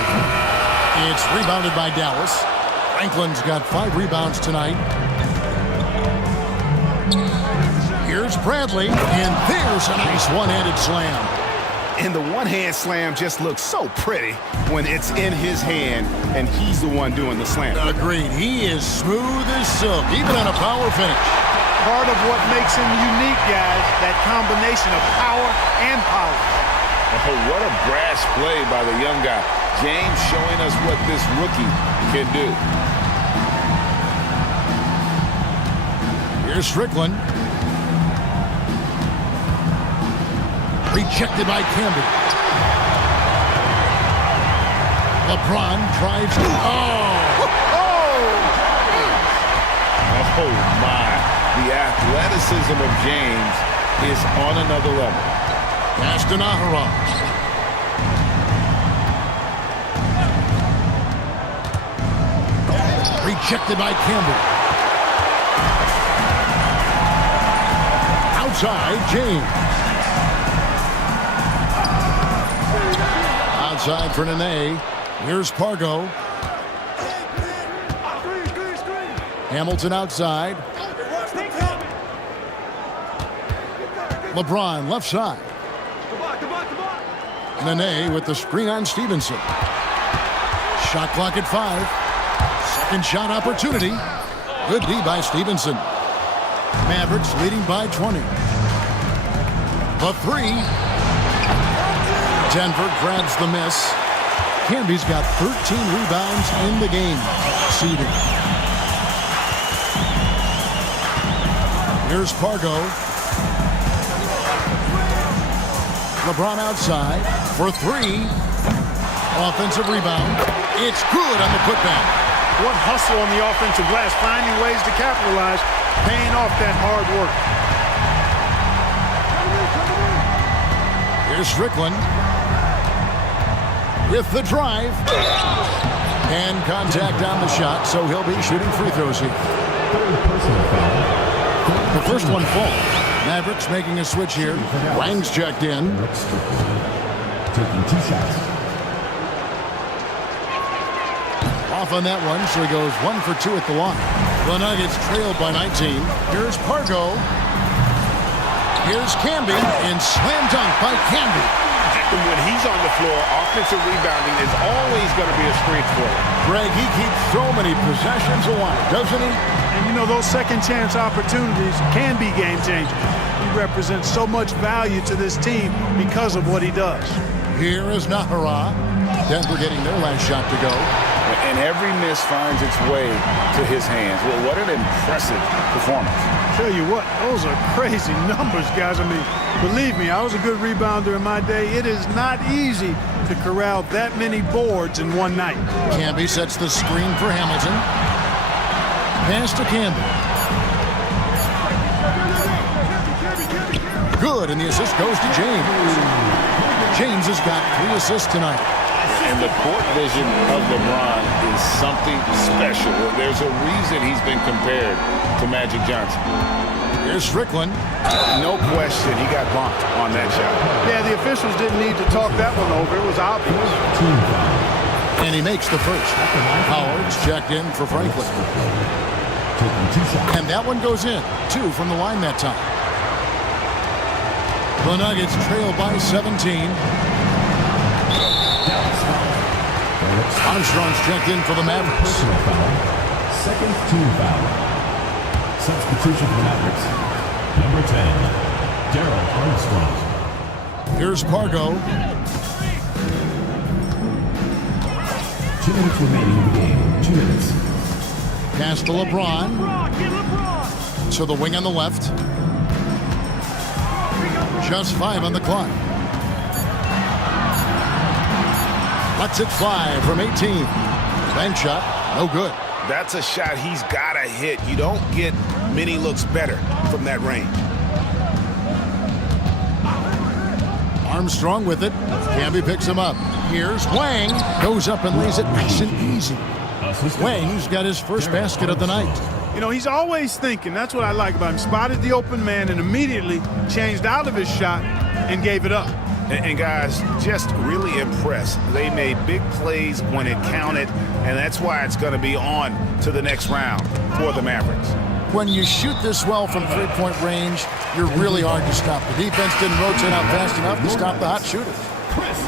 It's rebounded by Dallas. Franklin's got 5 rebounds tonight. Here's Bradley, and there's a nice one-handed slam. And the one-hand slam just looks so pretty when it's in his hand and he's the one doing the slam. Agreed. He is smooth as silk, even on a power finish. Part of what makes him unique, guys, that combination of power and power. Oh, what a brass play by the young guy. James showing us what this rookie can do. Here's Strickland. Rejected by Camby. LeBron tries to... Oh, my. The athleticism of James is on another level. Pass to Nahara. Rejected by Campbell. Outside, James. Outside for Nene. Here's Pargo. Hamilton outside. LeBron left side. Nene with the screen on Stevenson. Shot clock at 5. Second shot opportunity. Good D by Stevenson. Mavericks leading by 20. The 3. Denver grabs the miss. Camby's got 13 rebounds in the game. Seeding. Here's Pargo. LeBron outside for 3. Offensive rebound. It's good on the putback. What hustle on the offensive glass, finding ways to capitalize, paying off that hard work. Here's Strickland with the drive. And contact on the shot, so he'll be shooting free throws here. The first one falls. Mavericks making a switch here. Wang's checked in. Taking 2 shots. Off on that one, so he goes 1 for 2 at the line. The Nuggets trailed by 19. Here's Pargo. Here's Camby, and slam dunk by Camby. When he's on the floor, offensive rebounding is always going to be a strength for him. Greg, he keeps so many possessions alive, doesn't he? And you know, those second chance opportunities can be game changers. He represents so much value to this team because of what he does. Here is Nahara. Denver getting their last shot to go. And every miss finds its way to his hands. Well, what an impressive performance. Tell you what, those are crazy numbers, guys. I mean, believe me, I was a good rebounder in my day. It is not easy to corral that many boards in one night. Camby sets the screen for Hamilton. Pass to Camby. Good, and the assist goes to James. James has got 3 assists tonight. And the court vision of LeBron is something special. There's a reason he's been compared to Magic Johnson. Here's Strickland. No question, he got bumped on that shot. Yeah, the officials didn't need to talk that one over. It was obvious. And he makes the first. Howard's checked in for Franklin. And that one goes in. 2 from the line that time. The Nuggets trail by 17. Armstrong's checked in for the Mavericks. Second team foul. Substitution for the Mavericks. Number 10, Daryl Armstrong. Here's Pargo. 2 minutes remaining in the game. 2 minutes. Pass to LeBron. To the wing on the left. Just 5 on the clock. Lets it fly from 18. Bank shot, no good. That's a shot he's got to hit. You don't get many looks better from that range. Armstrong with it. Camby picks him up. Here's Wang. Goes up and lays it nice and easy. Wang's got his first basket of the night. You know, he's always thinking. That's what I like about him. Spotted the open man and immediately changed out of his shot and gave it up. And guys, just really impressed. They made big plays when it counted, and that's why it's going to be on to the next round for the Mavericks. When you shoot this well from three-point range, you're really hard to stop. The defense didn't rotate out fast enough to stop the hot shooters.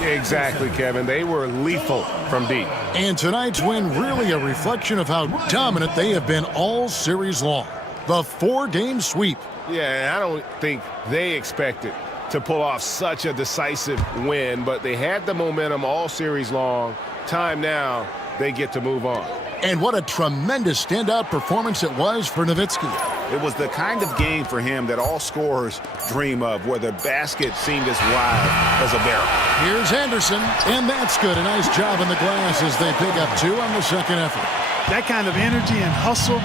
Exactly, Kevin. They were lethal from deep. And tonight's win really a reflection of how dominant they have been all series long. The 4-game sweep. Yeah, I don't think they expected to pull off such a decisive win, but they had the momentum all series long. Time now, they get to move on. And what a tremendous standout performance it was for Nowitzki. It was the kind of game for him that all scorers dream of, where the basket seemed as wide as a barrel. Here's Anderson, and that's good. A nice job in the glass as they pick up 2 on the second effort. That kind of energy and hustle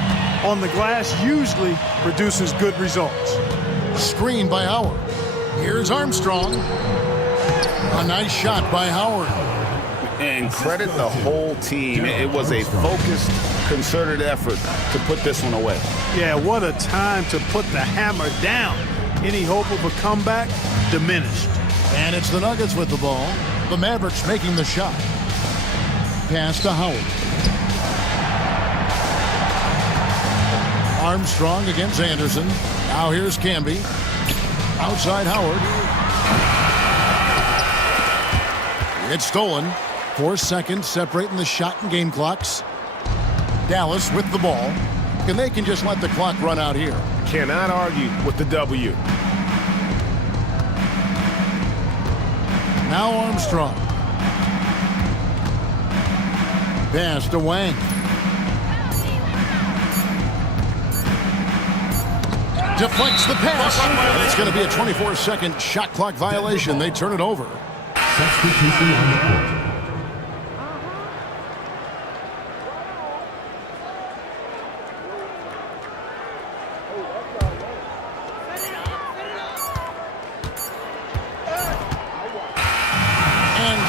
on the glass usually produces good results. Screen by Howard. Here's Armstrong. A nice shot by Howard. And credit the whole team. It was a focused, concerted effort to put this one away. Yeah, what a time to put the hammer down. Any hope of a comeback diminished. And it's the Nuggets with the ball. The Mavericks making the shot. Pass to Howard. Armstrong against Anderson. Now here's Camby. Outside Howard. It's stolen. 4 seconds separating the shot and game clocks. Dallas with the ball. And they can just let the clock run out here. Cannot argue with the W. Now Armstrong. Pass to Wang. Deflects the pass. And it's going to be a 24-second shot clock violation. They turn it over. Substitution on the court.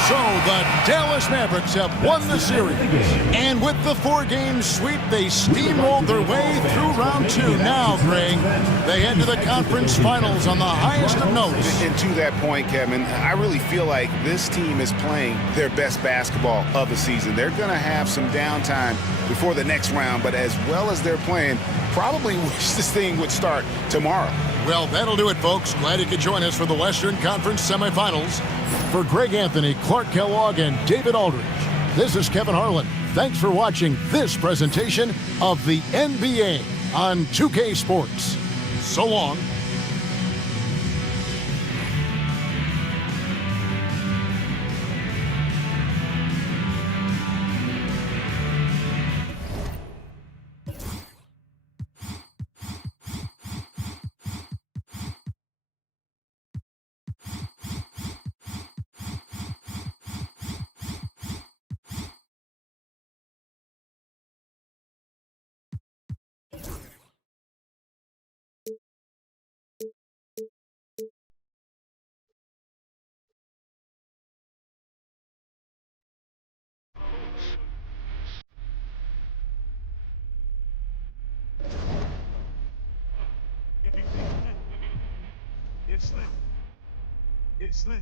So the Dallas Mavericks have won the series. And with the 4-game sweep, they steamrolled their way through round 2. Now, Greg, they head to the conference finals on the highest of notes. And to that point, Kevin, I really feel like this team is playing their best basketball of the season. They're going to have some downtime before the next round, but as well as they're playing, probably wish this thing would start tomorrow. Well, that'll do it, folks. Glad you could join us for the Western Conference semifinals. For Greg Anthony, Clark Kellogg, and David Aldridge, this is Kevin Harlan. Thanks for watching this presentation of the NBA on 2K Sports. So long. It's lit.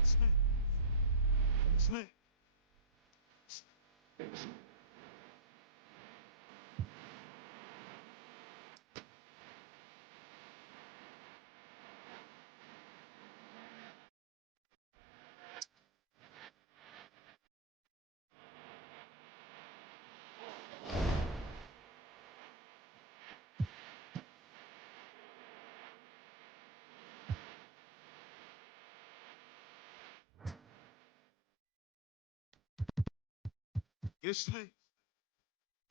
Yes, man.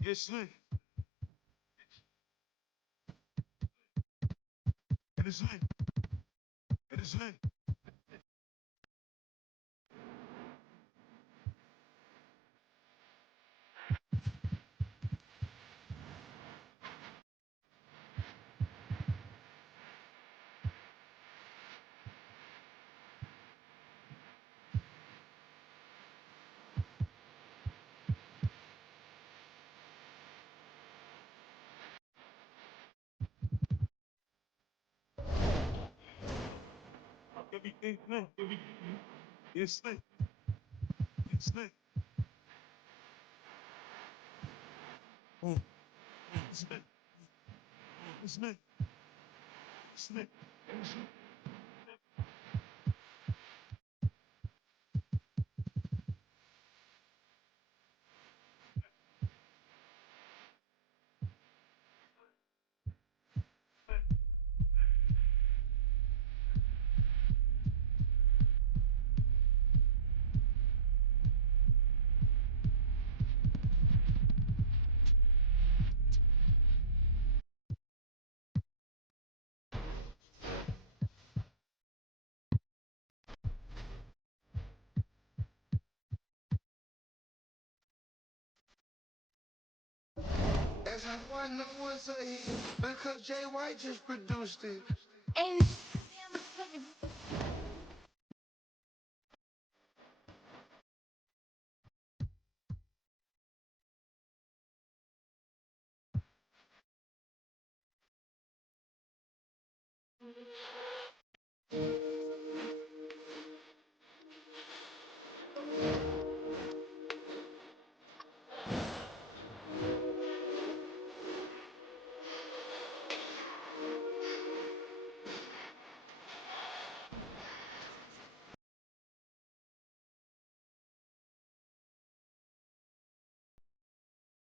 Yes, man. It is man. It is man. Everything, man. Everything. Yes, man. Yes, man. Yes, man. Yes, man. Yes, man. As I wonder what's a hit, because Jay White just produced it.